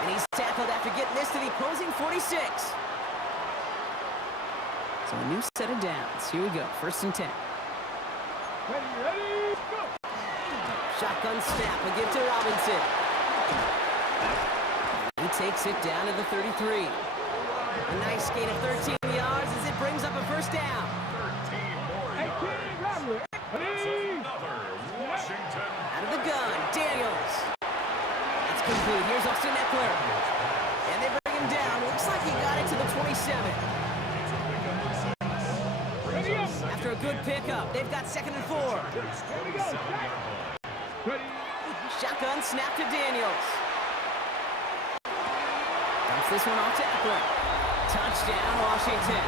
And he's tackled after getting this to the opposing 46. So a new set of downs. Here we go, 1st and 10. Ready, go! Shotgun snap, a give to Robinson. He takes it down to the 33. A nice gain of 13 yards as it brings up a 1st down. 18 Robert. Ready? Out of the gun, Daniels. That's complete. Here's Austin Eckler. And they bring him down. Looks like he got it to the 27. Ready up. After a good pickup, they've got 2nd and 4. Ready, go. Ready. Shotgun snap to Daniels. Dumps this one off to Eckler. Touchdown, Washington.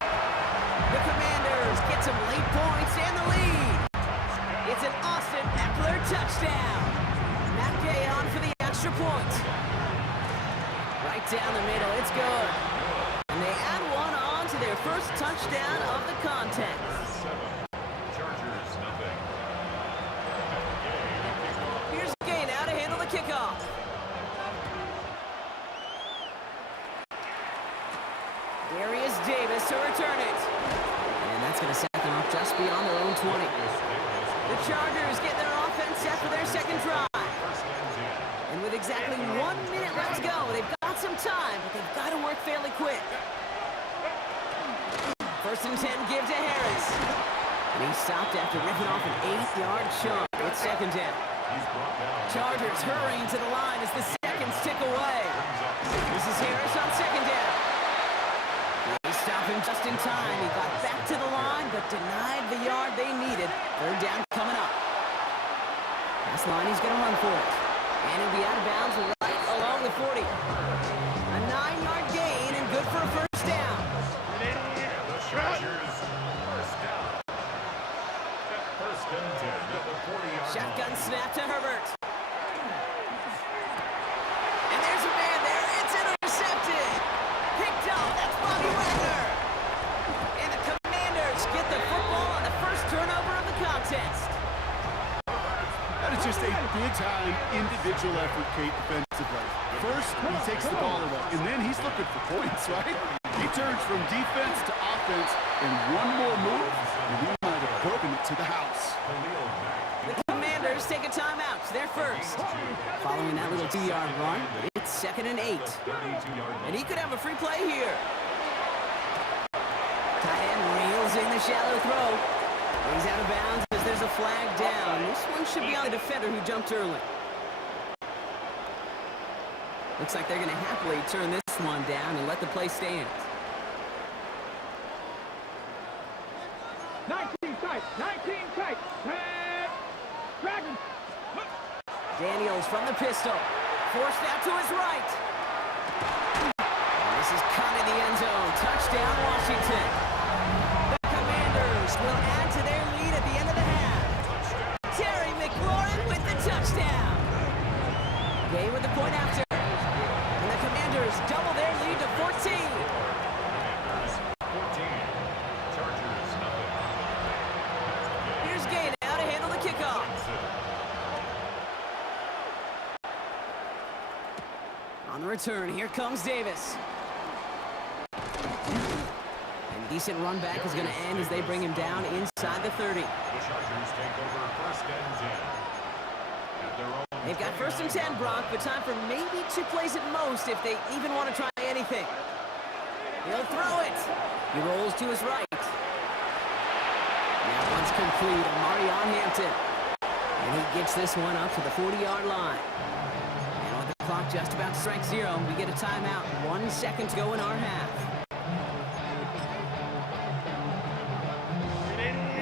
The Commanders get some late points and the lead. It's an Austin Eckler touchdown. Matt Gay on for the extra point. Right down the middle, it's good. And they add one on to their 1st touchdown of the contest. Here's Gay now to handle the kickoff. Darius Davis to return it. And that's going to set Nothing off just beyond their own 20. The Chargers get their offense set for their second drive. And with exactly 1 minute left to go, they've got some time, but they've got to work fairly quick. First and 10, give to Harris. And he stopped after ripping off an 8-yard chunk. It's second down. Chargers hurrying to the line as the seconds tick away. This is Harris on second down. They stop him just in time. He got back to the line, but denied the yard they needed. Third down coming up. This line, he's going to run for it. And he'll be out of bounds right along the 40. A 9-yard gain and good for a first down. The Chargers, first down. First and 10 at the 40-yard line. Shotgun snap to Herbert. And there's a man there. It's intercepted. Picked up. That's Bobby Wagner. And the Commanders get the football on the first turnover of the contest. That is just a big-time individual effort, Kate, defensively. First, he takes the ball away, and then he's looking for points, right? He turns from defense to offense, and one more move, and he might have broken it to the house. The Commanders take a timeout. They're first. Following that little 2-yard run, it's second and 8. And he could have a free play here. Tight end reels in the shallow throw. He's out of bounds as there's a flag down. This one should be on the defender who jumped early. Looks like they're going to happily turn this one down and let the play stand. 19 tight. 19 tight. Dragon. Daniels from the pistol. Forced out to his right. And this is caught in the end zone. Touchdown, Washington. The Commanders will add to their lead at the end of the half. Terry McLaurin with the touchdown. Gay with the point after. And the Commanders double their lead to 14. 14. Chargers, nothing. Here's Gay now to handle the kickoff. On the return, here comes Davis. And decent run back is going to end as they bring him down inside the 30. The Chargers take over first and 10. At their own They've got first and 10, Brock, but time for maybe 2 plays at most if they even want to try anything. He'll throw it. He rolls to his right. Now one's complete, Marion Hampton. And he gets this one up to the 40-yard line. And with the clock just about to strike 0, we get a timeout. 1 second to go in our half.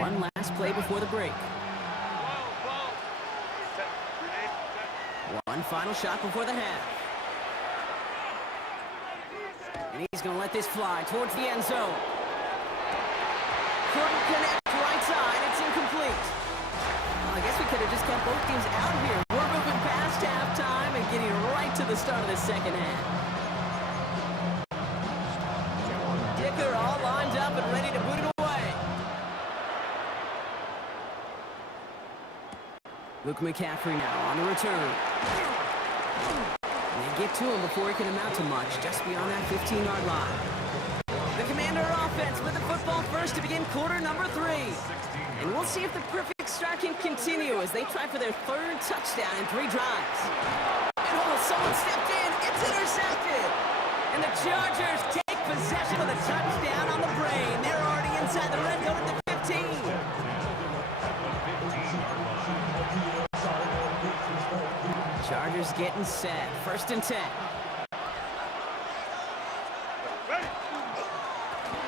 One last play before the break. One final shot before the half. And he's going to let this fly towards the end zone. Couldn't connect right side. It's incomplete. Well, I guess we could have just kept both teams out here. We're moving past halftime and getting right to the start of the second half. Dicker all lined up and ready to boot it away. Luke McCaffrey now on the return. And they get to him before he can amount to much, just beyond that 15-yard line. The Commander offense with the football first to begin quarter number 3. And we'll see if the perfect start can continue as they try for their 3rd touchdown in 3 drives. And oh, someone stepped in. It's intercepted. And the Chargers take possession with a touchdown on the brain. They're already inside the red zone at the 15. Chargers getting set. First and 10.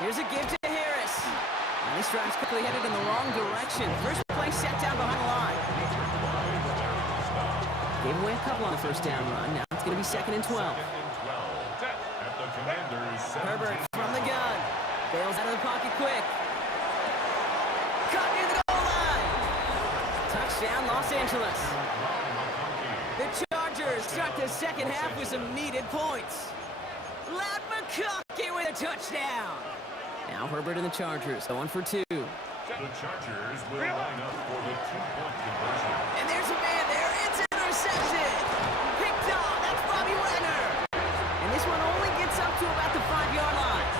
Here's a give to Harris. And this drive's quickly headed in the wrong direction. First play set down behind the line. Gave away a couple on the first down run. Now it's going to be second and 12. Herbert from the gun. Bails out of the pocket quick. Caught near the goal line. Touchdown, Los Angeles. The Chargers start the second half with some needed points. Ladd McConkey with a touchdown. Now Herbert and the Chargers going for 2. The Chargers will line up for the 2-point conversion. And there's a man there. It's intercepted. Picked off. That's Bobby Wagner. And this one only gets up to about the 5-yard line.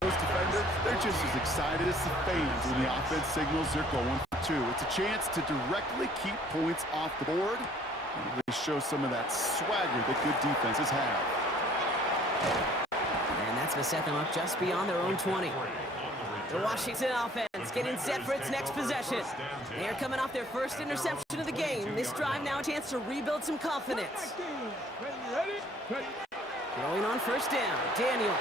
Those defenders, they're just as excited as the fans when the offense signals they're going for two. It's a chance to directly keep points off the board and really show some of that swagger that good defenses have. And that's going to set them up just beyond their own 20. The Washington offense getting set for its next possession. They're coming off their first interception of the game. This drive now a chance to rebuild some confidence. Going on first down, Daniels.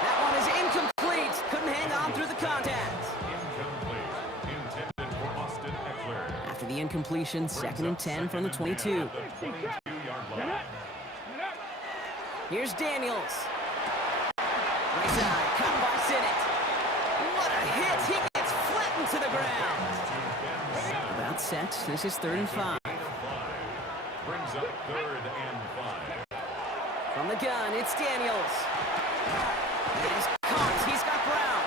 That one is incomplete. Couldn't hang on through the contact. Incomplete. Intended for Austin Eckler. After the incompletion, 2nd and 10 from the 22. The 22-yard line. Here's Daniels. Right side, caught by Sinnott. What a hit! He gets flattened to the ground. About set. This is 3rd and 5. Brings up 3rd and 5. From the gun, it's Daniels. He's caught. He's got Brown.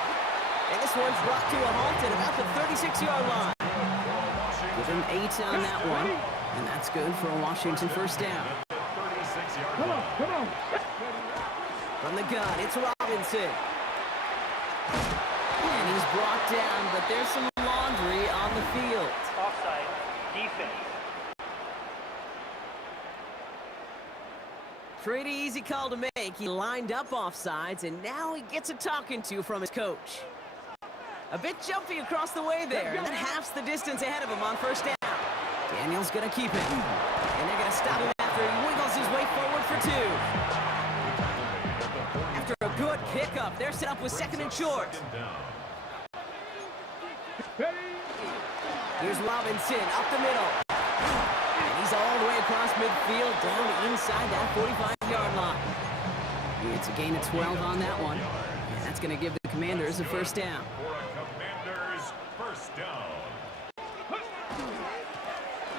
And this one's brought to a halt at about the 36-yard line. Give him 8 on that one. And that's good for a Washington first down. Come on, come on. From the gun, it's Robinson. And he's brought down, but there's some laundry on the field. Offside. Defense. Pretty easy call to make. He lined up offsides, and now he gets a talking to from his coach. A bit jumpy across the way there, and that halves the distance ahead of him on first down. Daniels going to keep it. And they're going to stop him after he wiggles his way forward for 2. After a good pickup, they're set up with 2nd and short. Here's Robinson up the middle. And he's all the way across midfield down inside that 45-yard line. It's a gain of 12 on that one. And that's going to give the Commanders a first down. For a Commanders first down.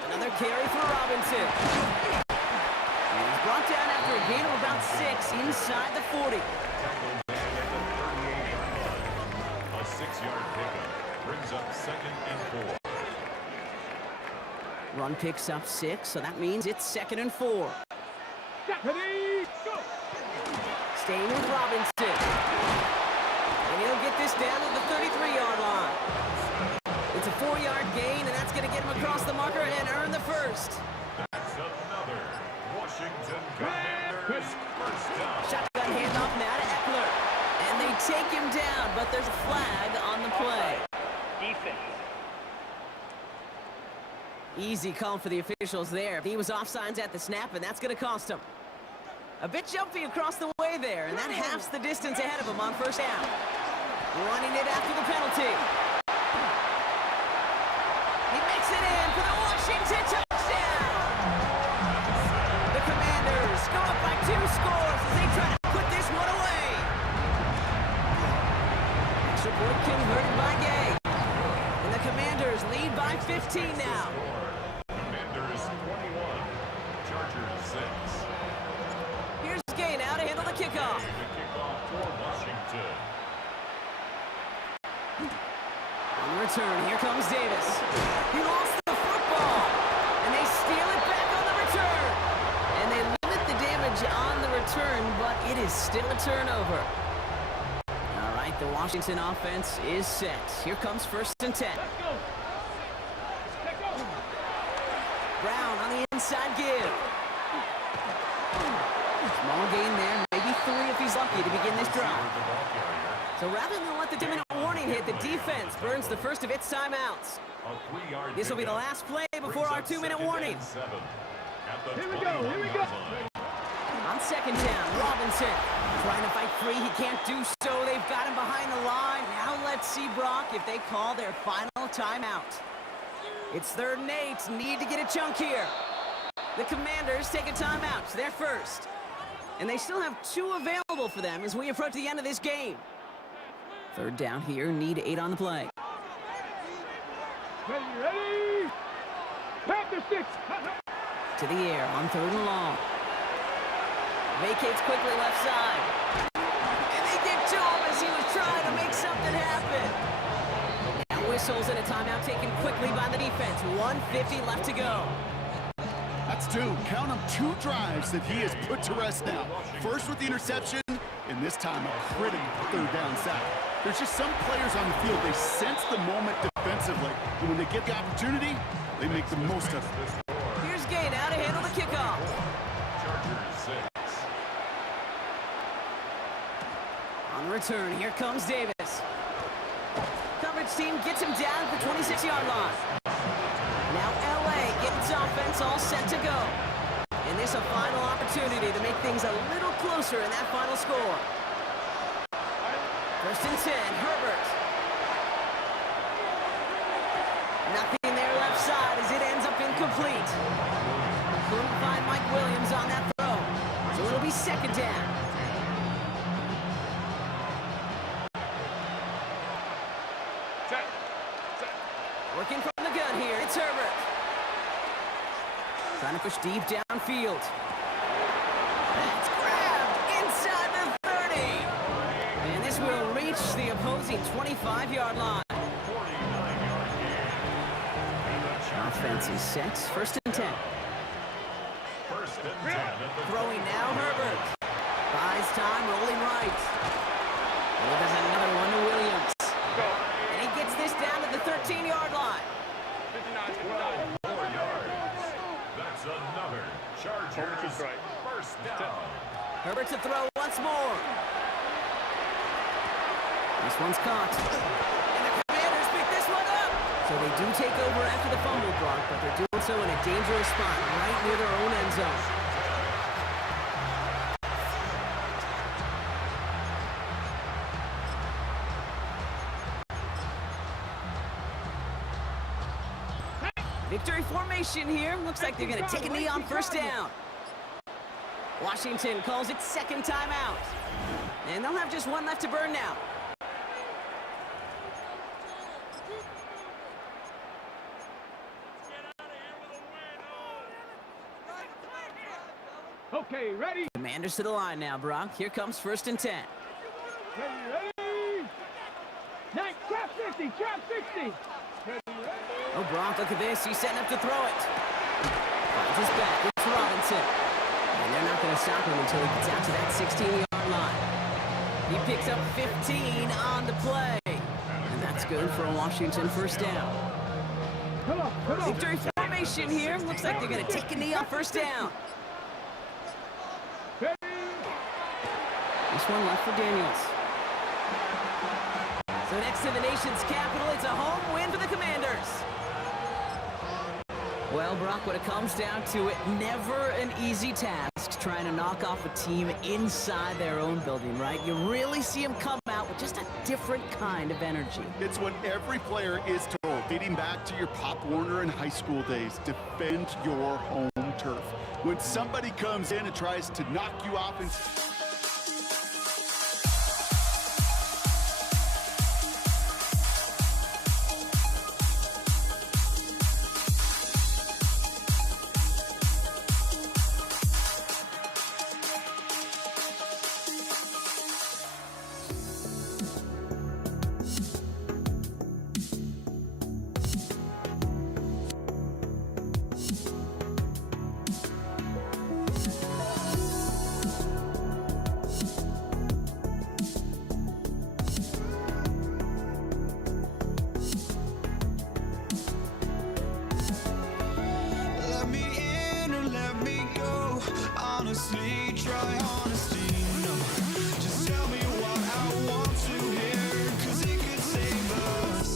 Another carry for Robinson. And he's brought down after a gain of about 6 inside the 40. Tackled back at the 38-yard line. A 6-yard pickup brings up 2nd and 4. Run picks up 6, so that means it's 2nd and 4. Staying with Robinson. And he'll get this down to the 33-yard line. It's a 4-yard gain, and that's going to get him across the marker and earn the first. That's another Washington Commanders first down. Shotgun handoff now to Eckler. And they take him down, but there's a flag on the play. Defense. Easy call for the officials there. He was offsides at the snap, and that's going to cost him. A bit jumpy across the way there, and that halves the distance ahead of him on first down. Running it after the penalty. He makes it in for the Washington touchdown. The Commanders go up by 2 scores as they try to put this one away. Extra point converted by Gay. And the Commanders lead by 15 now. Commanders 21, Chargers 6. Here's Gay now to handle the kickoff. The kickoff for Washington. On the return, here comes Davis. He lost the football, and they steal it back on the return. And they limit the damage on the return, but it is still a turnover. All right, the Washington offense is set. Here comes 1st and 10. Brown on the inside give. Small gain there, maybe 3 if he's lucky to begin this drive. So rather than let the 2-minute warning hit, the defense burns the first of its timeouts. This will be the last play before our 2-minute warning. Here we go, here we go. On 2nd down, Robinson trying to fight free. He can't do so. They've got him behind the line. Now let's see, Brock, if they call their final timeout. It's 3rd and 8. Need to get a chunk here. The Commanders take a timeout. They're first. And they still have 2 available for them as we approach the end of this game. 3rd down here. Need 8 on the play. Ready? Tap the sticks. To the air on 3rd and long. Vacates quickly left side. And they get to him as he was trying to make something happen. Now whistles and a timeout taken quickly by the defense. 1:50 left to go. That's 2. Count them 2 drives that he has put to rest now. First with the interception, and this time a critical 3rd down sack. There's just some players on the field, they sense the moment defensively, and when they get the opportunity, they make the most of it. Here's Gay now to handle the kickoff. Chargers 6. On the return, here comes Davis. Coverage team gets him down at the 26-yard line. Now LA getting its offense all set to go. And this a final opportunity to make things a little closer in that final score. First and 10, Herbert. Nothing there left side as it ends up incomplete. Couldn't find Mike Williams on that throw. So it'll be second down. Working from the gun here, it's Herbert. Trying to push deep downfield. That's grabbed inside the 30. And this will reach the opposing 25-yard line. 49-yard gain. Offense is set, first and 10. First and 10 at the Throwing now, Herbert. Buys time, rolling right. Oh, there's another one to Williams. And he gets this down to the 13-yard line. 4 yards. That's another Chargers first down. Herbert to throw once more. This one's caught. And the Commanders pick this one up. So they do take over after the fumble block, but they're doing so in a dangerous spot right near their own end zone. Victory formation here. Looks like they're going to take a knee on first down. Washington calls it second timeout. And they'll have just one left to burn now. Okay, ready? Commanders to the line now, Brock. Here comes first and 10. Ready? Nice, trap 50, trap 60. Oh, Brock, look at this. He's setting up to throw it. Finds his back. It's Robinson. And they're not going to stop him until he gets out to that 16-yard line. He picks up 15 on the play. And that's good for a Washington first down. Come on. Victory formation here. Looks like they're going to take a knee on first down. This one left for Daniels. So next to the nation's capital, it's a home win for the Commanders. Well, Brock, when it comes down to it, never an easy task trying to knock off a team inside their own building, right? You really see them come out with just a different kind of energy. It's what every player is told, dating back to your Pop Warner and high school days. Defend your home turf. When somebody comes in and tries to knock you off and Let me in or let me go. Honestly, try honesty. No, just tell me what I want to hear, 'cause it could save us.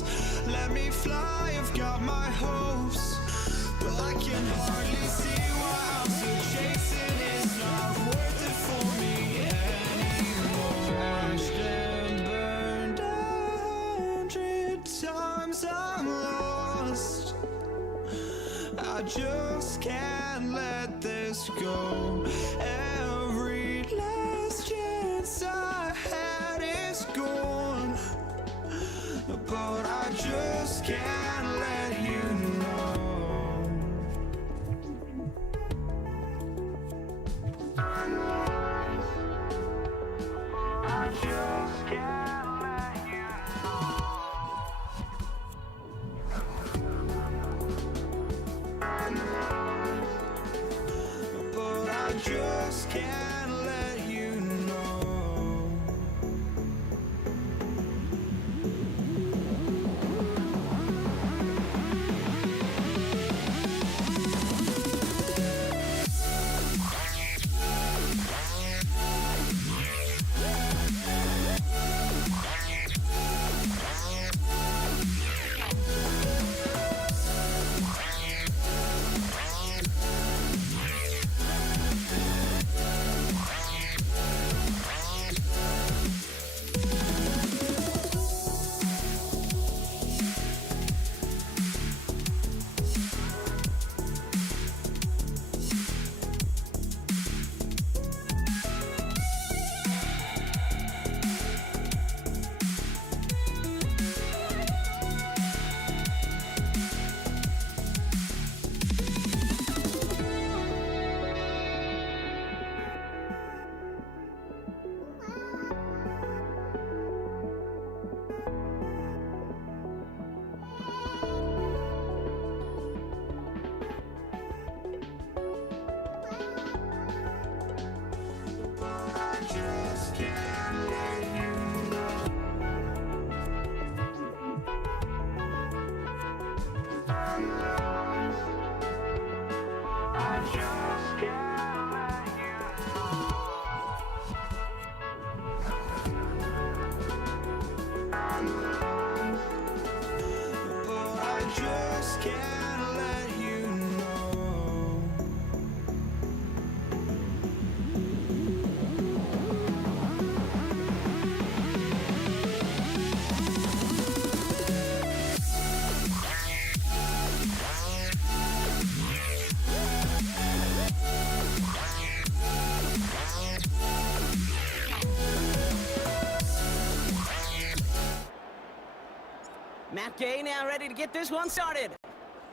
Let me fly, I've got my hopes, but I can hardly see why I'm still chasing. It's not worth it for me anymore. Crashed and burned 100 times, I'm lost. I just can't let this go. Every last chance I had is gone, but I just can't let you know. I just can't let you but I just can't let you know. I just can't let you know. I just can't let you know. Matt Gay now ready to get this one started.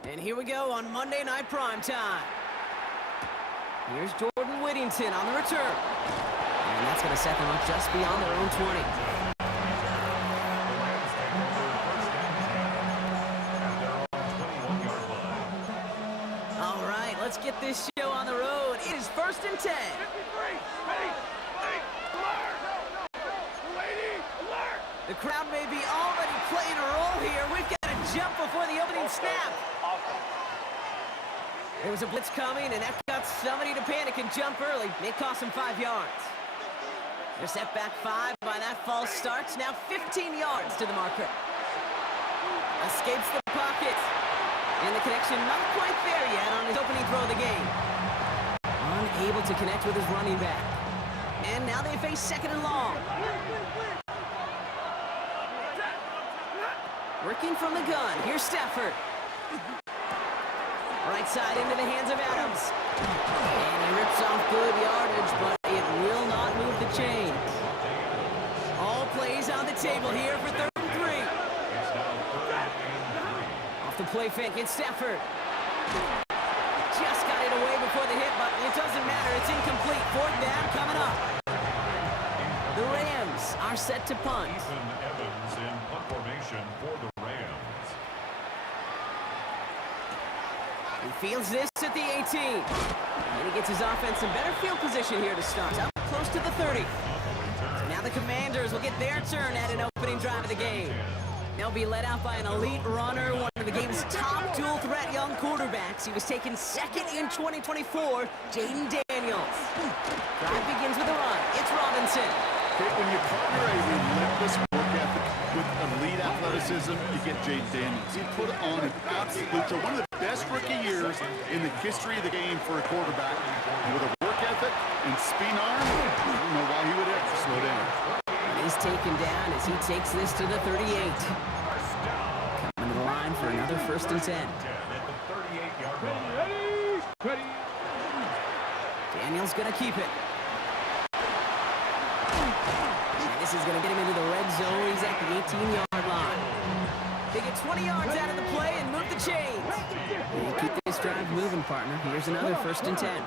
And here we go on Monday Night Primetime. Here's Jordan Whittington on the return. And that's going to set them up just beyond their own 20. All right, let's get this show on the road. It is 1st and 10. The crowd may be already playing a role here. We've got to jump before the opening snap. There was a blitz coming, and that got somebody to panic and jump early. It cost them 5 yards. They're set back 5 by that false start. Now 15 yards to the marker. Escapes the pocket. And the connection not quite there yet on his opening throw of the game. Unable to connect with his running back. And now they face 2nd and long. Working from the gun. Here's Stafford. Right side into the hands of Adams. And he rips off good yardage, but it will not move the chains. All plays on the table here for 3rd and 3. Off the play fake, it's Stafford. Just got it away before the hit, but it doesn't matter. It's incomplete. 4th down coming up. The Rams are set to punt. Ethan Evans in punt formation for the Rams. He fields this at the 18. And he gets his offense in better field position here to start. Up close to the 30. Now the Commanders will get their turn at an opening drive of the game. They'll be led out by an elite runner, one of the game's top dual-threat young quarterbacks. He was taken 2nd in 2024, Jaden Daniels. Drive begins with a run. It's Robinson. Okay, when you partner a relentless work ethic with elite athleticism, you get Jaden Daniels. He put on an absolute show, one of the best rookie years in the history of the game for a quarterback. And with a work ethic and spin arm, I don't know why he would ever slow down. He's taken down as he takes this to the 38. Coming to the line for another 1st and 10. Ready. Daniels gonna keep it. And this is gonna get him into the red zone. He's at the 18-yard line. They get 20 yards out of the play and move the chains. And keep this drive moving, partner. Here's another 1st and 10.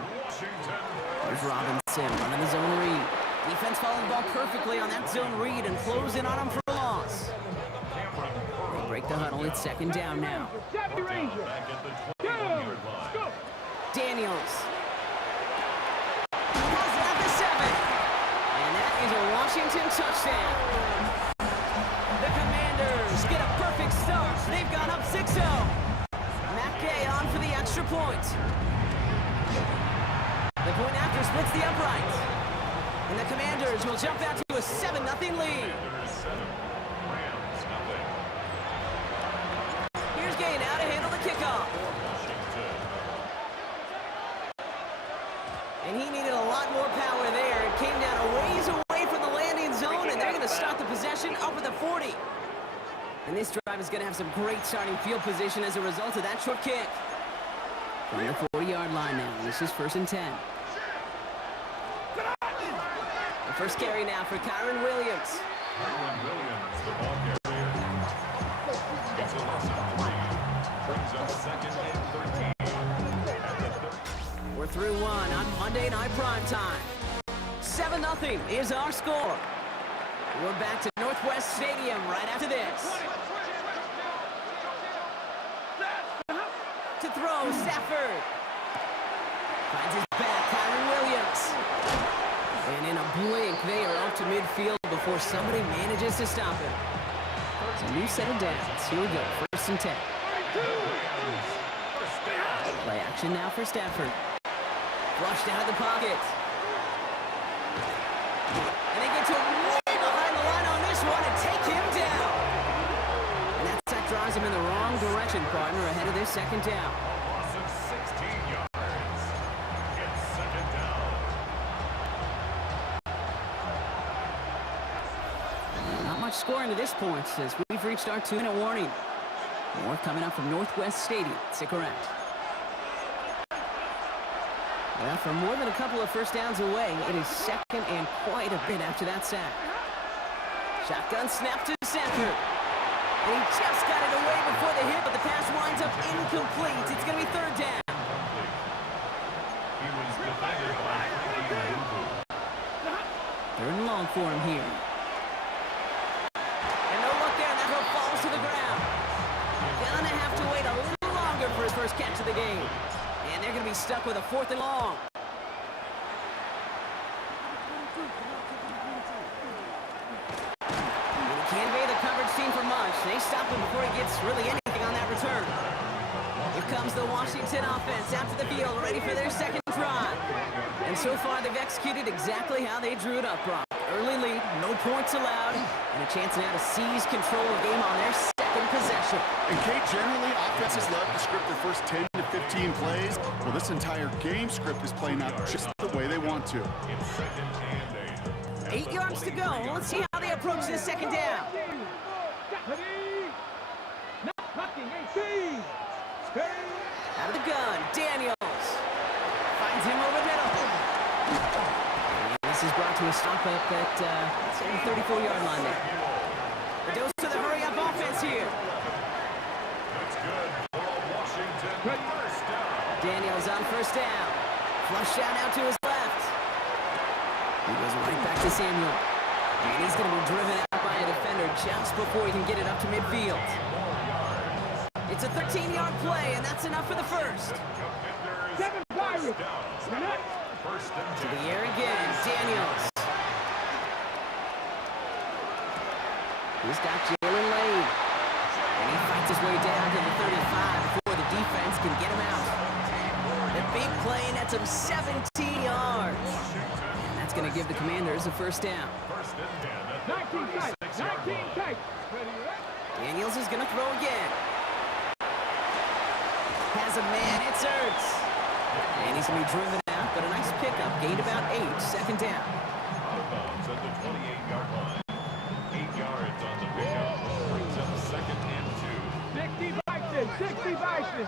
There's Robinson running the zone read. Defense following the ball perfectly on that zone read and close in on him for a loss. They break the huddle. It's 2nd down now. Daniels. Has it at the 7. And that is a Washington touchdown. The Commanders get a perfect start. They've gone up 6-0. Matt Gay on for the extra point. The point after splits the upright. And the Commanders will jump out to a 7-0 lead. Here's Gay now to handle the kickoff. And he needed a lot more power there. It came down a ways away from the landing zone, and they're going to start the possession up at the 40. And this drive is going to have some great starting field position as a result of that short kick. From the 40-yard line now, this is 1st and 10. The first carry now for Kyron Williams. Kyron Williams, the ball carrier. Gets a loss of 3. Brings up 2nd and 13. We're through one on Monday Night Primetime. 7-0 is our score. We're back to Northwest Stadium right after this. To throw, Stafford. Finds his back, Kyron Williams. And in a blink, they are off to midfield before somebody manages to stop him. It's a new set of downs. Here we go, 1st and 10. Play action now for Stafford. Flushed out of the pocket. And they get to way behind the line on this one and take him down. And that sack drives him in the wrong direction, partner, ahead of this second down. Loss of 16 yards. It's second down. Not much scoring to this point as we've reached our 2-minute warning. More coming up from Northwest Stadium. Stick around. Well, for more than a couple of first downs away, it is second and quite a bit after that sack. Shotgun snap to Stafford. And he just got it away before the hit, but the pass winds up incomplete. It's going to be third down. He was defended by Frankie Luvu. Third and long for him here. And no luck there, and that hook falls to the ground. Gonna have to wait a little longer for his first catch of the game. And they're going to be stuck with a fourth and long. And he can't evade the coverage team for much. They stop him before he gets really anything on that return. Here comes the Washington offense out to the field, ready for their second drive. And so far, they've executed exactly how they drew it up, Brock. Early lead, no points allowed, and a chance now to seize control of the game on their second possession. And Kate, generally, offenses love to script their first 10 to 15 plays. Well, this entire game script is playing out just the way they want to. In second and 8. 8 yards to go. Let's see how they approach this second down. Out of the gun, Daniels finds him over the middle. And this is brought to a stop up at the 34-yard line there. The dose to the hurry-up offense here. That's good for Washington. First down. Daniels on first down. Flush out out to his left. He goes right back to Samuel. And he's going to be driven out by a defender just before he can get it up to midfield. It's a 13-yard play, and that's enough for the first. Seven Pirates. First and To the air again, Daniels. He's got Jalen Lade. And he fights his way down to the 35 before the defense can get him out. The big play nets him 17 yards. And that's going to give the Commanders a first down. First and 10 at the 19 tight. 19 tight. Daniels is going to throw again. Has a man, it's Ertz. And he's going to be driven out, but a nice pickup. Gained about 8, second down. Out of bounds at the 28-yard line. 8 yards on the pickup. Brings up second and 2. 60 Bison. 60 Bison.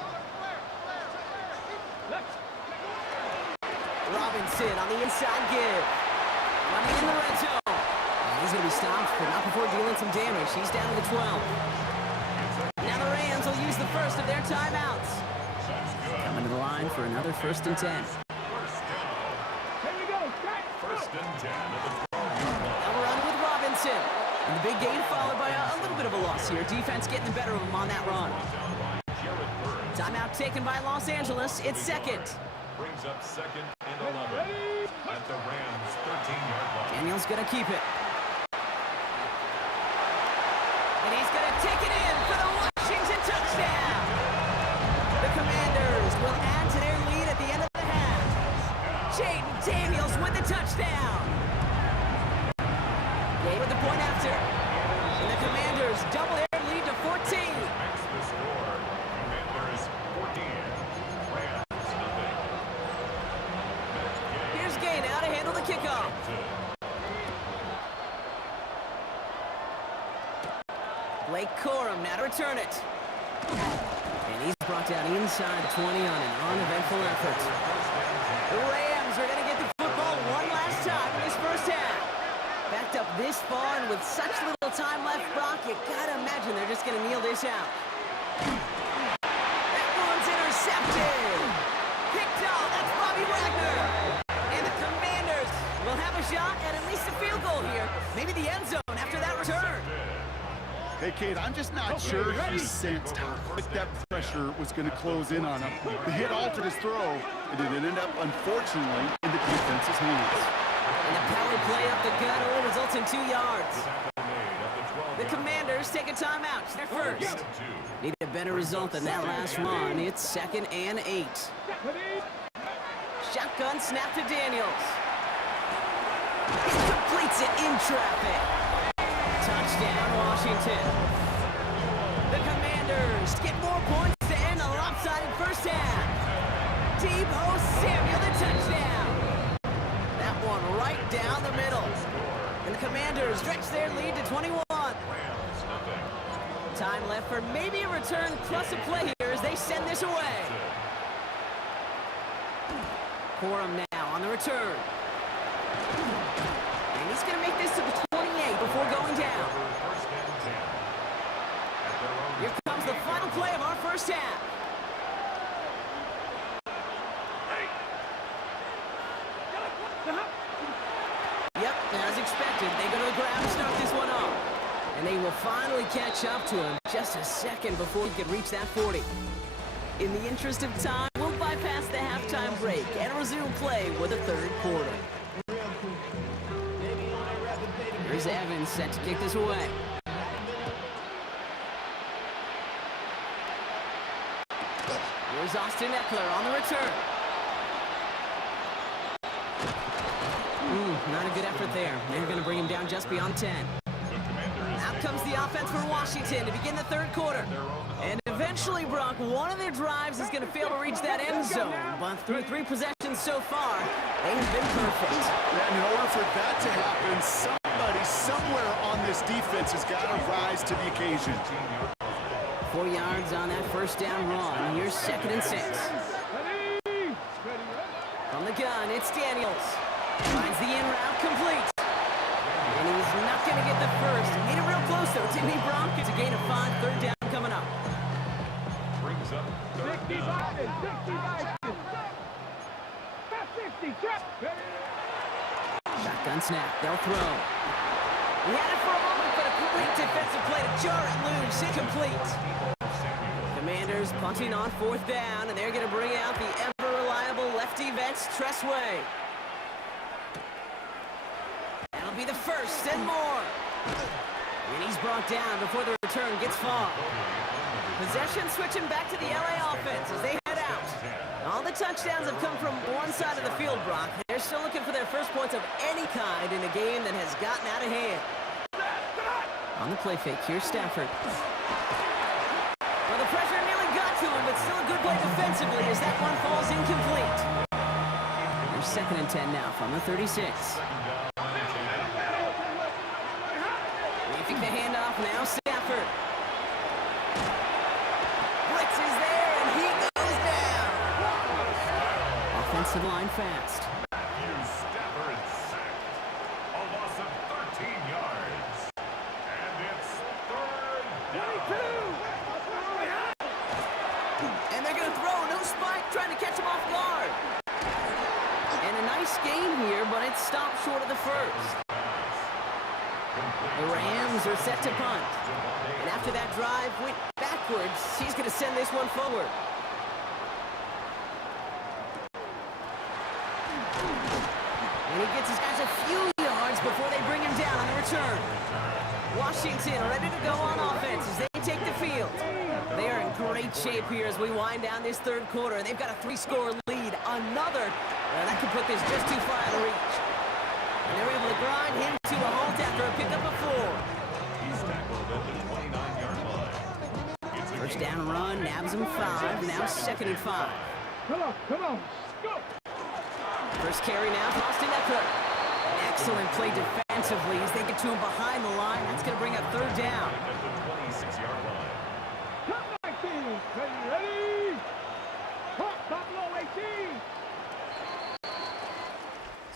Robinson on the inside give. Running in the red zone. And he's going to be stopped, but not before dealing some damage. He's down to the 12. Now the Rams will use the first of their timeouts. Coming to the line for another first and 10. Here we go. First and 10 at the 12-yard line. Now we're on with Robinson. And the big gain followed by a little bit of a loss here. Defense getting the better of him on that run. Timeout taken by Los Angeles. It's second. Brings up second and 11 at the Rams' 13-yard line. Daniel's going to keep it. And he's going to take it in for the Washington touchdown. The Commanders will add to their lead at the end of the half. Jaden Daniels with the touchdown. Gay with the point after. And the Commanders double their lead to 14. Makes the score. Commanders 14. Rams nothing. Here's Gay now to handle the kickoff. Blake Corum now to return it. And he's brought down inside 20 on an uneventful effort. The Rams are going to get the football one last time in this first half. Backed up this far and with such little time left, Brock, you gotta imagine they're just going to kneel this out. That one's intercepted. Picked off, that's Bobby Wagner. And the Commanders will have a shot at least a field goal here. Maybe the end zone after that return. Hey, Kate, I'm just not sure he sensed how quick that pressure was going to close in on him. The hit altered his throw, and it ended up, unfortunately, in the defense's hands. And the power play up the gut only results in 2 yards. The Commanders take a timeout. They're first. Need a better result than that last run. It's 2nd and 8. Shotgun snap to Daniels. He completes it in traffic. Touchdown, Washington. The Commanders get more points to end a lopsided first half. Deebo Samuel, the touchdown. That one right down the middle. And the Commanders stretch their lead to 21. Time left for maybe a return plus a play here as they send this away. Corum now on the return. And he's going to make this to the 28 before going down. Here comes the final play of our first half. Yep, as expected, they go to the ground and start this one off. And they will finally catch up to him just a second before he could reach that 40. In the interest of time, we'll bypass the halftime break and resume play with the third quarter. Here's Evans set to kick this away. Here's Austin Eckler on the return. Not a good effort there. They're going to bring him down just beyond 10. Out comes the offense for Washington to begin the third quarter. And eventually, Brock, one of their drives is going to fail to reach that end zone. But through 3 possessions so far, they have been perfect. And in order for that to happen, somebody somewhere on this defense has got to rise to the occasion. 4 yards on that first down run. Here's 2nd and 6. From the gun, it's Daniels. Finds the in route complete. And he's not going to get the first. Made it real close, though, didn't he, Brock? It's a gain of 5, third down coming up. Brings up third down. 60, Shotgun snap. They'll throw. He had it for a moment, but a great defensive play to jar it loose. Incomplete. Commanders punting on 4th down, and they're going to bring out the ever-reliable lefty vets, Tressway. That'll be the first and more. And he's brought down before the return gets far. Possession switching back to the LA offense as they head out. All the touchdowns have come from one side of the field, Brock. They're still looking for their first points of any kind in a game that has gotten out of hand. On the play fake, here's Stafford. Well, the pressure nearly got to him, but still a good play defensively as that one falls incomplete. There's 2nd and 10 now from the 36. Leafing the handoff now, Stafford. Blitz is there, and he goes down. Offensive line fast. Stafford sacked. A loss of 13 yards. And it's third down. And they're going to throw. No spike, trying to catch him off guard. And a nice game here, but it's stopped short of the first. The Rams are set to punt. And after that drive went backwards, he's going to send this one forward. And he gets his guys a few yards before they bring him down on the return. Washington ready to go on offense as they take the field. They are in great shape here as we wind down this third quarter. And they've got a 3-score lead. That could put this just too far out of reach. And they're able to grind him to a halt after a pickup of 4. He's tackled at the 29-yard line. First down run, nabs him 5. Now 2nd and 5. Come on, go! First carry now, Austin Eckler. Excellent play defensively as they get to him behind the line. That's going to bring up 3rd down. At the 26-yard line. Top 19, ready? Top low 18.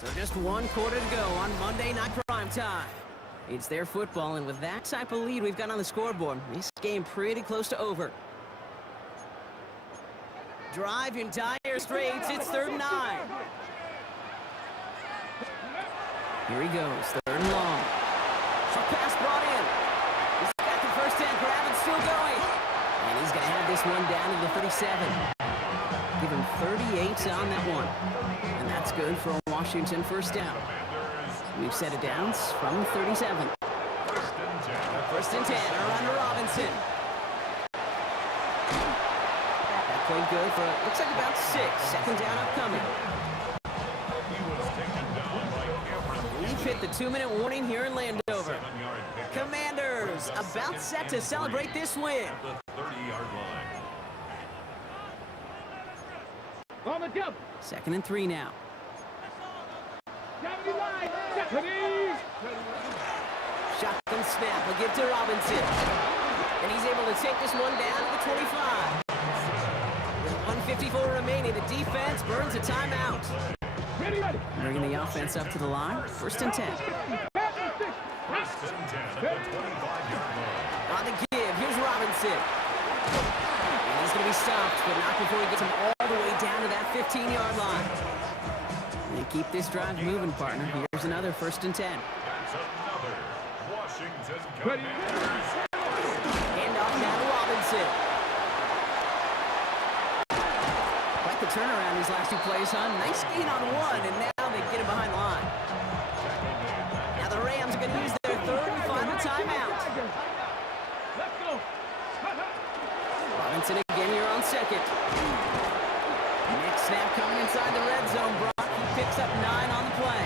So just 1 quarter to go on Monday Night Prime Time. It's their football, and with that type of lead we've got on the scoreboard, this game pretty close to over. Drive in dire straits, it's 3rd and 9. Here he goes, 3rd and long. Short pass brought in. He's got the first down grab and still going. And he's going to have this one down to the 37. Give him 38 on that one. And that's good for a Washington first down. We've set it down from 37. First and 10, around to Robinson. played good for, looks like about 6. Second down upcoming. He was taken down by Cameron. We've hit the 2-minute warning here in Landover. 7-yard pickup. Commanders about set to celebrate this win. At the 30-yard line. On the jump. 2nd and 3 now. 79. Japanese. Shotgun snap will give to Robinson. And he's able to take this one down to the 25. With 1:54 remaining, the defense burns a timeout. Ready, ready. Bringing the offense up to the line. 1st and 10. First and 10 at the 25-yard line. On the give, here's Robinson. And he's going to be stopped, but not before he gets him all the way down to that 15-yard line. And keep this drive moving, partner. Here's another 1st and 10. That's another Washington Commanders. Hand off now to Robinson. Quite the turnaround these last 2 plays, huh? Nice gain on 1, and now they get him behind the line. Now the Rams are going to use their 3rd and final timeout. Let's go. Robinson again here on 2nd. Next snap coming inside the red zone. Brock, he picks up 9 on the play.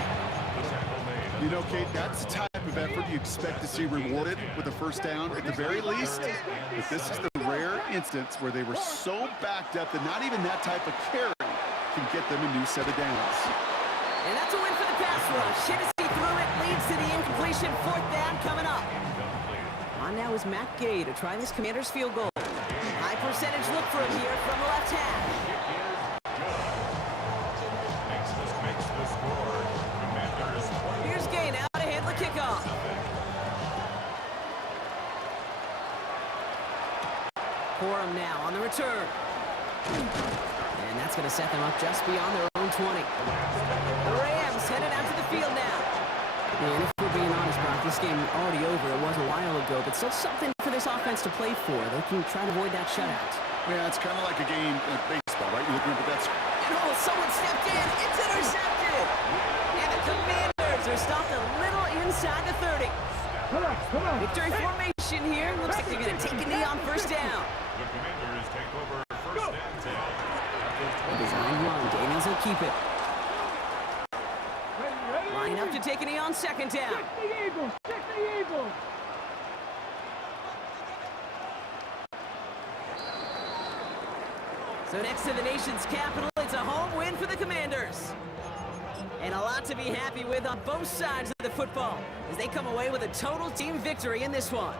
You know, Kate, that's the type of effort you expect to see rewarded with a first down at the very least. But this is the rare instance where they were so backed up that not even that type of carry can get them a new set of downs. And that's a win for the pass rush. Hennessy threw it, leads to the incompletion. 4th down coming up. On now is Matt Gay to try this Commanders field goal. High percentage look for him here from the left hash. Makes the score. Commanders 20. Here's Gay now to handle the kickoff. Corum now on the return. And that's going to set them up just beyond their own 20. The Rams headed out to the field now. And if we're being honest, Brock, this game already over. It was a while ago, but still something for this offense to play for. They can try to avoid that shutout. Yeah, it's kind of like a game like baseball, right? You're looking at the best. And oh, someone stepped in. It's intercepted. And the Commanders are stopped a little inside the 30. Come on. Victory formation here. Looks like they're going to take a knee on 1st down. The Commanders take over 1st and 10. Design run. Daniels will keep it. Ready. Line up to take a knee on 2nd down. Check the Eagles. Check the Eagles. So next to the nation's capital, it's a home win for the Commanders. And a lot to be happy with on both sides of the football as they come away with a total team victory in this one.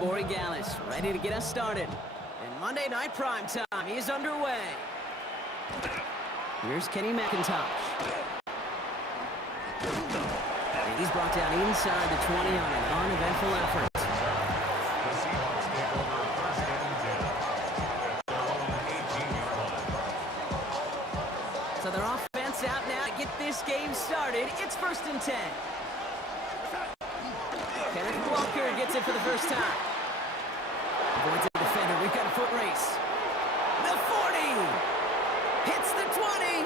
Corey Gallis, ready to get us started. And Monday Night Primetime is underway. Here's Kenny McIntosh. And he's brought down inside the 20 on an uneventful effort. The Seahawks take over first and 10 at their own 18-yard line. So their offense out now to get this game started. It's first and 10. Kenneth Walker gets it for the first time. Avoids the defender. We've got a foot race. The 40. Hits the 20.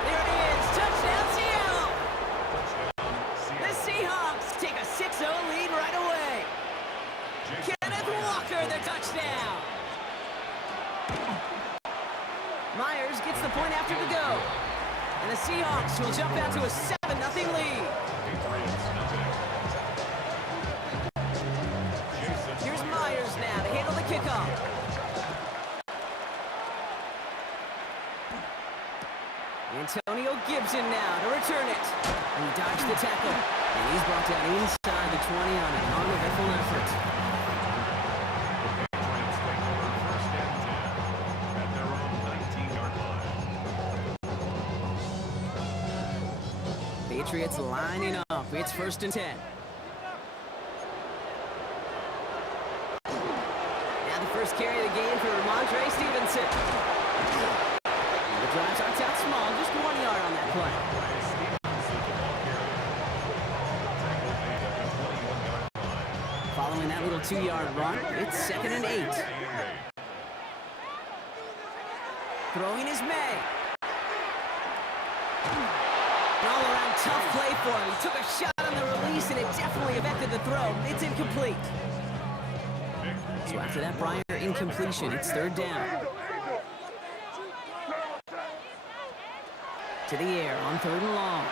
There it is. Touchdown, Seattle. The Seahawks take a 6-0 lead right away. Kenneth Walker, the touchdown. Myers gets the point after to go. And the Seahawks will jump out to a 7-0 lead. Here's Myers now to handle the kickoff. Antonio Gibson now to return it. He dodged the tackle. And he's brought down inside the 20 on an uneventful effort. Patriots take over first and 10 at their own 19-yard line. Patriots lining up. It's first and 10. Now the first carry of the game for Ramondre Stevenson. The drive starts out small, just 1 yard on that play. Following that little 2-yard run, it's 2nd and 8. Throwing is May. An all-around tough play for him. He took a shot on the release, and it definitely affected the throw. It's incomplete. So after that Bryant incompletion, it's 3rd down. To the air on 3rd and long.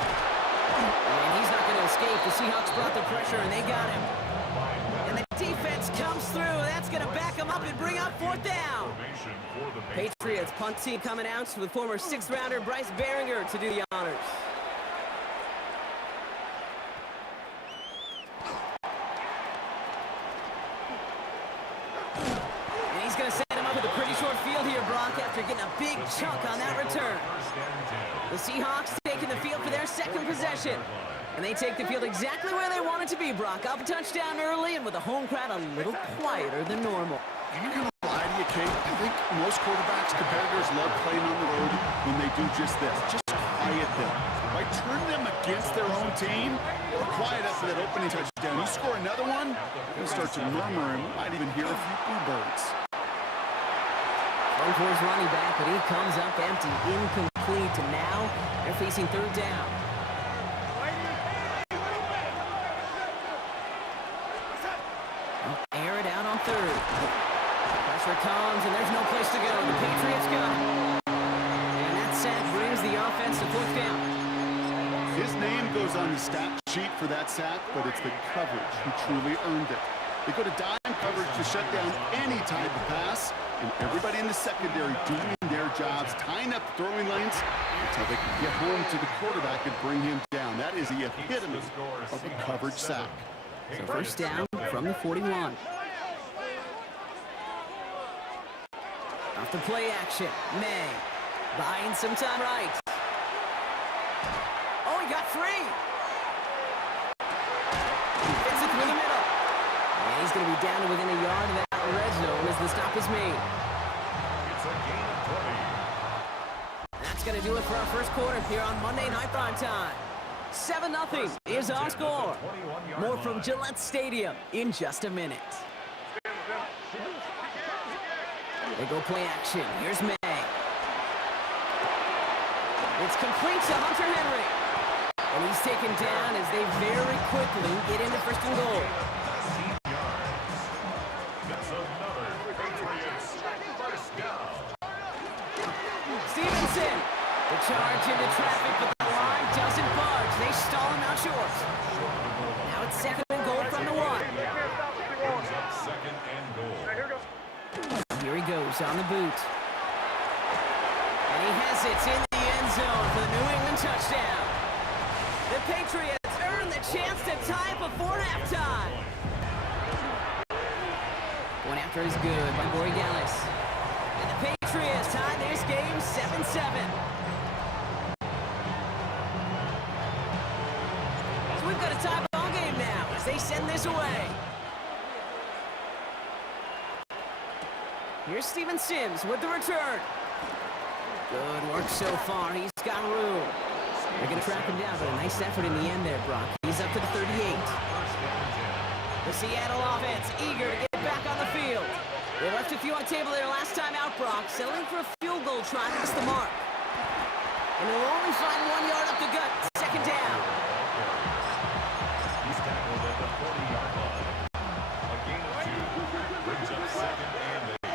And he's not going to escape. The Seahawks brought the pressure, and they got him. And the defense comes through. That's going to back him up and bring up 4th down. Patriots punt team coming out with former 6th-rounder Bryce Baringer to do the honors. And he's going to set him up with a pretty short field here, Brock, after getting a big chunk on that return. The Seahawks taking the field for their 2nd possession. And they take the field exactly where they want it to be, Brock. Up a touchdown early and with a home crowd a little quieter than normal. I'm not going to lie to you, Kate. I think most quarterbacks, competitors love playing on the road when they do just this. Just quiet them. By turning them against their own team, quiet up for that opening touchdown. You score another one, you'll start to murmur and you might even hear a few bluebirds. Going for his running back, but he comes up empty, incomplete, and now they're facing 3rd down. Air it out on 3rd. Pressure comes, and there's no place to go. The Patriots go. And that sack brings the offense to 4th down. His name goes on the stat sheet for that sack, but it's the coverage who truly earned it. They go to dime coverage to shut down any type of pass, and everybody in the secondary doing their jobs, tying up throwing lanes until they can get home to the quarterback and bring him down. That is the epitome of a coverage sack. So 1st down from the 41. Off the play action, May buying some time right. Oh, he got free. Fits it through the middle. And he's going to be down to within a yard of that red zone as the stop is made. It's a gain of 20. That's going to do it for our first quarter here on Monday Night Primetime. 7-0 is our score. More from Gillette Stadium in just a minute. They go play action. Here's May. It's complete to Hunter Henry. And he's taken down as they very quickly get into 1st and goal. That's another Patriots first down. Stevenson. The charge into traffic, but the line doesn't budge. They stall him out short. Now it's 2nd and goal from the 1. Brings up 2nd and goal. Here he goes on the boot. And he has it in the end zone for the New England touchdown. The Patriots earn the chance to tie before halftime. One after is good by Borregales. And the Patriots tie this game 7-7. So we've got a tie ball game now as they send this away. Here's Steven Sims with the return. Good work so far. He's got room. They're going to track him down, but a nice effort in the end there, Brock. He's up to the 38. The Seattle offense eager to get back on the field. They left a few on table their last time out, Brock, settling for a field goal try to miss the mark. And they'll only find 1 yard up the gut. Second down. He's tackled at the 40-yard line. A gain of 2 brings up second and 8.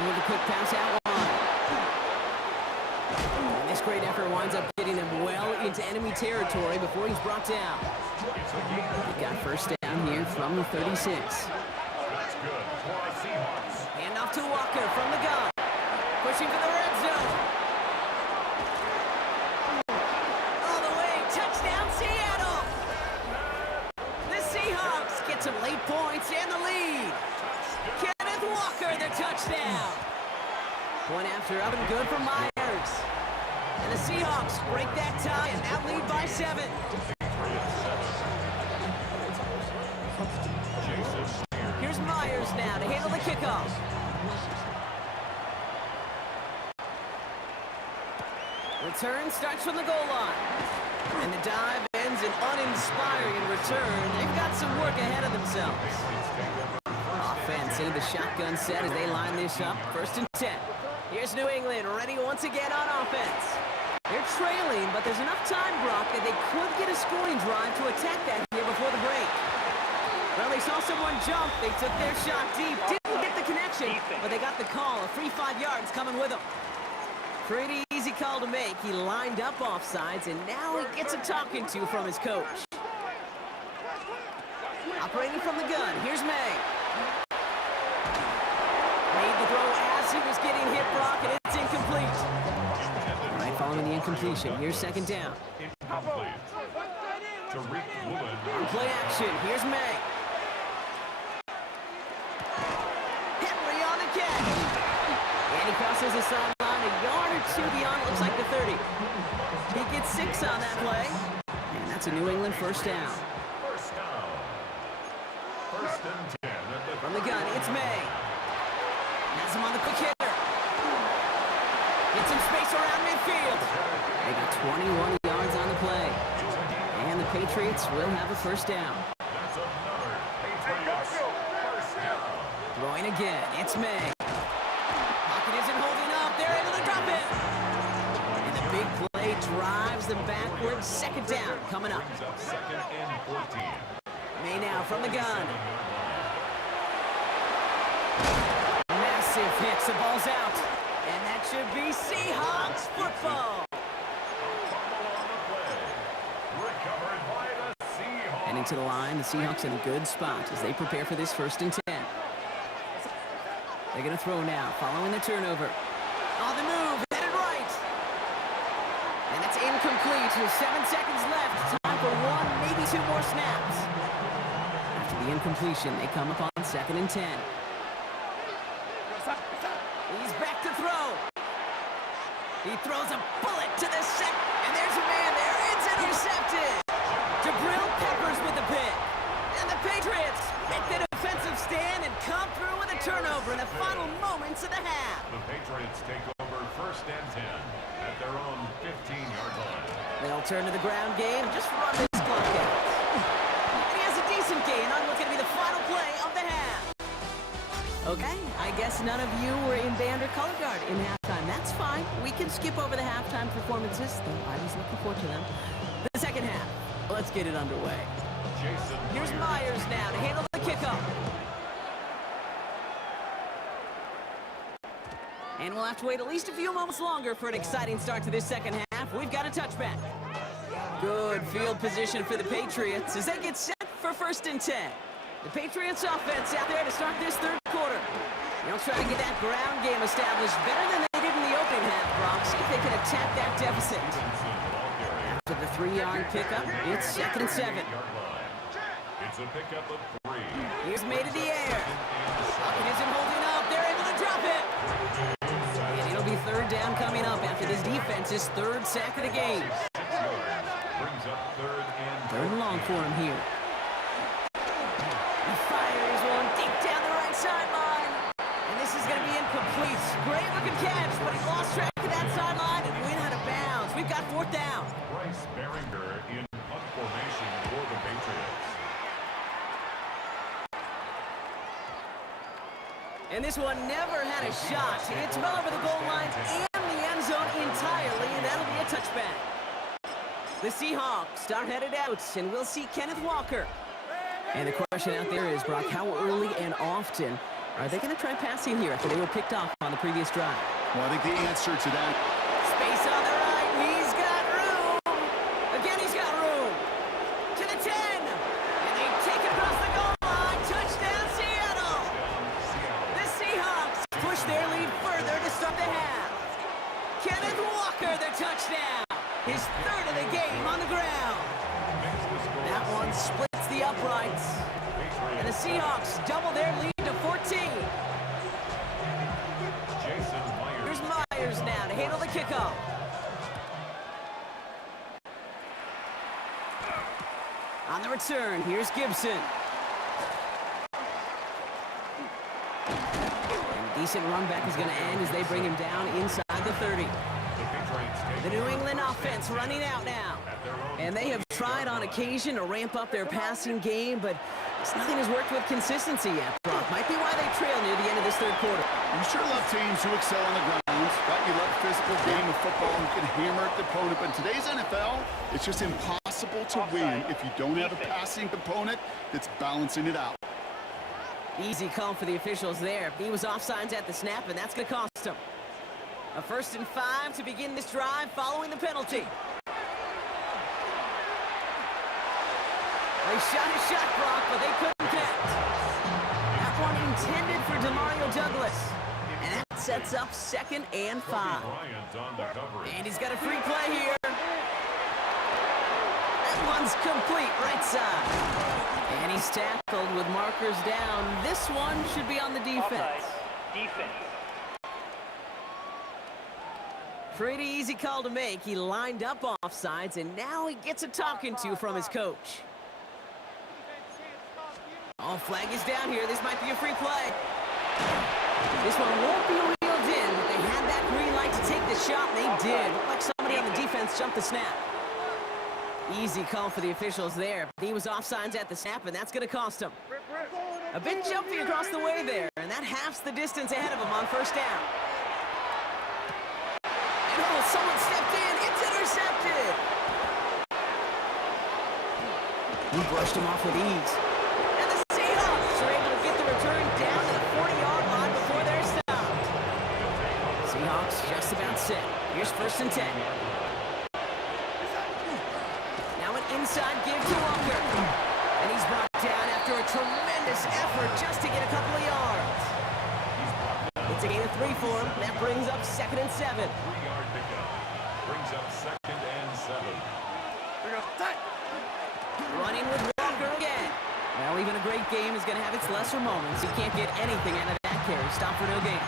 With a quick pass out wide. And this great effort winds up getting him well into enemy territory before he's brought down. They got first down here from the 36. That's good for the Seahawks. Hand off to Walker from the gun. Pushing for the red zone. All the way. Touchdown, Seattle. The Seahawks get some late points and the lead. Kenneth Walker, the touchdown. Point after up and good for Myers. And the Seahawks break that tie and now lead by 7. Here's Myers now to handle the kickoff. Return starts from the goal line. And the dive ends in uninspiring return. They've got some work ahead of themselves. Offense into the shotgun set as they line this up. First and 10. Here's New England ready once again on offense. They're trailing, but there's enough time, Brock, that they could get a scoring drive to attack that here before the break. Well, they saw someone jump. They took their shot deep. Didn't get the connection, but they got the call. A free 5 yards coming with them. Pretty easy call to make. He lined up offsides, and now he gets a talking to from his coach. Operating from the gun, here's May. Made the throw as he was getting hit, Brock, and it's incomplete. All right, following the incompletion, here's second down. Incomplete. Tariq Woolen. On play action, here's May. Henry on the catch. And he crosses the sideline a yard or two beyond, looks like the 30. He gets 6 on that play. And that's a New England first down. First down. First and 10. From the gun, it's May. Has him on the quick hitter. Get some space around midfield. They got 21 yards on the play. And the Patriots will have a first down. That's another Patriots first down. Throwing again, it's May. Pocket isn't holding up. They're able to drop it. And the big play drives them backwards. Second down coming up. Brings up second and 14. May now from the gun. Massive hits, the ball's out. And that should be Seahawks football. Fumble on the play. Recovered by the Seahawks. And into the line, the Seahawks in a good spot as they prepare for this first and 10. They're going to throw now, following the turnover. On the move, headed right. And it's incomplete with 7 seconds left. Time for 1, maybe 2 more snaps. After the incompletion, they come up on second and 10. He's back to throw. He throws a bullet to the set, and there's a man there. It's intercepted. Jabril Peppers with the pick. And the Patriots make the defensive stand and come through with a turnover in the final moments of the half. The Patriots take over first and 10 at their own 15-yard line. They'll turn to the ground game and just run this clock out. And he has a decent gain on what's going to be the final play of the half. Okay, I guess none of you were in band or color guard in halftime. That's fine. We can skip over the halftime performances, though I was looking forward to them. The second half. Let's get it underway. Jason Here's Myers now to handle the kickoff. And we'll have to wait at least a few moments longer for an exciting start to this second half. We've got a touchback. Good field position for the Patriots as they get set for first and 10. The Patriots offense out there to start this third quarter. They'll try to get that ground game established better than they did in the opening half, Brock. See if they can attack that deficit. After the 3-yard pickup, it's second and 7. It's a pickup of 3. Here's made in the air. Lockett isn't holding up. They're able to drop it. And it'll be third down coming up after this defense's third sack of the game. 6 yards. Brings up third Third and long for him here. He fires one deep down the right sideline. And this is going to be incomplete. Great looking catch, but he lost track of that sideline and went out of bounds. We've got fourth down. Bryce Baringer in punt formation for the Patriots. And this one never had a shot. It's well over the goal line and the end zone entirely, and that'll be a touchback. The Seahawks are headed out, and we'll see Kenneth Walker. And the question out there is, Brock, how early and often are they going to try passing here after they were picked off on the previous drive? Well, I think the answer to that... Space on the right. He's got room. Again, he's got room. To the 10. And they take it across the goal line. Touchdown, Seattle. The Seahawks push their lead further to start the half. Kenneth Walker, the touchdown. His third of the game on the ground. That one splits the uprights. And the Seahawks double their lead to 14. Jason Myers. Here's Myers now to handle the kickoff. On the return, here's Gibson. And a decent run back is going to end as they bring him down inside the 30. The New England offense running out now. And they have tried on occasion to ramp up their passing game, but nothing has worked with consistency yet, Brock. Might be why they trail near the end of this third quarter. You sure love teams who excel on the ground, right? You love a physical game of football who can hammer at the opponent. But in today's NFL, it's just impossible to win if you don't have a passing component that's balancing it out. Easy call for the officials there. He was offsides at the snap, and that's going to cost him. A 1st and 5 to begin this drive following the penalty. They shot a shot, Brock, but they couldn't connect. That one intended for Demario Douglas. And that sets up 2nd and 5. And he's got a free play here. That one's complete right side. And he's tackled with markers down. This one should be on the defense. Defense. Pretty easy call to make. He lined up offsides, and now he gets a talking to from his coach. Oh, flag is down here. This might be a free play. This one won't be wheeled in, but they had that green light to take the shot, and they did. Looked like somebody on the defense jumped the snap. Easy call for the officials there. He was offsides at the snap, and that's going to cost him. A bit jumpy across the way there, and that halves the distance ahead of him on 1st down. And oh, someone stepped in. It's intercepted. He brushed him off with ease. And the Seahawks are able to get the return down to the 40-yard line before they're stopped. Seahawks just about set. Here's 1st and 10. Now an inside give to Walker. And he's brought down after a tremendous effort just to get a couple of yards. It's a gain of 3 for him. That brings up 2nd and 7. 3-yard pickup. Brings up 2nd and 7. Running with Walker again. Well, even a great game is going to have its lesser moments. You can't get anything out of that carry. Stop for no gain.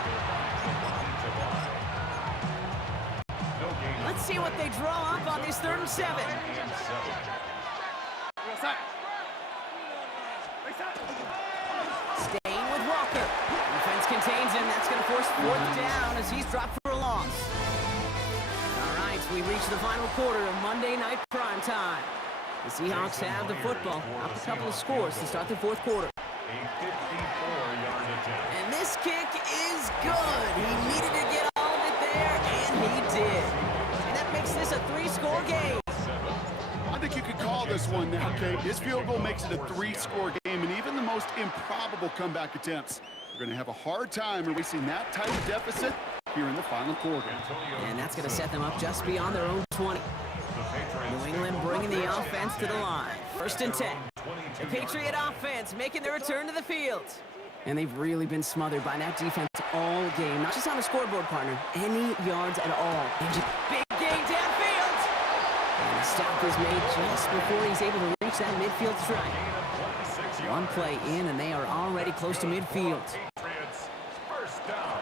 Let's see what they draw up on this 3rd and 7. Staying with Walker. Defense contains him. That's going to force 4th down as he's dropped for a loss. All right, we reach the final quarter of Monday Night Prime Time. The Seahawks have the football. Up a couple of scores to start the 4th quarter. A 54-yard attempt. And this kick is good. He needed to get all of it there, and he did. And that makes this a 3-score game. I think you could call this one now, Kate. This field goal makes it a 3-score game, and even the most improbable comeback attempps are going to have a hard time erasing that type of deficit here in the final quarter. And that's going to set them up just beyond their own 20. New England bringing the offense to the line. 1st and 10. The Patriot offense making their return to the field. And they've really been smothered by that defense all game. Not just on the scoreboard, partner. Any yards at all. Big gain downfield. And the stop is made just before he's able to reach reach that midfield strike. One play in, and they are already close to midfield. Patriots, first down.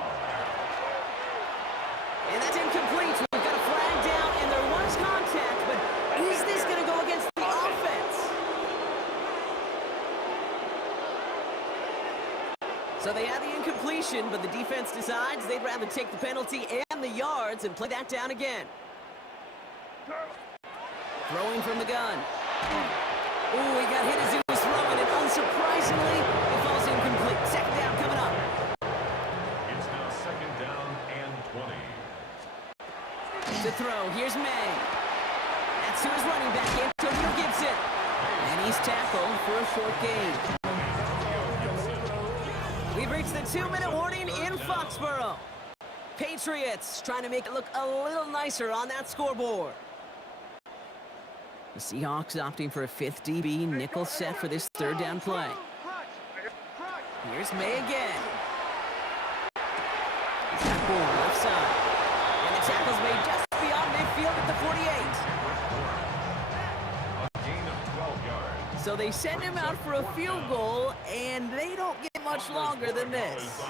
And that's incomplete. We've got a flag down, and there was contact, but is this going to go against the offense? So they had the incompletion, but the defense decides they'd rather take the penalty and the yards and play that down again. Throwing from the gun. Ooh, he got hit as he was throwing, and unsurprisingly, it falls incomplete. Second down coming up. It's now second down and 20. To throw, here's May. That's to his running back, Antonio Gibson. And he's tackled for a short gain. We've reached the 2-minute warning in Foxborough. Patriots trying to make it look a little nicer on that scoreboard. The Seahawks opting for a 5th DB nickel set for this third down play. Here's May again. He's got Bourne left side. And the tackle's made just beyond midfield at the 48. A gain of 12 yards. So they send him out for a field goal, and they don't get much longer than this.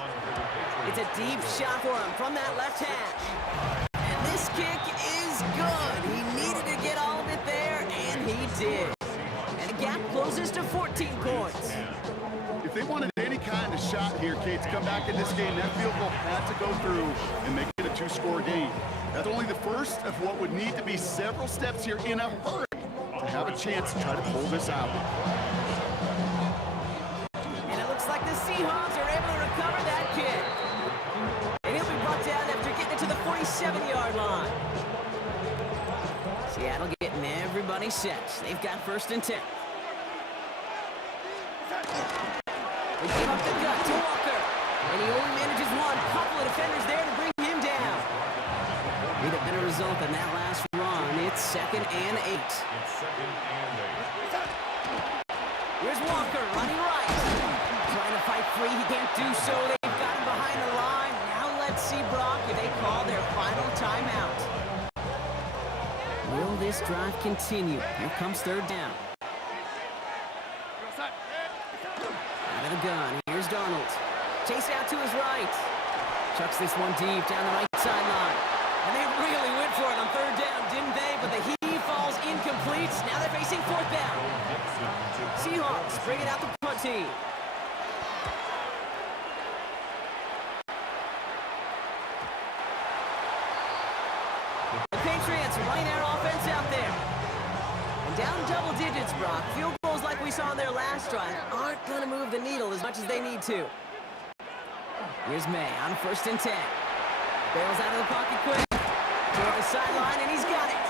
It's a deep shot for him from that left hash. And this kick is good. He needed to get all of it there, and he did. And the gap closes to 14 points. If they wanted any kind of shot here, Kate, to come back in this game, that field goal had to go through and make it a 2-score game. That's only the first of what would need to be several steps here in a hurry to have a chance to try to pull this out. And it looks like the Seahawks are able to recover that kick. And he'll be brought down after getting it to the 47-yard line. Seattle getting everybody set. They've got 1st and 10. They give up the gut to Walker. And he only manages one. Couple of defenders there to bring him down. With a better result than that last run, it's 2nd and 8. It's second and 8. Here's Walker running right. Trying to fight free. He can't do so. They've got him behind the line. Now let's see, Brock, if they call their final timeout. Will this drive continue? Here comes 3rd down. Out of the gun. Here's Darnold. Chase out to his right. Chucks this one deep down the right sideline. And they really went for it on 3rd down, didn't they? But the heave falls incomplete. Now they're facing 4th down. Seahawks bring it out the punt team. The Patriots running their offense out there. And down double digits, Brock. Field goals like we saw in their last drive aren't going to move the needle as much as they need to. Here's May on 1st and 10. Bails out of the pocket quick. Toward the sideline, and he's got it.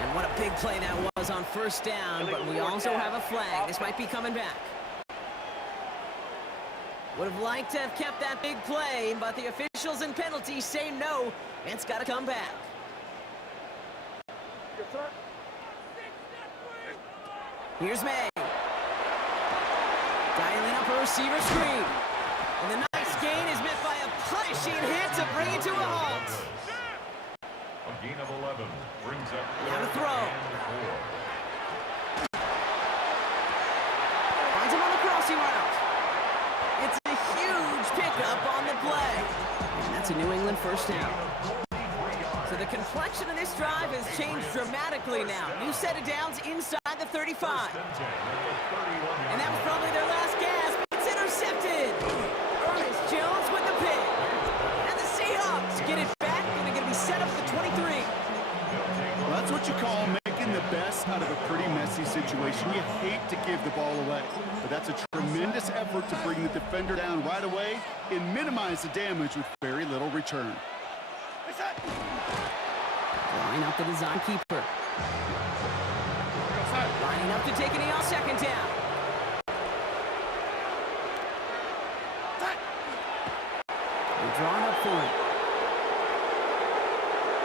And what a big play that was on 1st down, but we also have a flag. This might be coming back. Would have liked to have kept that big play, but the officials and penalties say no, and it's got to come back. Here's May. Dialing up a receiver screen. And the nice gain is met by a punishing hit to bring it to a halt. A gain of 11 brings up Now to throw. and 4. Finds him on the crossing route. It's a huge pickup on the play. And that's a New England 1st down. So the complexion of this drive has changed dramatically now. New set of downs inside the 35. And that was probably their last gasp. It's intercepted. Ernest Jones with the pick. And the Seahawks get it back, and they're going to be set up at the 23. Well, that's what you call making the best out of a pretty messy situation. You hate to give the ball away, but that's a tremendous effort to bring the defender down right away and minimize the damage with very little return. Line up the design keeper. Lining up to take a knee on 2nd down. They're drawn up for it.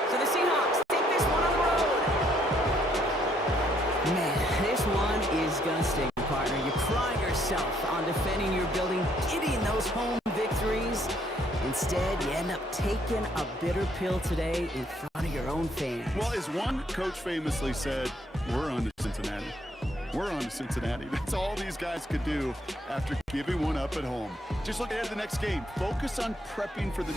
So the Seahawks take this one on the road. Man, this one is gonna sting, partner. You pride yourself on defending your building, getting those home victories. Instead, you end up taking a bitter pill today in front of your own fans. Well, as one coach famously said, we're on to Cincinnati. We're on to Cincinnati. That's all these guys could do after giving one up at home. Just look ahead to the next game. Focus on prepping for the...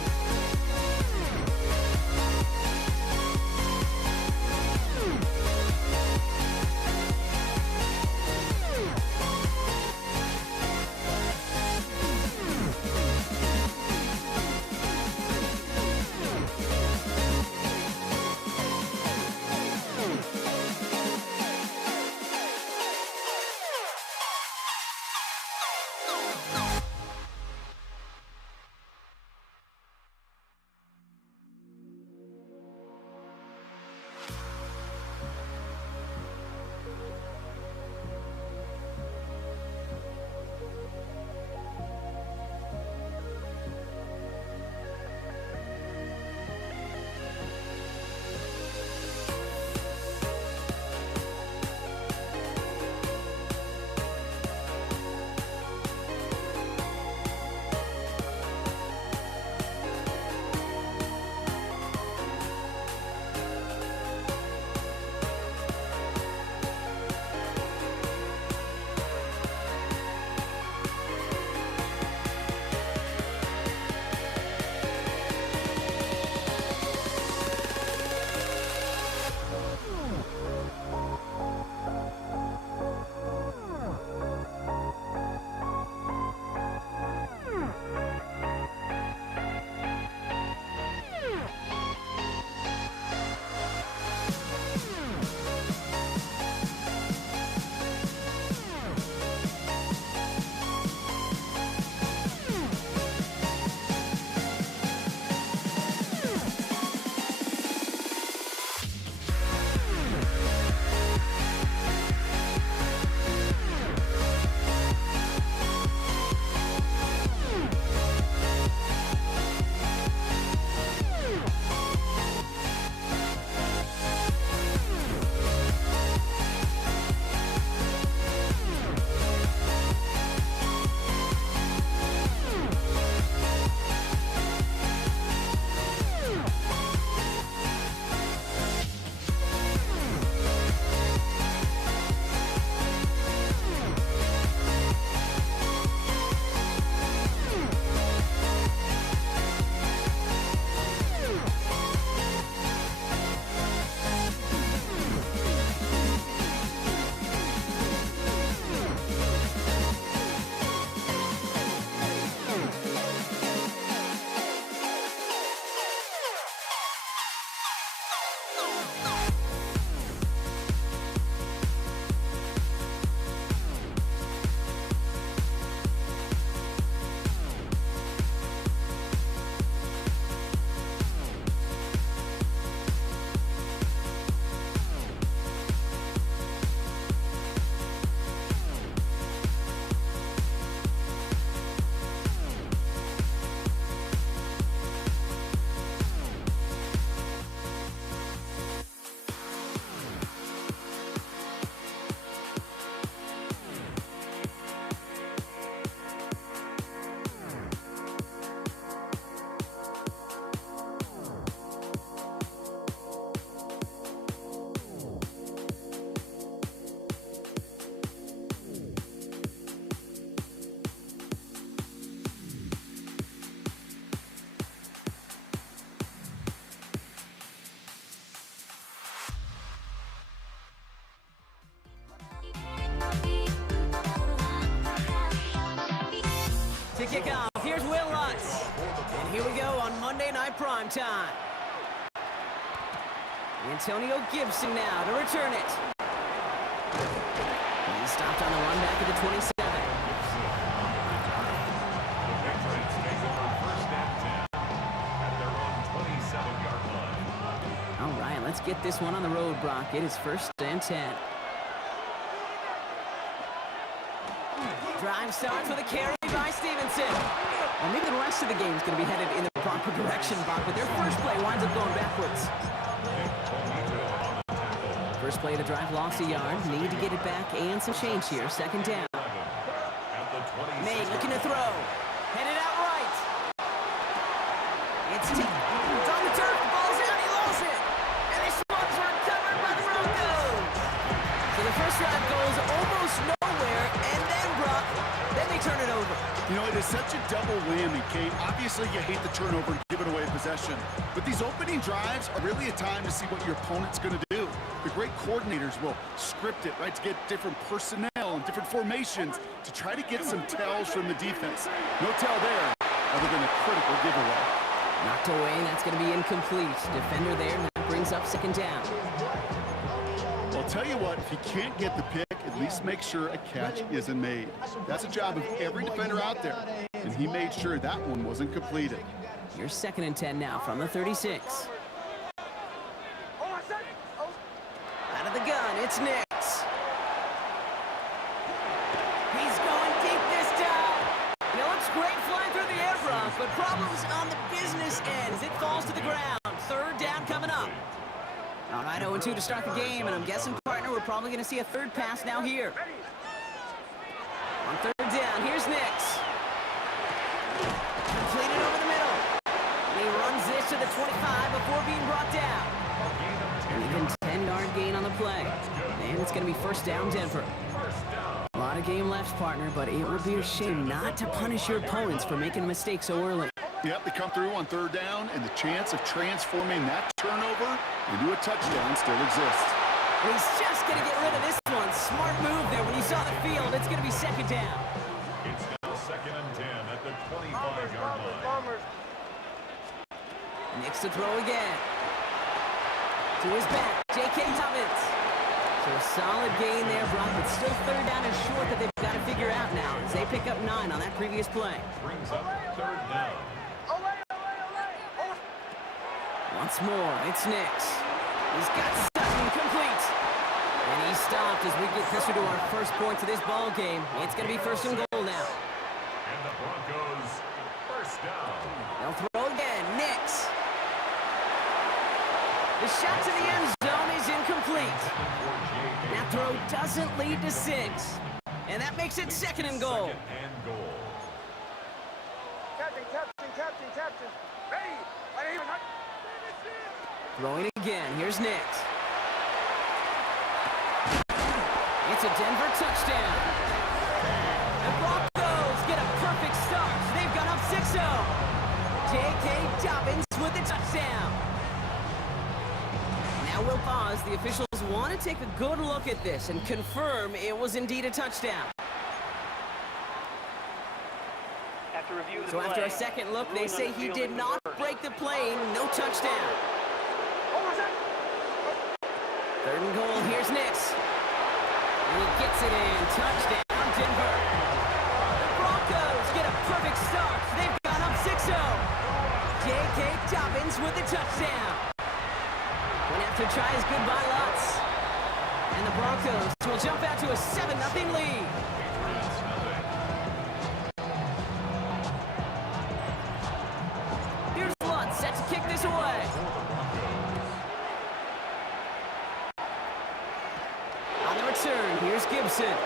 To kick off, here's Will Lutz. And here we go on Monday Night Primetime. Antonio Gibson now to return it. He stopped on the run back at the 27. The Patriots take over first and 10 at their own 27-yard line. All right, let's get this one on the road, Brock. It is first and 10. Drive starts with a carry by Stevenson. Well, maybe the rest of the game is going to be headed in the proper direction, Brock, but their first play winds up going backwards. First play of the drive lost a yard. Need to get it back and some change here. Second down. May looking to throw. Headed out right. It's deep. It's on the turf. The ball's out. He lost it. And this one's recovered by the Broncos. So the first drive goes over turnover. You know, it is such a double whammy, Kate. Obviously, you hate the turnover and give it away possession. But these opening drives are really a time to see what your opponent's going to do. The great coordinators will script it, right, to get different personnel and different formations to try to get some tells from the defense. No tell there, other than a critical giveaway. Knocked away, and that's going to be incomplete. Defender there, and that brings up second down. I'll tell you what, if you can't get the pick, at least make sure a catch isn't made. That's a job of every defender out there, and he made sure that one wasn't completed. Here's 2nd and 10 now from the 36. Out of the gun, it's Nix. He's going deep this time. It looks great flying through the air, Brock, but problems on the business end as it falls to the ground. 3rd down coming up. All right, 0-2 to start the game, and I'm guessing, partner, we're probably going to see a third pass now here. On 3rd down, here's Nix. Completed over the middle. And he runs this to the 25 before being brought down. An even 10-yard gain on the play. And it's going to be 1st down, Denver. A lot of game left, partner, but it would be a shame not to punish your opponents for making a mistake so early. Yep, they come through on 3rd down, and the chance of transforming that turnover into a touchdown still exists. He's just going to get rid of this one. Smart move there when he saw the field. It's going to be 2nd down. It's now 2nd and 10 at the 25-yard line. Nix to throw again. To his back, J.K. Dobbins. So a solid gain there, Brock, but still 3rd down and short that they've got to figure out now as they pick up 9 on that previous play. Brings up 3rd down. Once more, it's Nix. He's got Sutton complete. And he's stopped as we get closer to our first point to this ball game. It's going to be 1st and goal now. And the Broncos, 1st down. They'll throw again, Nix. The shot to the end zone is incomplete. That throw doesn't lead to 6. And that makes it 2nd and goal. 2nd and goal. Captain. Ready. Throwing again. Here's Nix. It's a Denver touchdown. The Broncos get a perfect start. They've gone up 6-0. J.K. Dobbins with the touchdown. Now we'll pause. The officials want to take a good look at this and confirm it was indeed a touchdown. So after a second look, they say he did not break the plane. No touchdown. 3rd and goal. Here's Nix. And he gets it in. Touchdown, Denver. The Broncos get a perfect start. They've gone up 6-0. J.K. Dobbins with the touchdown. Went after try his goodbye lots. And the Broncos will jump out to a 7-0 lead. Here's Lutz set to kick this away. On the return, here's Gibson.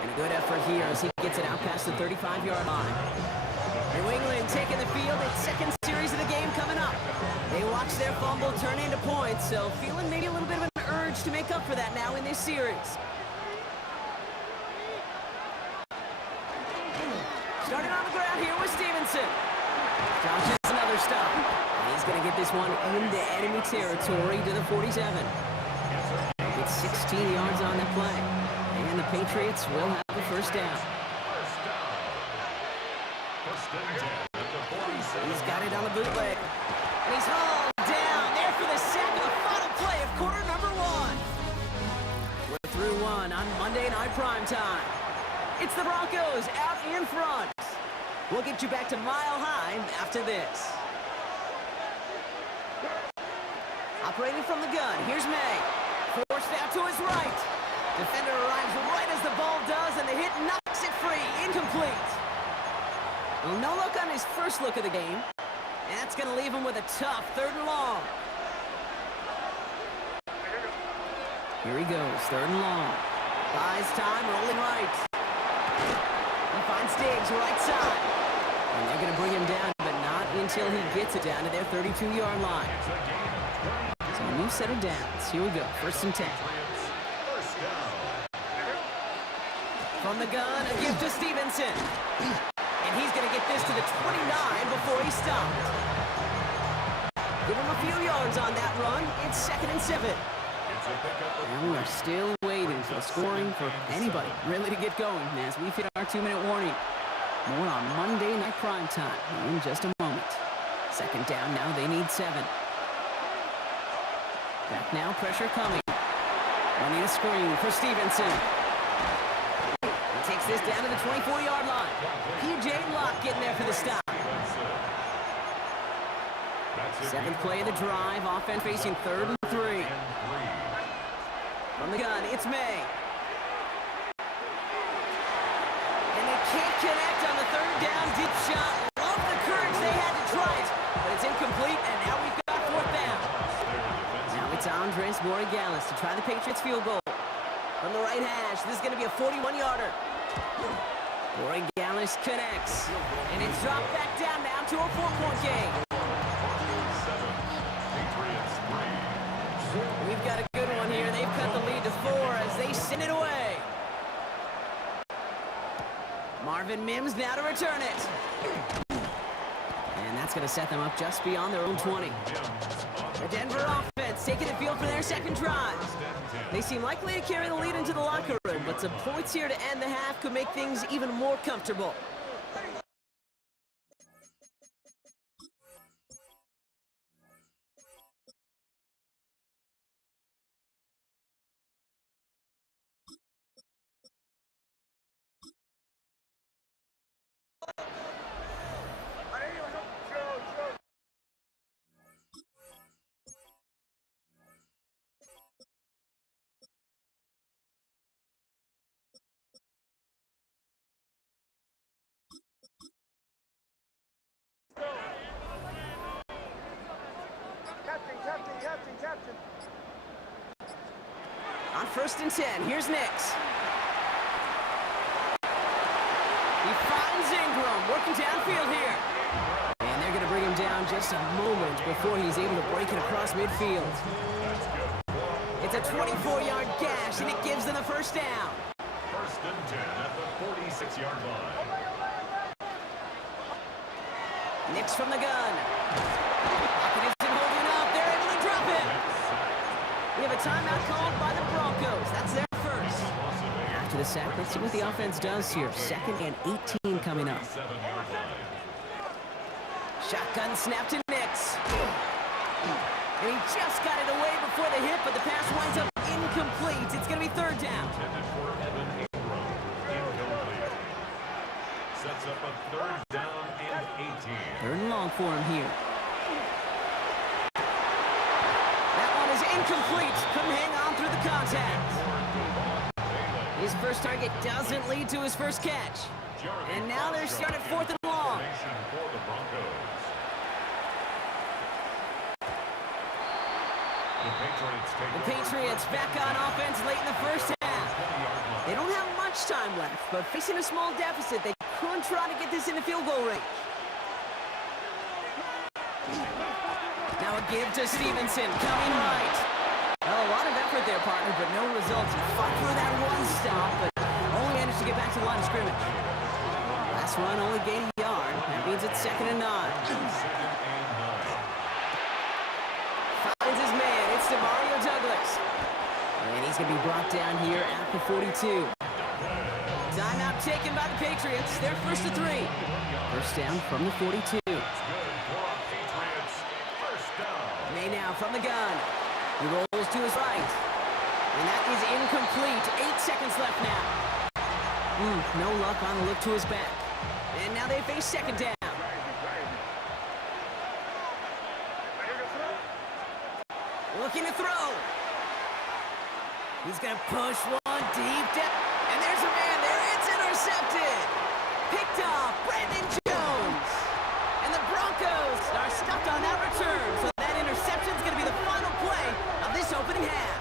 And a good effort here as he gets it out past the 35-yard line. New England taking the field. Its 2nd series of the game coming up. They watch their fumble turn into points, so feeling maybe a little bit of an urge to make up for that now in this series. Starting on the ground here with Stevenson. Dodges another stop. And he's going to get this one into enemy territory to the 47. Gets 16 yards on that play. And the Patriots will have the 1st down. He's got it on the bootleg. And he's hauled down there for the sack of the final play of quarter number 1. We're through 1 on Monday Night Primetime. It's the Broncos out in front. We'll get you back to Mile High after this. Operating from the gun, here's May. Forced out to his right. Defender arrives right as the ball does, and the hit knocks it free. Incomplete. Well, no look on his first look of the game. And that's going to leave him with a tough 3rd and long. Here he goes, 3rd and long. Buys time, rolling right. He finds Diggs right side. And they're going to bring him down, but not until he gets it down to their 32-yard line. So a new set of downs. Here we go, 1st and 10. From the gun, a gift to Stevenson. And he's going to get this to the 29 before he stopped. Give him a few yards on that run. It's 2nd and 7. And we are still waiting for the scoring for anybody really to get going as we hit our 2-minute warning. More on Monday Night Prime Time in just a moment. 2nd down now, they need 7. Back now, pressure coming. Running a screen for Stevenson. He takes this down to the 24-yard line. P.J. Locke getting there for the stop. 7th play of the drive. Offense facing 3rd and 3. From the gun, it's May. And they can't connect on the 3rd down deep shot. Love the courage they had to try it, but it's incomplete, and now we've got 4th down. Now it's Andres Borregales to try the Patriots field goal. From the right hash, this is going to be a 41-yarder. Borregales connects, and it's dropped back down now to a 4-point game. We've got a good one here. They've cut the lead to 4 as they send it away. Marvin Mims now to return it. And that's going to set them up just beyond their own 20. The Denver offense taking the field for their 2nd drive. They seem likely to carry the lead into the locker room, but some points here to end the half could make things even more comfortable. Captain. On 1st and 10, here's Nix. He finds Ingram, working downfield here. And they're going to bring him down just a moment before he's able to break it across midfield. It's a 24-yard gash, and it gives them the 1st down. 1st and 10 at the 46-yard line. Nix from the gun. Hawkins isn't holding up. They're able to drop him. We have a timeout called by the Broncos. That's their 1st. After the sack, let's see what the offense does here. 2nd and 18 coming up. Shotgun snap to Nix. And he just got it away before the hit, but the pass winds up incomplete. It's going to be 3rd down. Sets up a 3rd down and 18. 3rd and long for him here. That one is incomplete. Couldn't hang on through the contact. His first target doesn't lead to his first catch. And now they're starting 4th and long. The Patriots back on offense late in the 1st half. They don't have much time left, but facing a small deficit, they could try to get this into field goal range. Now a give to Stevenson, coming right. Well, a lot of effort there, partner, but no results. He fought through that one stop, but only managed to get back to the line of scrimmage. Last run only gained a yard. That means it's 2nd and 9. Finds his man. It's Demario Douglas. And he's going to be brought down here at the 42. Timeout taken by the Patriots. They're 1st and 3. 1st down from the 42. May now from the gun. He rolls to his right. And that is incomplete. 8 seconds left now. No luck on the look to his back. And now they face 2nd down. Looking to throw. He's going to push one deep down. And there's a man there. It's intercepted. Picked off Brandon Jones. And the Broncos are stuck on that return. So that interception is going to be the final play of this opening half.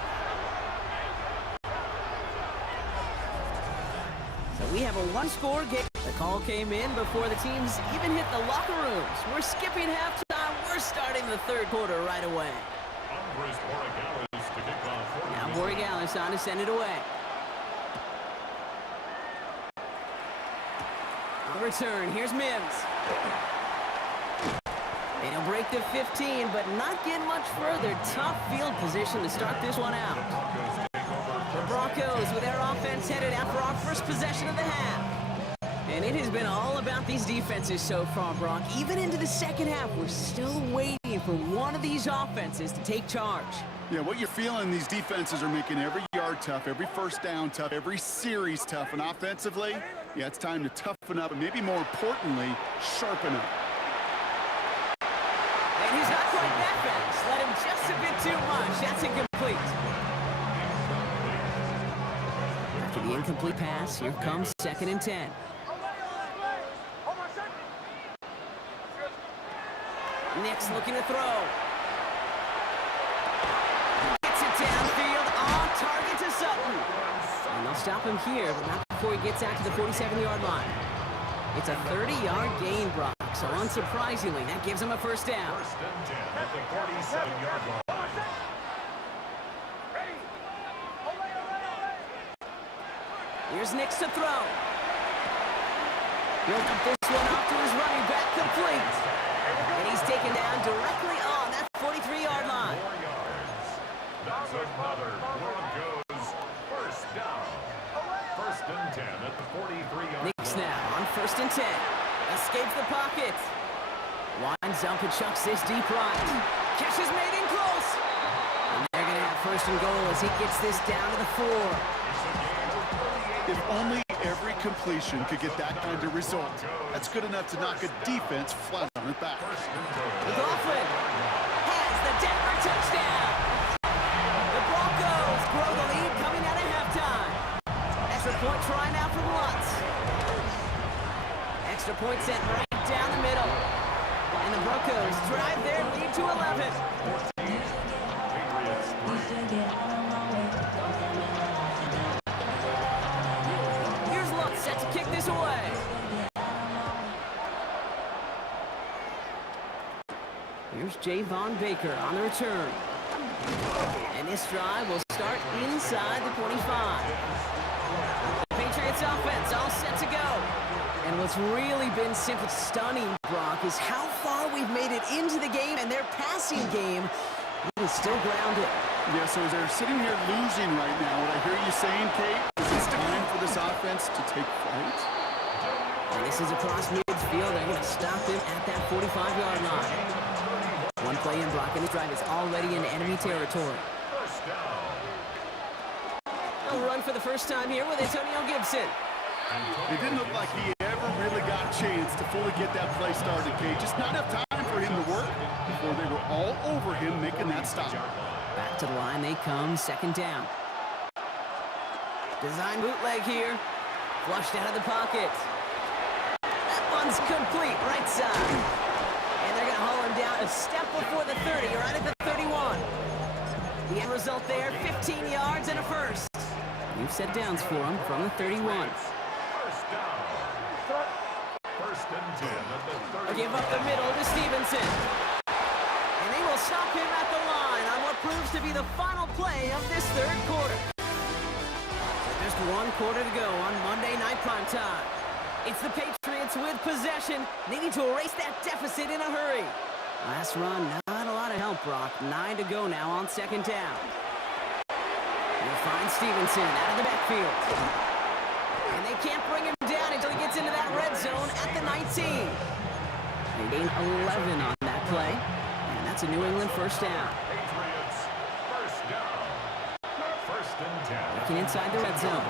So we have a 1-score game. The call came in before the teams even hit the locker rooms. We're skipping halftime. We're starting the 3rd quarter right away. Now Borregales on to send it away. On return, here's Mims. And he'll break the 15, but not get much further. Tough field position to start this one out. The Broncos with their offense headed out for our first possession of the half. And it has been all about these defenses so far, Brock. Even into the second half, we're still waiting for one of these offenses to take charge. Yeah, what you're feeling, these defenses are making every yard tough, every first down tough, every series tough. And offensively, yeah, it's time to toughen up and maybe more importantly, sharpen up. And he's not quite that fast. Let him just a bit too much. That's incomplete. After the incomplete pass, here comes 2nd and 10. Nick's looking to throw. Gets it downfield, on target to Sutton. And they'll stop him here, but not before he gets out to the 47-yard line. It's a 30-yard gain, Brock, so unsurprisingly, that gives him a first down. First and 10 at the 47-yard line. Here's Nix to throw. He'll dump this one off to his running back, complete. And he's taken down directly on that 43-yard line. 4 yards. That's another Broncos first down. First and 10 at the 43-yard line. Nix now on 1st and 10. Escapes the pocket. Winds up and chucks this deep right. Catch is made in close. And they're going to have 1st and goal as he gets this down to the 4. If only every completion could get that kind of result. That's good enough to knock a defense flat on its back. McLaughlin has the Denver touchdown. The Broncos grow the lead coming out of halftime. Extra point try now from Lutz. Extra point sent right down the middle. And the Broncos drive their lead to 11. Here's Lutz set to kick this away. Here's Javon Baker on the return. And this drive will start inside the 25. The Patriots offense all set to go. And what's really been simply stunning, Brock, is how far we've made it into the game, and their passing game is still grounded. Yeah, so as they're sitting here losing right now, what I hear you saying, Kate, is it's time for this offense to take flight. And this is across midfield. They're going to stop him at that 45-yard line. One play in, Brock, and this drive is already in enemy territory. He'll run for the first time here with Antonio Gibson. It didn't look like he ever really got a chance to fully get that play started, Kate. Just not enough time for him to work before they were all over him making that stop. Back to the line they come, 2nd down. Design bootleg here. Flushed out of the pocket. That one's complete, right side. And they're going to haul him down a step before the 30, right at the 31. The end result there, 15 yards and a first. You've set downs for him from the 31. First down. First and 10 at the 30. Give up the middle to Stevenson. And they will stop him at the line on what proves to be the final play of this 3rd quarter. So just 1 quarter to go on Monday Night Primetime. It's the Patriots with possession, needing to erase that deficit in a hurry. Last run, not a lot of help, Brock. 9 to go now on 2nd down. You'll find Stevenson out of the backfield. And they can't bring him down until he gets into that red zone at the 19. They gain 11 on that play. And that's a New England first down. Patriots first down. First and 10. Looking inside the red zone.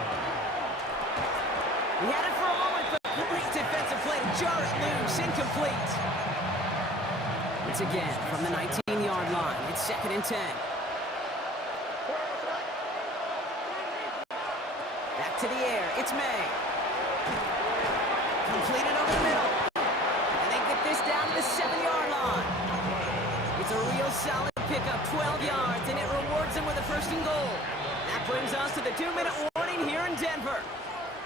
He had it for a moment, but great defensive play to jar it loose. Incomplete. Once again, from the 19-yard line, it's 2nd and 10. Back to the air, it's May. Completed over the middle. And they get this down to the 7-yard line. It's a real solid pickup, 12 yards, and it rewards them with a 1st and goal. That brings us to the 2-minute warning here in Denver.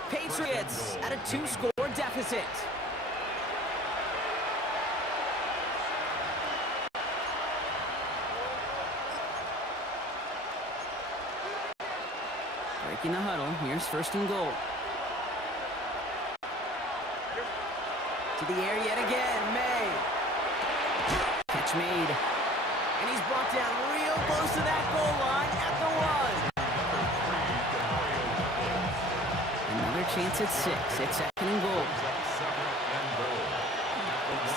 Patriots at a 2-score deficit. Breaking the huddle, here's 1st and goal. To the air yet again, May. Catch made. And he's brought down real close to that goal line at the 1. Another chance at 6. It's second and goal.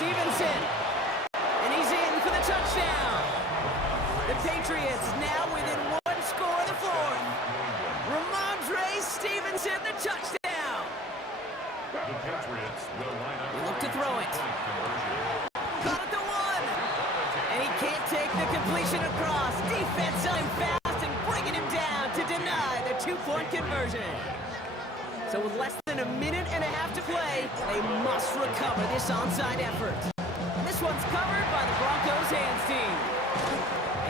Stevenson. And he's in for the touchdown. The Patriots now within 1 score of the 4th. Ramondre Stevenson, the touchdown. The Patriots will line up. They look to throw it. Caught at the 1. And he can't take the completion across. Defense on him fast and bringing him down to deny the 2-point conversion. So with less than a minute and a half to play, they must recover this onside effort. This one's covered by the Broncos hands team.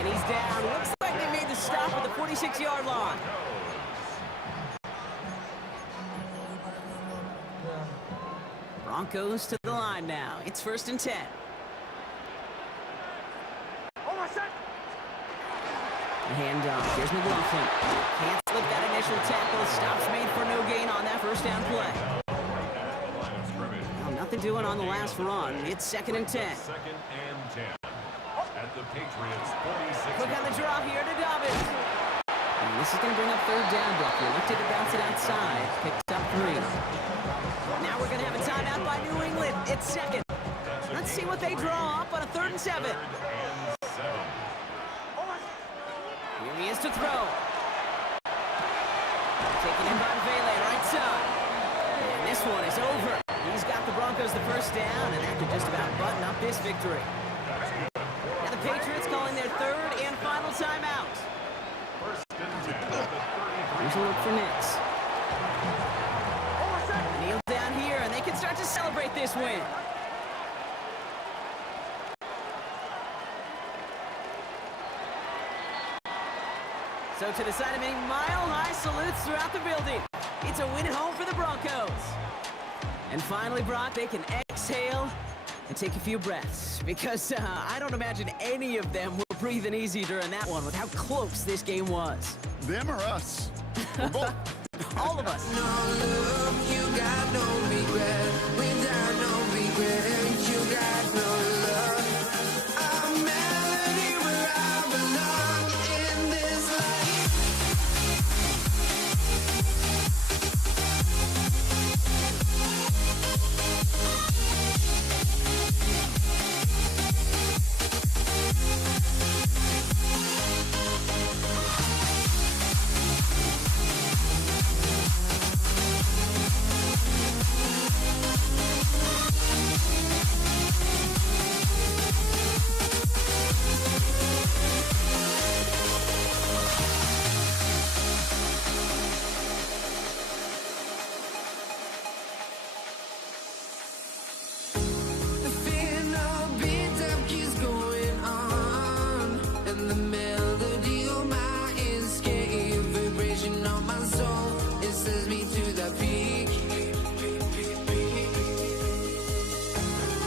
And he's down. Looks like they made the stop at the 46-yard line. Broncos to the line now. It's 1st and 10. Handoff. Here's McLaughlin. Can't slip that initial tackle. Stops made for no gain on that first down play. Well, nothing doing on the last run. It's 2nd and 10. 2nd and 10. At the Patriots 46. Look on the draw here to Dobbins. And this is going to bring up 3rd down. Bucky lifted to bounce it outside. Picked up 3. Now we're going to have a timeout by New England. It's 2nd. Let's see what they draw up on a 3rd and 7. Here he is to throw. Taken in by Vele, right side. And this one is over. He's got the Broncos the first down, and that could just about button up this victory. Now the Patriots calling their 3rd and final timeout. Here's a look for Nix. Kneel down here, and they can start to celebrate this win. So to the side of many mile-high salutes throughout the building. It's a win at home for the Broncos. And finally, Brock, they can exhale and take a few breaths. Because I don't imagine any of them were breathing easy during that one with how close this game was. Them or us? We're both. All of us. No love, you got no regret. Without no regret, you got no love. A melody where I belong in this life. The final beat up keeps going on, and the melody on my escape, vibration on my soul, it sends me to the peak.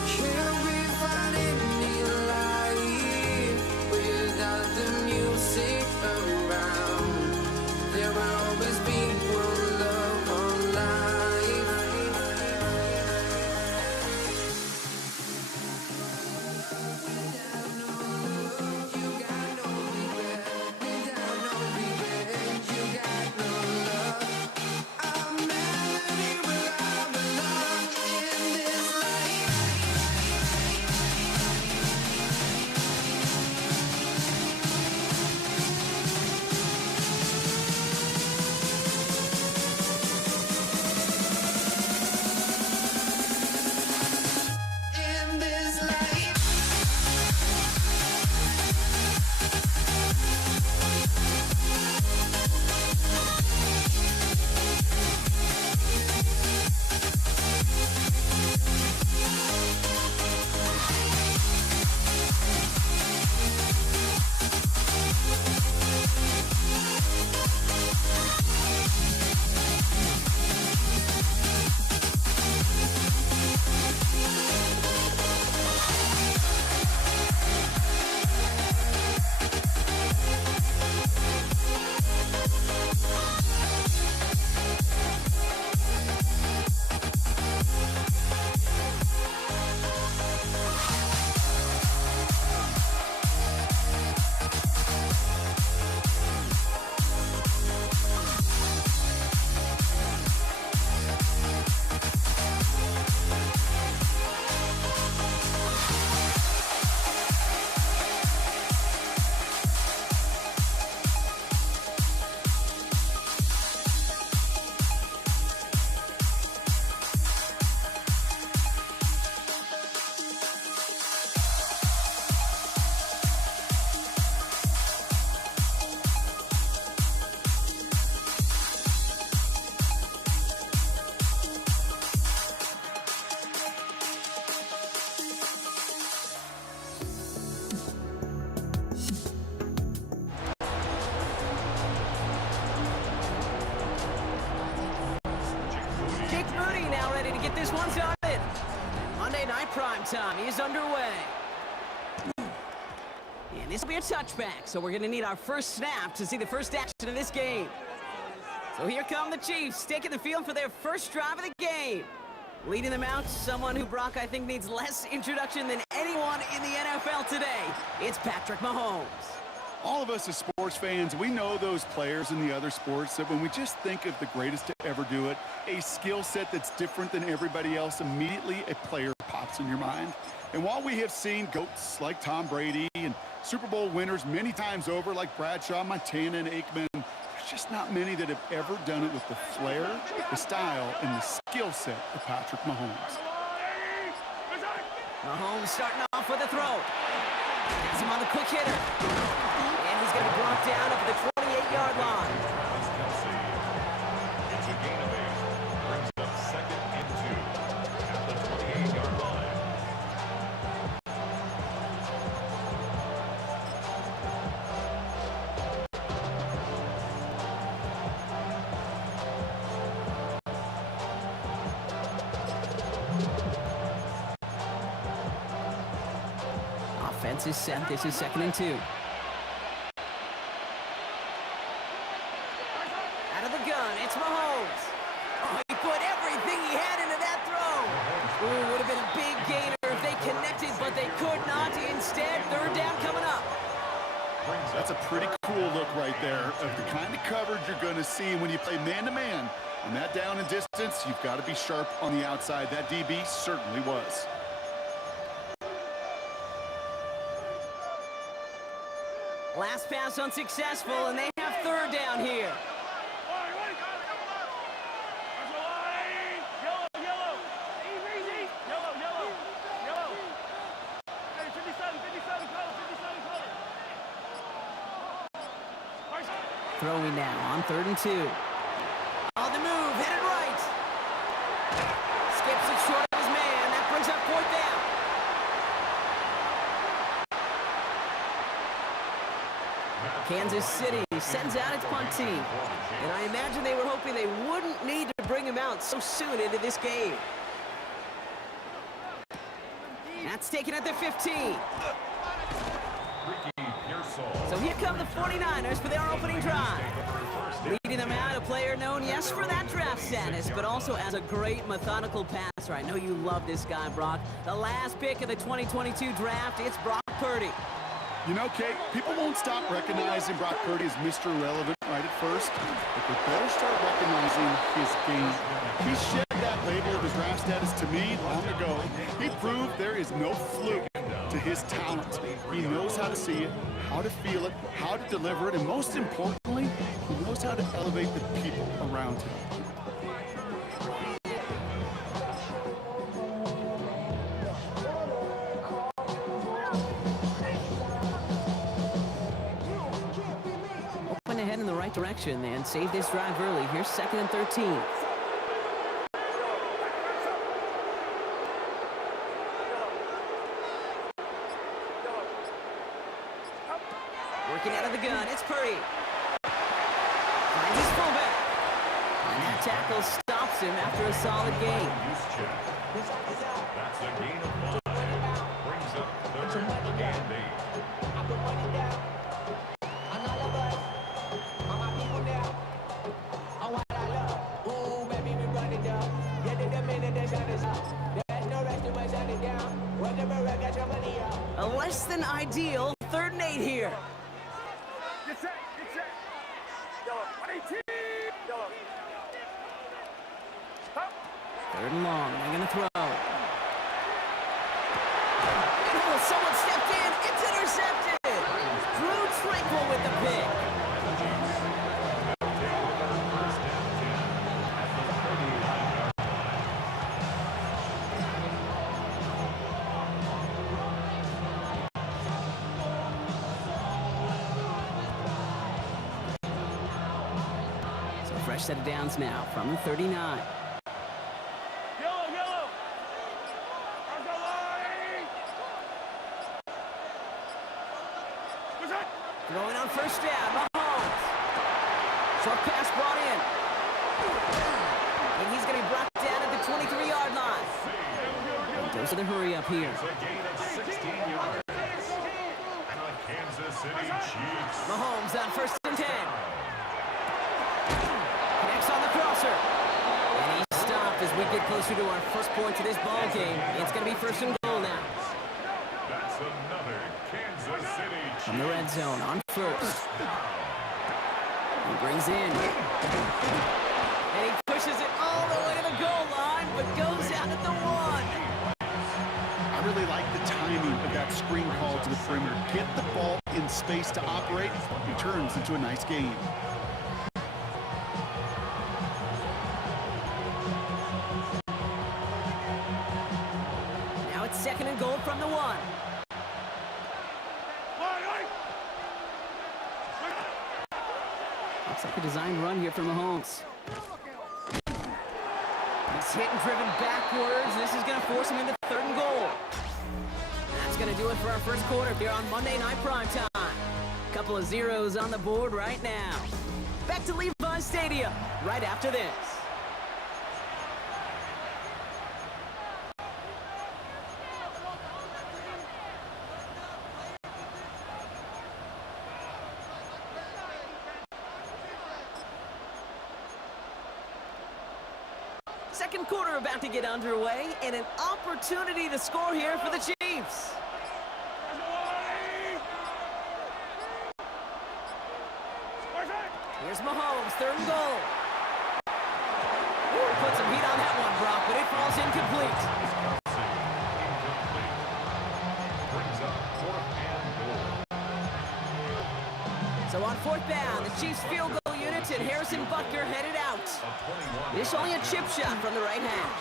Can't we find any light without the music around? There will always be one love on life. You got no regret, without no regret, you got no love. A this one started. Monday Night Prime Time is underway. And this will be a touchback, so we're going to need our first snap to see the first action of this game. So here come the Chiefs, taking the field for their first drive of the game. Leading them out, someone who, Brock, I think needs less introduction than anyone in the NFL today. It's Patrick Mahomes. All of us as sports fans, we know those players in the other sports that when we just think of the greatest to ever do it, a skill set that's different than everybody else, immediately a player pops in your mind. And while we have seen GOATs like Tom Brady and Super Bowl winners many times over like Bradshaw, Montana, and Aikman, there's just not many that have ever done it with the flair, the style, and the skill set of Patrick Mahomes. Mahomes starting off with a throw. Has him on the quick hitter. And he's going to be brought down up at the 28-yard line. It's a gain of 8. Brings up 2nd and 2 at the 28-yard line. Offense is set. This is 2nd and 2. Out of the gun, it's Mahomes. Oh, he put everything he had into that throw. Ooh, would have been a big gainer if they connected, but they could not. Instead, 3rd down coming up. That's a pretty cool look right there of the kind of coverage you're going to see when you play man-to-man. On that down and distance, you've got to be sharp on the outside. That DB certainly was. Last pass unsuccessful, and they have 3rd down here. Throwing now on 3rd and 2. On the move, headed right. Skips it short of his man. That brings up 4th down. Kansas City sends out its punt team. And I imagine they were hoping they wouldn't need to bring him out so soon into this game. That's taken at the 15. So here come the 49ers for their opening drive. Leading them out, a player known, yes, for that draft status, but also as a great methodical passer. I know you love this guy, Brock. The last pick of the 2022 draft, it's Brock Purdy. You know, Kate, people won't stop recognizing Brock Purdy as Mr. Irrelevant right at first, but they better start recognizing his game. He shed that label of his draft status to me long ago. He proved there is no fluke to his talent. He knows how to see it, how to feel it, how to deliver it, and most importantly, he knows how to elevate the people around him. Ahead in the right direction and save this drive early. Here's 2nd and 13. Working out of the gun, it's Purdy. Finds his fullback. And that tackle stops him after a solid gain. That's a gain of 5. Brings up 3rd and 8. A less than ideal 3rd and 8 here. Get set, get set. Yellow, 118. Yellow. 3rd and long, they're gonna throw. Oh, someone stepped in, it's intercepted. Drew Tranquil with the pick. Fresh set of downs now from the 39. Yellow, yellow. Throwing on 1st down, Mahomes. Short pass brought in. And he's going to be brought down at the 23-yard line. Goes to the hurry up here. It's a gain of 16 yards. The Kansas City Chiefs. Mahomes on 1st and 10. Connects on the crosser. And he's stopped as we get closer to our first point of this ball game. It's going to be 1st and goal now. That's another Kansas City Chiefs. From the red zone on 1st. He brings in. And he pushes it all the way to the goal line, but goes out at the 1. I really like the timing of that screen call to the perimeter. Get the ball in space to operate. It turns into a nice game. Now it's 2nd and goal from the 1. Looks like a design run here from Mahomes. He's hit and driven backwards. This is going to force him into 3rd and goal. That's going to do it for our first quarter here on Monday Night Primetime. Couple of zeros on the board right now. Back to Levi's Stadium right after this. Second quarter about to get underway, and an opportunity to score here for the Chiefs. Here's Mahomes, 3rd and goal. Ooh, put some heat on that one, Brock, but it falls incomplete. Brings up 4th and goal. So on 4th down, the Chiefs field goal unit and Harrison Butker headed out. This only a chip shot from the right hash.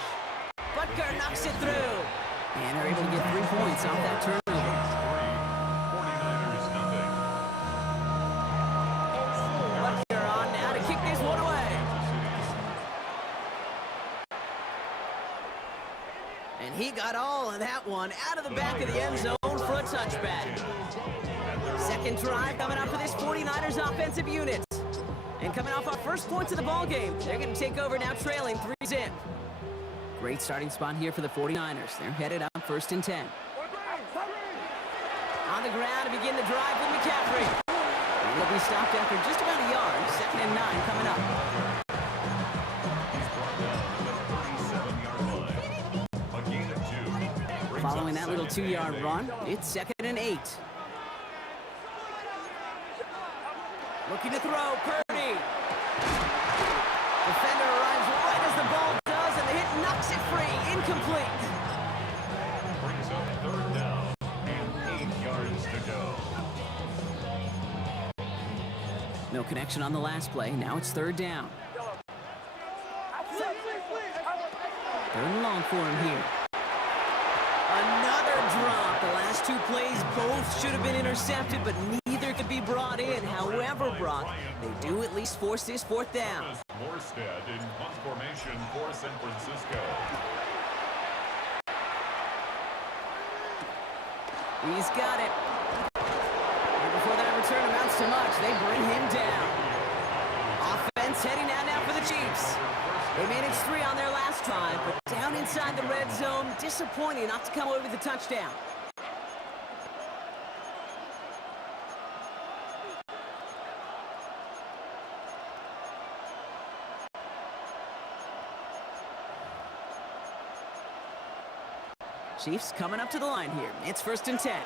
Butker knocks it through. And they're able to get 3 points off that turnover. 49ers nothing. Butker on now to kick this one away. And he got all of that one out of the back of the end zone for a touchback. Second drive coming up for this 49ers offensive unit. And coming off our first points of the ball game, they're going to take over now trailing 3's in. Great starting spot here for the 49ers. They're headed up 1st and 10. On the ground to begin the drive with McCaffrey. And he'll be stopped after just about a yard. 2nd and 9 coming up. He's brought down to the 37-yard line. A gain of 2. Following that little 2-yard run, it's 2nd and 8. Looking to throw, Purdy. Defender arrives right as the ball does, and the hit knocks it free. Incomplete. Brings up 3rd down and 8 yards to go. No connection on the last play. Now it's 3rd down. 3rd and long for him here. Another drop. The last 2 plays both should have been intercepted, but neither could be brought in. However, Brock, they do at least force this 4th down. Morstead in punt formation for San Francisco. He's got it. And before that return amounts to much, they bring him down. Offense heading out now for the Chiefs. They managed 3 on their last drive, but down inside the red zone, disappointing not to come away with the touchdown. Chiefs coming up to the line here. It's 1st and 10.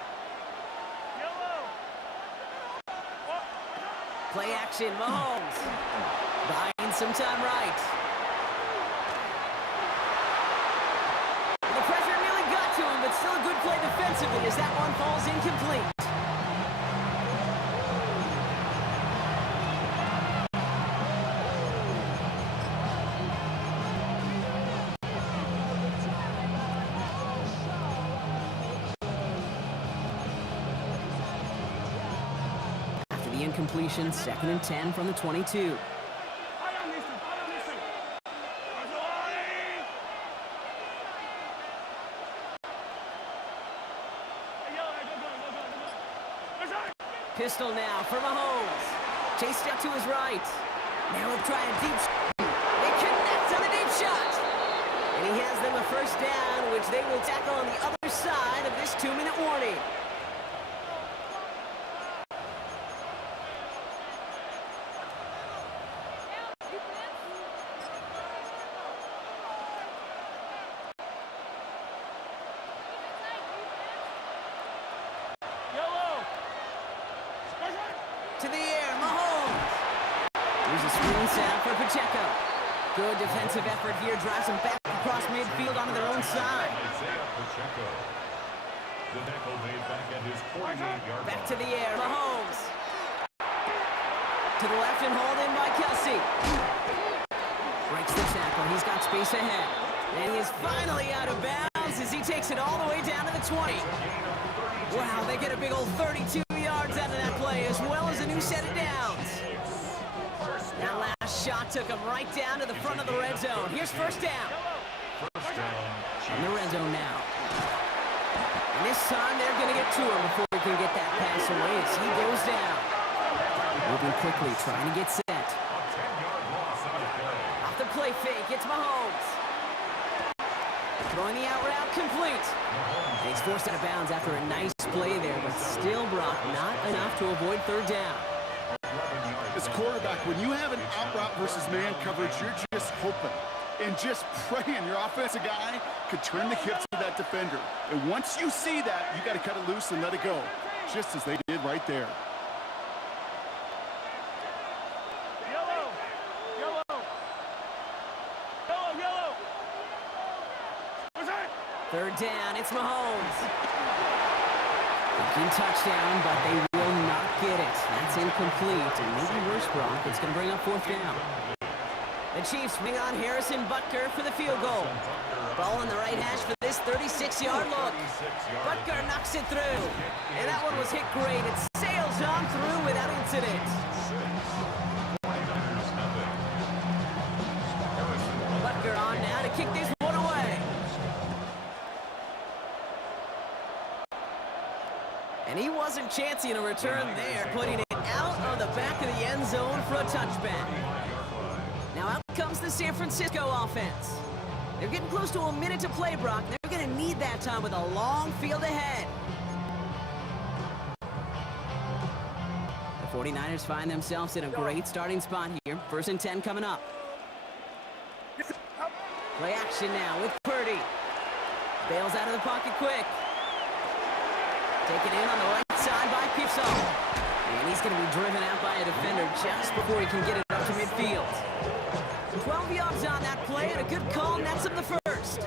Play action, Mahomes. Buying some time right. The pressure nearly got to him, but still a good play defensively as that one falls incomplete. Incompletion, 2nd and 10 from the 22. Pistol now for Mahomes. Chased out to his right. Now he'll try a deep shot. They connect on the deep shot. And he has them a first down, which they will tackle on the other side of this 2-minute warning. To the air, Mahomes. Here's a screen set for Pacheco. Good defensive effort here, drives them back across midfield onto their own side. Isaiah Pacheco. The tackle made back at his 48-yard line. Back to the air, Mahomes. To the left and hauled in by Kelsey. Breaks the tackle, he's got space ahead. And he is finally out of bounds as he takes it all the way down to the 20. Wow, they get a big old 32 yards out of that play, as well as a new set of downs. That last shot took him right down to the front of the red zone. Here's first down. First down, In the red zone now. And this time they're going to get to him before he can get that pass away as he goes down. Moving quickly, trying to get set. a 10-yard loss on the play. Off the play fake, it's Mahomes. Throwing the out route complete. And he's forced out of bounds after a nice play there, but still, Brock, not enough to avoid third down. As quarterback, when you have an out route versus man coverage, you're just hoping and just praying your offensive guy could turn the hips of that defender. And once you see that, you got to cut it loose and let it go, just as they did right there. Third down, it's Mahomes. Thinking touchdown, but they will not get it. That's incomplete, and maybe worse, Brock. It's going to bring up fourth down. The Chiefs bring on Harrison Butker for the field goal. Ball in the right hash for this 36-yard look. Butker knocks it through, and that one was hit great. It sails on through without incident. Butker on now to kick this one away. And he wasn't chancing a return there, putting it out of the back of the end zone for a touchback. Now out comes the San Francisco offense. They're getting close to a minute to play, Brock. They're going to need that time with a long field ahead. The 49ers find themselves in a great starting spot here. 1st and 10 coming up. Play action now with Purdy. Bails out of the pocket quick. Taken in on the right side by Pearsall. And he's going to be driven out by a defender just before he can get it up to midfield. 12 yards on that play, and a good call nets him the first.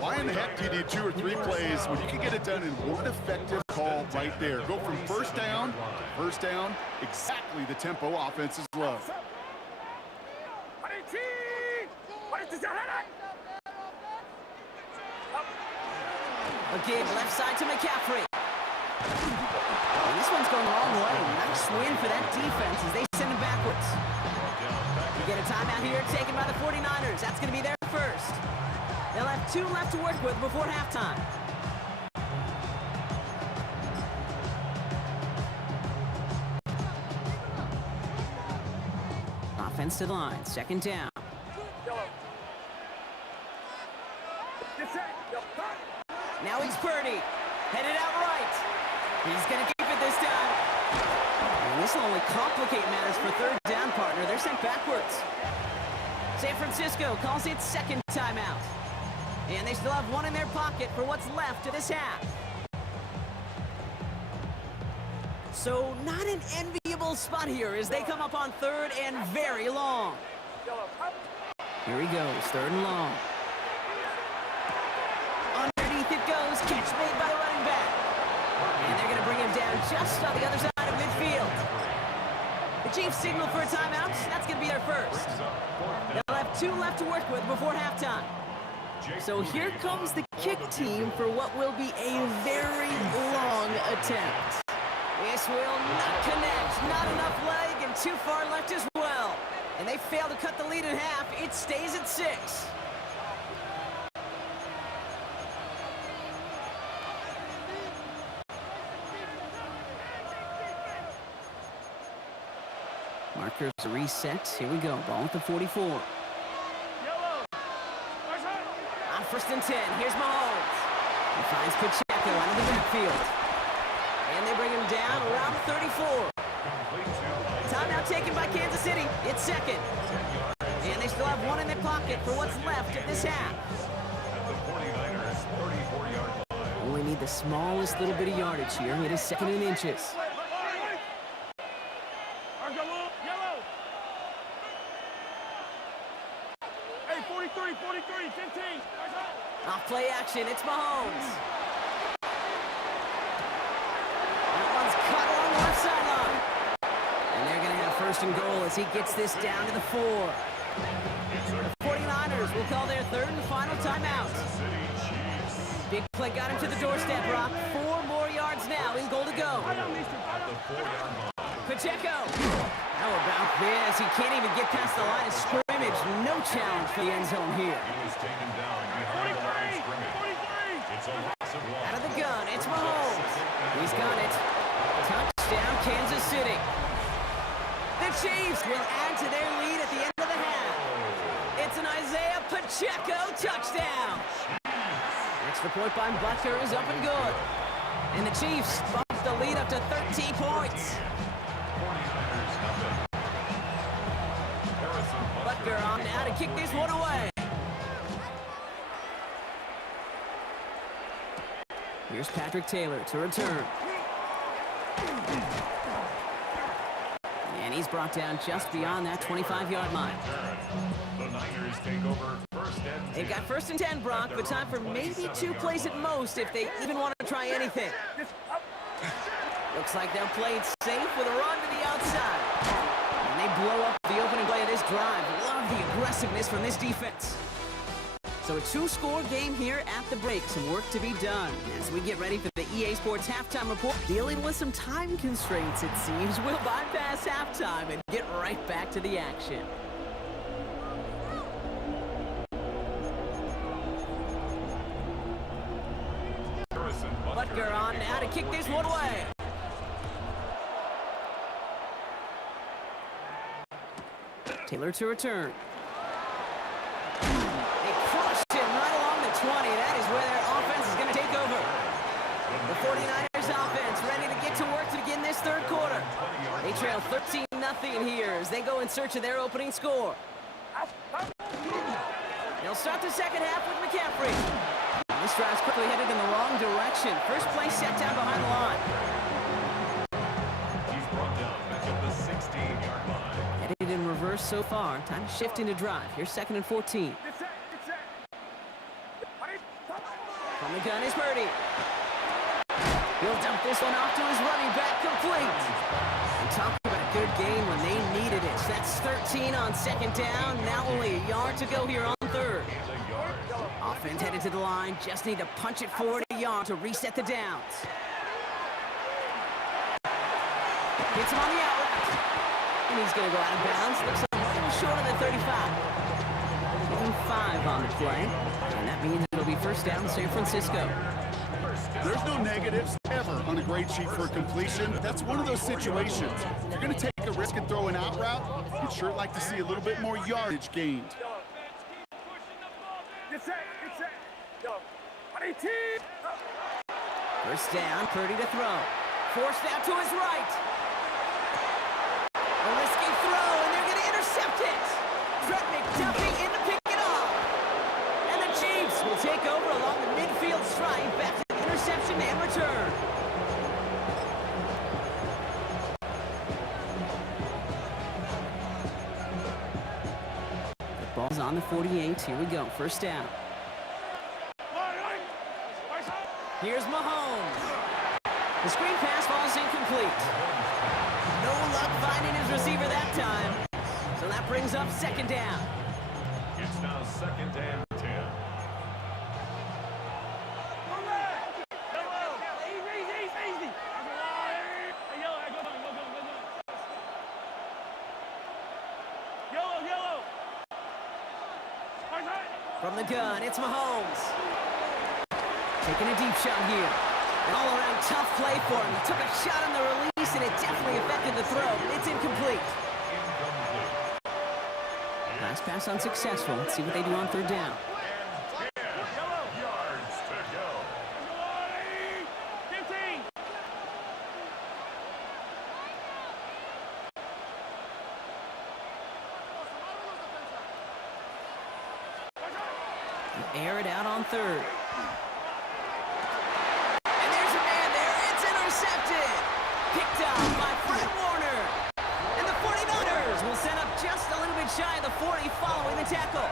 Why in the heck do you need 2 or 3 plays when you can get it done in one effective call right there? Go from first down to first down, exactly the tempo offenses love. Again, left side to McCaffrey. And this one's going the wrong way. Nice win for that defense as they send him backwards. We get a timeout here taken by the 49ers. That's going to be their first. They'll have 2 left to work with before halftime. Offense to the line, 2nd down. Now it's Purdy, headed out right. He's going to keep it this time. And this will only complicate matters for 3rd down, partner. They're sent backwards. San Francisco calls it 2nd timeout. And they still have 1 in their pocket for what's left of this half. So not an enviable spot here as they come up on 3rd and very long. Here he goes, 3rd and long. Underneath it goes, catch made by the running back. And they're going to bring him down just on the other side of midfield. The Chiefs signal for a timeout. That's going to be their first. They'll have 2 left to work with before halftime. So here comes the kick team for what will be a very long attempt. This will not connect. Not enough leg and too far left as well. And they fail to cut the lead in half. It stays at 6. Markers reset. Here we go. Ball at the 44. On first and 10. Here's Mahomes. He finds Pacheco out of the backfield. And they bring him down around 34. Timeout taken by Kansas City. It's second. And they still have one in their pocket for what's left of this half. At the 49ers 34-yard line. Only need the smallest little bit of yardage here. It is second in inches. Hey, 43, 15. Off play action, it's Mahomes. That one's cut along the left sideline. And they're going to have first and goal as he gets this down to the 4. The 49ers will call their third and final timeout. Big play got him to the doorstep, Brock. 4 more yards now, in goal to go. At the 4-yard line. Pacheco. How about this? He can't even get past the line of scrimmage. No challenge for the end zone here. He was taken down behind the line of scrimmage. It's a loss of 1. Out of the gun, it's Mahomes. He's got it. Touchdown, Kansas City. The Chiefs will add to their lead at the end of the half. It's an Isaiah Pacheco touchdown. Extra point by Butker is up and good. And the Chiefs bump the lead up to 13 points. 49ers nothing. Harrison Butker on now to kick this one away. Here's Patrick Taylor to return. And he's brought down just beyond that 25-yard line. The Niners take over first and 10. They've got first and 10, Brock, but time for maybe 2 plays at most if they even want to try anything. Looks like they'll play it safe with a run to the outside. And they blow up the opening play of this drive. Love the aggressiveness from this defense. So a 2-score game here at the break. Some work to be done as we get ready for the EA Sports Halftime Report. Dealing with some time constraints, it seems. We'll bypass halftime and get right back to the action. Harrison Butker on now to kick this one away. Taylor to return. They crushed him right along the 20. That is where their offense is going to take over. The 49ers offense ready to get to work to begin this third quarter. They trail 13-0 here as they go in search of their opening score. They'll start the second half with McCaffrey. This drive's quickly headed in the wrong direction. First play set down behind the line. He's brought down back at the 16-yard line. Headed in reverse so far. Time to shift into drive. Here's second and 14. From the gun is Purdy. He'll dump this one off to his running back, complete. And talk about a good game when they needed it. That's 13 on second down. Now only a yard to go here on third. Offense headed to the line. Just need to punch it forward a yard to reset the downs. Hits him on the out route. And he's going to go out of bounds. Looks like a little short of the 35. Giving 5 on the play. And that means it'll be first down San Francisco. There's no negatives ever on a grade sheet for completion. That's one of those situations. If you're going to take a risk and throw an out route, you'd sure like to see a little bit more yardage gained. First down, Purdy to throw. Forced out to his right. A risky throw, and they're going to intercept it. Trent McDuffie in to pick it off. And the Chiefs will take over along the midfield stripe back to the interception and return. The ball's on the 48. Here we go. First down. Here's Mahomes. The screen pass falls incomplete. No luck finding his receiver that time. So that brings up second down. It's now second and 10. From the gun, it's Mahomes. Taking a deep shot here. An all-around tough play for him. He took a shot on the release, and it definitely affected the throw. It's incomplete. Last pass unsuccessful. Let's see what they do on third down. Air it out on third. And there's a man there. It's intercepted. Picked up by Fred Warner. And the 49ers will set up just a little bit shy of the 40 following the tackle.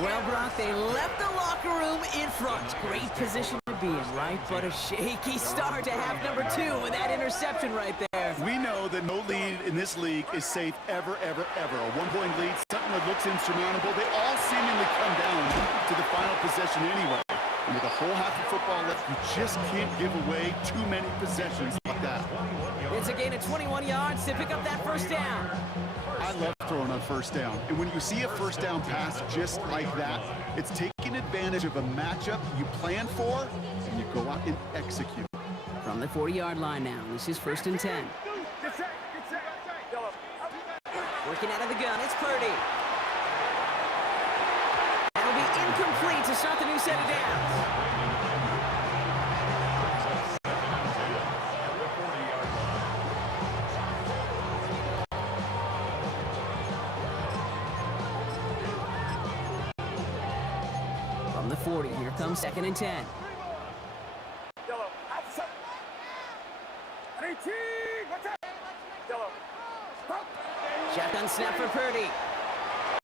Well, Brock, they left the locker room in front. Great position to be in, right? But a shaky start to half number 2 with that interception right there. We know that no lead in this league is safe ever, ever, ever. A one-point lead, something that looks insurmountable. They all seemingly come down to the final possession anyway. And with a whole half of football left, you just can't give away too many possessions like that. It's a gain of 21 yards to pick up that first down. I love throwing on first down. And when you see a first down pass just like that, it's taking advantage of a matchup you plan for, and you go out and execute. From the 40-yard line now, this is 1st and 10. Working out of the gun, it's Purdy. That'll be incomplete to start the new set of downs. From the 40, here comes 2nd and 10. Shotgun snap for Purdy.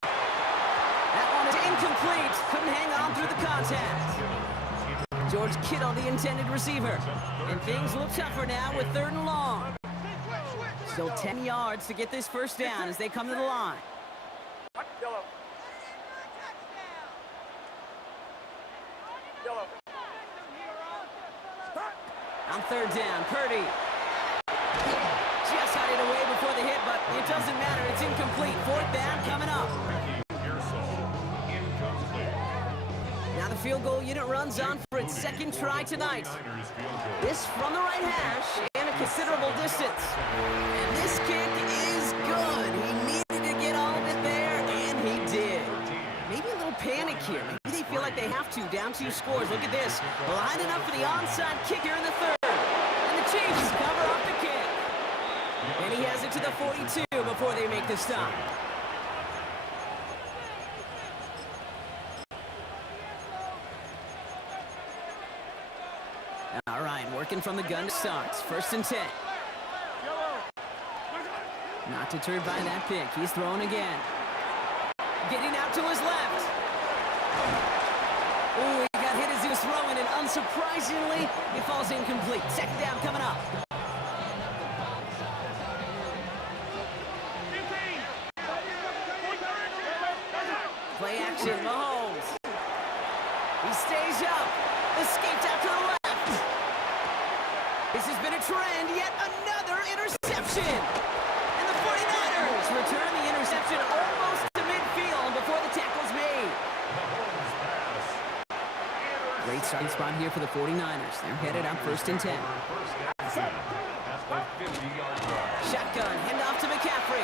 That one is incomplete. Couldn't hang on through the contact. George Kittle, the intended receiver. And things look tougher now with 3rd and long. Still 10 yards to get this first down as they come to the line. On 3rd down, Purdy. Just got it away before the hit, but it doesn't matter. It's incomplete. 4th down coming up. Now the field goal unit runs on for its 2nd try tonight. This from the right hash and a considerable distance. And this kick is good. He needed to get all of it there, and he did. Maybe a little panic here. Maybe they feel like they have to. Down 2 scores. Look at this. Lining up for the onside kick here in the 3rd. And the Chiefs cover up the kick. And he has it to the 42 before they make the stop. All right, working from the gun starts. 1st and 10. Not deterred by that pick. He's throwing again. Getting out to his left. Ooh, he got hit as he was throwing, and unsurprisingly, it falls incomplete. 2nd down coming up. Play action, Mahomes. He stays up. Escaped out to the left. This has been a trend. Yet another interception. And the 49ers return the interception almost to midfield before the tackle's made. Great starting spot here for the 49ers. They're headed up 1st and 10. Shotgun, hand off to McCaffrey.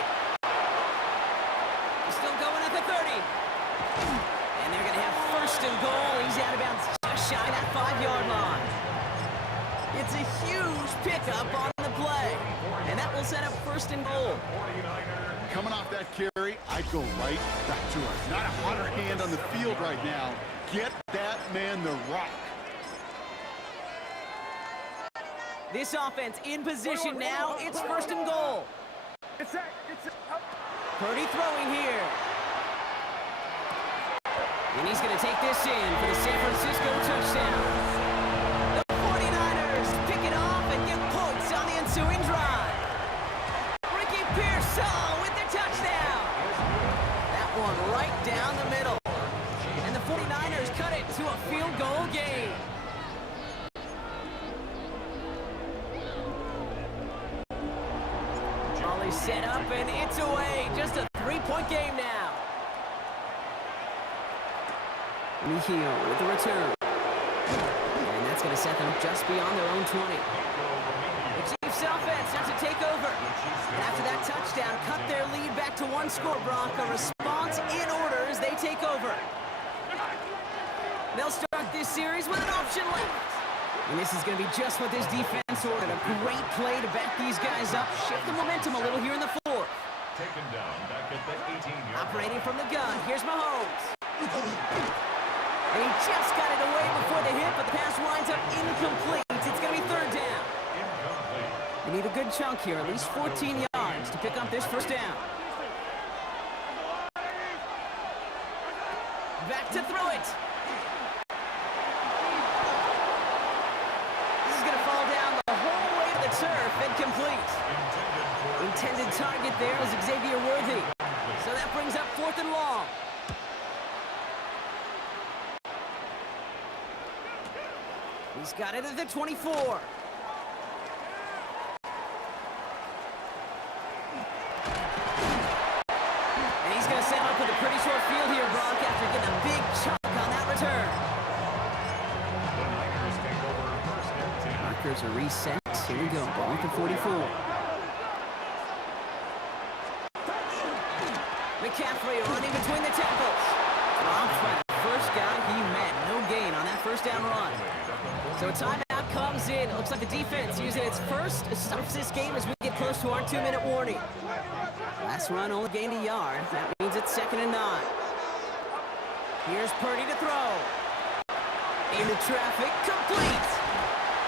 Still going at the 30. And they're going to have 1st and goal. He's out of bounds just shy of that 5-yard line. It's a huge pickup on the play. And that will set up 1st and goal. Coming off that carry, I'd go right back to us. Not a hotter hand on the field right now. Get that man the rock. This offense in position now. It's 1st and goal. Purdy throwing here. And he's going to take this in for the San Francisco touchdown. The 49ers pick it off and get points on the ensuing drive. Ricky Pearsall with the touchdown. That one right down the middle. And the 49ers cut it to a field goal game. Molly set up and it's away. Just a 3-point game now. Mihio with the return. And that's going to set them just beyond their own 20. The Chiefs offense starts to take over. And after that touchdown, cut their lead back to 1 score, Brock. A response in order as they take over. They'll start this series with an option left. And this is going to be just what this defense ordered. A great play to back these guys up. Shift the momentum a little here in the 4th. Taken down back at the 18-yard line. Operating from the gun. Here's Mahomes. And he just got it away before the hit, but the pass winds up incomplete. It's going to be third down. They need a good chunk here, at least 14 yards to pick up this first down. Back to throw it. This is going to fall down the whole way to the turf and complete. Intended target there is Xavier Worthy. So that brings up 4th and long. He's got it at the 24. And he's going to set up with a pretty short field here, Brock, after getting a big chunk on that return. Markers are reset. Here we go. Ball at the 44. McCaffrey running between the tackles. Dropped by the first guy he met. No gain on that first down run. So a timeout comes in. It looks like the defense using its first stops this game as we get close to our 2-minute warning. Last run only gained a yard. That means it's 2nd and 9. Here's Purdy to throw. Into traffic, complete.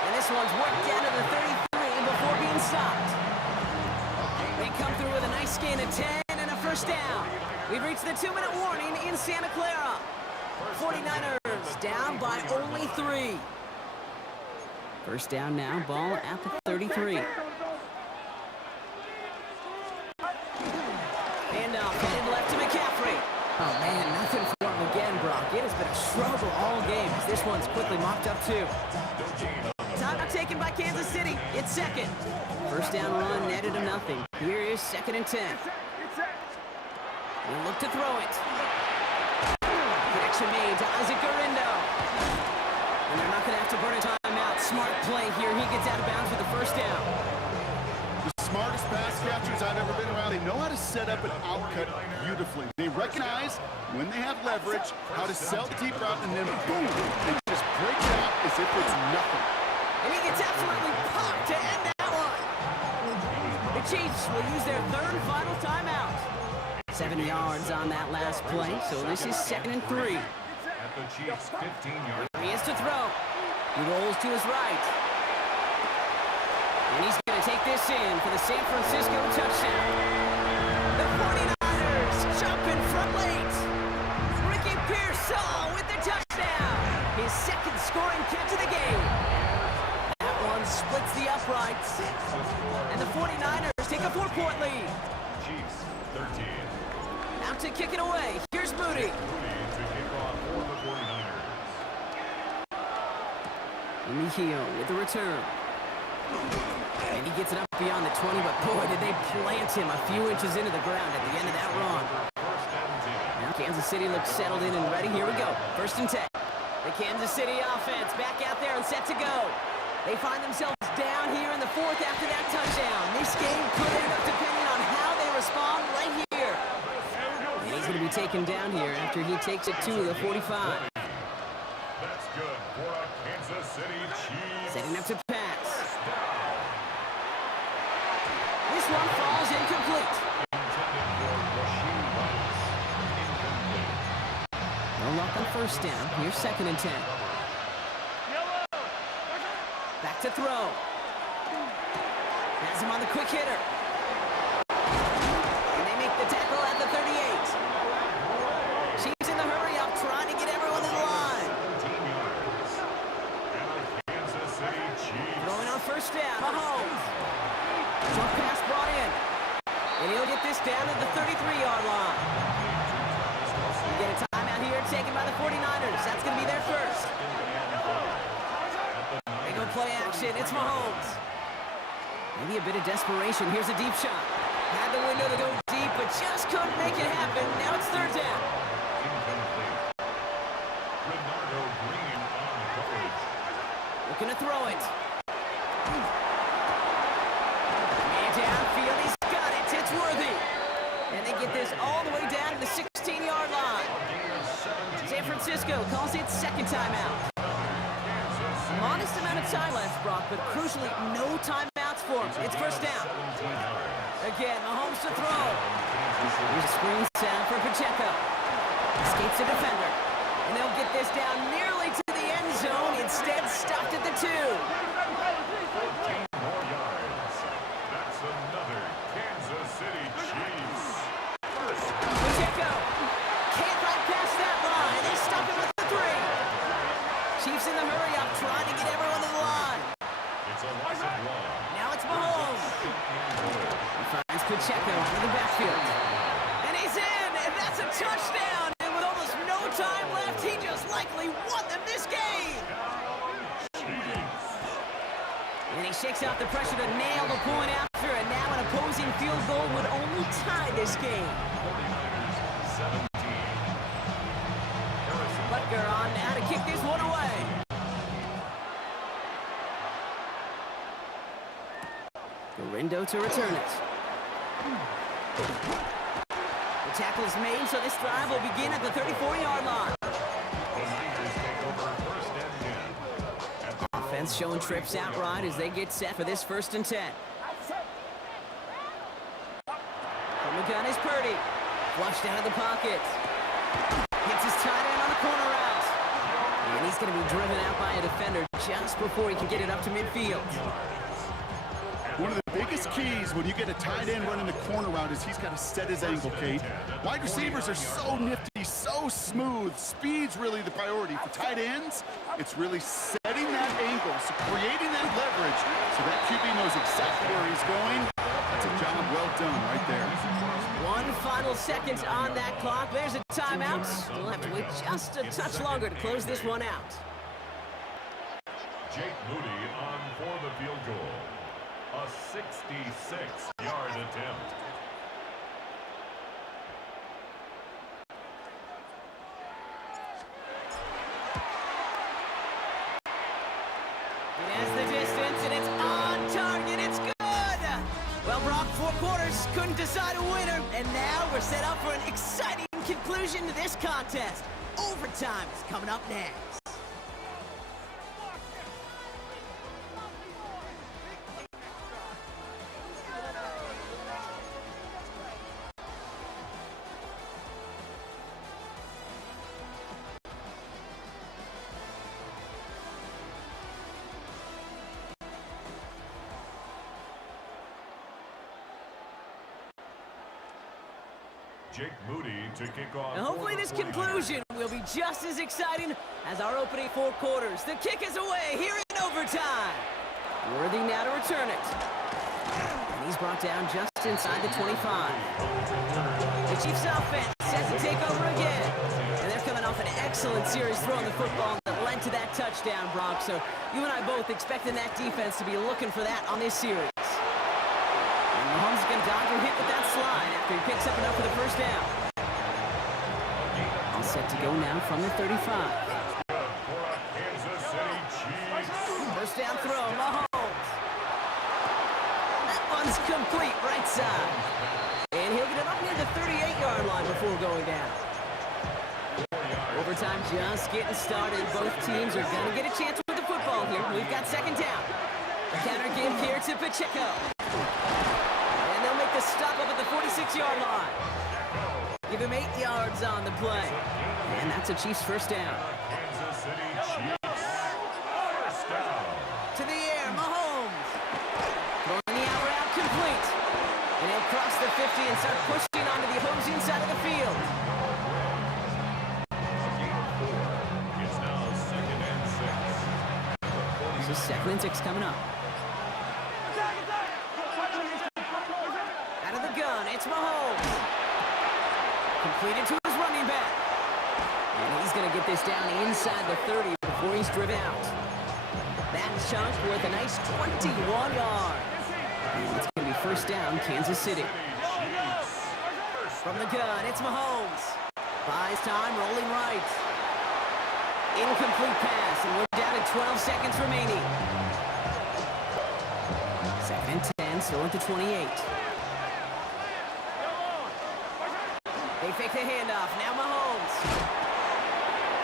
And this one's worked down to the 33 before being stopped. They come through with a nice gain of 10 and a first down. We've reached the 2-minute warning in Santa Clara. 49ers down by only 3. First down now, ball at the 33. Handoff headed left to McCaffrey. Oh man, nothing for him again, Brock. It has been a struggle all game as this one's quickly mopped up too. Timeout taken by Kansas City. It's 2nd. First down run netted to nothing. Here is 2nd and 10. We'll look to throw it. Connection made to Isaac Gurindo. And they're not going to have to burn a timeout. Smart play here. He gets out of bounds with the first down. The smartest pass catchers I've ever been around. They know how to set up an outcut beautifully. They recognize when they have leverage, how to sell the deep route, and then boom, they just break it out as if it's nothing. And he gets absolutely popped to end that one. The Chiefs will use their 3rd and final timeout. 7 yards on that last play, so this is 2nd and 3. At the Chiefs' 15-yard. He is to throw. He rolls to his right. And he's going to take this in for the San Francisco touchdown. The 49ers jump in front late. Ricky Pearsall with the touchdown. His 2nd scoring catch of the game. That one splits the uprights. And the 49ers take a 4-point lead. Chiefs 13. Out to kick it away. Here's Moody. Moody to kick off for the 49ers. Mejia with the return. And he gets it up beyond the 20, but boy, did they plant him a few inches into the ground at the end of that run. Now Kansas City looks settled in and ready. Here we go. 1st and 10. The Kansas City offense back out there and set to go. They find themselves down here in the 4th after that touchdown. This game could end up depending on how they respond right here. And he's going to be taken down here after he takes it to the 45. That's good for a Kansas City Chiefs. Setting up to pass. This one falls incomplete. Intended for Rasheed Rice. Incomplete. No luck on first down. Here's 2nd and 10. Back to throw. Has him on the quick hitter. And they make the tackle at the 38. Chiefs in the hurry up, trying to get everyone in line. 13 yards. And the Kansas City Chiefs. Going on first down. Mahomes. Short pass brought in. And he'll get this down at the 33-yard line. We get a timeout here taken by the 49ers. That's going to be their first. They go play action. It's Mahomes. Maybe a bit of desperation. Here's a deep shot. Had the window to go deep, but just couldn't make it happen. Now it's 3rd down. Incomplete. Bernardo Green on coverage. Looking to throw it. Man downfield, he's got it. It's Worthy. And they get this all the way down to the 16-yard line. San Francisco calls it 2nd timeout. Modest amount of time left, Brock, but crucially, no timeouts for him. It's first down. Again, Mahomes to throw. Here's a screen sound for Pacheco. Escapes the defender. And they'll get this down nearly to the end zone. Instead, stopped at the 2. 14 more yards. That's another Kansas City Chiefs. Pacheco can't right past that line. They stop him at the 3. Chiefs in the hurry up, trying to get everyone to the line. It's a loss of 1. Now it's Mahomes. He finds Pacheco out of the backfield. And he's in, and that's a touchdown. And with almost no time left, he just likely won them this game. And he shakes out the pressure to nail the point after, and now an opposing field goal would only tie this game. 49ers 17. Harrison Butker on now to kick this one away. Gorindo to return it. The tackle is made, so this drive will begin at the 34-yard line. The Niners take over first and 10. Offense showing trips outright as they get set for this 1st and 10. From the gun is Purdy. Flushed out of the pocket. Hits his tight end on the corner route. And he's going to be driven out by a defender just before he can get it up to midfield. One of the biggest keys when you get a tight end running the corner route is he's got to set his angle, Kate. Wide receivers are so nifty, so smooth. Speed's really the priority. For tight ends, it's really setting that angle, so creating that leverage so that QB knows exactly where he's going. That's a job well done right there. 1 final second on that clock. There's a timeout. We'll have to wait just a touch longer to close this one out. Jake Moody on for the field goal. A 66-yard attempt. It has the distance, and it's on target. It's good. Well, Brock, 4 quarters couldn't decide a winner, and now we're set up for an exciting conclusion to this contest. Overtime is coming up next. Jake Moody to kick off. And hopefully this conclusion will be just as exciting as our opening 4 quarters. The kick is away here in overtime. Worthy now to return it. And he's brought down just inside the 25. The Chiefs offense set to take over again. And they're coming off an excellent series throwing the football that led to that touchdown, Brock. So you and I both expecting that defense to be looking for that on this series. Mahomes is going to dodge a hit with that slide after he picks up enough for the 1st down. All set to go now from the 35. Kansas City Chiefs. 1st down throw, Mahomes. That one's complete, right side. And he'll get it up near the 38-yard line before going down. Overtime just getting started. Both teams are going to get a chance with the football here. We've got 2nd down. A counter give here to Pacheco. And they'll make the stop up at the 46-yard line. Give him 8 yards on the play. And that's a Chiefs 1st down. Kansas City Chiefs. 1st down. To the air, Mahomes. Throwing the out route complete. And he'll cross the 50 and start pushing onto the opposing side of the field. It's now 2nd and 6. So 2nd and 6 coming up. Out of the gun, it's Mahomes. Completed to his running back. And he's going to get this down inside the 30 before he's driven out. That chunk worth a nice 21 yards. And it's going to be 1st down, Kansas City. From the gun, it's Mahomes. Buys time, rolling right. Incomplete pass, and we're down to 12 seconds remaining. 2nd and 10, still at the 28. They fake the handoff. Now Mahomes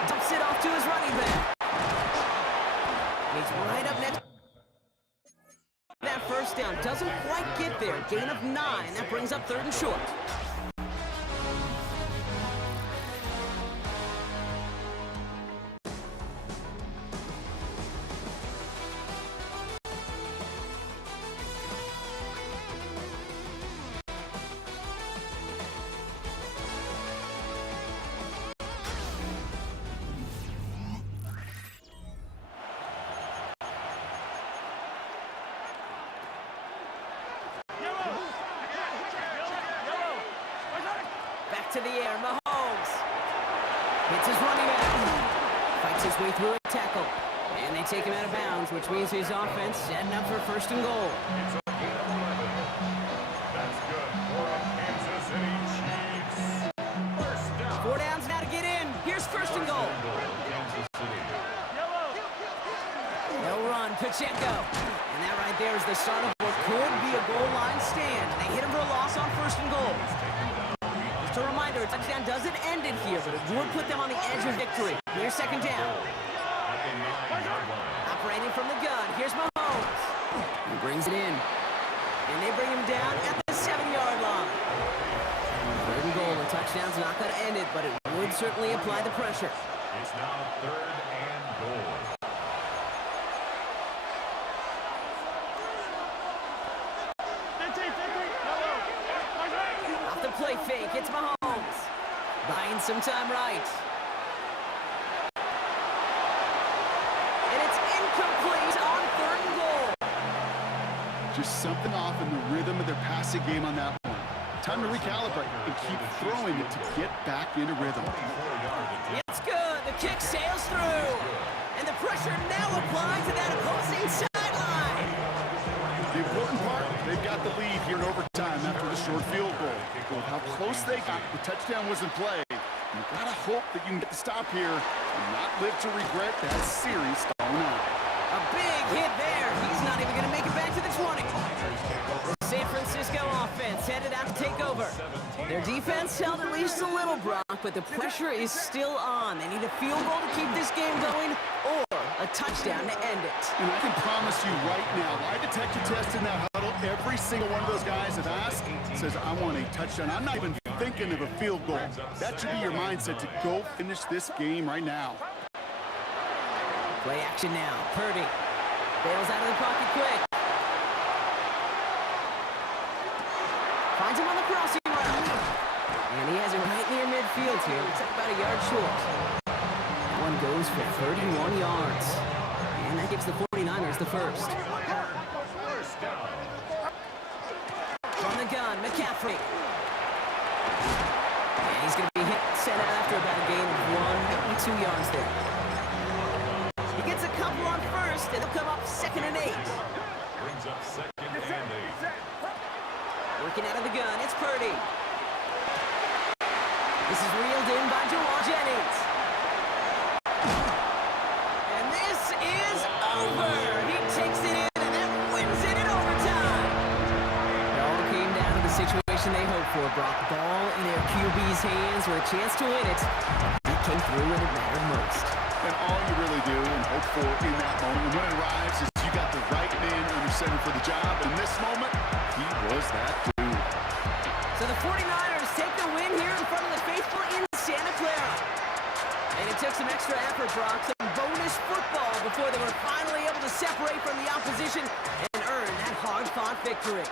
dumps it off to his running back. He's right up next. That 1st down doesn't quite get there. Gain of 9. That brings up 3rd and short. Hits his running back. Fights his way through a tackle. And they take him out of bounds, which means his offense setting up for first and goal. It's a gain of 11. That's good for the Kansas City Chiefs. First down. 4 downs now to get in. Here's first and goal. Kansas City. They'll run Pacheco. And that right there is the start of what could be a goal line stand. They hit him for a loss on first and goal. Just a reminder, a touchdown doesn't end it here, but it would put them on the edge of victory. Here's second down. Operating from the gun, here's Mahomes. He brings it in. And they bring him down at the 7-yard line. Third and goal, the touchdown's not going to end it, but it would certainly apply the pressure. It's now third and goal. Off the play fake, it's Mahomes. Buying some time right. And it's incomplete on third and goal. Just something off in the rhythm of their passing game on that one. Time to recalibrate and keep throwing it to get back into rhythm. It's good. The kick sails through. And the pressure now applied to that opposing sideline. The important part, they've got the lead here in overtime after the short field goal. With how close they got, the touchdown was in play. You've got to hope that you can get the stop here and not live to regret that series stalling out. A big hit there. He's not even going to make it back to the 20. The San Francisco offense headed out to take over. Their defense held at least a little, Brock, but the pressure is still on. They need a field goal to keep this game going or a touchdown to end it. And I can promise you right now, lie detector test in that huddle, every single one of those guys have asked says, I want a touchdown. I'm not even thinking of a field goal. That should be your mindset to go finish this game right now. Play action now. Purdy bails out of the pocket quick. Finds him on the crossing route. And he has it right near midfield here. Looks like about a yard short. That one goes for 31 yards. And that gives the 49ers the first. From the gun, McCaffrey. And he's going to be hit, sent out after about a gain of 1, maybe 2 yards there. He gets a couple on first, and they'll come up 2nd and 8. Brings up 2nd and 8. Working out of the gun, it's Purdy. This is reeled in by Jawan Jennings. And this is over. He takes it in, and then wins it in overtime. It all came down to the situation they hoped for, Brock. Ball in their QB's hands with a chance to win it. He came through when it mattered most. And all you really do and hope for in that moment when it arrives is you got the right man under center for the job. In this moment, he was that dude. So the 49ers take the win here in front of the faithful in Santa Clara. And it took some extra effort, Brock, some bonus football before they were finally able to separate from the opposition and earn that hard-fought victory.